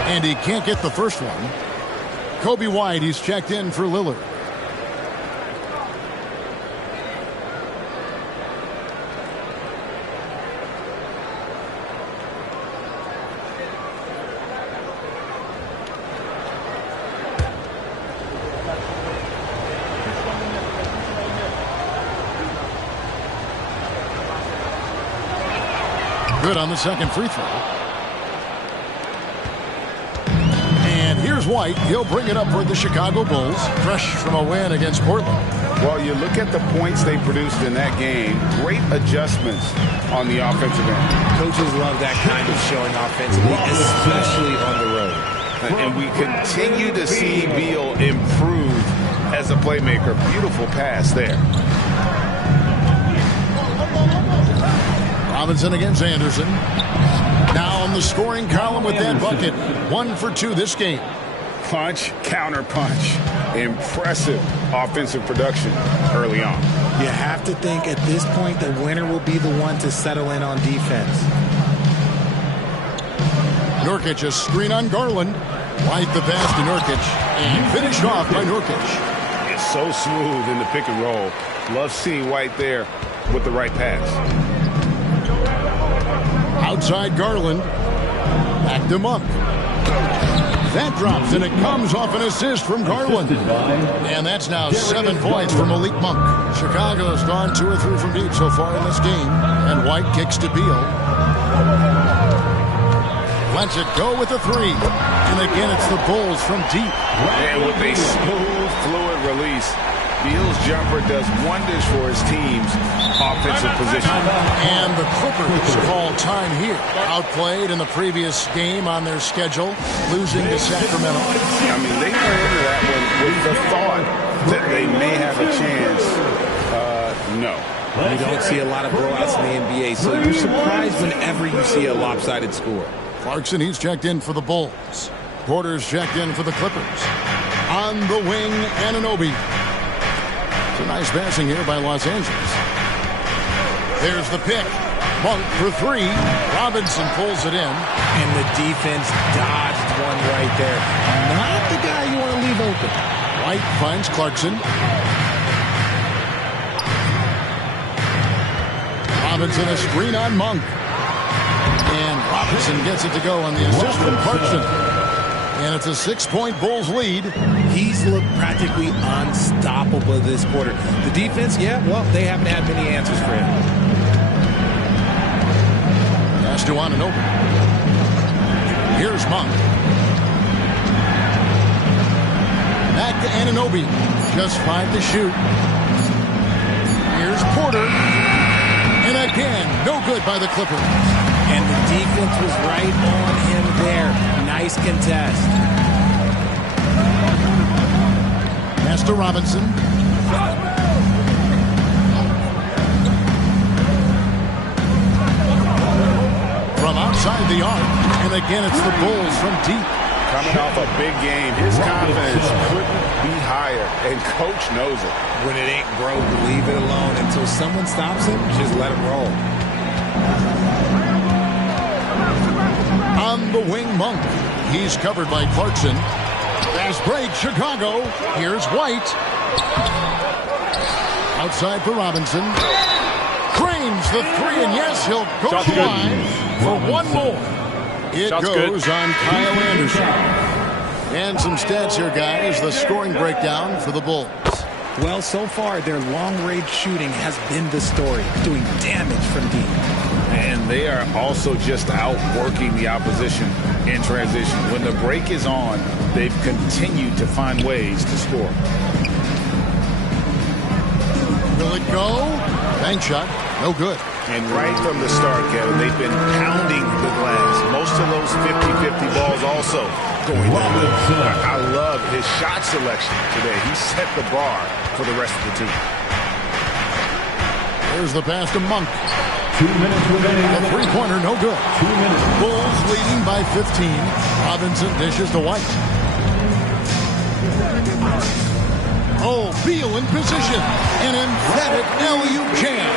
And he can't get the first one. Kobe White, he's checked in for Lillard. Good on the second free throw. White, he'll bring it up for the Chicago Bulls, fresh from a win against Portland. Well, you look at the points they produced in that game, great adjustments on the offensive end. Coaches love that kind of showing offensively, especially on the road. And we continue to see Beal improve as a playmaker. Beautiful pass there. Robinson against Anderson. Now on the scoring column with that bucket. 1 for 2 this game. Punch, counter punch. Impressive offensive production early on. You have to think at this point the winner will be the one to settle in on defense. Nurkic a screen on Garland. White the pass to Nurkic. And finished off by Nurkic. It's so smooth in the pick and roll. Love seeing White there with the right pass. Outside Garland. Back to Monk. That drops, and it comes off an assist from Garland. And that's now 7 points for Malik Monk. Chicago's gone 2 or 3 from deep so far in this game. And White kicks to Beal. Lets it go with a 3. And again, it's the Bulls from deep. And with a smooth, fluid release, Beal's jumper does wonders for his team's offensive position. And the Clippers call time here. Outplayed in the previous game on their schedule, losing to Sacramento. I mean, they go into that one with the thought that they may have a chance. No. You don't see a lot of blowouts in the NBA, so you're surprised whenever you see a lopsided score. Clarkson, he's checked in for the Bulls. Porter's checked in for the Clippers. On the wing, Anunoby. It's a nice passing here by Los Angeles. There's the pick. Monk for 3. Robinson pulls it in. And the defense dodged one right there. Not the guy you want to leave open. White finds Clarkson. Robinson a screen on Monk. And Robinson gets it to go on the assist from Clarkson. And it's a 6-point Bulls lead. He's looked practically unstoppable this quarter. The defense, yeah, well, they haven't had many answers for him. Pass to Anunoby. Here's Monk. Back to Anunoby. Just 5 to shoot. Here's Porter. And again, no good by the Clippers. And the defense was right on him there. Nice contest. Pass to Robinson. From outside the arc. And again, it's the Bulls from deep. Coming off a big game, his confidence couldn't be higher, and Coach knows it. When it ain't broke, leave it alone. Until someone stops him, just let him roll. On the wing, Monk. He's covered by Clarkson. Fast break, Chicago. Here's White. Outside for Robinson. Cranes the 3, and yes, he'll go to the line for one more. It goes on Kyle Anderson. And some stats here, guys. The scoring breakdown for the Bulls. Well, so far, their long-range shooting has been the story, doing damage from deep. And they are also just outworking the opposition in transition. When the break is on, they've continued to find ways to score. Will it go? Bank shot. No good. And right from the start, Kevin, they've been pounding the glass. Most of those 50-50 balls also going down. I love his shot selection today. He set the bar for the rest of the team. There's the pass to Monk. 2 minutes remaining. The three-pointer, no good. 2 minutes. Bulls leading by 15. Robinson dishes to White. Oh, Beal in position. An emphatic LU jam.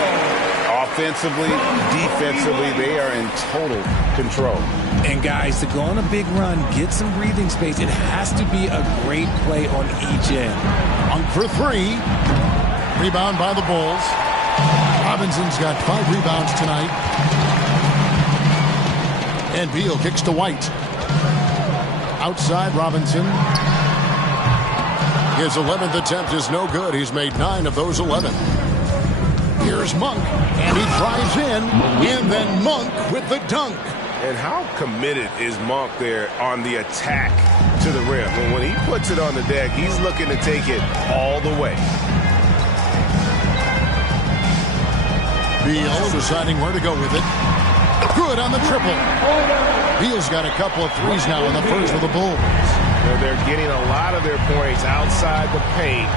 Offensively, defensively, they are in total control. And guys, to go on a big run, get some breathing space, it has to be a great play on each end. Monk for 3. Rebound by the Bulls. Robinson's got 5 rebounds tonight. And Beal kicks to White. Outside Robinson. His 11th attempt is no good. He's made 9 of those 11. Here's Monk, and he drives in, and then Monk with the dunk. And how committed is Monk there on the attack to the rim? And when he puts it on the deck, he's looking to take it all the way. Beal deciding where to go with it. Good on the triple. Beal's got a couple of threes now in the first for the Bulls. They're getting a lot of their points outside the paint.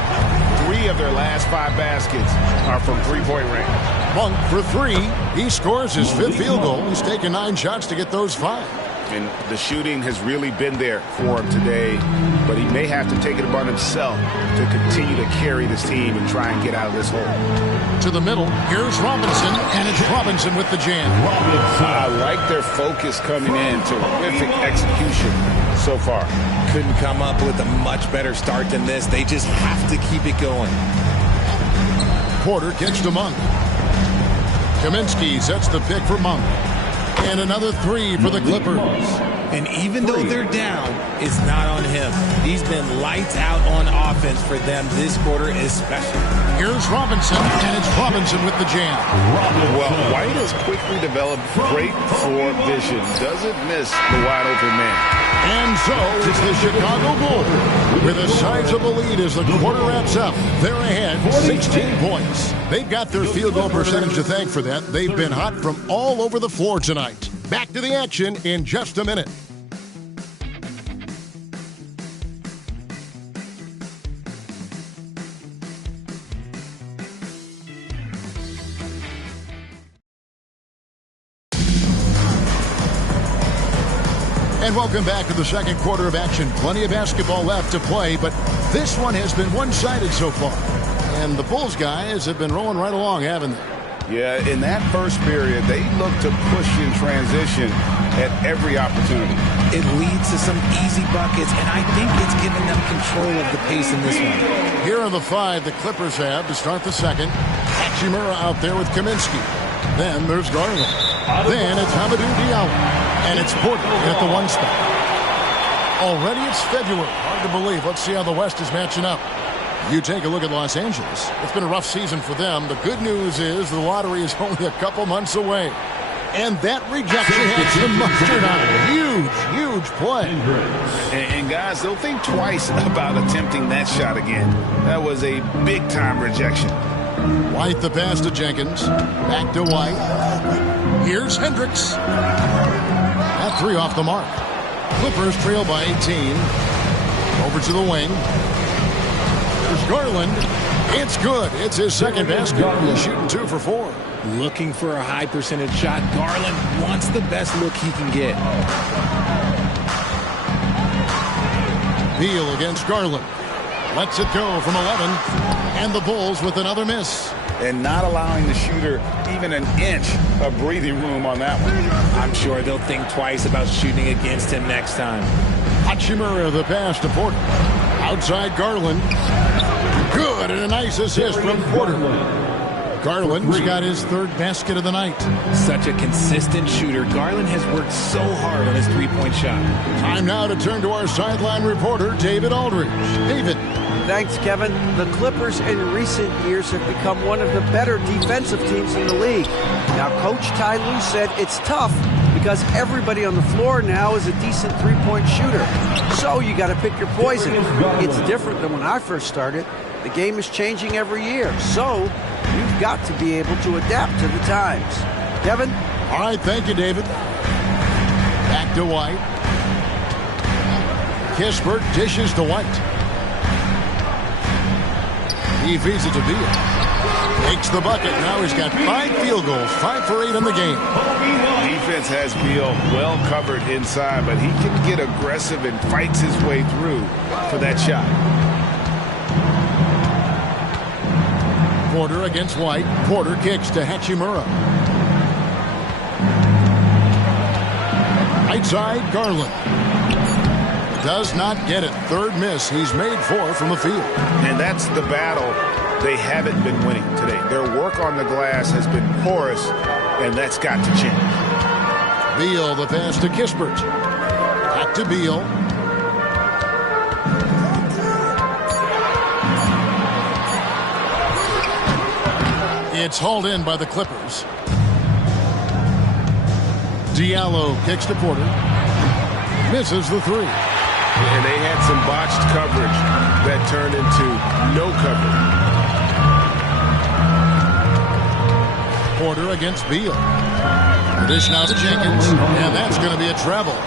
3 of their last 5 baskets are from three-point range. Monk for 3. He scores his 5th field goal. He's taken 9 shots to get those 5. And the shooting has really been there for him today, but he may have to take it upon himself to continue to carry this team and try and get out of this hole. To the middle, here's Robinson, and it's Robinson with the jam. I like their focus coming in. Terrific execution so far. Couldn't come up with a much better start than this. They just have to keep it going. Porter kicks to Monk. Kaminsky sets the pick for Monk. And another 3 for the Clippers. And even though they're down, it's not on him. He's been lights out on offense for them this quarter especially. Here's Robinson, and it's Robinson with the jam. Well, White has quickly developed great floor vision. Doesn't miss the wide open man. And so is the Chicago Bulls with a sizable lead as the quarter wraps up. They're ahead 16 points. They've got their field goal percentage to thank for that. They've been hot from all over the floor tonight. Back to the action in just a minute. And welcome back to the second quarter of action. Plenty of basketball left to play, but this one has been one-sided so far. And the Bulls guys have been rolling right along, haven't they? Yeah, in that first period, they look to push in transition at every opportunity. It leads to some easy buckets, and I think it's given them control of the pace in this one. Here are the 5 the Clippers have to start the second. Hachimura out there with Kaminsky. Then there's Garland. Then it's Hamidou Diallo. And it's Porter at the 1 spot. Already it's February. Hard to believe. Let's see how the West is matching up. You take a look at Los Angeles. It's been a rough season for them. The good news is the lottery is only a couple months away. And that rejection has the mustard on it. Huge play. And guys, don't think twice about attempting that shot again. That was a big-time rejection. White the pass to Jenkins. Back to White. Here's Hendricks. That 3 off the mark. Clippers trail by 18. Over to the wing. There's Garland. It's good. It's his second basket. He's shooting 2 for 4. Looking for a high percentage shot. Garland wants the best look he can get. Beal against Garland. Lets it go from 11. And the Bulls with another miss. And not allowing the shooter even an inch of breathing room on that one. I'm sure they'll think twice about shooting against him next time. Hachimura the pass to Porter. Outside Garland. Good, and a nice assist from Porter. Garland's got his 3rd basket of the night. Such a consistent shooter. Garland has worked so hard on his 3-point shot. Time now to turn to our sideline reporter, David Aldridge. David. Thanks, Kevin. The Clippers in recent years have become one of the better defensive teams in the league. Now, Coach Ty Lue said it's tough because everybody on the floor now is a decent 3-point shooter. So you got to pick your poison. It's different than when I first started. The game is changing every year. So you've got to be able to adapt to the times. Kevin? All right, thank you, David. Back to White. Kispert dishes to White. He feeds it to Beal. Makes the bucket. Now he's got 5 field goals, 5 for 8 in the game. Defense has Beal well covered inside, but he can get aggressive and fights his way through for that shot. Porter against White. Porter kicks to Hachimura. Right side, Garland. Does not get it. 3rd miss. He's made 4 from the field. And that's the battle they haven't been winning today. Their work on the glass has been porous, and that's got to change. Beal, the pass to Kispert. Back to Beal. It's hauled in by the Clippers. Diallo kicks to Porter. Misses the 3. And they had some botched coverage that turned into no coverage. Porter against Beal. Dish now to Jenkins, and that's going to be a travel.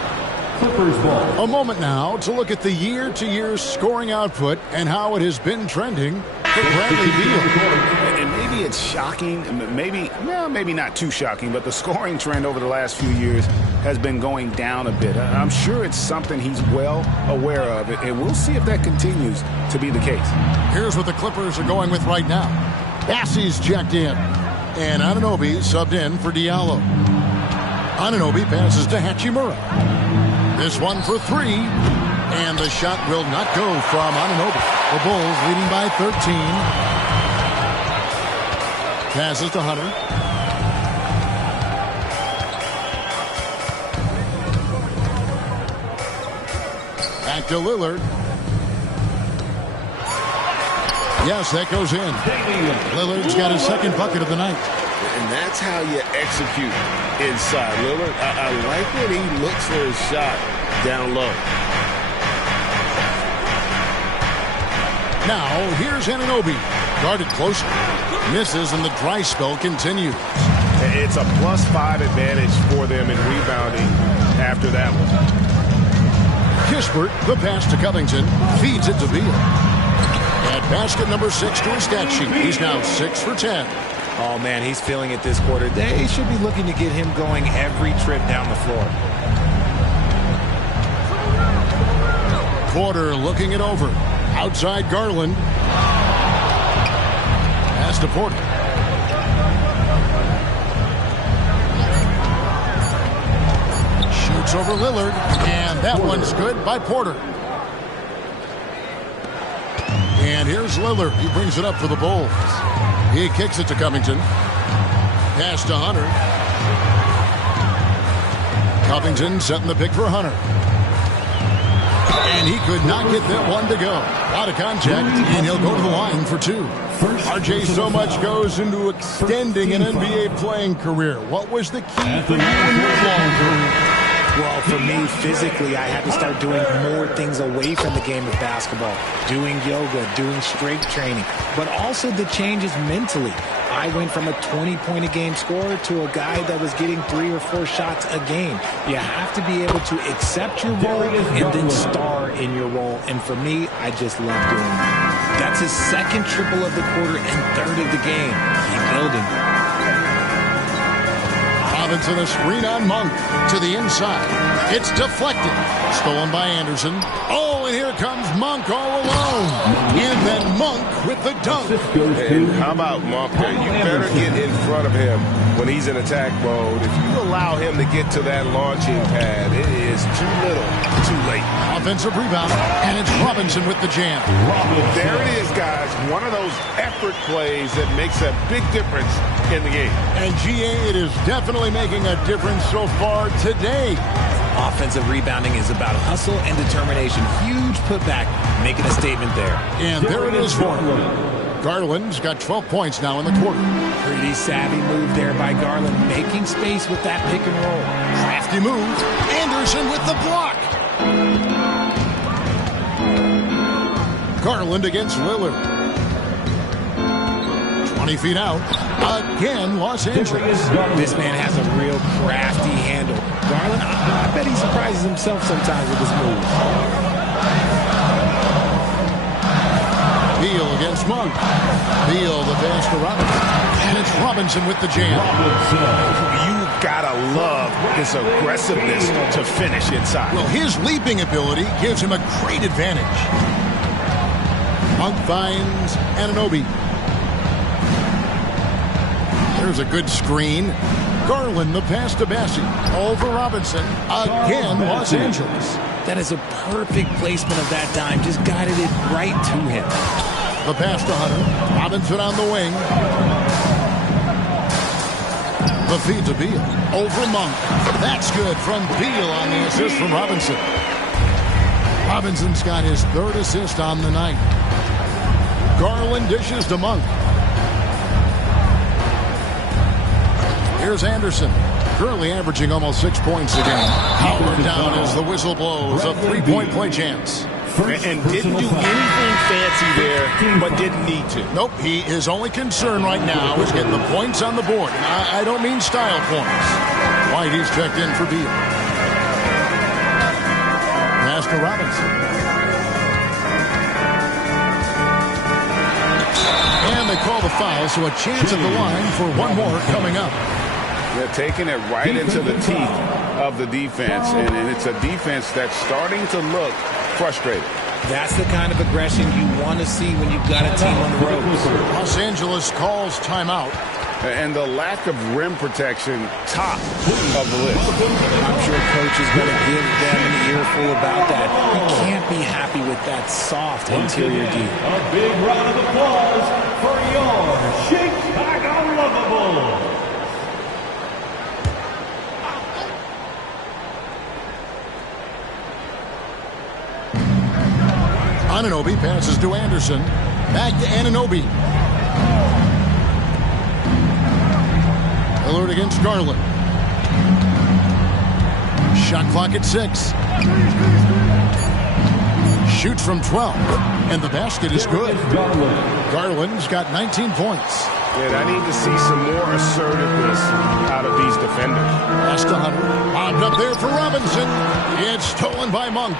Clippers ball. A moment now to look at the year-to-year scoring output and how it has been trending for Bradley Beal. And maybe it's shocking, maybe not too shocking, but the scoring trend over the last few years has been going down a bit. I'm sure it's something he's well aware of, and we'll see if that continues to be the case. Here's what the Clippers are going with right now. Bassey's checked in, and Anunoby subbed in for Diallo. Anunoby passes to Hachimura. This one for three, and the shot will not go from Anunoby. The Bulls leading by 13. Passes to Hunter. Back to Lillard. Yes, that goes in. Lillard's got his second bucket of the night. And that's how you execute inside. Lillard, I like when he looks for his shot down low. Now, here's Anunoby. Guarded closer. Misses, and the dry spell continues. It's a +5 advantage for them in rebounding after that one. Kispert, the pass to Covington, feeds it to Beal. At basket number 6 to his stat sheet. He's now 6 for 10. Oh, man, he's feeling it this quarter. They should be looking to get him going every trip down the floor. Porter looking it over. Outside Garland. Pass to Porter. Shoots over Lillard, and that one's good by Porter. And here's Lillard. He brings it up for the Bulls. He kicks it to Covington. Pass to Hunter. Covington setting the pick for Hunter. And he could not get that one to go. Out of contact, and he'll go to the line for two. RJ, so much goes into extending an NBA playing career. What was the key for you in your long career? Well, for me, physically, I had to start doing more things away from the game of basketball. Doing yoga, doing strength training, but also the changes mentally. I went from a 20-point-a-game scorer to a guy that was getting 3 or 4 shots a game. You have to be able to accept your role and then star in your role. And for me, I just love doing that. That's his second triple of the quarter and third of the game. Keep building. Robinson, a screen on Monk to the inside. It's deflected. Stolen by Anderson. Oh, and here comes Monk all alone. And then Monk with the dunk. And how about Monk there? You better get in front of him when he's in attack mode. If you allow him to get to that launching pad, it is too little, too late. Offensive rebound, and it's Robinson with the jam. There it is, guys. One of those effort plays that makes a big difference in the game. And GA, it is definitely making a difference so far today. Offensive rebounding is about hustle and determination. Huge putback, making a statement there. And there it is for him. Garland's got 12 points now in the quarter. Pretty savvy move there by Garland, making space with that pick and roll. Crafty move. Anderson with the block. Garland against Lillard. 20 feet out. Again, Los Angeles. This man has a real crafty handle. Garland, I bet he surprises himself sometimes with his moves. Beal against Monk. Beal the pass to Robinson. And it's Robinson with the jam. You gotta love his aggressiveness to finish inside. Well, his leaping ability gives him a great advantage. Monk finds Anunoby. There's a good screen. Garland, the pass to Bassey. Over Robinson. Again, Los Angeles. That is a perfect placement of that dime. Just guided it right to him. The pass to Hunter. Robinson on the wing. The feed to Beal. Over Monk. That's good from Beal on the assist from Robinson. Robinson's got his third assist on the night. Garland dishes to Monk. Here's Anderson, currently averaging almost 6 points a game. Howard down as the whistle blows. A 3-point play chance. And didn't do anything fancy there, but didn't need to. Nope, his only concern right now is getting the points on the board. And I don't mean style points. White, he's checked in for Beal. pass to Robinson. And they call the foul, so a chance at the line for one more coming up. They're taking it right into the teeth of the defense, and it's a defense that's starting to look frustrated. That's the kind of aggression you want to see when you've got a team on the ropes. Los Angeles calls timeout. And the lack of rim protection, top of the list. I'm sure coach is going to give them an earful about that. You can't be happy with that soft interior D. A big round of applause for your Chicago Lovables. Anunoby passes to Anderson. Back to Anunoby. Lillard against Garland. Shot clock at 6. Shoots from 12. And the basket is good. Garland's got 19 points. And I need to see some more assertiveness out of these defenders. Pass to Hunter. Bobbed up there for Robinson. It's stolen by Monk.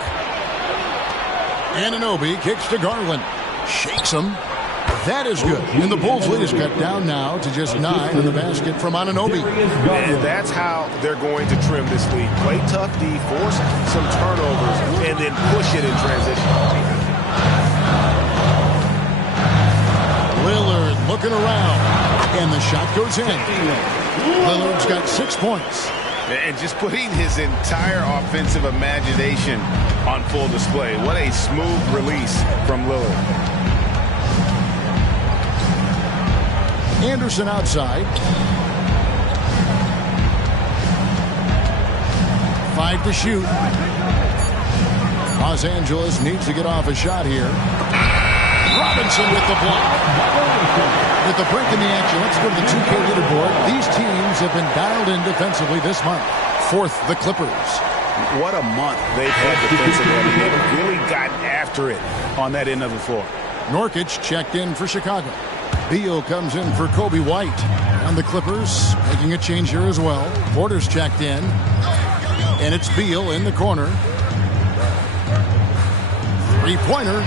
Anunoby kicks to Garland. Shakes him. That is good. And the Bulls' lead is cut down now to just 9 in the basket from Anunoby. And that's how they're going to trim this league. Play tough D, force some turnovers, and then push it in transition. Lillard looking around. And the shot goes in. Lillard's got 6 points. And just putting his entire offensive imagination on full display. What a smooth release from Lillard. Anderson outside. 5 to shoot. Los Angeles needs to get off a shot here. Robinson with the block. With the break in the action, let's go to the 2K leaderboard. These teams have been dialed in defensively this month. 4th, the Clippers. What a month they've had defensively. They've really gotten after it on that end of the floor. Nurkic checked in for Chicago. Beal comes in for Kobe White. And the Clippers making a change here as well. Porter's checked in. And it's Beal in the corner. Three-pointer.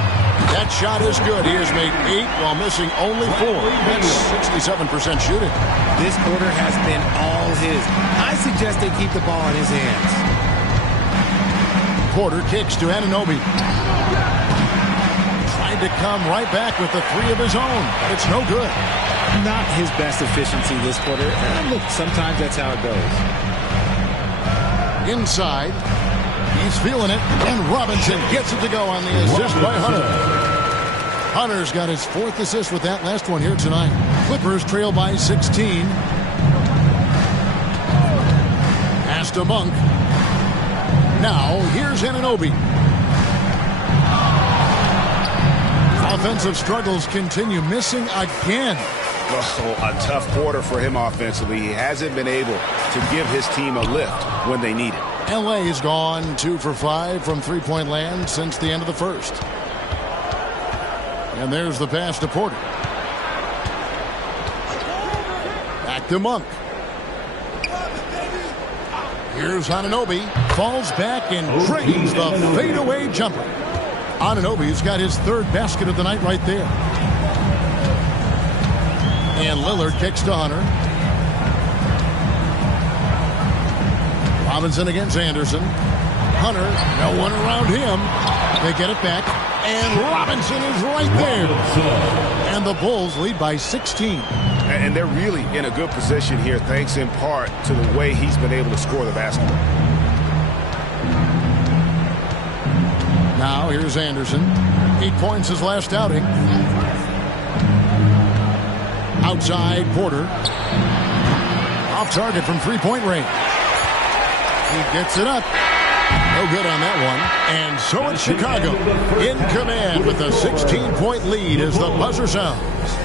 That shot is good. He has made 8 while missing only 4. That's 67% shooting. This quarter has been all his. I suggest they keep the ball in his hands. Porter kicks to Anunoby. Tried to come right back with the 3 of his own. But it's no good. Not his best efficiency this quarter. Look, sometimes that's how it goes. Inside. He's feeling it. And Robinson gets it to go on the assist by Hunter. Hunter's got his 4th assist with that last one here tonight. Clippers trail by 16. Pass to Monk. Now, here's Anunoby. Offensive struggles continue. Missing again. Oh, a tough quarter for him offensively. He hasn't been able to give his team a lift when they need it. LA's gone 2 for 5 from three-point land since the end of the first. And there's the pass to Porter. Back to Monk. Here's Anunoby. Falls back and drains the fadeaway jumper. Anunoby's got his 3rd basket of the night right there. And Lillard kicks to Hunter. Robinson against Anderson. Hunter, no one around him. They get it back. And Robinson is right there. And the Bulls lead by 16. And they're really in a good position here, thanks in part to the way he's been able to score the basketball. Now here's Anderson. 8 points his last outing. Outside Porter. Off target from three-point range. He gets it up. No good on that one. And so it's Chicago in command with a 16-point lead as the buzzer sounds.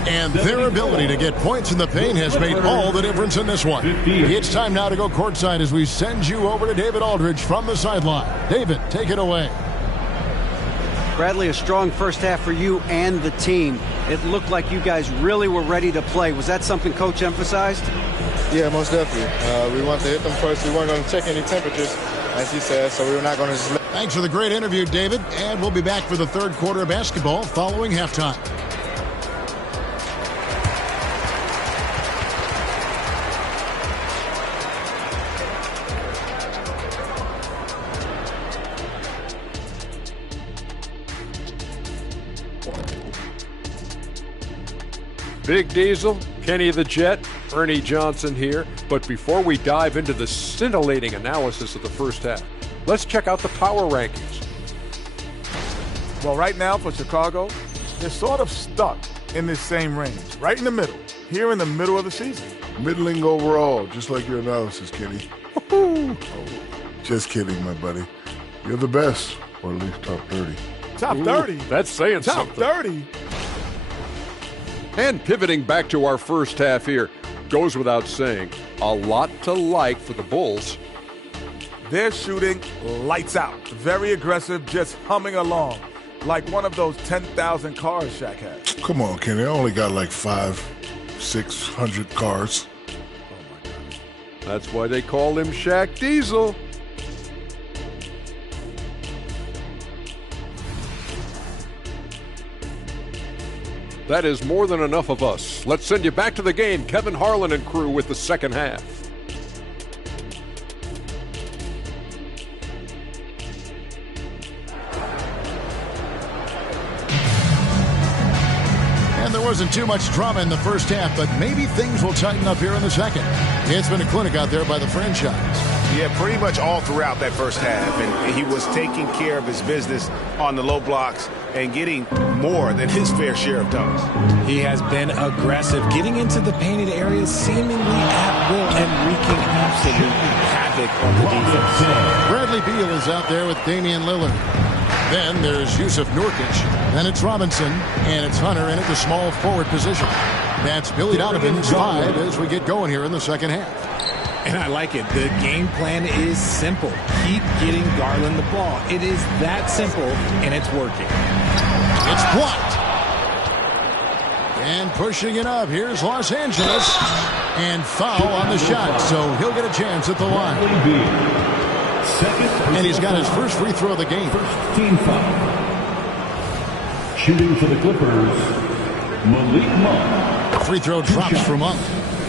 And their ability to get points in the paint has made all the difference in this one. It's time now to go courtside as we send you over to David Aldridge from the sideline. David, take it away. Bradley, a strong first half for you and the team. It looked like you guys really were ready to play. Was that something Coach emphasized? Yeah, most definitely. We wanted to hit them first. We weren't going to check any temperatures, as he said, so we were not going to just Thanks for the great interview, David. And we'll be back for the third quarter of basketball following halftime. Big Diesel, Kenny the Jet, Ernie Johnson here. But before we dive into the scintillating analysis of the first half, let's check out the power rankings. Well, right now for Chicago, they're sort of stuck in this same range, right in the middle, here in the middle of the season. Middling overall, just like your analysis, Kenny. Oh, just kidding, my buddy. You're the best, or at least top 30. Top 30? That's saying top something. Top 30? And pivoting back to our first half here, goes without saying, a lot to like for the Bulls. They're shooting lights out. Very aggressive, just humming along. Like one of those 10,000 cars Shaq has. Come on, Kenny. I only got like 600 cars. Oh, my God. That's why they call him Shaq Diesel. That is more than enough of us. Let's send you back to the game. Kevin Harlan and crew with the second half. And there wasn't too much drama in the first half, but maybe things will tighten up here in the second. It's been a clinic out there by the franchise. Yeah, pretty much all throughout that first half. And he was taking care of his business on the low blocks and getting more than his fair share of dunks. He has been aggressive, getting into the painted areas seemingly at will and wreaking absolute havoc on the defense. Bradley Beal is out there with Damian Lillard. Then there's Yusuf Nurkic. Then it's Robinson, and it's Hunter in at the small forward position. That's Billy Donovan's 5 as we get going here in the second half. And I like it. The game plan is simple. Keep getting Garland the ball. It is that simple, and it's working. It's blocked. And pushing it up. Here's Los Angeles. And foul on the shot, so he'll get a chance at the line. And he's got his first free throw of the game. First team foul. Shooting for the Clippers, Malik Monk. Free throw drops for Monk.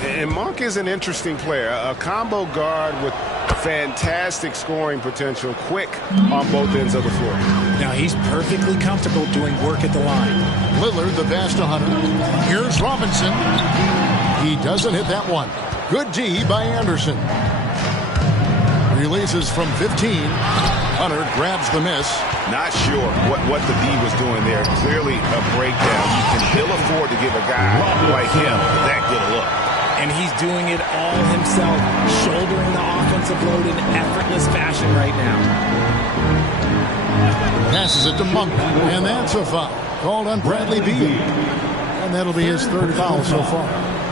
And Monk is an interesting player, a combo guard with fantastic scoring potential, quick on both ends of the floor. Now he's perfectly comfortable doing work at the line. Lillard, the pass to Hunter. Here's Robinson. He doesn't hit that one. Good D by Anderson. Releases from 15. Hunter grabs the miss. Not sure what the D was doing there. Clearly a breakdown. You can ill afford to give a guy like him that good a look. And he's doing it all himself, shouldering the offensive load in effortless fashion right now. Passes it to Monk, and that's a foul called on Bradley Beal. And that'll be his third foul so far.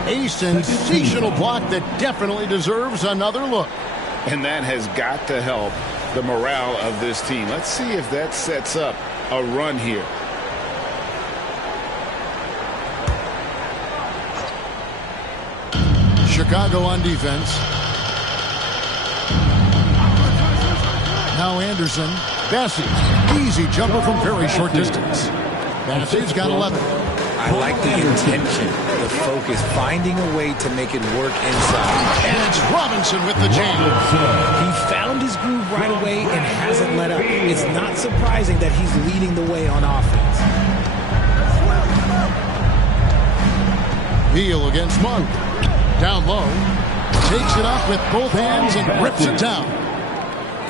A sensational block that definitely deserves another look. And that has got to help the morale of this team. Let's see if that sets up a run here. Chicago on defense. Now Anderson. Bassey. Easy jumper from very short distance. Bassey's got 11. I like the intention, the focus, finding a way to make it work inside. And it's Robinson with the jam. He found his groove right away and hasn't let up. It's not surprising that he's leading the way on offense. Beal against Monk. Down low. Takes it up with both hands and rips it down.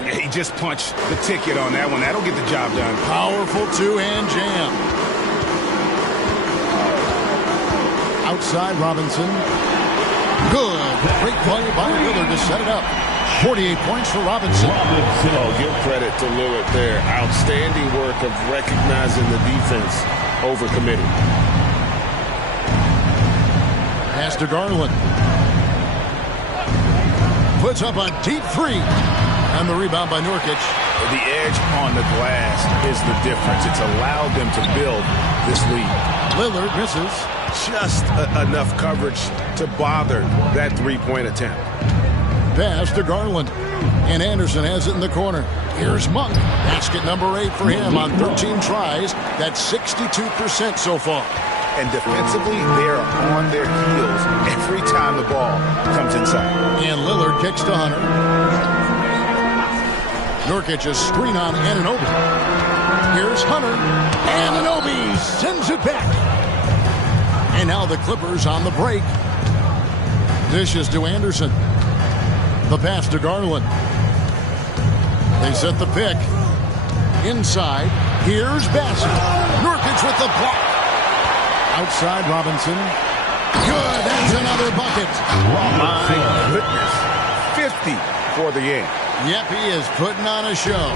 He just punched the ticket on that one. That'll get the job done. Powerful two-hand jam. Outside Robinson. Good. Great play by Lillard to set it up. 48 points for Robinson. Oh, give credit to Lillard there. Outstanding work of recognizing the defense over committing. Pass to Garland. Puts up a deep three. And the rebound by Nurkic. The edge on the glass is the difference. It's allowed them to build this lead. Lillard misses. Just enough coverage to bother that three-point attempt. Pass to Garland. And Anderson has it in the corner. Here's Monk. Basket number 8 for him on 13 tries. That's 62% so far. And defensively, they're on their heels every time the ball comes inside. And Lillard kicks to Hunter. Nurkic a screen on Anunoby. Here's Hunter. Anunoby sends it back. And now the Clippers on the break. Dishes to Anderson. The pass to Garland. They set the pick. Inside. Here's Bassett. Nurkic with the block. Outside Robinson. Good. That's another bucket. My goodness. 50 for the game. Yep, he is putting on a show.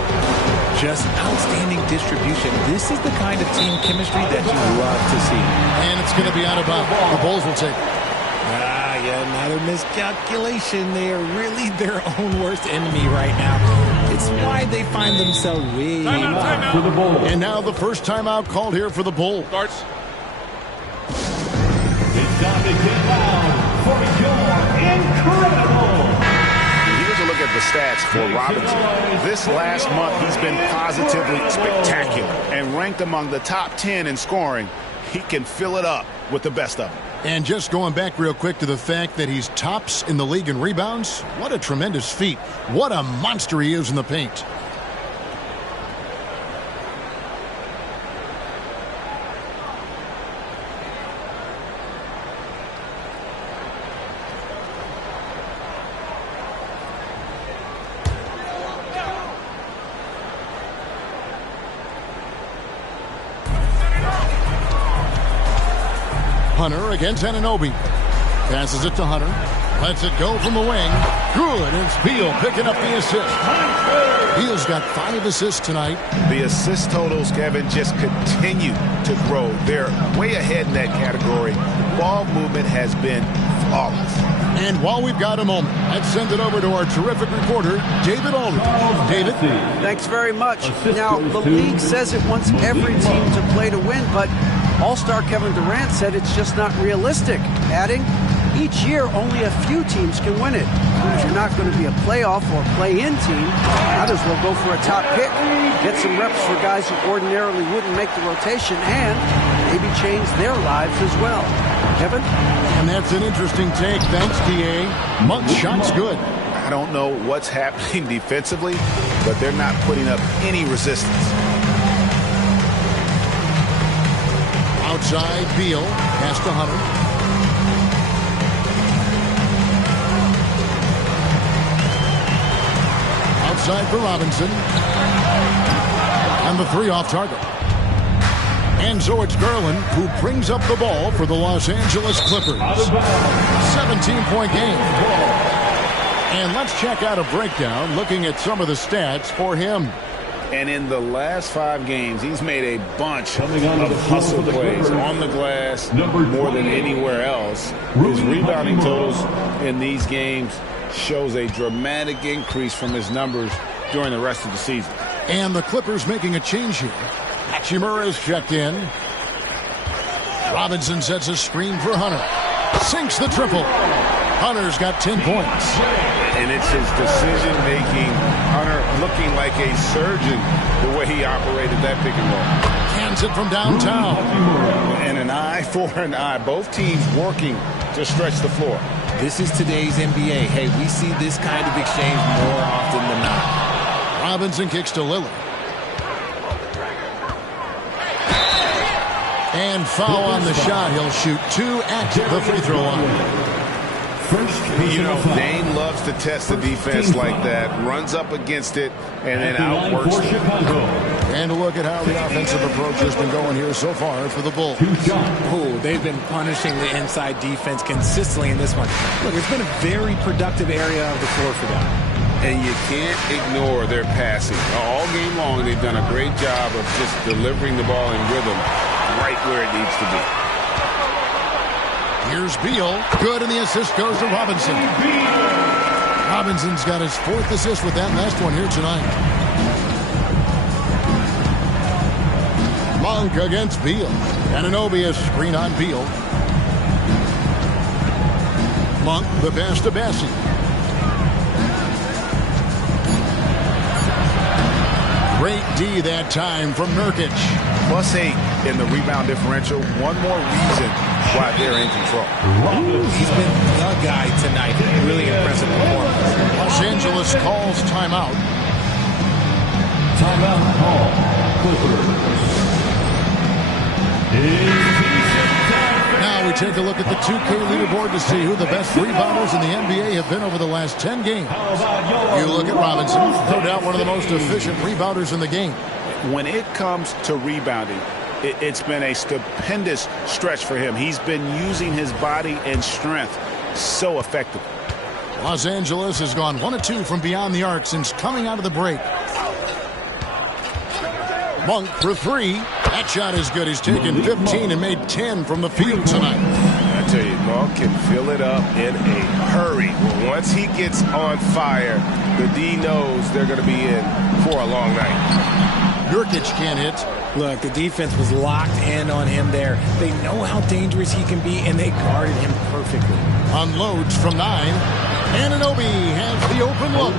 Just outstanding distribution. This is the kind of team chemistry that you love to see. And it's going to be out of bounds. The Bulls will take it. Yeah, another miscalculation. They are really their own worst enemy right now. It's why they find themselves way Timeout for the Bulls. And now the first timeout called here for the Bulls. Starts. It's time to get loud for your incredible. Here's a look at the stats for Robinson. This last month, he's been positively spectacular and ranked among the top 10 in scoring. He can fill it up with the best of them. And just going back real quick to the fact that he's tops in the league in rebounds, what a tremendous feat. What a monster he is in the paint. Hunter against Anunoby. Passes it to Hunter. Lets it go from the wing. Good. It's Beal picking up the assist. Beal's got 5 assists tonight. The assist totals, Kevin, just continue to grow. They're way ahead in that category. Ball movement has been flawless. And while we've got a moment, let's send it over to our terrific reporter, David Aldridge. David? Thanks very much. Now, the league says it wants every team to play to win, but All-Star Kevin Durant said it's just not realistic, adding, each year only a few teams can win it. If you're not going to be a playoff or play-in team, might as well go for a top pick, get some reps for guys who ordinarily wouldn't make the rotation, and maybe change their lives as well. Kevin? And that's an interesting take. Thanks, D.A. Monk's shot's good. I don't know what's happening defensively, but they're not putting up any resistance. Outside, Beal. Pass to Hunter. Outside for Robinson. And the 3 off target. And so it's Garland who brings up the ball for the Los Angeles Clippers. 17-point game. And let's check out a breakdown looking at some of the stats for him. And in the last 5 games, he's made a bunch of hustle plays on the glass more than anywhere else. His rebounding totals in these games shows a dramatic increase from his numbers during the rest of the season. And the Clippers making a change here. Hachimura is checked in. Robinson sets a screen for Hunter. Sinks the triple. Hunter's got 10 points. And it's his decision-making. Hunter looking like a surgeon the way he operated that pick and roll. Cans it from downtown. And an eye for an eye. Both teams working to stretch the floor. This is today's NBA. Hey, we see this kind of exchange more often than not. Robinson kicks to Lillard. And foul on the shot. He'll shoot 2 at the free throw line. You know, Dame loves to test the defense like that. Runs up against it and then outworks it. And look at how the offensive approach has been going here so far for the Bulls. Oh, they've been punishing the inside defense consistently in this one. Look, it's been a very productive area of the floor for them. And you can't ignore their passing. All game long, they've done a great job of just delivering the ball in rhythm right where it needs to be. Here's Beal. Good, and the assist goes to Robinson. Robinson's got his 4th assist with that last one here tonight. Monk against Beal. Anunoby a screen on Beal. Monk, the pass to Bassett. Great D that time from Nurkic. +8 in the rebound differential. One more reason why they're in control. He's been the guy tonight. Really impressive performance. Los Angeles calls timeout. Timeout call. Clippers. Now we take a look at the 2K leaderboard to see who the best rebounders in the NBA have been over the last 10 games. You look at Robinson, no doubt one of the most efficient rebounders in the game. When it comes to rebounding, it's been a stupendous stretch for him. He's been using his body and strength so effectively. Los Angeles has gone 1 of 2 from beyond the arc since coming out of the break. Monk for 3. That shot is good. He's taken 15 and made 10 from the field tonight. I tell you, Monk can fill it up in a hurry. Well, once he gets on fire, the D knows they're going to be in for a long night. Nurkic can't hit. Look, the defense was locked in on him there. They know how dangerous he can be, and they guarded him perfectly. Unloads from 9. Anunoby has the open look.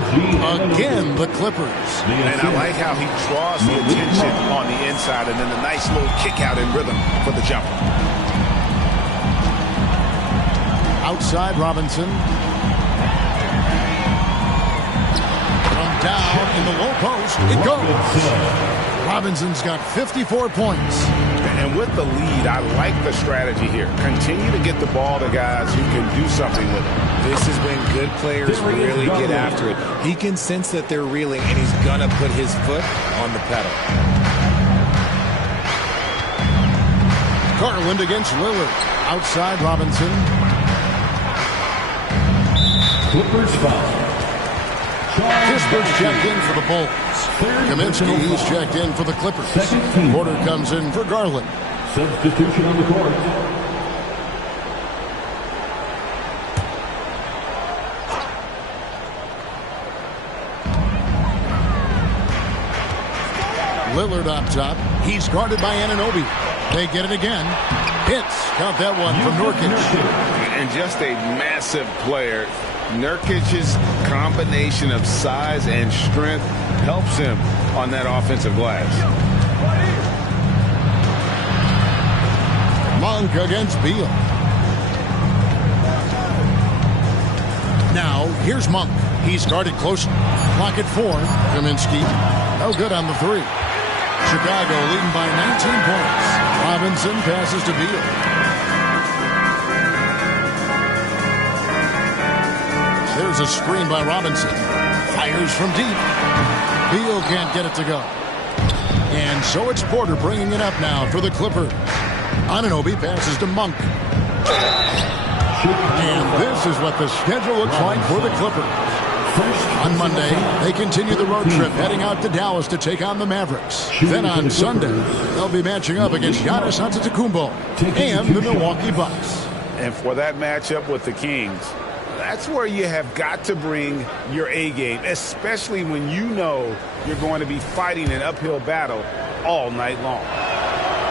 Again, the Clippers. And I like how he draws the attention on the inside, and then the nice little kick out in rhythm for the jumper. Outside Robinson. From down in the low post, it goes. Robinson's got 54 points. And with the lead, I like the strategy here. Continue to get the ball to guys who can do something with it. This has been good players really get after it. He can sense that they're reeling, and he's going to put his foot on the pedal. Garland against Lillard. Outside Robinson. Clippers foul. Kisper's checked in for the Bulls. Kaminsky, he's checked in for the Clippers. Porter comes in for Garland. Substitution on the court. Lillard up top. He's guarded by Anunoby. They get it again. Hits. Count that one from Nurkic. And just a massive player. Nurkic's combination of size and strength helps him on that offensive glass. Monk against Beal. Now, here's Monk. He's guarded closely. Clock at 4. Kaminsky. No good on the 3. Chicago leading by 19 points. Robinson passes to Beal. There's a screen by Robinson. Fires from deep. Beal can't get it to go. And so it's Porter bringing it up now for the Clippers. Anunoby passes to Monk. And this is what the schedule looks like for the Clippers. On Monday, they continue the road trip heading out to Dallas to take on the Mavericks. Then on Sunday, they'll be matching up against Giannis Antetokounmpo and the Milwaukee Bucks. And for that matchup with the Kings, that's where you have got to bring your A game, especially when you know you're going to be fighting an uphill battle all night long.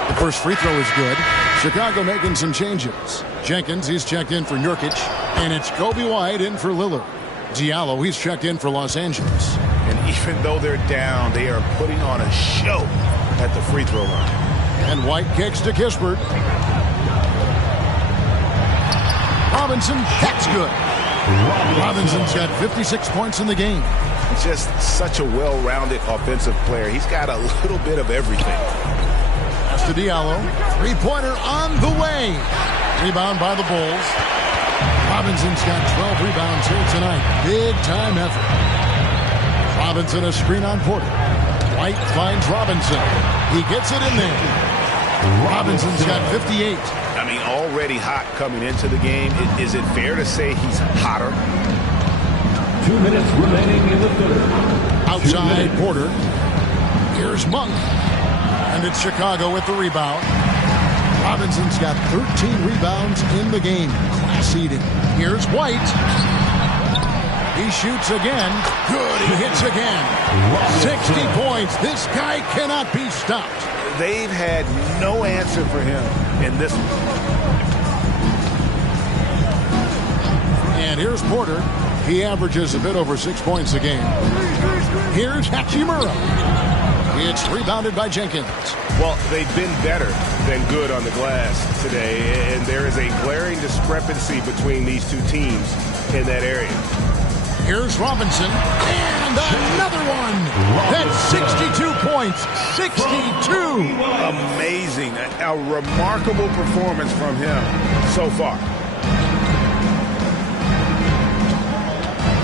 The first free throw is good. Chicago making some changes. Jenkins, he's checked in for Nurkic, and it's Kobe White in for Lillard. Diallo, he's checked in for Los Angeles. And even though they're down, they are putting on a show at the free throw line. And White kicks to Kispert. Robinson, that's good. Robinson's got 56 points in the game. Just such a well-rounded offensive player. He's got a little bit of everything. That's to Diallo. Three-pointer on the way. Rebound by the Bulls. Robinson's got 12 rebounds here tonight. Big-time effort. Robinson a screen on Porter. White finds Robinson. He gets it in there. Robinson's got 58. I mean, already hot coming into the game. Is it fair to say he's hotter? 2 minutes remaining in the third. Outside Porter. Here's Monk. And it's Chicago with the rebound. Robinson's got 13 rebounds in the game. Class eating. Here's White. He shoots again. Good. He hits again. 60 points. This guy cannot be stopped. They've had no answer for him in this one. And here's Porter. He averages a bit over 6 points a game. Here's Hachimura. It's rebounded by Jenkins. Well, they've been better than good on the glass today, and there is a glaring discrepancy between these two teams in that area. Here's Robinson, and another one. That's 62 points, 62. Amazing, a remarkable performance from him so far.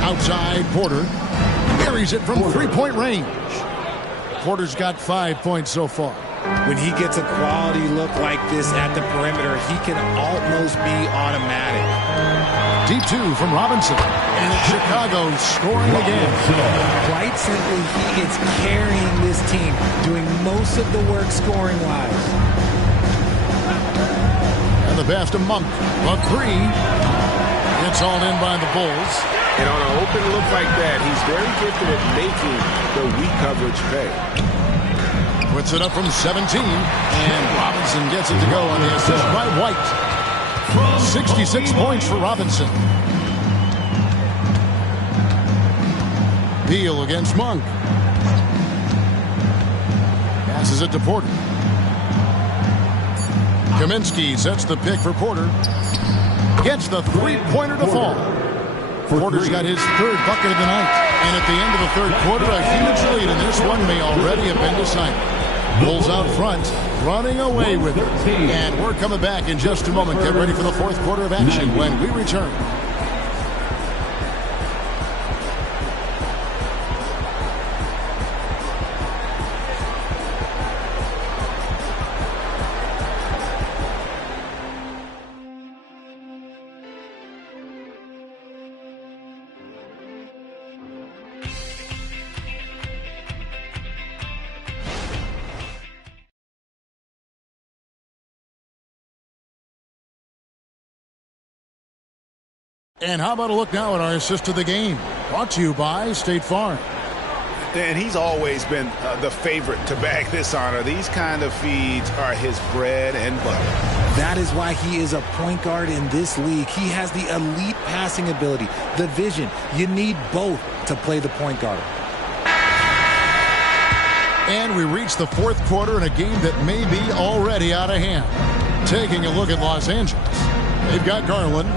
Outside, Porter buries it from three-point range. Porter's got 5 points so far. When he gets a quality look like this at the perimeter, he can almost be automatic. Deep two from Robinson. And it's Chicago scoring again. Quite simply, he is carrying this team, doing most of the work scoring-wise. And the pass to Monk. A three. It's all in by the Bulls. And on an open look like that, he's very gifted at making the weak coverage pay. Puts it up from 17, and Robinson gets it to go on the assist by White. 66 points for Robinson. Beal against Monk. Passes it to Porter. Kaminsky sets the pick for Porter. Gets the three-pointer to fall. Porter's got his third bucket of the night. And at the end of the third quarter, a huge lead, and this one may already have been decided. Bulls out front, running away with it. And we're coming back in just a moment. Get ready for the fourth quarter of action when we return. And how about a look now at our assist of the game? Brought to you by State Farm. And he's always been the favorite to bag this honor. These kind of feeds are his bread and butter. That is why he is a point guard in this league. He has the elite passing ability, the vision. You need both to play the point guard. And we reach the fourth quarter in a game that may be already out of hand. Taking a look at Los Angeles. They've got Garland.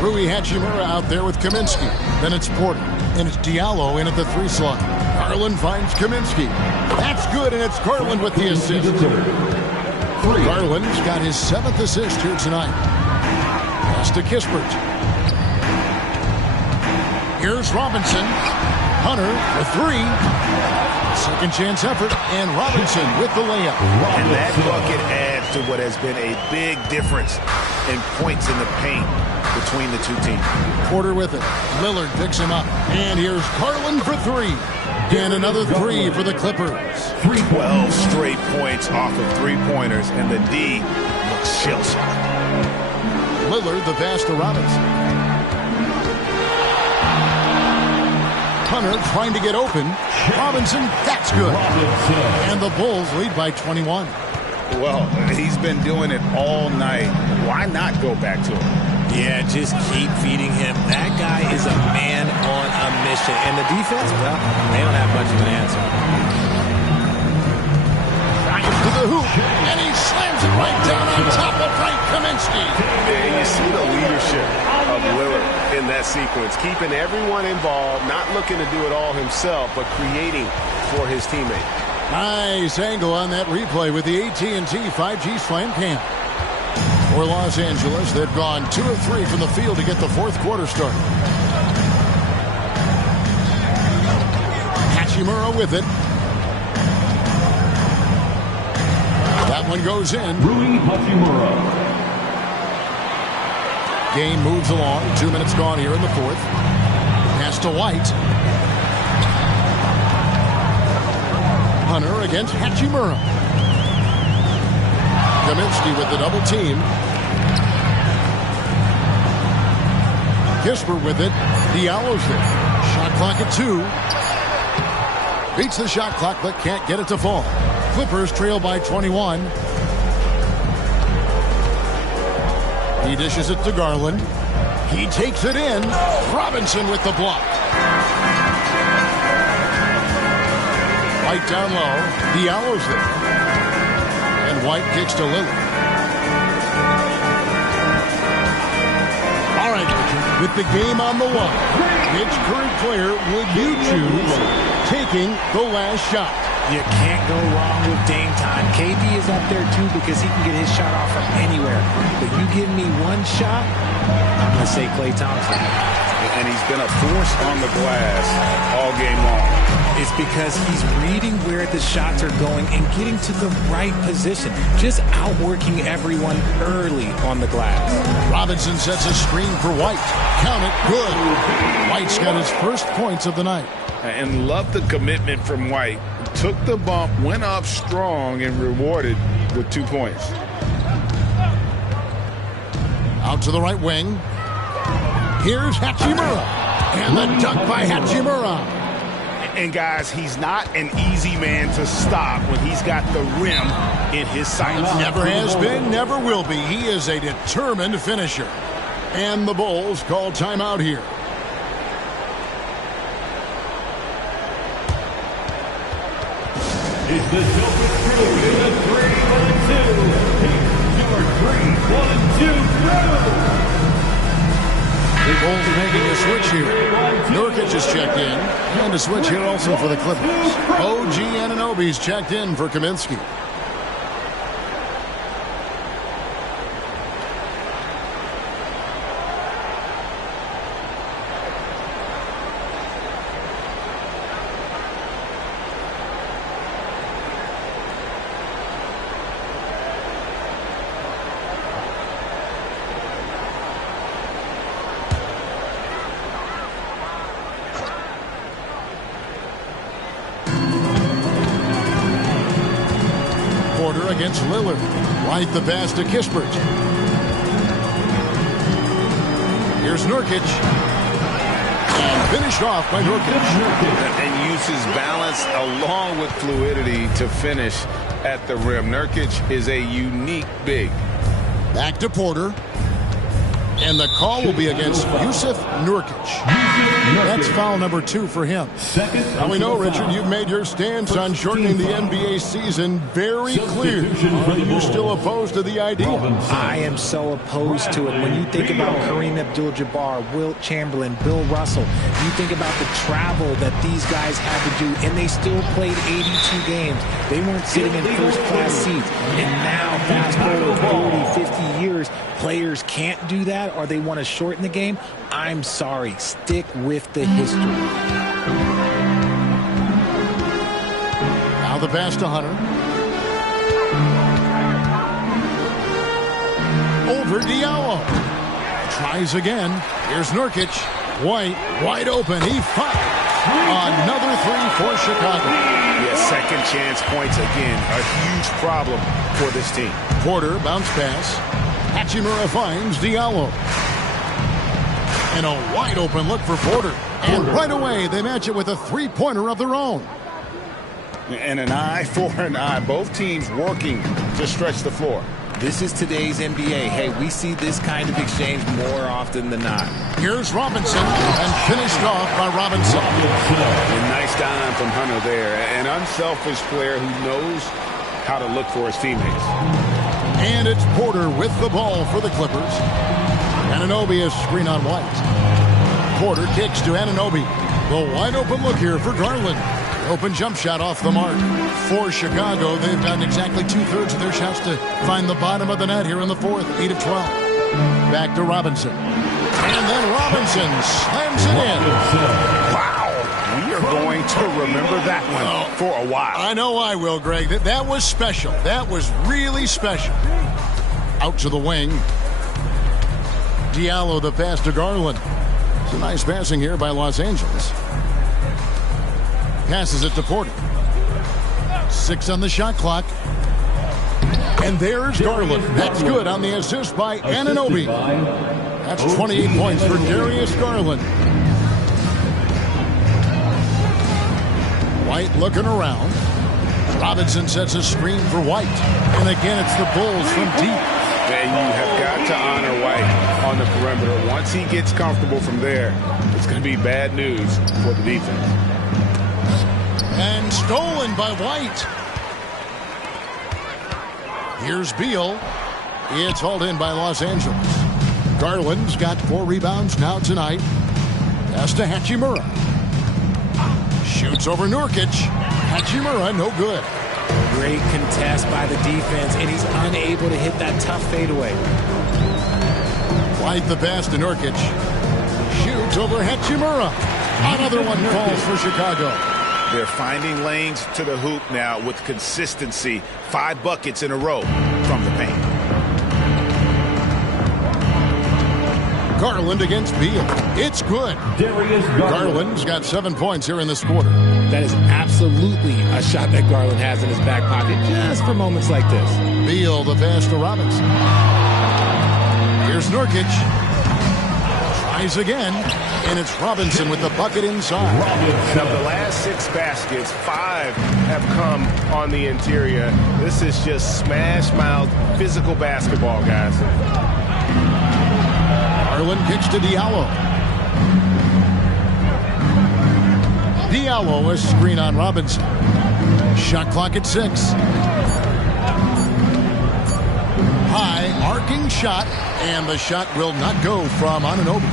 Rui Hachimura out there with Kaminsky. Then it's Porter. And it's Diallo in at the three slot. Garland finds Kaminsky. That's good, and it's Garland with the assist. Garland's got his 7th assist here tonight. Pass to Kispert. Here's Robinson. Hunter for three. Second chance effort, and Robinson with the layup. And that bucket adds to what has been a big difference in points in the paint between the two teams. Porter with it. Lillard picks him up. And here's Garland for three. And another three for the Clippers. 12 straight points off of three-pointers, and the D looks shell-shocked. Lillard the pass to Robinson. Hunter trying to get open. Robinson, that's good. And the Bulls lead by 21. Well, he's been doing it all night. Why not go back to him? Yeah, just keep feeding him. That guy is a man on a mission. And the defense, well, they don't have much of an answer. Bryant to the hoop, and he slams it right down on top of Frank Kaminsky. And you see the leadership of Lillard in that sequence, keeping everyone involved, not looking to do it all himself, but creating for his teammate. Nice angle on that replay with the AT&T 5G Slam Cam. For Los Angeles, they've gone 2 of 3 from the field to get the fourth quarter started. Hachimura with it. That one goes in. Rui Hachimura. Game moves along. 2 minutes gone here in the fourth. Pass to White. Hunter against Hachimura. Kaminsky with the double team. Kispert with it. Diallo's there. Shot clock at 2. Beats the shot clock but can't get it to fall. Clippers trail by 21. He dishes it to Garland. He takes it in. Robinson with the block. White down low. Diallo's there. And White kicks to Lillard. All right, Richard, with the game on the line, which current player would you choose taking the last shot? You can't go wrong with Dame time. KD is up there, too, because he can get his shot off from anywhere. But you give me one shot, I'm going to say Klay Thompson. And he's been a force on the glass all game long. It's because he's reading where the shots are going and getting to the right position. Just outworking everyone early on the glass. Robinson sets a screen for White. Count it. Good. White's got his first points of the night. And love the commitment from White. Took the bump, went up strong, and rewarded with 2 points. Out to the right wing. Here's Hachimura. And the dunk by Hachimura. And guys, he's not an easy man to stop when he's got the rim in his sights. Never has been, never will be. He is a determined finisher. And the Bulls call timeout here. It's the Joker crew in the 3-1-2. Your 3-1-2 crew. The Bulls making a switch here. Nurkic is checked in. And a switch here also for the Clippers. OG Anunoby's checked in for Kaminsky. Against Lillard. White the pass to Kispert. Here's Nurkic. And finished off by Nurkic. And uses balance along with fluidity to finish at the rim. Nurkic is a unique big. Back to Porter. And the call will be against Yusuf Nurkic. That's foul number 2 for him. Now we know, Richard, you've made your stance on shortening the NBA season very clear. Are you still opposed to the idea? I am so opposed to it. When you think about Kareem Abdul-Jabbar, Wilt Chamberlain, Bill Russell, you think about the travel that these guys had to do, and they still played 82 games. They weren't sitting in first-class seats. And now, fast forward 40, 50 years, players can't do that, or they want to shorten the game. I'm sorry. Stick with the history. Now the pass to Hunter. Over Diallo. Tries again. Here's Nurkic. White wide open. He fires. Another 3 for Chicago. Yeah, second chance points again. A huge problem for this team. Porter bounce pass. Hachimura finds Diallo. And a wide open look for Porter. And right away, they match it with a three-pointer of their own. And an eye for an eye. Both teams working to stretch the floor. This is today's NBA. Hey, we see this kind of exchange more often than not. Here's Robinson, and finished off by Robinson. A nice dime from Hunter there. An unselfish player who knows how to look for his teammates. And it's Porter with the ball for the Clippers. Anunoby is screen on White. Porter kicks to Anunoby. The wide open look here for Garland. Open jump shot off the mark. For Chicago, they've done exactly 2/3 of their shots to find the bottom of the net here in the fourth. 8 of 12. Back to Robinson. And then Robinson slams it in. Wow. We are going to remember that one for a while. I know I will, Greg. That was special. That was really special. Out to the wing. Diallo the pass to Garland. It's a nice passing here by Los Angeles. Passes it to Porter. 6 on the shot clock. And there's Garland. That's good on the assist by Anunoby. That's 28 points for Darius Garland. White looking around. Robinson sets a screen for White. And again, it's the Bulls from deep. And you have got to honor White on the perimeter. Once he gets comfortable from there, it's going to be bad news for the defense. And stolen by White. Here's Beal. It's hauled in by Los Angeles. Garland's got 4 rebounds now tonight. Pass to Hachimura. Shoots over Nurkic. Hachimura, no good. Great contest by the defense, and he's unable to hit that tough fadeaway. White the pass to Nurkic. Shoots over Hachimura. Another one falls for Chicago. They're finding lanes to the hoop now with consistency. 5 buckets in a row from the paint. Garland against Beal. It's good. Garland's got 7 points here in this quarter. That is absolutely a shot that Garland has in his back pocket just for moments like this. Beal the pass to Robinson. Here's Nurkic. Tries again, and it's Robinson with the bucket inside. Now, the last 6 baskets, 5 have come on the interior. This is just smash-mouth physical basketball, guys. Garland kicks to Diallo. Diallo, a screen on Robinson. Shot clock at 6. High, arcing shot, and the shot will not go from Anunoby.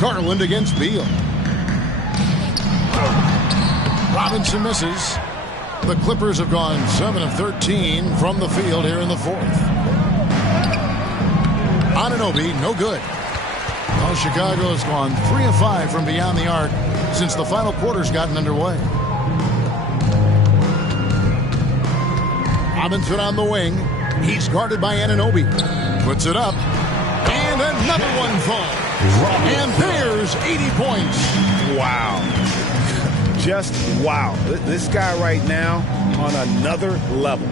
Garland against Beal. Robinson misses. The Clippers have gone 7 of 13 from the field here in the 4th. Anunoby, no good. Well, Chicago has gone 3 of 5 from beyond the arc since the final quarter's gotten underway. Robinson on the wing. He's guarded by Anunoby. Puts it up. And another one falls. And there's 80 points. Wow. Just wow. This guy right now on another level.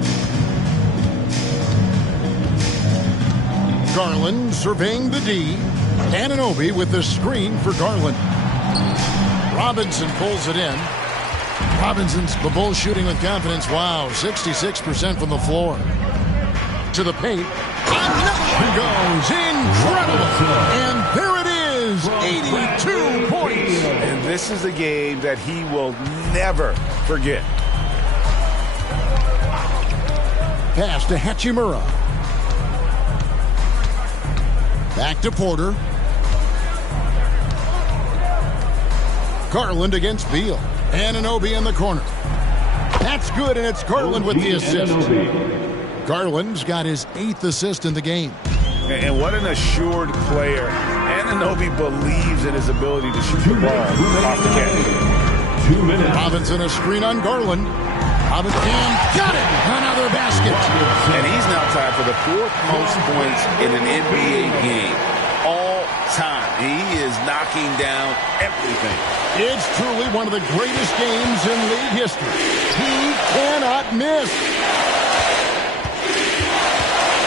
Garland surveying the D. Anunoby with the screen for Garland. Robinson pulls it in. Robinson's the Bulls shooting with confidence. Wow, 66% from the floor. To the paint. Another one goes. Incredible. And there it is. 82 points. And this is a game that he will never forget. Pass to Hachimura. Back to Porter. Garland against Beal. Anunoby in the corner. That's good, and it's Garland with the assist. Garland's got his 8th assist in the game. And what an assured player. Anunoby believes in his ability to shoot the ball off the catch. 2 minutes. Robinson a screen on Garland. Robinson got it. Another basket. And he's now tied for the 4th most points in an NBA game all time. He is knocking down everything. It's truly one of the greatest games in league history. He cannot miss.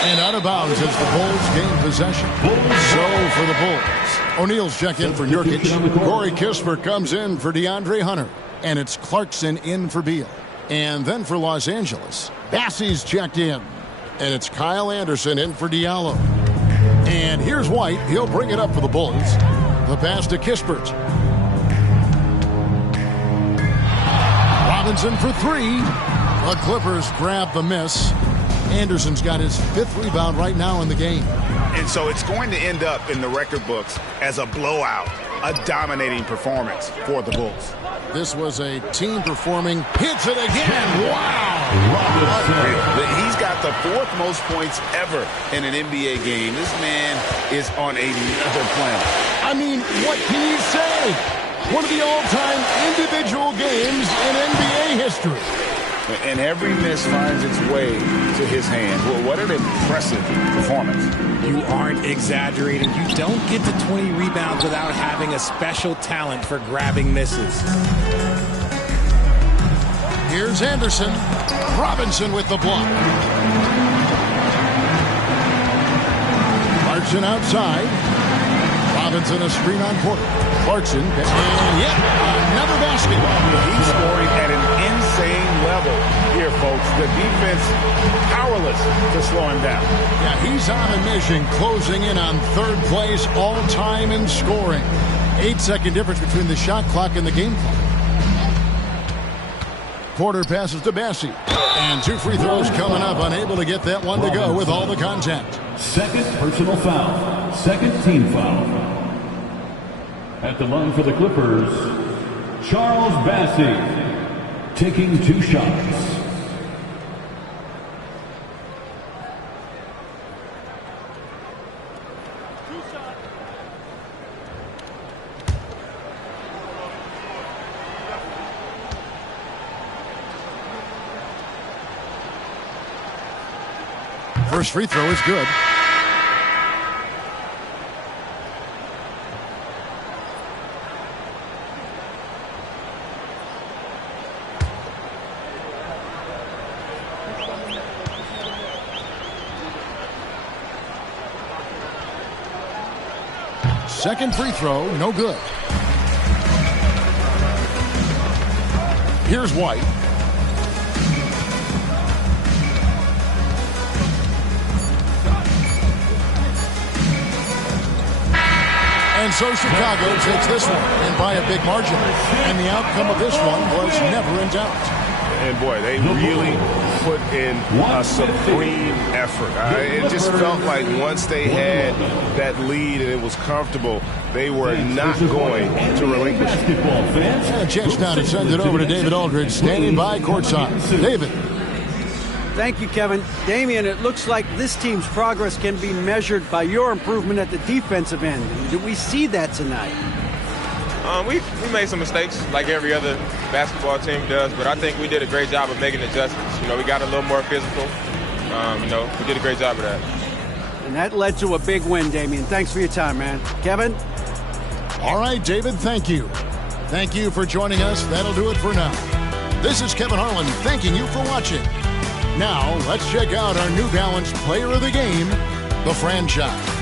And out of bounds as the Bulls gain possession. So for the Bulls, O'Neal's check in for Nurkic. Corey Kispert comes in for DeAndre Hunter. And it's Clarkson in for Beal. And then for Los Angeles, Bassey's checked in. And it's Kyle Anderson in for Diallo. And here's White. He'll bring it up for the Bulls. The pass to Kispert. Robinson for 3. The Clippers grab the miss. Anderson's got his 5th rebound right now in the game. And so it's going to end up in the record books as a blowout, a dominating performance for the Bulls. This was a team performing. Hits it again. Wow. He's got the 4th most points ever in an NBA game. This man is on another planet. I mean, what can you say? One of the all-time individual games in NBA history. And every miss finds its way to his hand. Well, what an impressive performance. You aren't exaggerating. You don't get to 20 rebounds without having a special talent for grabbing misses. Here's Anderson. Robinson with the block. Clarkson outside. Robinson a screen on Porter. Clarkson. And yep, another basket. He's scoring at an insane level here, folks. The defense powerless to slow him down. Yeah, he's on a mission, closing in on 3rd place all time in scoring. 8-second difference between the shot clock and the game clock. Porter passes to Bassey. And 2 free throws coming up. Unable to get that one to go with all the contact. Second personal foul. Second team foul. At the line for the Clippers, Charles Bassey, taking 2 shots. First free throw is good. Second free throw, no good. Here's White. And so Chicago takes this one, and by a big margin. And the outcome of this one was never in doubt. And boy, they really put in a supreme effort. It just felt like once they had that lead and it was comfortable, they were not going to relinquish it. And a chance now to send it over to David Aldridge, standing by courtside. David. Thank you, Kevin. Damian, it looks like this team's progress can be measured by your improvement at the defensive end. Did we see that tonight? We made some mistakes like every other basketball team does, but I think we did a great job of making adjustments. We got a little more physical. We did a great job of that. And that led to a big win, Damian. Thanks for your time, man. Kevin? All right, David, thank you. Thank you for joining us. That'll do it for now. This is Kevin Harlan thanking you for watching. Now, let's check out our New Balance Player of the Game, the franchise.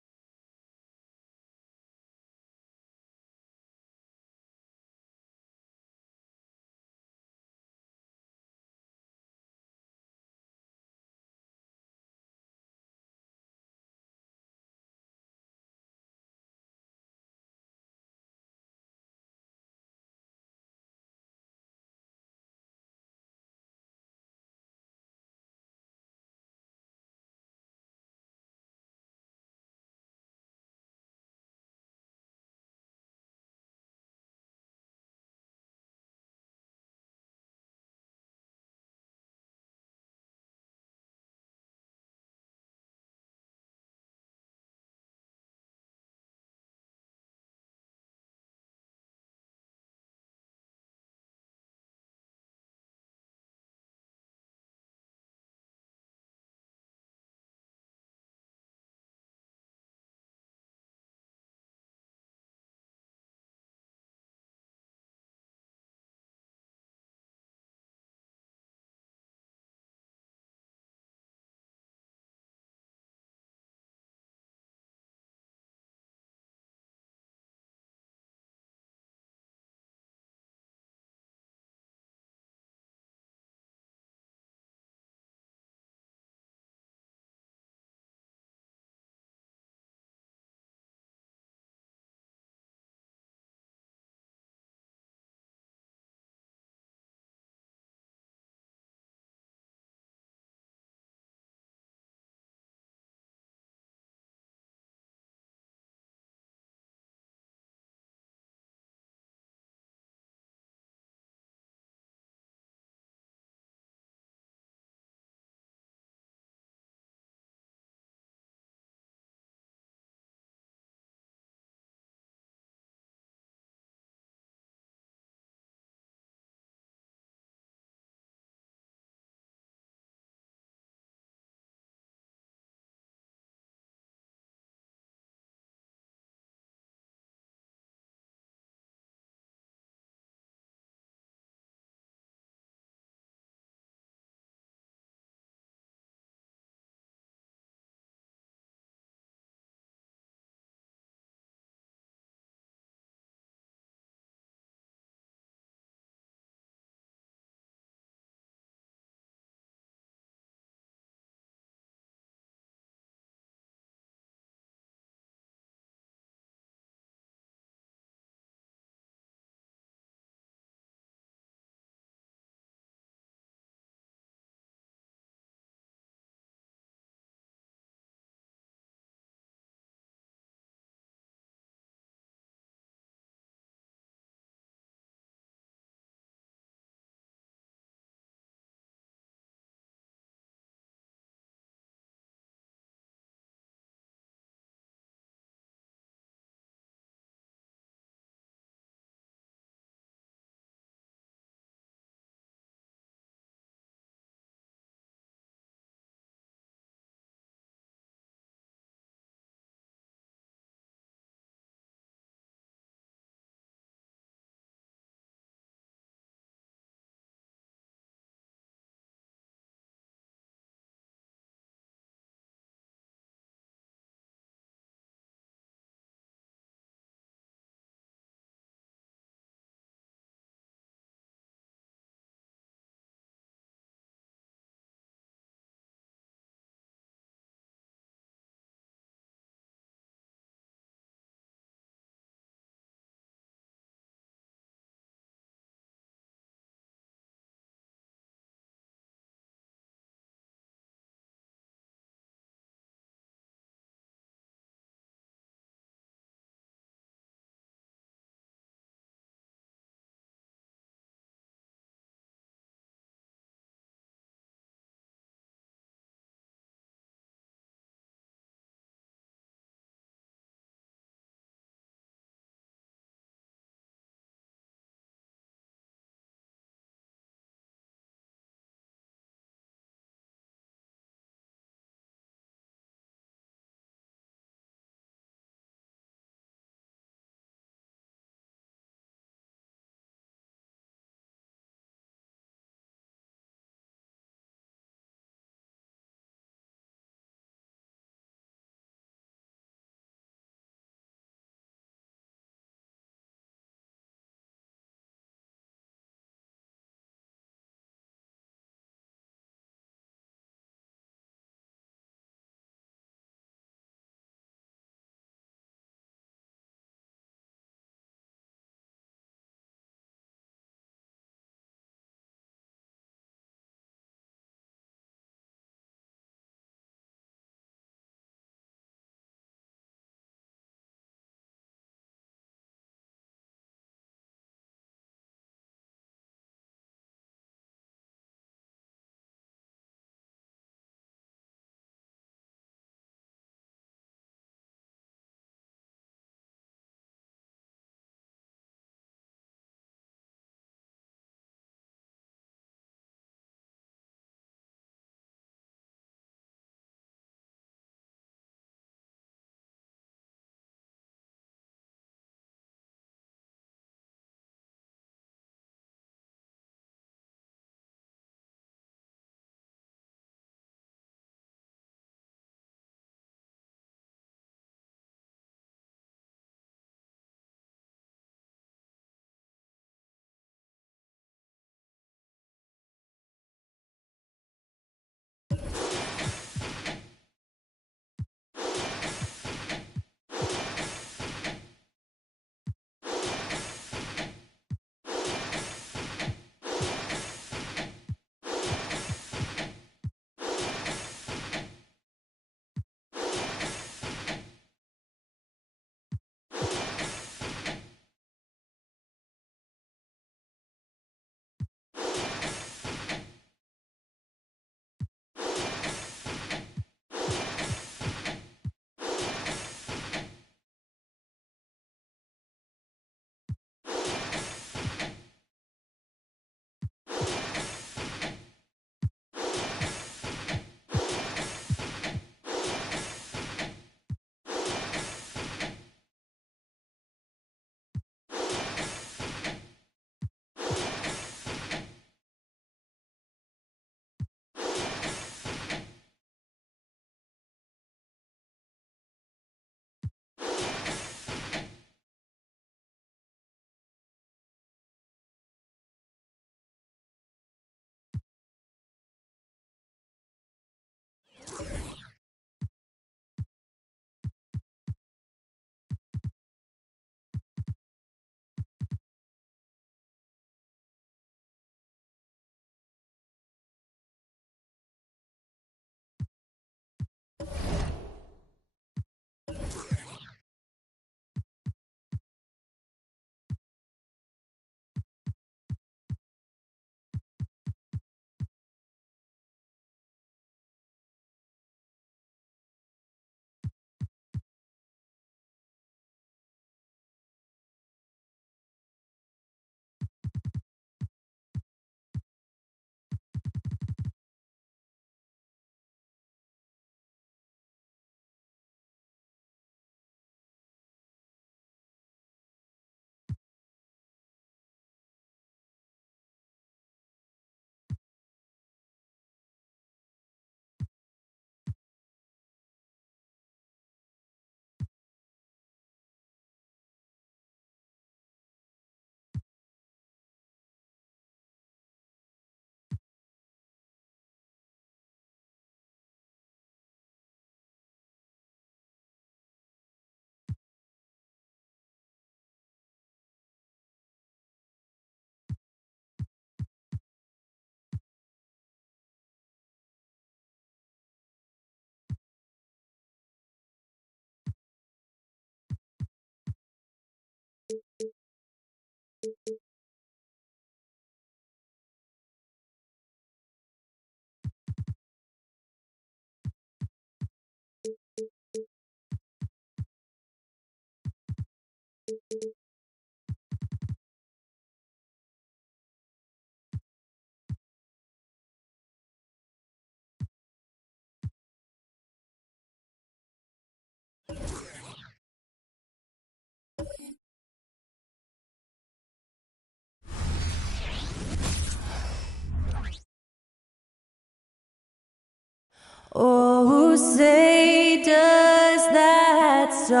Oh, say does that song.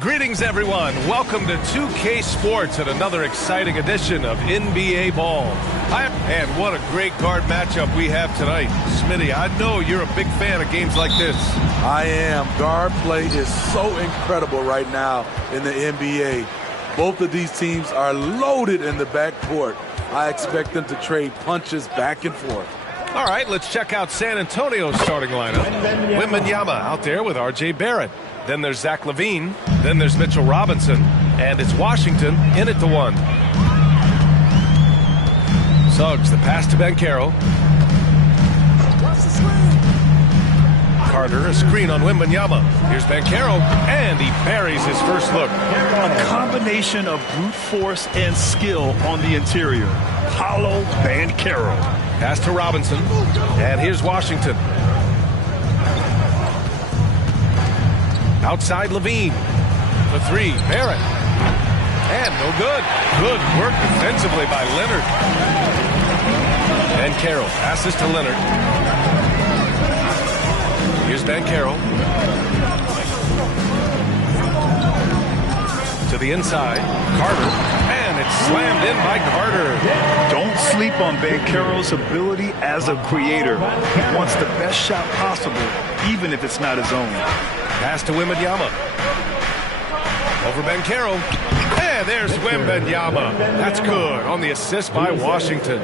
Greetings, everyone. Welcome to 2K Sports and another exciting edition of NBA Ball. And what a great guard matchup we have tonight. Smitty, I know you're a big fan of games like this. I am. Guard play is so incredible right now in the NBA. Both of these teams are loaded in the backcourt. I expect them to trade punches back and forth. All right, let's check out San Antonio's starting lineup. Wembanyama out there with R.J. Barrett. Then there's Zach LaVine. Then there's Mitchell Robinson. And it's Washington in at the 1. Suggs, the pass to Banchero. Carter, a screen on Wembanyama. Here's Banchero, and he buries his first look. A combination of brute force and skill on the interior. Paulo Banchero. Pass to Robinson, and here's Washington. Outside LaVine. The 3, Barrett. And no good. Good work defensively by Leonard. Banchero passes to Leonard. Here's Banchero. To the inside. Carter. And it's slammed in by Carter. Don't sleep on Banchero's ability as a creator. He wants the best shot possible, even if it's not his own. Pass to Wembanyama. Over Banchero. And there's Wembanyama. That's good on the assist by Washington.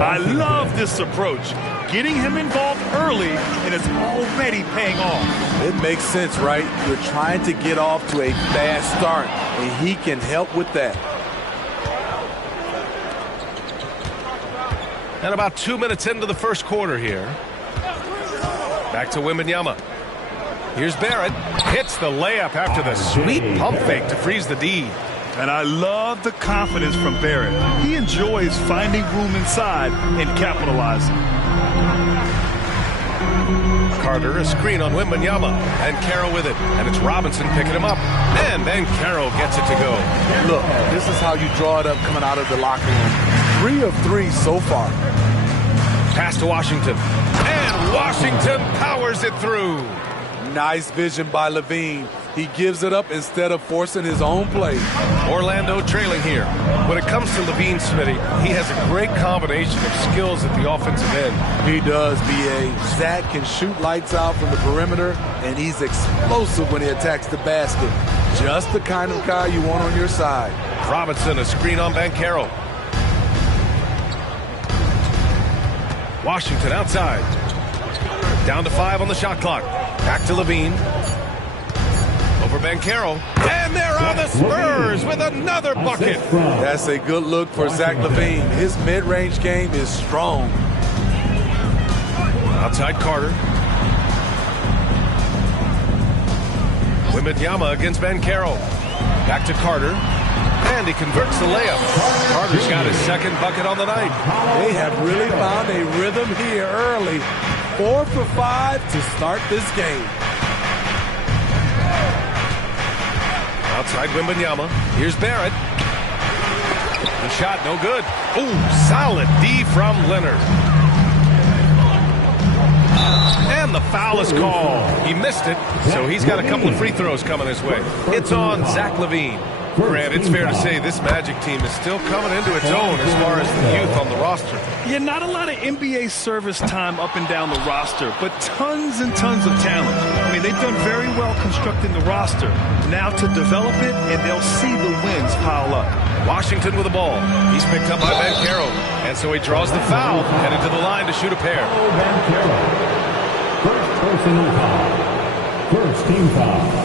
I love this approach. Getting him involved early, and it's already paying off. It makes sense, right? You're trying to get off to a fast start, and he can help with that. And about 2 minutes into the first quarter here. Back to Wembanyama. Here's Barrett. Hits the layup after the sweet pump fake to freeze the D. And I love the confidence from Barrett. He enjoys finding room inside and capitalizing. Carter, a screen on Wembanyama. And Banchero with it. And it's Robinson picking him up. And Banchero gets it to go. Look, this is how you draw it up coming out of the locker room. 3 of 3 so far. Pass to Washington. And Washington powers it through. Nice vision by LaVine. He gives it up instead of forcing his own play. Orlando trailing here. When it comes to LaVine, Smitty, he has a great combination of skills at the offensive end. He does, B.A. Zach can shoot lights out from the perimeter, and he's explosive when he attacks the basket. Just the kind of guy you want on your side. Robinson, a screen on Banchero. Washington outside. Down to 5 on the shot clock. Back to LaVine. Over Banchero. And they're on the Spurs with another bucket. That's a good look for Zach LaVine. His mid-range game is strong. Outside Carter. Wembanyama against Banchero. Back to Carter. And he converts the layup. Carter's got his second bucket on the night. They have really found a rhythm here early. 4 for 5 to start this game. Outside Wembanyama. Here's Barrett. The shot no good. Ooh, solid D from Leonard. And the foul is called. He missed it, so he's got a couple of free throws coming his way. It's on Zach LaVine. Grant, it's fair to say this Magic team is still coming into its own as far as the youth on the roster. Yeah, not a lot of NBA service time up and down the roster, but tons and tons of talent. I mean, they've done very well constructing the roster. Now to develop it, and they'll see the wins pile up. Washington with the ball. He's picked up by Banchero, and so he draws the foul, headed to the line to shoot a pair. First personal foul. First team foul.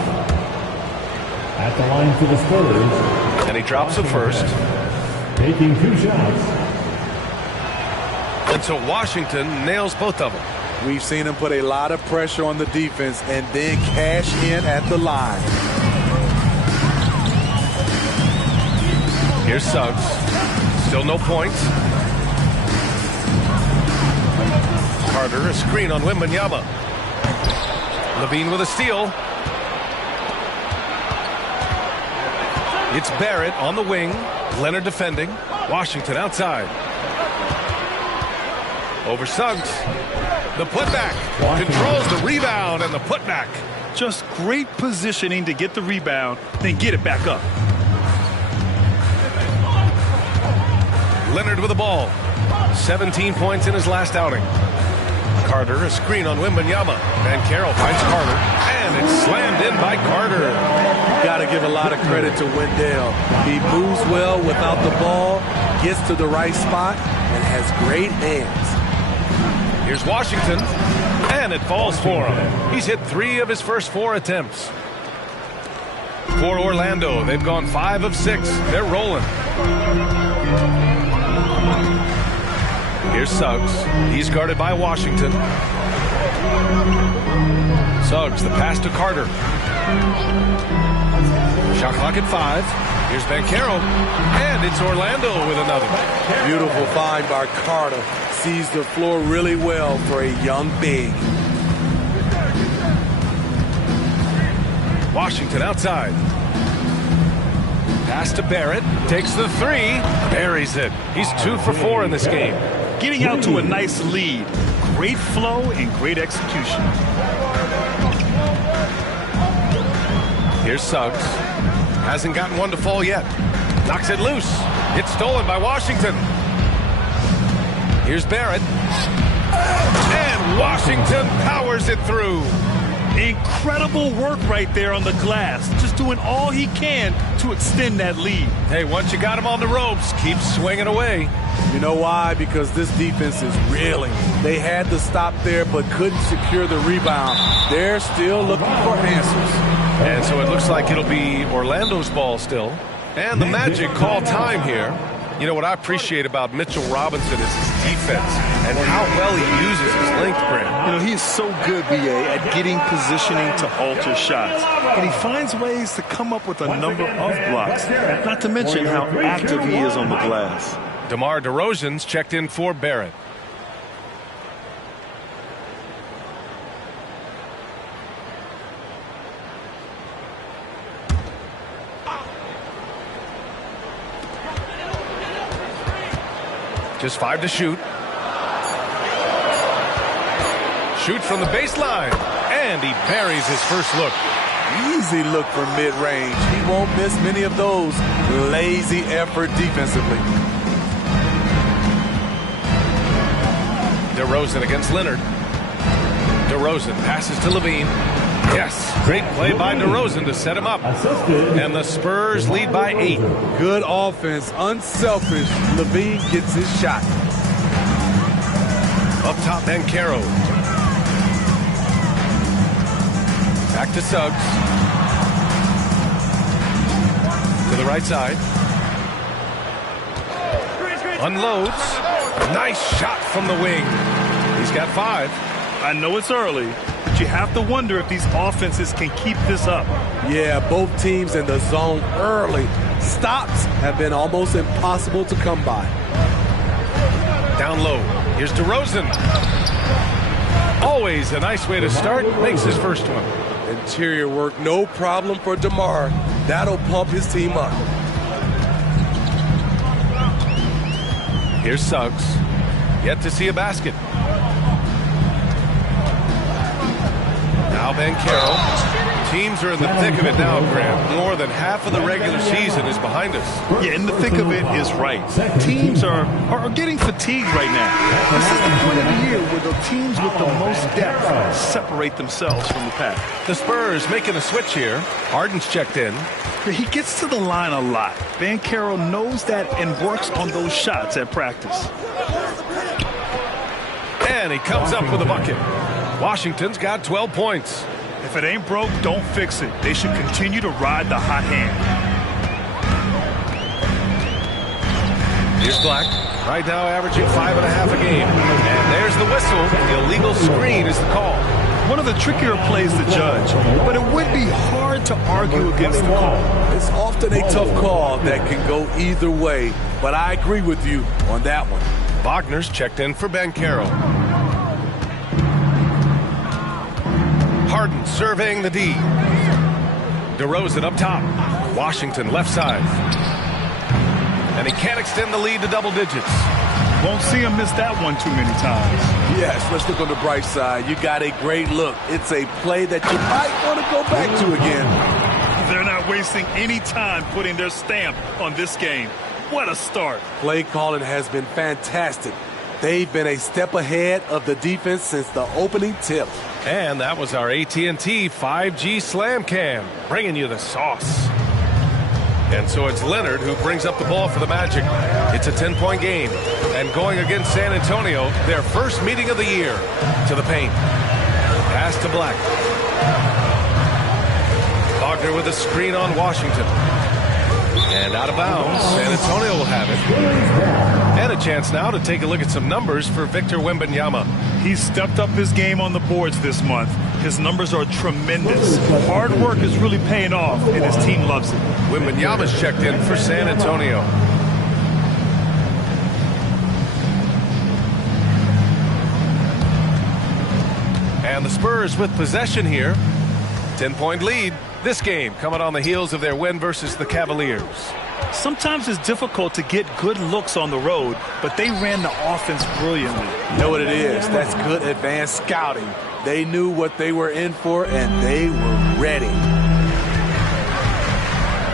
At the line for the Spurs. And he drops the first. Taking 2 shots. And so Washington nails both of them. We've seen him put a lot of pressure on the defense and then cash in at the line. Here's Suggs. Still no points. Carter, a screen on Wembanyama. LaVine with a steal. It's Barrett on the wing. Leonard defending. Washington outside. Over Suggs. The putback. Controls the rebound and the putback. Just great positioning to get the rebound, then get it back up. Leonard with the ball. 17 points in his last outing. Carter, a screen on Wembanyama. And Carroll finds Carter. And it's slammed in by Carter. You got to give a lot of credit to Wendell. He moves well without the ball, gets to the right spot, and has great hands. Here's Washington. And it falls for him. He's hit 3 of his first 4 attempts. For Orlando, they've gone 5 of 6. They're rolling. Here's Suggs. He's guarded by Washington. Suggs, the pass to Carter. Shot clock at 5. Here's Banchero. And it's Orlando with another. Beautiful find by Carter. Sees the floor really well for a young big. Washington outside. Pass to Barrett. Takes the 3. Buries it. He's 2 for 4 in this game. Getting out to a nice lead. Great flow and great execution. Here's Suggs. Hasn't gotten one to fall yet. Knocks it loose. It's stolen by Washington. Here's Barrett. And Washington powers it through. Incredible work right there on the glass. Just doing all he can to extend that lead. Hey, once you got him on the ropes, keep swinging away. You know why? Because this defense is reeling. They had to stop there but couldn't secure the rebound. They're still looking for answers. And so it looks like it'll be Orlando's ball still. And the Magic call time here. You know what I appreciate about Mitchell Robinson is his defense and how well he uses his length, Grant. You know, he is so good, B.A., at getting positioning to alter shots. And he finds ways to come up with a number of blocks, not to mention how active he is on the glass. DeMar DeRozan's checked in for Barrett. Just 5 to shoot. Shoots from the baseline. And he buries his first look. Easy look from mid-range. He won't miss many of those. Lazy effort defensively. DeRozan against Leonard. DeRozan passes to Levine. Yes, great play by DeRozan to set him up. And the Spurs lead by 8. Good offense, unselfish. Levine gets his shot. Up top, Banchero. Back to Suggs. To the right side. Unloads. Nice shot from the wing. He's got 5. I know it's early, but you have to wonder if these offenses can keep this up. Yeah, both teams in the zone early. Stops have been almost impossible to come by. Down low. Here's DeRozan. Always a nice way to start. Makes his first one. Interior work, no problem for DeMar. That'll pump his team up. Here's Suggs. Yet to see a basket. Now Banchero. Teams are in the thick of it now, Graham. More than half of the regular season is behind us. Yeah, in the thick of it is right. Teams are getting fatigued right now. This is the point of the year where the teams with the most depth separate themselves from the pack. The Spurs making a switch here. Harden's checked in. He gets to the line a lot. Banchero knows that and works on those shots at practice. And he comes up with a bucket. Washington's got 12 points. If it ain't broke, don't fix it. They should continue to ride the hot hand. Here's Black. Right now averaging 5.5 a game. And there's the whistle. The illegal screen is the call. One of the trickier plays to judge, but it would be hard to argue against the call. It's often a tough call that can go either way, but I agree with you on that one. Wagner's checked in for Banchero. Harden surveying the D. DeRozan up top. Washington left side. And he can't extend the lead to double digits. Won't see him miss that one too many times. Yes, let's look on the bright side. You got a great look. It's a play that you might want to go back to again. They're not wasting any time putting their stamp on this game. What a start. Play calling has been fantastic. They've been a step ahead of the defense since the opening tip. And that was our AT&T 5G Slam Cam, bringing you the sauce. And so it's Leonard who brings up the ball for the Magic. It's a 10-point game. And going against San Antonio, their first meeting of the year. To the paint. Pass to Black. Wagner with a screen on Washington. And out of bounds, San Antonio will have it. And a chance now to take a look at some numbers for Victor Wembanyama. He's stepped up his game on the boards this month. His numbers are tremendous. Hard work is really paying off, and his team loves it. Wembanyama's checked in for San Antonio. And the Spurs with possession here. 10-point lead. This game coming on the heels of their win versus the Cavaliers. Sometimes it's difficult to get good looks on the road, but they ran the offense brilliantly. You know what it is? That's good advanced scouting. They knew what they were in for, and they were ready.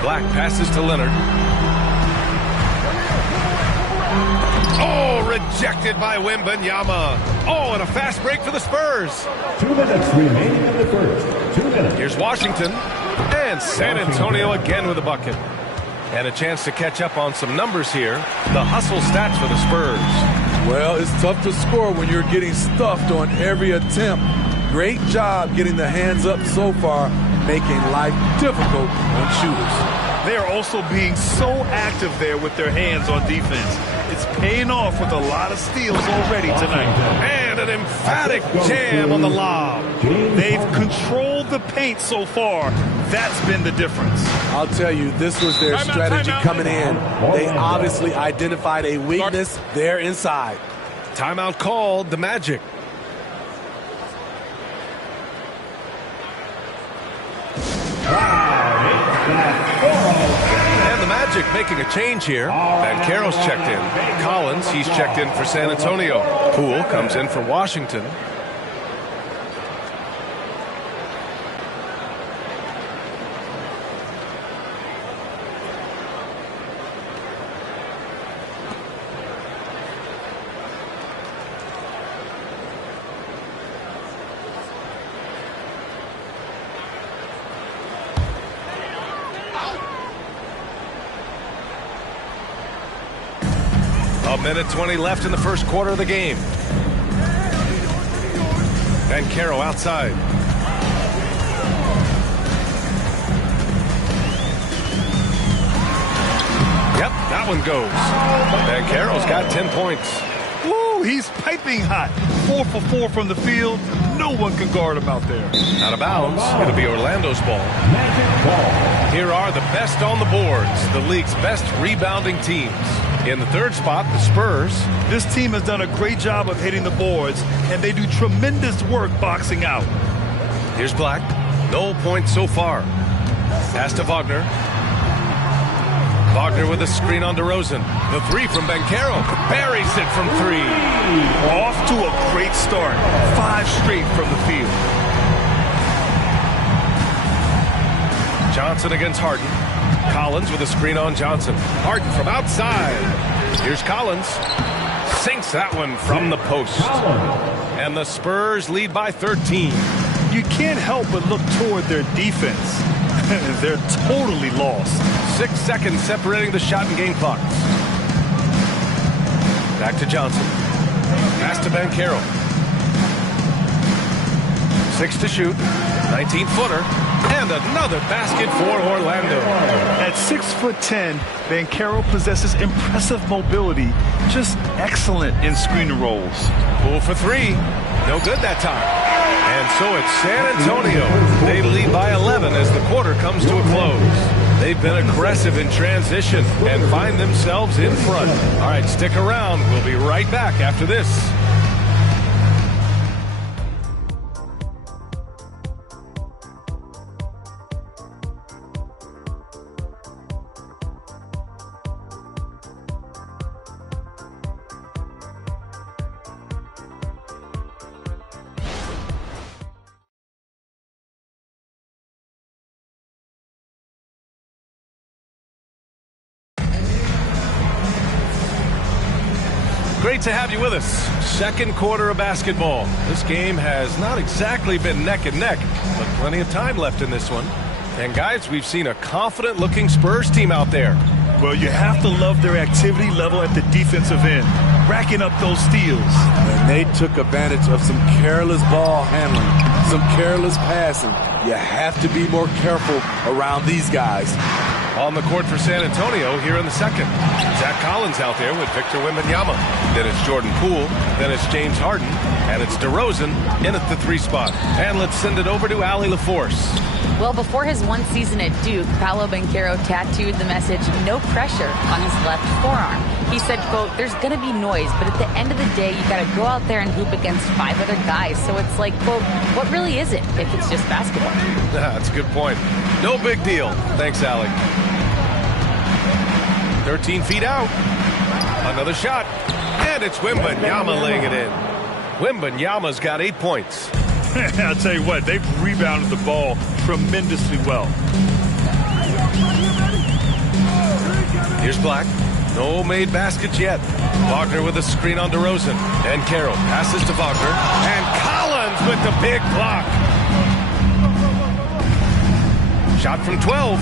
Black passes to Leonard. Oh, rejected by Wembanyama. Oh, and a fast break for the Spurs. 2 minutes remaining in the first. 2 minutes. Here's Washington. And San Antonio again with a bucket. And a chance to catch up on some numbers here. The hustle stats for the Spurs. Well, it's tough to score when you're getting stuffed on every attempt. Great job getting the hands up so far, making life difficult on shooters. They are also being so active there with their hands on defense. It's paying off with a lot of steals already tonight. And an emphatic jam on the lob. They've controlled the paint so far. That's been the difference. I'll tell you, this was their strategy coming in. They obviously identified a weakness there inside. Timeout called, the Magic. And the Magic making a change here. Banchero's checked in. Collins, he's checked in for San Antonio. Poole comes in for Washington. A minute 20 left in the first quarter of the game. Banchero outside. Yep, that one goes. Banchero's got 10 points. Woo, he's piping hot. 4 for 4 from the field. No one can guard him out there. Out of bounds. It'll be Orlando's ball. Here are the best on the boards, the league's best rebounding teams. In the third spot, the Spurs. This team has done a great job of hitting the boards, and they do tremendous work boxing out. Here's Black. No points so far. Pass to Wagner. Wagner with a screen on DeRozan. The three from Banchero. Buries it from three. Off to a great start. 5 straight from the field. Johnson against Harden. Collins with a screen on Johnson. Harden from outside. Here's Collins. Sinks that one from the post. And the Spurs lead by 13. You can't help but look toward their defense. They're totally lost. 6 seconds separating the shot and game clock. Back to Johnson. Pass to Banchero. 6 to shoot. 19-footer. And another basket for Orlando. At 6'10", Banchero possesses impressive mobility. Just excellent in screen and rolls. Poole for 3. No good that time. And so it's San Antonio. They lead by 11 as the quarter comes to a close. They've been aggressive in transition and find themselves in front. All right, stick around. We'll be right back after this. great to have you with us. Second quarter of basketball. This game has not exactly been neck and neck, but plenty of time left in this one. And guys, we've seen a confident-looking Spurs team out there. Well, you have to love their activity level at the defensive end, racking up those steals. And they took advantage of some careless ball handling, some careless passing. You have to be more careful around these guys. On the court for San Antonio here in the second. Zach Collins out there with Victor Wembanyama. Then it's Jordan Poole. Then it's James Harden. And it's DeRozan in at the 3 spot. And let's send it over to Allie LaForce. Well, before his one season at Duke, Paolo Banchero tattooed the message, "No pressure," on his left forearm. He said, quote, "There's going to be noise, but at the end of the day, you got to go out there and hoop against 5 other guys." So it's like, quote, what really is it if it's just basketball? That's a good point. No big deal. Thanks, Allie. 13 feet out. Another shot. And it's Wembanyama laying it in. Wembanyama's got 8 points. I'll tell you what, they've rebounded the ball tremendously well. Here's Black. No made baskets yet. Wagner with a screen on DeRozan. And Carroll passes to Wagner. And Collins with the big block. Shot from 12.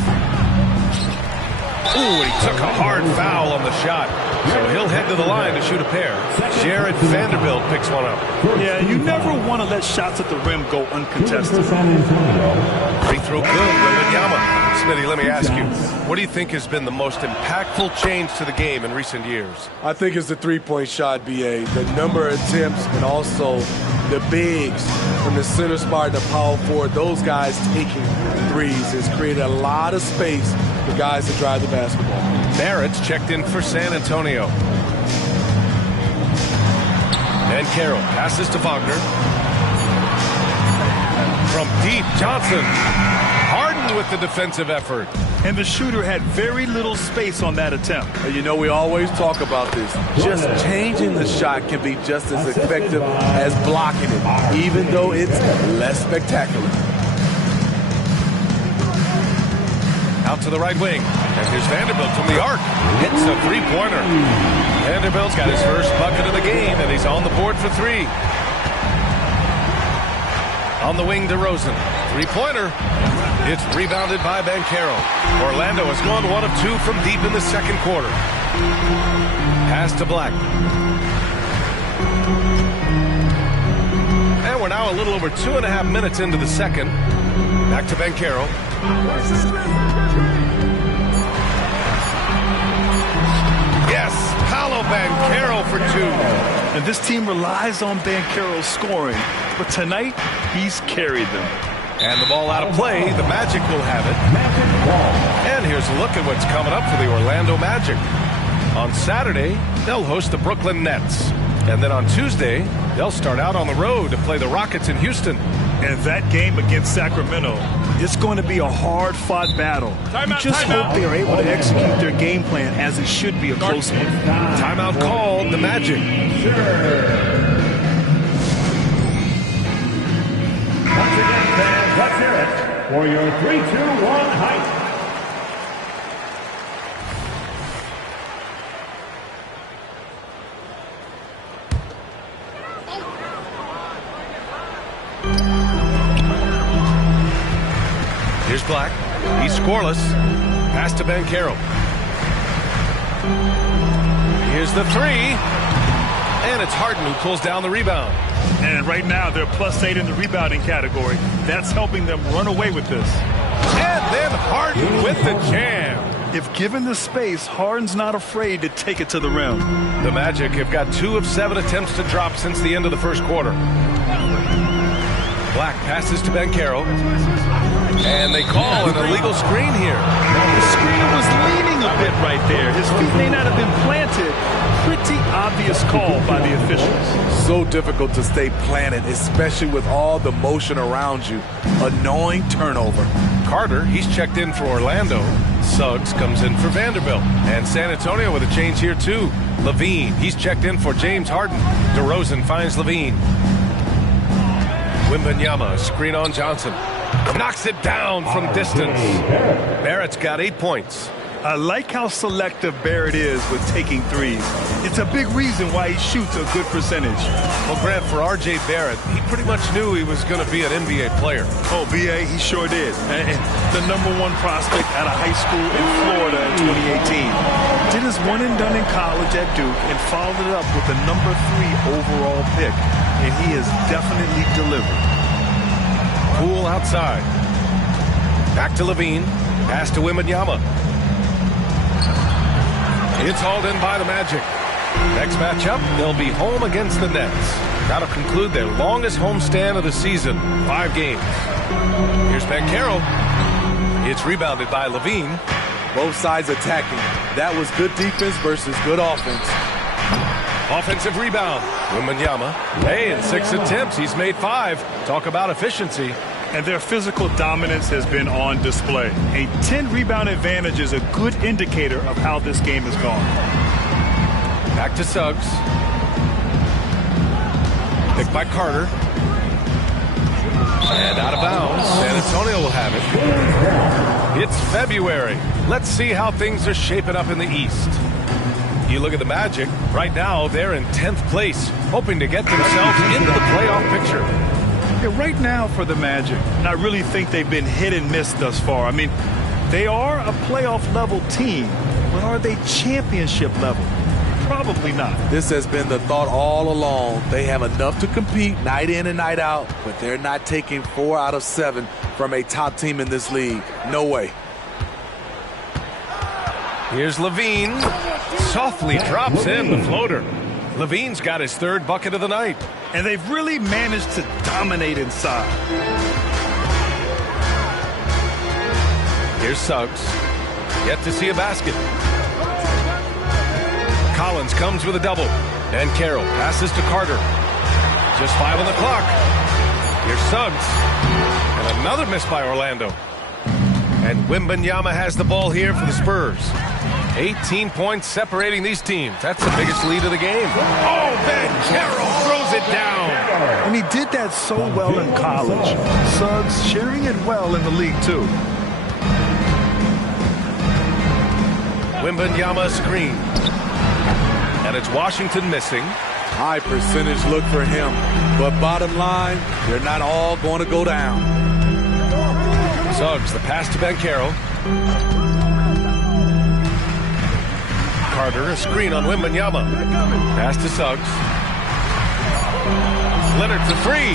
Ooh, he took a hard foul on the shot. So he'll head to the line to shoot a pair. Jared Vanderbilt picks one up. Yeah, you never want to let shots at the rim go uncontested. Free throw good, Wembanyama. Smitty, let me ask you, what do you think has been the most impactful change to the game in recent years? I think it's the three-point shot, B.A. The number of attempts and also the bigs from the center spot and the power forward, those guys taking threes has created a lot of space for guys to drive the basketball. Barrett's checked in for San Antonio. And Carroll passes to Wagner. From deep, Johnson. Harden with the defensive effort. And the shooter had very little space on that attempt. You know, we always talk about this. Just changing the shot can be just as effective as blocking it, even though it's less spectacular. Out to the right wing. And here's Vanderbilt from the arc. Hits a three-pointer. Vanderbilt's got his first bucket of the game, and he's on the board for 3. On the wing, DeRozan. Three-pointer. It's rebounded by Banchero. Orlando has gone 1 of 2 from deep in the second quarter. Pass to Black. And we're now a little over 2.5 minutes into the second. Back to Banchero. Yes, Paolo Banchero for 2. And this team relies on Banchero's scoring, but tonight he's carried them. And the ball out of play. The Magic will have it. And here's a look at what's coming up for the Orlando Magic. On Saturday, they'll host the Brooklyn Nets. And then on Tuesday, they'll start out on the road to play the Rockets in Houston. And that game against Sacramento, it's going to be a hard-fought battle. You just hope they are able to execute their game plan as it should be a close one. Timeout called, the Magic. Once again, fans, let's hear it for your 3-2-1 height. Here's Black. He's scoreless. Pass to Banchero. Here's the 3. And it's Harden who pulls down the rebound. And right now, they're +8 in the rebounding category. That's helping them run away with this. And then Harden with the jam. If given the space, Harden's not afraid to take it to the rim. The Magic have got 2 of 7 attempts to drop since the end of the first quarter. Black passes to Banchero. And they call an illegal screen here. The screener was leaning a bit right there. His feet may not have been planted. Pretty obvious call by the officials. So difficult to stay planted, especially with all the motion around you. Annoying turnover. Carter, he's checked in for Orlando. Suggs comes in for Vanderbilt. And San Antonio with a change here too. Levine, he's checked in for James Harden. DeRozan finds Levine. Wembanyama, screen on Johnson. Knocks it down from distance. Barrett's got 8 points. I like how selective Barrett is with taking threes. It's a big reason why he shoots a good percentage. Well, Grant, for R.J. Barrett, he pretty much knew he was going to be an NBA player. Oh, B.A., he sure did. And the #1 prospect out of high school in Florida in 2018. Did his one and done in college at Duke and followed it up with the #3 overall pick. And he has definitely delivered. Poole outside. Back to Levine. Pass to Wembanyama. It's hauled in by the Magic. Next matchup, they'll be home against the Nets. That'll conclude their longest homestand of the season, 5 games. Here's Banchero. It's rebounded by Levine. Both sides attacking. That was good defense versus good offense. Offensive rebound. Wembanyama. Hey, in 6 attempts, he's made 5. Talk about efficiency. And their physical dominance has been on display. A 10-rebound advantage is a good indicator of how this game has gone. Back to Suggs. Picked by Carter. And out of bounds. San Antonio will have it. It's February. Let's see how things are shaping up in the East. You look at the Magic. Right now, they're in 10th place, hoping to get themselves into the playoff picture. Right now for the Magic, and I really think they've been hit and miss thus far. I mean, they are a playoff-level team, but are they championship level? Probably not. This has been the thought all along. They have enough to compete night in and night out, but they're not taking 4 out of 7 from a top team in this league. No way. Here's Levine. Softly drops in the floater. Levine's got his 3rd bucket of the night. And they've really managed to dominate inside. Here's Suggs. Yet to see a basket. Collins comes with a double. And Carroll passes to Carter. Just 5 on the clock. Here's Suggs. And another miss by Orlando. And Wembanyama has the ball here for the Spurs. 18 points separating these teams. That's the biggest lead of the game. Oh, Banchero throws it down. And he did that so well in college. Suggs sharing it well in the league, too. Wembanyama screen. And it's Washington missing. High percentage look for him. But bottom line, they're not all going to go down. Suggs, the pass to Banchero. Carter, a screen on Wembanyama. Pass to Suggs. Leonard for 3.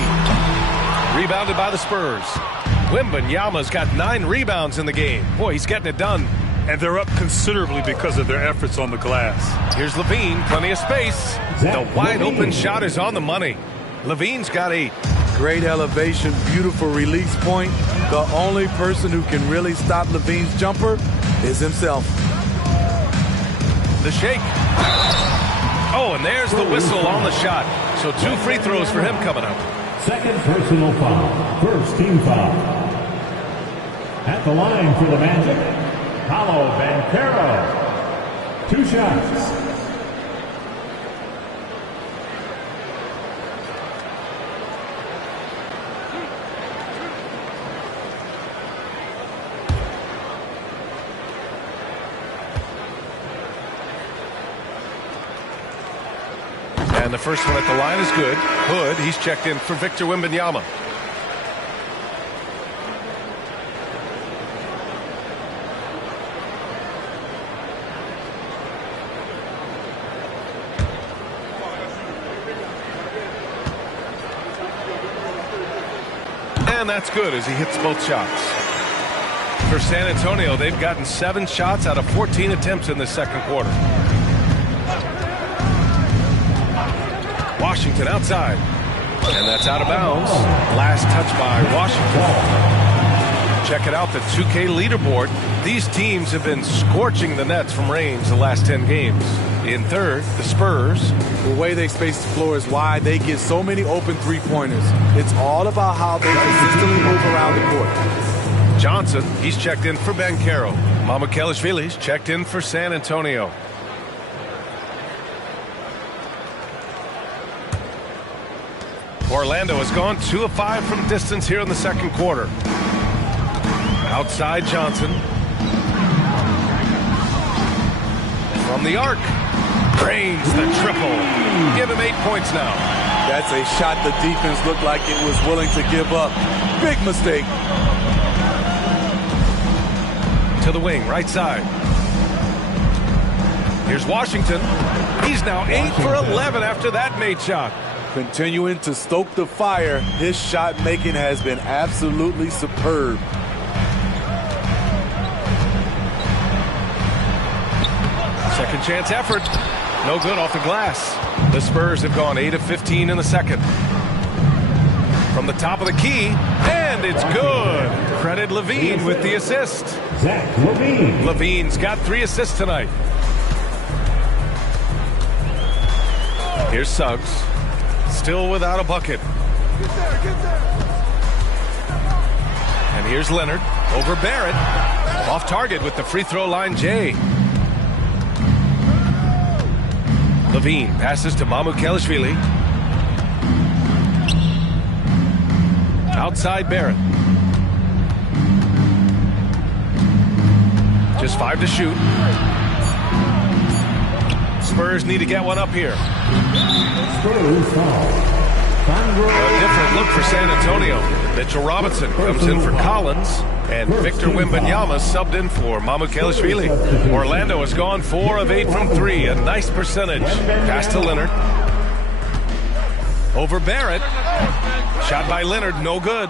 Rebounded by the Spurs. Wembanyama's got 9 rebounds in the game. Boy, he's getting it done. And they're up considerably because of their efforts on the glass. Here's Levine, plenty of space. The wide open shot is on the money. Levine's got 8. Great elevation, beautiful release point. The only person who can really stop Levine's jumper is himself. The shake. Oh, and there's the whistle on the shot. So 2 free throws for him coming up. 2nd personal foul. 1st team foul. At the line for the Magic, Paolo Banchero. 2 shots. And the first one at the line is good. Hood, he's checked in for Victor Wembanyama. And that's good as he hits both shots. For San Antonio, they've gotten 7 shots out of 14 attempts in the 2nd quarter. Washington outside. And that's out of bounds. Last touch by Washington. Check it out, the 2K leaderboard. These teams have been scorching the Nets from range the last 10 games. In 3rd, the Spurs. The way they space the floor is why they get so many open 3-pointers. It's all about how they consistently move around the court. Johnson, he's checked in for Banchero. Mamukelashvili's checked in for San Antonio. Orlando has gone 2 of 5 from distance here in the 2nd quarter. Outside Johnson. From the arc. Drains the triple. Give him 8 points now. That's a shot the defense looked like it was willing to give up. Big mistake. To the wing, right side. Here's Washington. He's now 8 for 11 after that made shot. Continuing to stoke the fire, his shot making has been absolutely superb. Second chance effort. No good off the glass. The Spurs have gone 8 of 15 in the second. From the top of the key, and it's good. Credit Levine with the assist. Zach Levine. Levine's got 3 assists tonight. Here's Suggs. Still without a bucket. And here's Leonard over Barrett. Off target with the free throw line, Jay. Levine passes to Mamukelashvili. Outside Barrett. Just 5 to shoot. Spurs need to get one up here. A different look for San Antonio. Mitchell Robinson comes in for Collins, and Victor Wembanyama subbed in for Mamukelashvili. Orlando has gone 4 of 8 from 3, a nice percentage. Pass to Leonard. Over Barrett. Shot by Leonard, no good.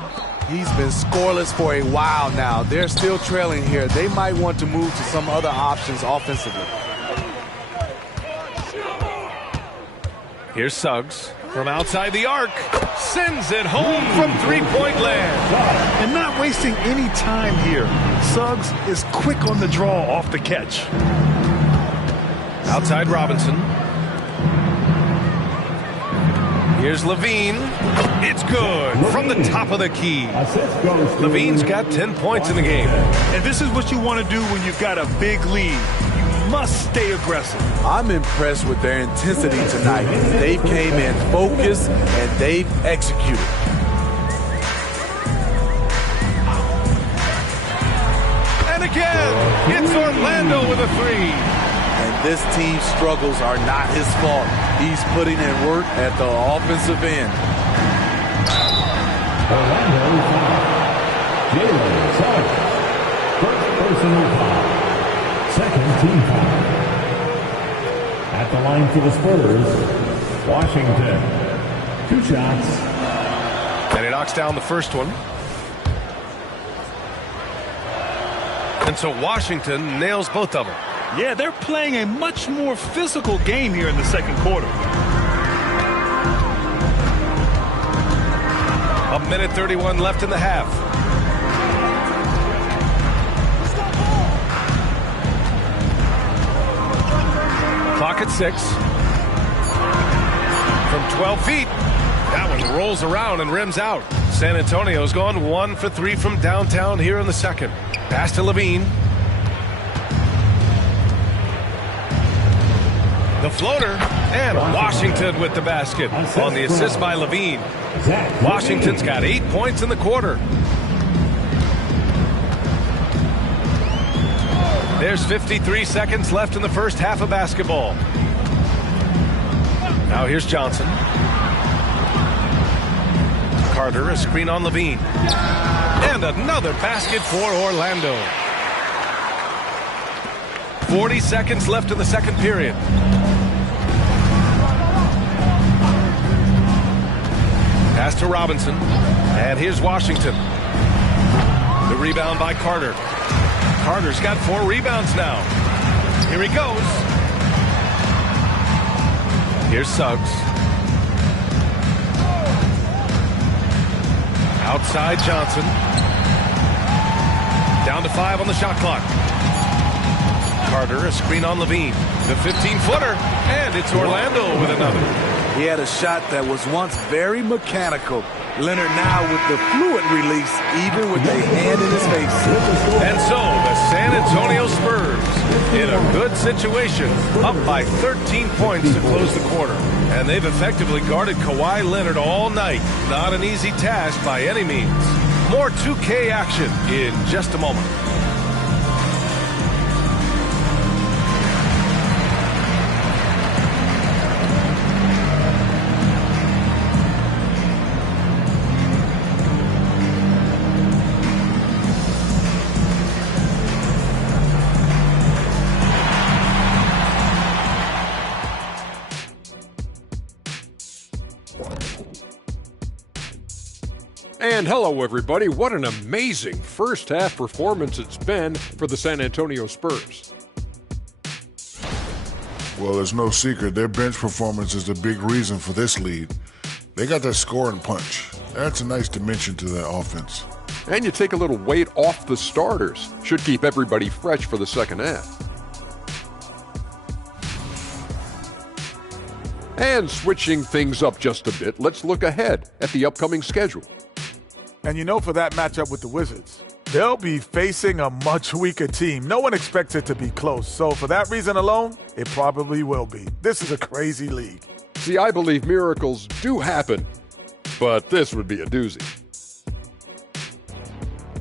He's been scoreless for a while now. They're still trailing here. They might want to move to some other options offensively. Here's Suggs from outside the arc. Sends it home from three-point land. And not wasting any time here. Suggs is quick on the draw off the catch. Outside Robinson. Here's Levine. It's good from the top of the key. Levine's got 10 points in the game. And this is what you want to do when you've got a big lead. You must stay aggressive. I'm impressed with their intensity tonight. They came in focused and they've executed. And again, it's Orlando with a 3. And this team's struggles are not his fault. He's putting in work at the offensive end. Orlando foul. Jalen Suggs. First personal foul. Second team foul. At the line for the Spurs, Washington. 2 shots. And he knocks down the first one. And so Washington nails both of them. Yeah, they're playing a much more physical game here in the second quarter. A minute 31 left in the half. Clock at 6. From 12 feet. That one rolls around and rims out. San Antonio's gone 1 for 3 from downtown here in the second. Pass to Levine. The floater, and Washington with the basket on the assist by Levine. Washington's got 8 points in the quarter. There's 53 seconds left in the first half of basketball. Now here's Johnson. Carter, a screen on Levine. And another basket for Orlando. 40 seconds left in the second period. Pass to Robinson. And here's Washington. The rebound by Carter. Carter's got 4 rebounds now. Here he goes. Here's Suggs. Outside Johnson. Down to 5 on the shot clock. Carter, a screen on Levine. The 15-footer. And it's Orlando with another. He had a shot that was once very mechanical. Leonard now with the fluid release, even with a hand in his face. And so the San Antonio Spurs in a good situation, up by 13 points to close the quarter. And they've effectively guarded Kawhi Leonard all night. Not an easy task by any means. More 2K action in just a moment. And hello, everybody. What an amazing first half performance it's been for the San Antonio Spurs. Well, there's no secret. Their bench performance is the big reason for this lead. They got that scoring punch. That's a nice dimension to their offense. And you take a little weight off the starters. Should keep everybody fresh for the second half. And switching things up just a bit, let's look ahead at the upcoming schedule. And you know, for that matchup with the Wizards, they'll be facing a much weaker team. No one expects it to be close. So for that reason alone, it probably will be. This is a crazy league. See, I believe miracles do happen, but this would be a doozy.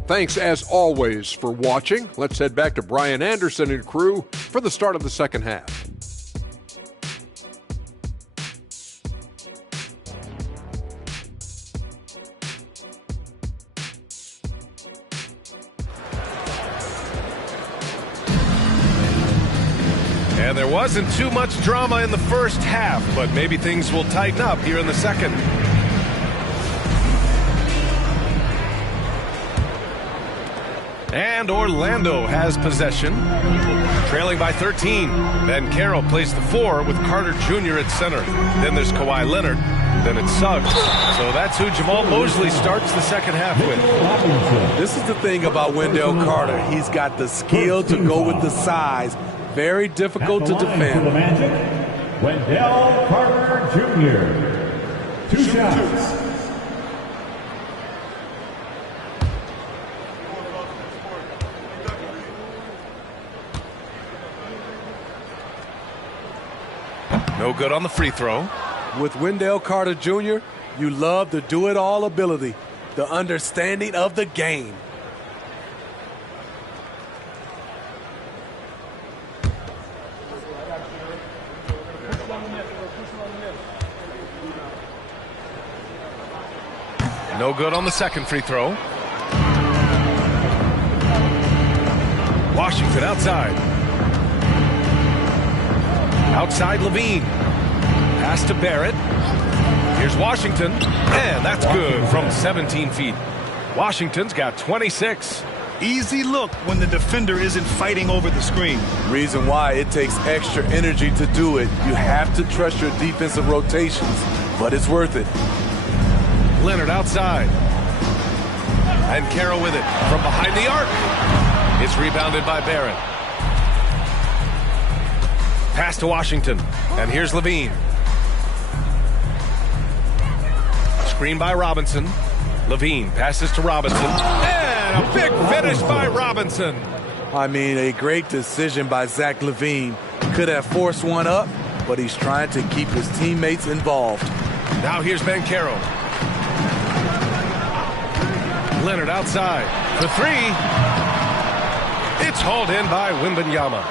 Thanks, as always, for watching. Let's head back to Brian Anderson and crew for the start of the second half. And there wasn't too much drama in the first half, but maybe things will tighten up here in the second. And Orlando has possession, trailing by 13. Then Carroll plays the 4 with Carter Jr. at center. Then there's Kawhi Leonard. Then it's Suggs. So that's who Jamal Mosley starts the second half with. This is the thing about Wendell Carter. He's got the skill to go with the size. Very difficult to defend. The Magic, Wendell Carter Jr. 2 shots. No good on the free throw. With Wendell Carter Jr., you love the do-it-all ability, the understanding of the game. No good on the second free throw. Washington outside. Outside Levine. Pass to Barrett. Here's Washington. And that's good from 17 feet. Washington's got 26. Easy look when the defender isn't fighting over the screen. Reason why it takes extra energy to do it. You have to trust your defensive rotations, but it's worth it. Leonard outside. And Carroll with it from behind the arc. It's rebounded by Barrett. Pass to Washington. And here's Levine. Screen by Robinson. Levine passes to Robinson. And a big finish by Robinson. I mean, a great decision by Zach Levine. Could have forced one up, but he's trying to keep his teammates involved. Now here's Banchero. Leonard outside for 3. It's hauled in by Wembanyama.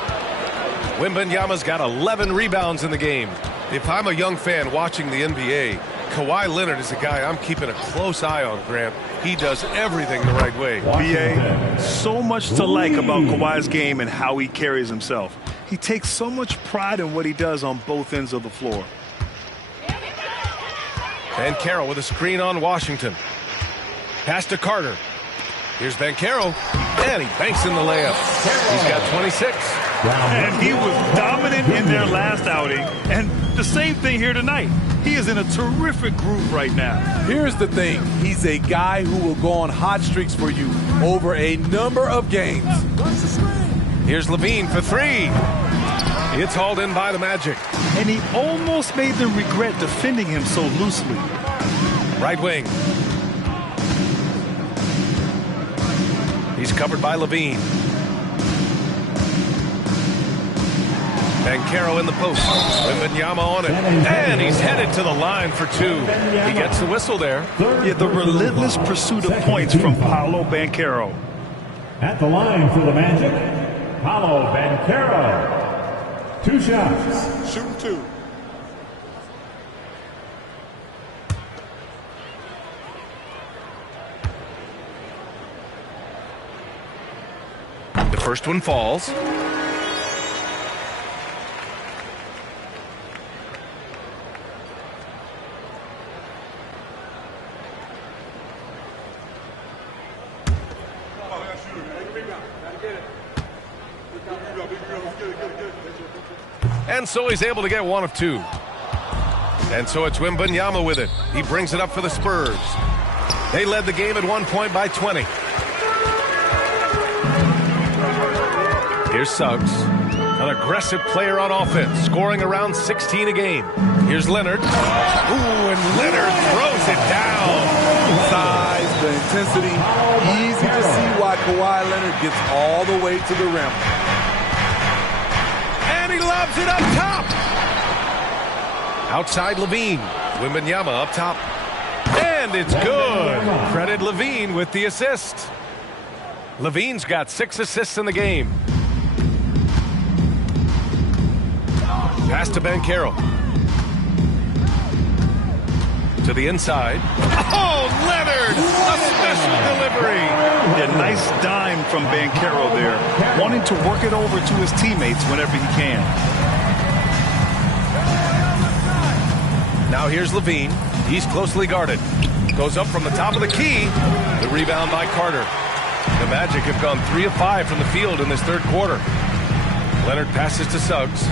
Wembanyama's got 11 rebounds in the game. If I'm a young fan watching the NBA, Kawhi Leonard is a guy I'm keeping a close eye on, Grant. He does everything the right way. BA, so much to like about Kawhi's game and how he carries himself. He takes so much pride in what he does on both ends of the floor. And Carroll with a screen on Washington. Pass to Carter. Here's Banchero. And he banks in the layup. He's got 26. And he was dominant in their last outing. And the same thing here tonight. He is in a terrific groove right now. Here's the thing. He's a guy who will go on hot streaks for you over a number of games. Here's Levine for 3. It's hauled in by the Magic. And he almost made them regret defending him so loosely. Right wing. He's covered by Levine. Banchero in the post. Wembanyama on it. And he's headed to the line for 2. He gets the whistle there. Yeah, the relentless pursuit of points from Paolo Banchero. At the line for the Magic, Paolo Banchero. 2 shots. Shoot 2. The first one falls. And so he's able to get one of two. And so it's Wembanyama with it. He brings it up for the Spurs. They led the game at 1 point by 20. Here's Suggs, an aggressive player on offense, scoring around 16 a game. Here's Leonard. Ooh, and Leonard throws it down. Size, the intensity, easy to see why Kawhi Leonard gets all the way to the rim. And he lobs it up top. Outside Levine. Wembanyama up top. And it's good. Credit Levine with the assist. Levine's got 6 assists in the game. Pass to Banchero. To the inside. Oh, Leonard! A special delivery. Yeah, nice dime from Banchero there, wanting to work it over to his teammates whenever he can. Now here's Levine. He's closely guarded. Goes up from the top of the key. The rebound by Carter. The Magic have gone 3 of 5 from the field in this third quarter. Leonard passes to Suggs.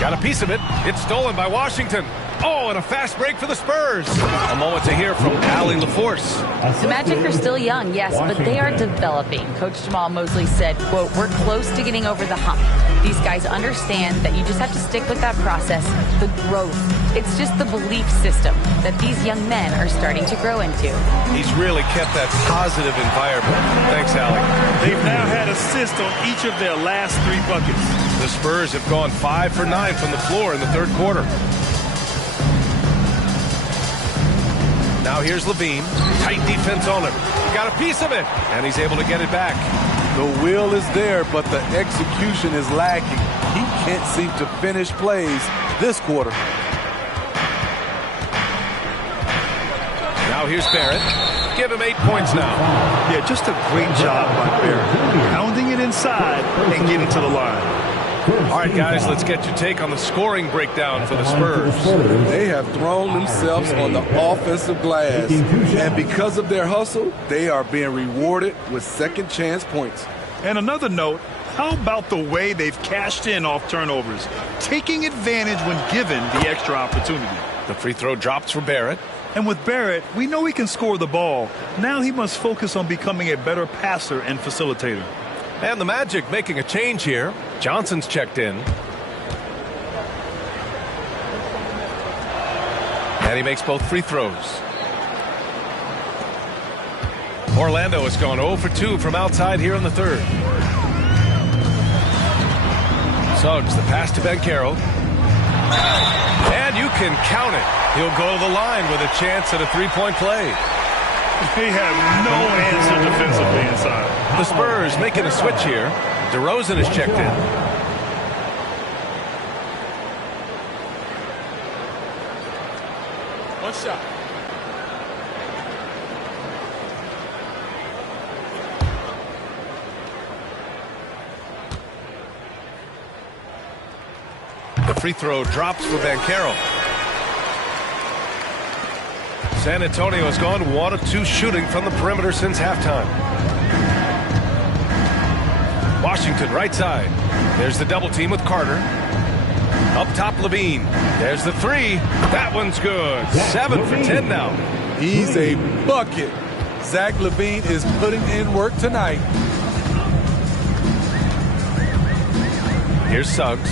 Got a piece of it. It's stolen by Washington. Oh, and a fast break for the Spurs. A moment to hear from Allie LaForce. The Magic are still young, yes, but they are developing. Coach Jamal Mosley said, quote, "We're close to getting over the hump. These guys understand that you just have to stick with that process, the growth. It's just the belief system that these young men are starting to grow into." He's really kept that positive environment. Thanks, Allie. They've now had assists on each of their last 3 buckets. The Spurs have gone 5 for 9 from the floor in the third quarter. Now here's Levine. Tight defense on him. Got a piece of it, and he's able to get it back. The will is there, but the execution is lacking. He can't seem to finish plays this quarter. Now here's Barrett. Give him 8 points now. Yeah, just a great job by Barrett. Pounding it inside and getting to the line. All right, guys, let's get your take on the scoring breakdown for the Spurs. They have thrown themselves on the offensive glass, and because of their hustle, they are being rewarded with second chance points. And another note, how about the way they've cashed in off turnovers, taking advantage when given the extra opportunity. The free throw drops for Barrett. And with Barrett, we know he can score the ball. Now he must focus on becoming a better passer and facilitator. And the Magic making a change here. Johnson's checked in. And he makes both free throws. Orlando has gone 0 for 2 from outside here in the third. Suggs, the pass to Banchero. And you can count it. He'll go to the line with a chance at a three-point play. They have no answer defensively inside. The Spurs making a switch here. DeRozan is checked in. One shot. The free throw drops for Banchero. San Antonio has gone 1 of 2 shooting from the perimeter since halftime. Washington right side. There's the double team with Carter. Up top Levine. There's the 3. That one's good. 7 for 10 now. He's a bucket. Zach LaVine is putting in work tonight. Here's Suggs.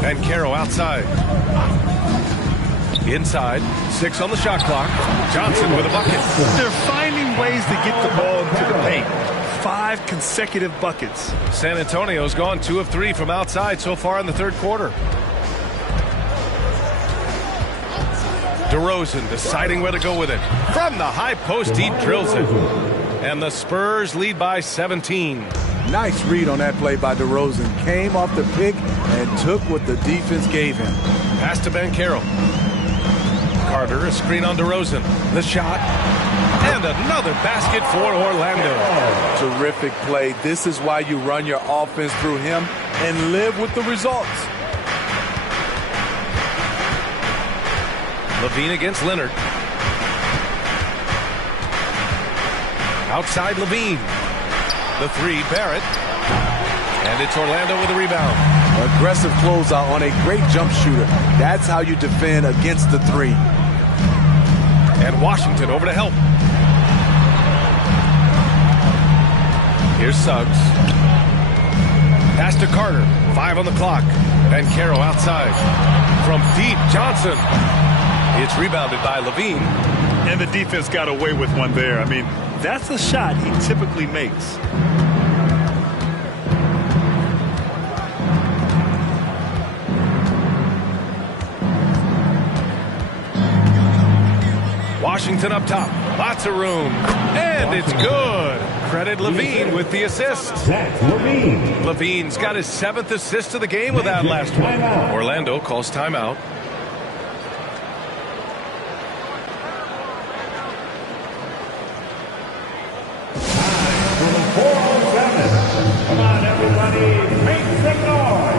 Banchero outside. Inside. 6 on the shot clock. Johnson with a bucket. They're finding ways to get the ball into the paint. 5 consecutive buckets. San Antonio's gone 2 of 3 from outside so far in the third quarter. DeRozan deciding where to go with it. From the high post, he drills it. And the Spurs lead by 17. Nice read on that play by DeRozan. Came off the pick and took what the defense gave him. Pass to Banchero. Carter, a screen on DeRozan. The shot. And another basket for Orlando. Terrific play. This is why you run your offense through him and live with the results. Levine against Leonard. Outside Levine. The three, Barrett. And it's Orlando with a rebound. Aggressive closeout on a great jump shooter. That's how you defend against the three. And Washington over to help. Here's Suggs. Pass to Carter. 5 on the clock. Banchero outside. From deep, Johnson. It's rebounded by Levine. And the defense got away with one there. I mean, that's a shot he typically makes. Washington up top. Lots of room. And it's good. Credit Levine with the assist. Levine's got his 7th assist of the game with that last one. Orlando calls timeout. Come on, everybody, make some noise.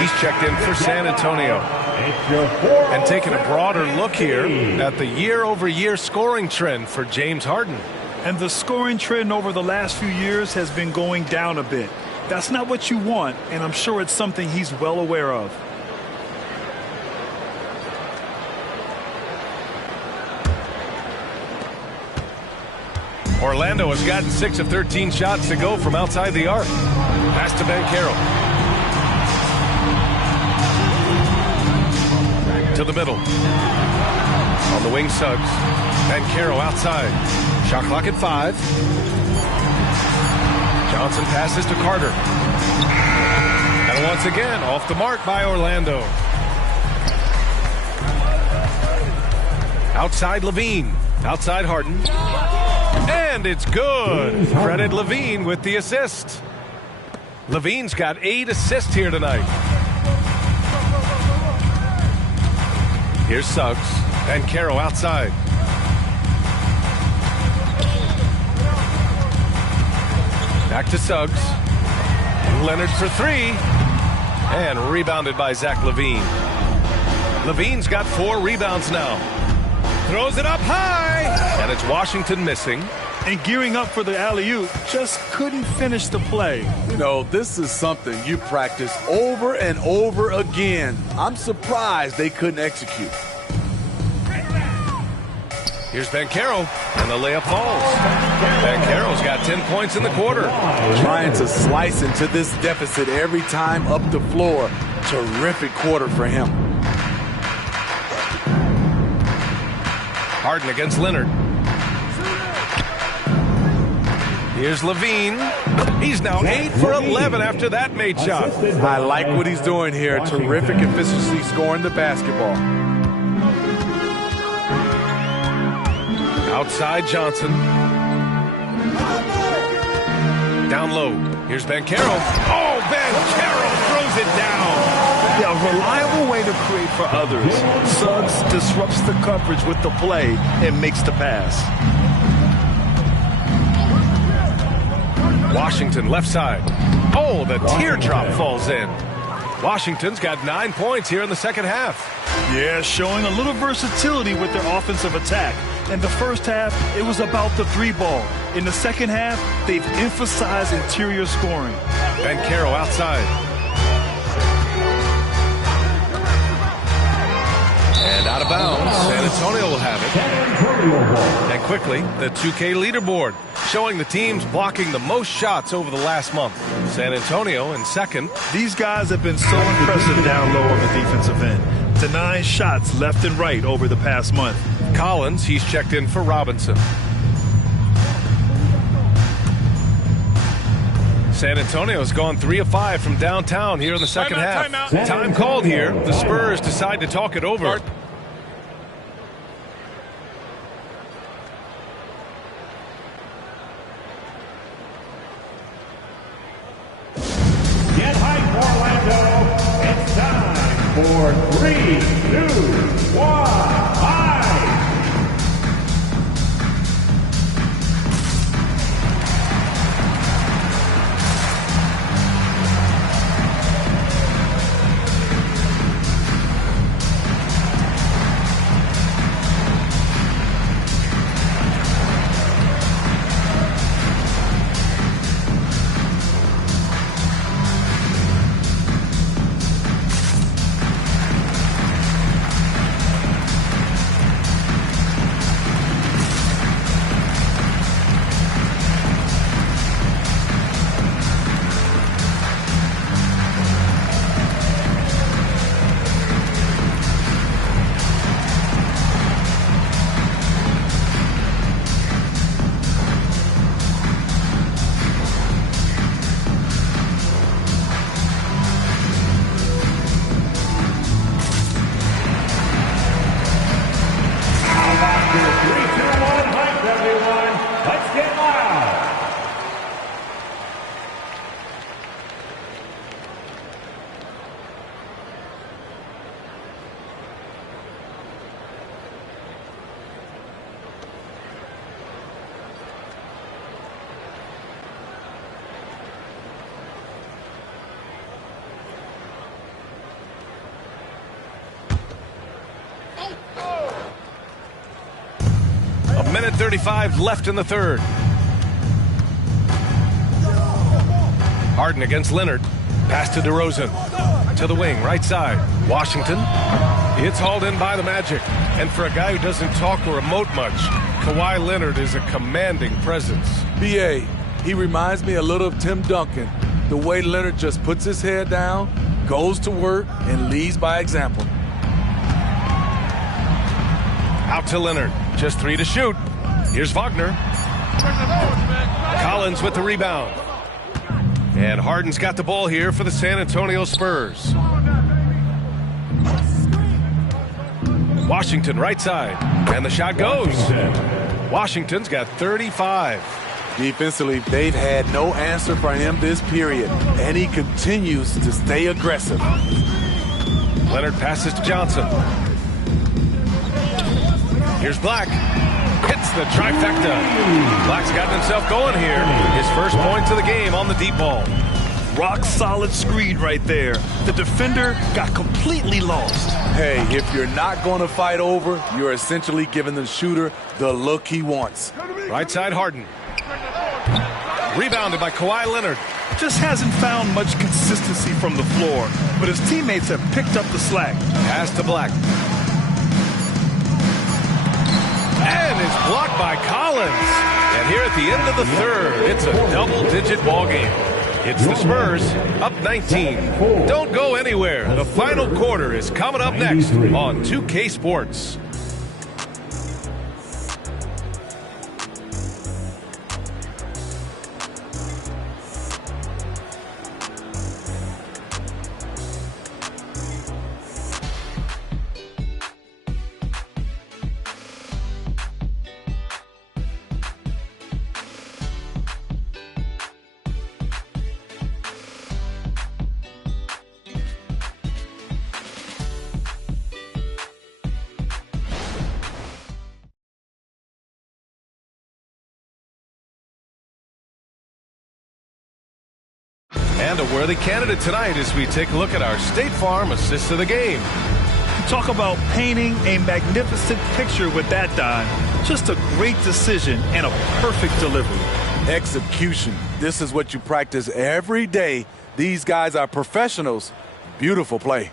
He's checked in for San Antonio. And taking a broader look here at the year-over-year scoring trend for James Harden. And the scoring trend over the last few years has been going down a bit. That's not what you want, and I'm sure it's something he's well aware of. Orlando has gotten 6 of 13 shots to go from outside the arc. Pass to Banchero. To the middle. On the wing, Suggs. Banchero outside. Shot clock at 5. Johnson passes to Carter. And once again, off the mark by Orlando. Outside Levine. Outside Harden. And it's good. Credit Levine with the assist. Levine's got 8 assists here tonight. Here's Suggs. Banchero outside. Back to Suggs. Leonard for 3. And rebounded by Zach LaVine. LaVine's got 4 rebounds now. Throws it up high. And it's Washington missing. And gearing up for the alley-oop, just couldn't finish the play. You know, this is something you practice over and over again. I'm surprised they couldn't execute. Here's Banchero, and the layup falls. Banchero's got 10 points in the quarter. Trying to slice into this deficit every time up the floor. Terrific quarter for him. Harden against Leonard. Here's Levine. He's now 8 for 11 after that made shot. I like what he's doing here. Terrific efficiency scoring the basketball. Outside Johnson. Down low. Here's Banchero. Oh, Banchero throws it down. Yeah, a reliable way to create for others. Suggs disrupts the coverage with the play and makes the pass. Washington left side. Oh, the teardrop falls in. Washington's got 9 points here in the second half. Yeah, showing a little versatility with their offensive attack. In the first half, it was about the 3-ball. In the second half, they've emphasized interior scoring. Banchero outside. of bounds. San Antonio will have it. And quickly, the 2K leaderboard, showing the teams blocking the most shots over the last month. San Antonio in second. These guys have been so impressive down low on the defensive end. Denying shots left and right over the past month. Collins, he's checked in for Robinson. San Antonio's gone 3 of 5 from downtown here in the second half. Time called here. The Spurs decide to talk it over. Get hype, Orlando. It's time for 3, 2, 1, hype! Minute 35 left in the third. Harden against Leonard. Pass to DeRozan. To the wing, right side. Washington. It's hauled in by the Magic. And for a guy who doesn't talk or emote much, Kawhi Leonard is a commanding presence. B.A., he reminds me a little of Tim Duncan. The way Leonard just puts his head down, goes to work, and leads by example. Out to Leonard. Just 3 to shoot. Here's Wagner. Collins with the rebound. And Harden's got the ball here for the San Antonio Spurs. Washington right side. And the shot goes. Washington's got 35. Defensively, they've had no answer for him this period. And he continues to stay aggressive. Leonard passes to Johnson. Here's Black. Hits the trifecta. Black's gotten himself going here. His first points of the game on the deep ball. Rock solid screen right there. The defender got completely lost. Hey, if you're not going to fight over, you're essentially giving the shooter the look he wants. Right side Harden. Rebounded by Kawhi Leonard. Just hasn't found much consistency from the floor, but his teammates have picked up the slack. Pass to Black. And it's blocked by Collins. And here at the end of the third, it's a double-digit ball game. It's the Spurs up 19. Don't go anywhere. The final quarter is coming up next on 2K Sports. And a worthy candidate tonight as we take a look at our State Farm assist of the game. Talk about painting a magnificent picture with that dime. Just a great decision and a perfect delivery. Execution. This is what you practice every day. These guys are professionals. Beautiful play.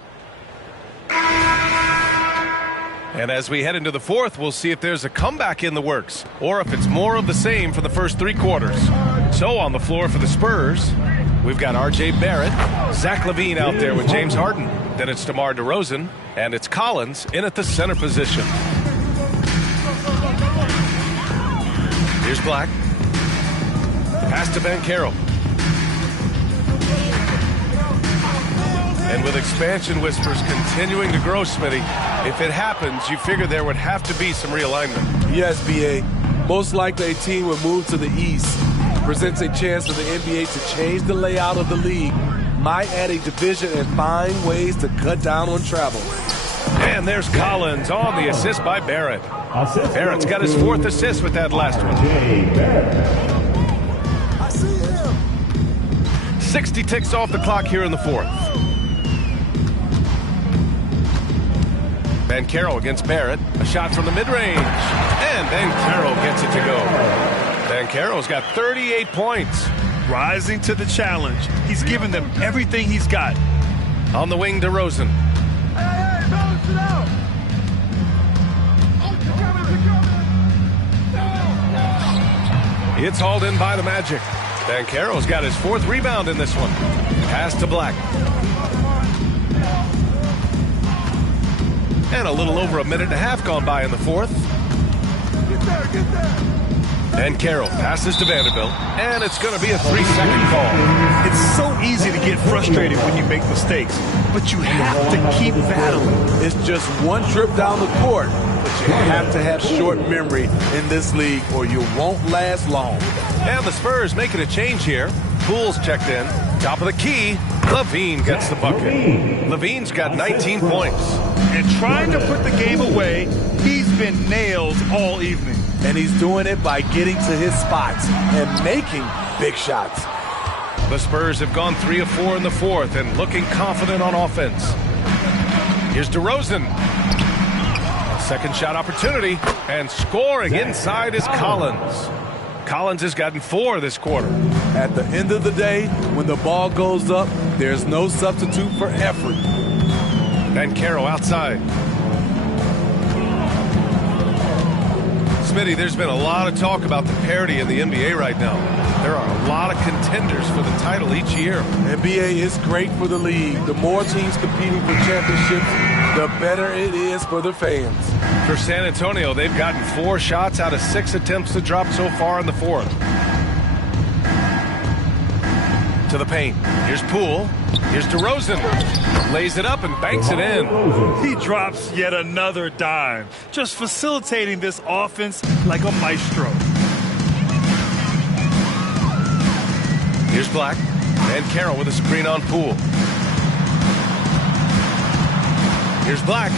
And as we head into the fourth, we'll see if there's a comeback in the works or if it's more of the same for the first 3 quarters. So on the floor for the Spurs, we've got R.J. Barrett, Zach LaVine out there with James Harden. Then it's DeMar DeRozan, and it's Collins in at the center position. Here's Black. Pass to Banchero. And with expansion whispers continuing to grow, Smitty, if it happens, you figure there would have to be some realignment. Yes, B.A. Most likely a team would move to the east. Presents a chance for the NBA to change the layout of the league. Might add a division and find ways to cut down on travel. And there's Collins on the assist by Barrett. Barrett's got his 4th assist with that last one. 60 ticks off the clock here in the fourth. Banchero against Barrett. A shot from the mid-range. And Banchero gets it to go. Banchero's got 38 points. Rising to the challenge. He's given them everything he's got. On the wing, DeRozan. It's hauled in by the Magic. Banchero's got his 4th rebound in this one. Pass to Black. And a little over a minute and a half gone by in the fourth. Get there. Banchero passes to Vanderbilt, and it's going to be a 3-second call. It's so easy to get frustrated when you make mistakes, but you have to keep battling. It's just one trip down the court, but you have to have short memory in this league or you won't last long. And the Spurs making a change here. Poole's checked in. Top of the key, LaVine gets the bucket. LaVine's got 19 points. And trying to put the game away, he's been nailed all evening. And he's doing it by getting to his spots and making big shots. The Spurs have gone 3 of 4 in the fourth and looking confident on offense. Here's DeRozan. A second shot opportunity, and scoring inside is Collins. Collins has gotten 4 this quarter. At the end of the day, when the ball goes up, there's no substitute for effort. Banchero outside. Smitty, there's been a lot of talk about the parity in the NBA right now. There are a lot of contenders for the title each year. NBA is great for the league. The more teams competing for championships, the better it is for the fans. For San Antonio, they've gotten 4 shots out of 6 attempts to drop so far in the fourth. To the paint. Here's Poole. Here's DeRozan. Lays it up and banks it in. He drops yet another dime, just facilitating this offense like a maestro. Here's Black. And Carroll with a screen on Poole. Here's Black.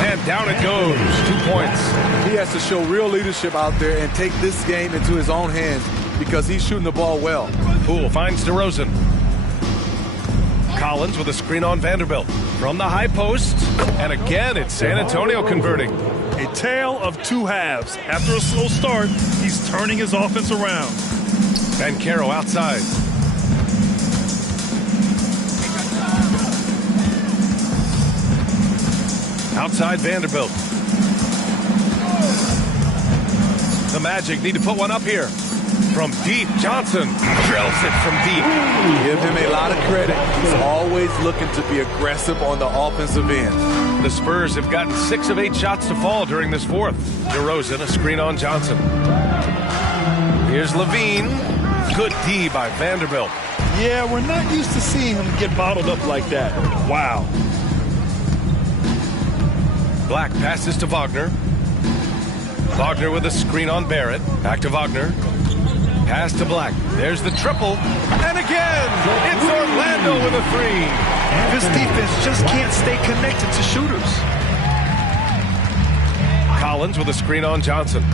And down it goes. 2 points. He has to show real leadership out there and take this game into his own hands because he's shooting the ball well. Poole finds DeRozan. Collins with a screen on Vanderbilt. From the high post. And again, it's San Antonio converting. A tale of 2 halves. After a slow start, he's turning his offense around. Banchero outside. Outside Vanderbilt. The Magic need to put one up here. From deep, Johnson drills it from deep. Give him a lot of credit. He's always looking to be aggressive on the offensive end. The Spurs have gotten 6 of 8 shots to fall during this fourth. DeRozan, a screen on Johnson. Here's LaVine. Good D by Vanderbilt. Yeah, we're not used to seeing him get bottled up like that. Wow. Black passes to Wagner. Wagner with a screen on Barrett. Back to Wagner. Pass to Black. There's the triple. And again, it's Orlando with a 3. This defense just can't stay connected to shooters. Collins with a screen on Johnson.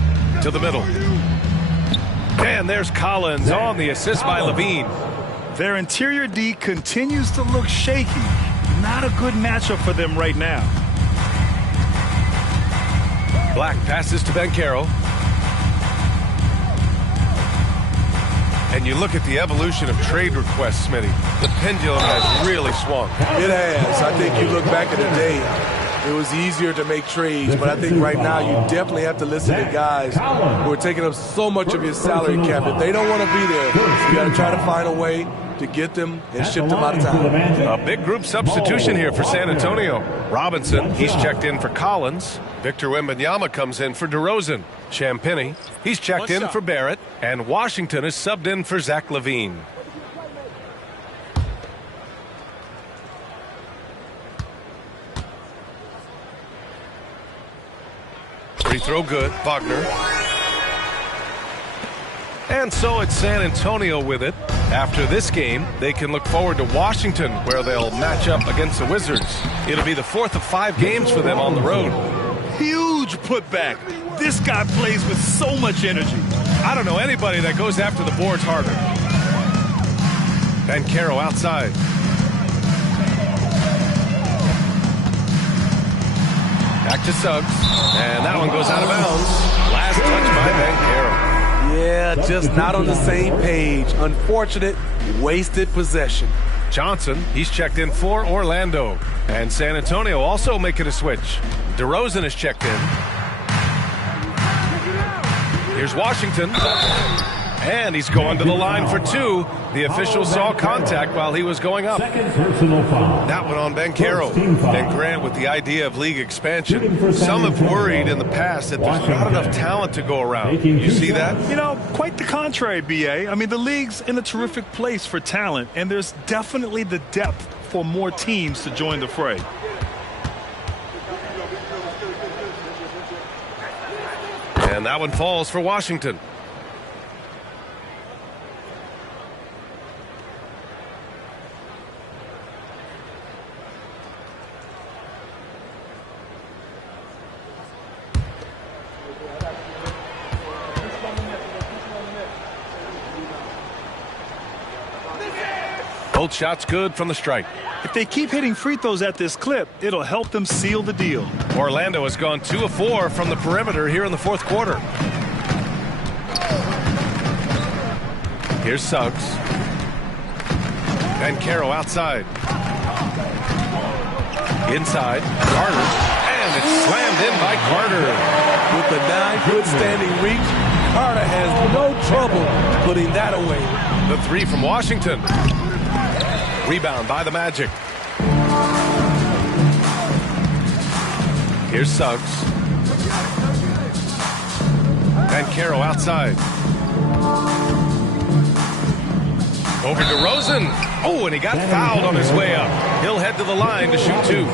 To the middle. And there's Collins on the assist by LaVine. Their interior D continues to look shaky. Not a good matchup for them right now. Black passes to Banchero. And you look at the evolution of trade requests, Smitty. The pendulum has really swung. It has. I think you look back at the day, it was easier to make trades. But I think right now you definitely have to listen to guys who are taking up so much of your salary cap. If they don't want to be there, you got to try to find a way to get them and ship them out of town. A big group substitution here for San Antonio. Robinson, he's checked in for Collins. Victor Wembanyama comes in for DeRozan. Champagnie, he's checked in for Barrett. And Washington is subbed in for Zach LaVine. Free throw good. Wagner. And so it's San Antonio with it. After this game, they can look forward to Washington, where they'll match up against the Wizards. It'll be the 4th of 5 games for them on the road. Huge putback. This guy plays with so much energy. I don't know anybody that goes after the boards harder. Banchero outside. Back to Suggs. And that one goes out of bounds. Last touch by Banchero. Yeah, just not on the same page. Unfortunate, wasted possession. Johnson, he's checked in for Orlando. And San Antonio also making a switch. DeRozan is checked in. Here's Washington. And he's going to the line for 2. The official saw contact while he was going up. That one on Banchero. And Grant, with the idea of league expansion, some have worried in the past that there's not enough talent to go around. You see that? You know, quite the contrary, B.A. I mean, the league's in a terrific place for talent, and there's definitely the depth for more teams to join the fray. And that one falls for Washington. Both shots good from the strike. If they keep hitting free throws at this clip, it'll help them seal the deal. Orlando has gone 2 of 4 from the perimeter here in the 4th quarter. Here's Suggs. Banchero outside. Inside. Carter. And it's slammed in by Carter. With the 9-foot standing reach, Carter has no trouble putting that away. The 3 from Washington. Rebound by the Magic. Here's Suggs. Banchero outside. Over to DeRozan. Oh, and he got fouled on his way up. He'll head to the line to shoot 2.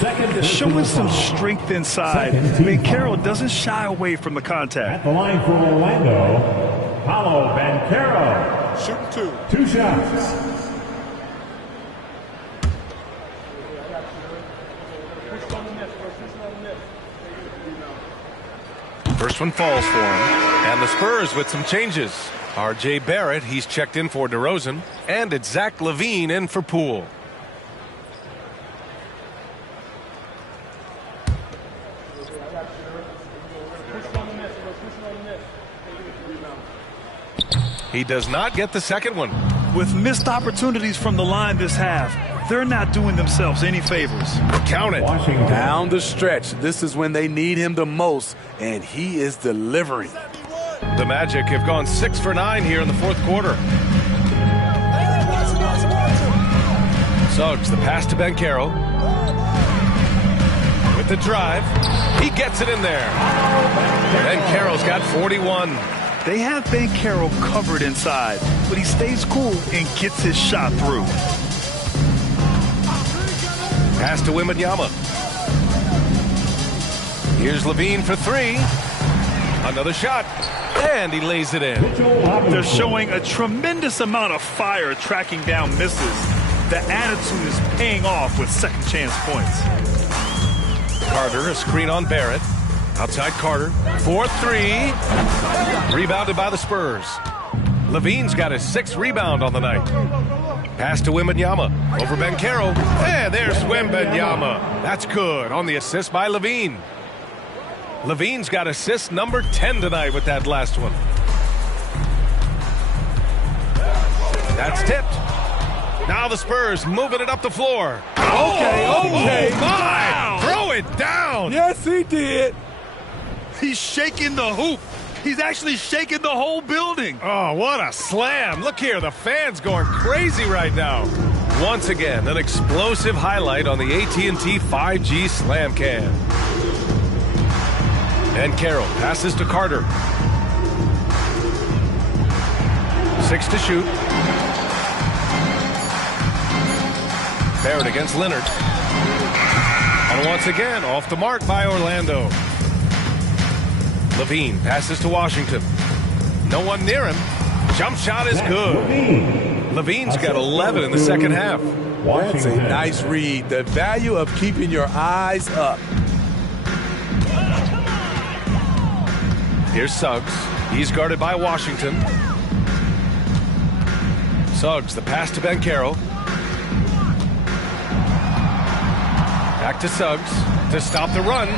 They're showing some strength inside. Banchero doesn't shy away from the contact. At the line for Orlando, Paolo Banchero. Shooting 2. 2 shots. First one falls for him. And the Spurs with some changes. R.J. Barrett, he's checked in for DeRozan. And it's Zach LaVine in for Poole. He does not get the second one. With missed opportunities from the line this half, they're not doing themselves any favors. Count it. Down the stretch. This is when they need him the most, and he is delivering. The Magic have gone 6 for 9 here in the 4th quarter. Suggs, the pass to Banchero. With the drive. He gets it in there. Banchero's got 41. They have Banchero covered inside, but he stays cool and gets his shot through. Pass to Wembanyama. Here's LaVine for 3. Another shot. And he lays it in. They're showing a tremendous amount of fire tracking down misses. The attitude is paying off with second chance points. Carter, a screen on Barrett. Outside Carter. 4-3. Rebounded by the Spurs. LaVine's got his 6th rebound on the night. Pass to Wembanyama. Over Banchero. And there's Wembanyama. That's good on the assist by LaVine. LaVine's got assist number 10 tonight with that last one. That's tipped. Now the Spurs moving it up the floor. Okay. Oh, my! it down. Yes, he did. He's shaking the hoop. He's actually shaking the whole building. Oh, what a slam. Look here, the fans going crazy right now. Once again, an explosive highlight on the AT&T 5G Slam Can. And Carroll passes to Carter. 6 to shoot. Barrett against Leonard. And once again, off the mark by Orlando. Levine passes to Washington. No one near him. Jump shot is good. Levine's got 11 in the second half. That's a nice read. The value of keeping your eyes up. Here's Suggs. He's guarded by Washington. Suggs, the pass to Ben Carroll. Back to Suggs to stop the run.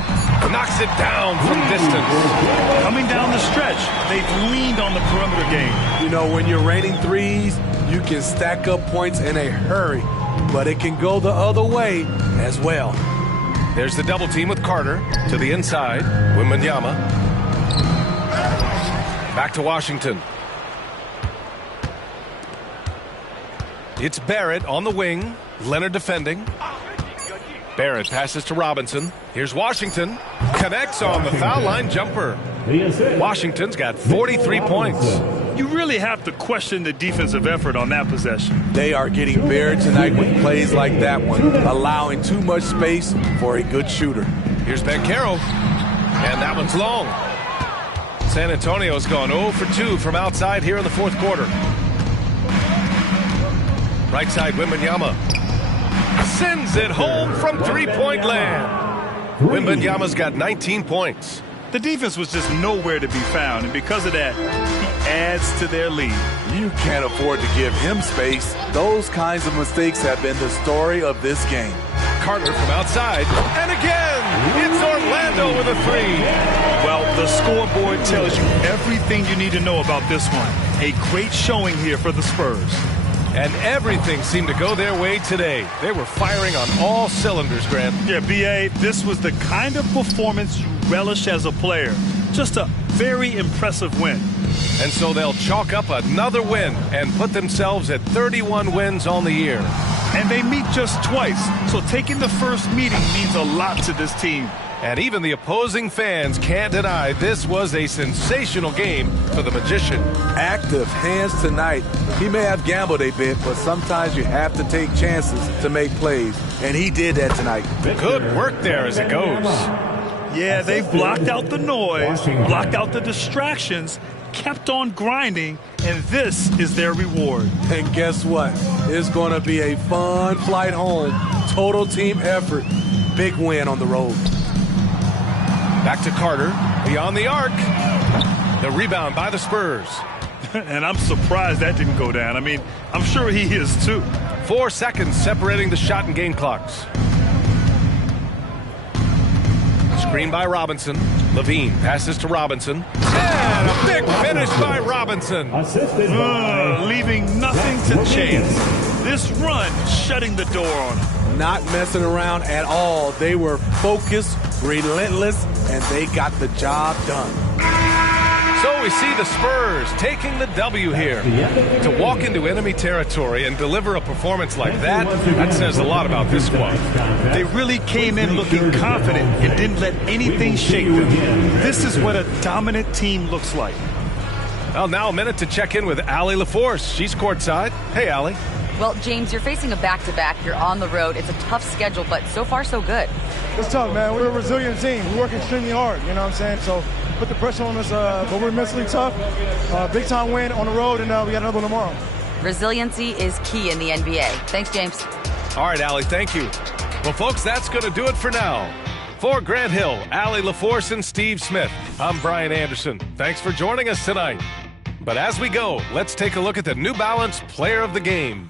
Knocks it down from distance. Coming down the stretch, they've leaned on the perimeter game. You know, when you're raining threes, you can stack up points in a hurry, but it can go the other way as well. There's the double team with Carter to the inside. Wembanyama. Back to Washington. It's Barrett on the wing. Leonard defending. Barrett passes to Robinson. Here's Washington. Connects on the foul line jumper. Washington's got 43 points. You really have to question the defensive effort on that possession. They are getting buried tonight with plays like that one, allowing too much space for a good shooter. Here's Ben Carroll. And that one's long. San Antonio's gone 0 for 2 from outside here in the fourth quarter. Right side, Wembanyama. Sends it home from three-point land. Wembanyama's got 19 points. The defense was just nowhere to be found, and because of that, he adds to their lead. You can't afford to give him space. Those kinds of mistakes have been the story of this game. Carter from outside, and again, it's Orlando with a three. Well, the scoreboard tells you everything you need to know about this one. A great showing here for the Spurs. And everything seemed to go their way today. They were firing on all cylinders, Grant. Yeah, B.A., this was the kind of performance you relish as a player. Just a very impressive win. And so they'll chalk up another win and put themselves at 31 wins on the year. And they meet just twice, so taking the first meeting means a lot to this team. And even the opposing fans can't deny this was a sensational game for the Magician. Active hands tonight. He may have gambled a bit, but sometimes you have to take chances to make plays. And he did that tonight. Good work there as it goes. Yeah, they blocked out the noise, blocked out the distractions, kept on grinding, and this is their reward. And guess what? It's going to be a fun flight home. Total team effort. Big win on the road. Back to Carter, beyond the arc. The rebound by the Spurs. And I'm surprised that didn't go down. I mean, I'm sure he is too. 4 seconds separating the shot and game clocks. Screen by Robinson. Levine passes to Robinson. And a big finish by Robinson. Leaving nothing to chance. This run shutting the door on him. Not messing around at all. They were focused, relentless, and they got the job done. So we see the Spurs taking the W here. To walk into enemy territory and deliver a performance like that, that says a lot about this squad. They really came in looking confident and didn't let anything shake them. This is what a dominant team looks like. Well, now a minute to check in with Allie LaForce. She's courtside. Hey, Allie. Well, James, you're facing a back-to-back. You're on the road. It's a tough schedule, but so far so good. It's tough, man. We're a resilient team. We work extremely hard, you know what I'm saying? So put the pressure on us, but we're mentally tough. Big-time win on the road, and we got another one tomorrow. Resiliency is key in the NBA. Thanks, James. All right, Allie, thank you. Well, folks, that's going to do it for now. For Grant Hill, Allie LaForce, and Steve Smith, I'm Brian Anderson. Thanks for joining us tonight. But as we go, let's take a look at the New Balance Player of the Game.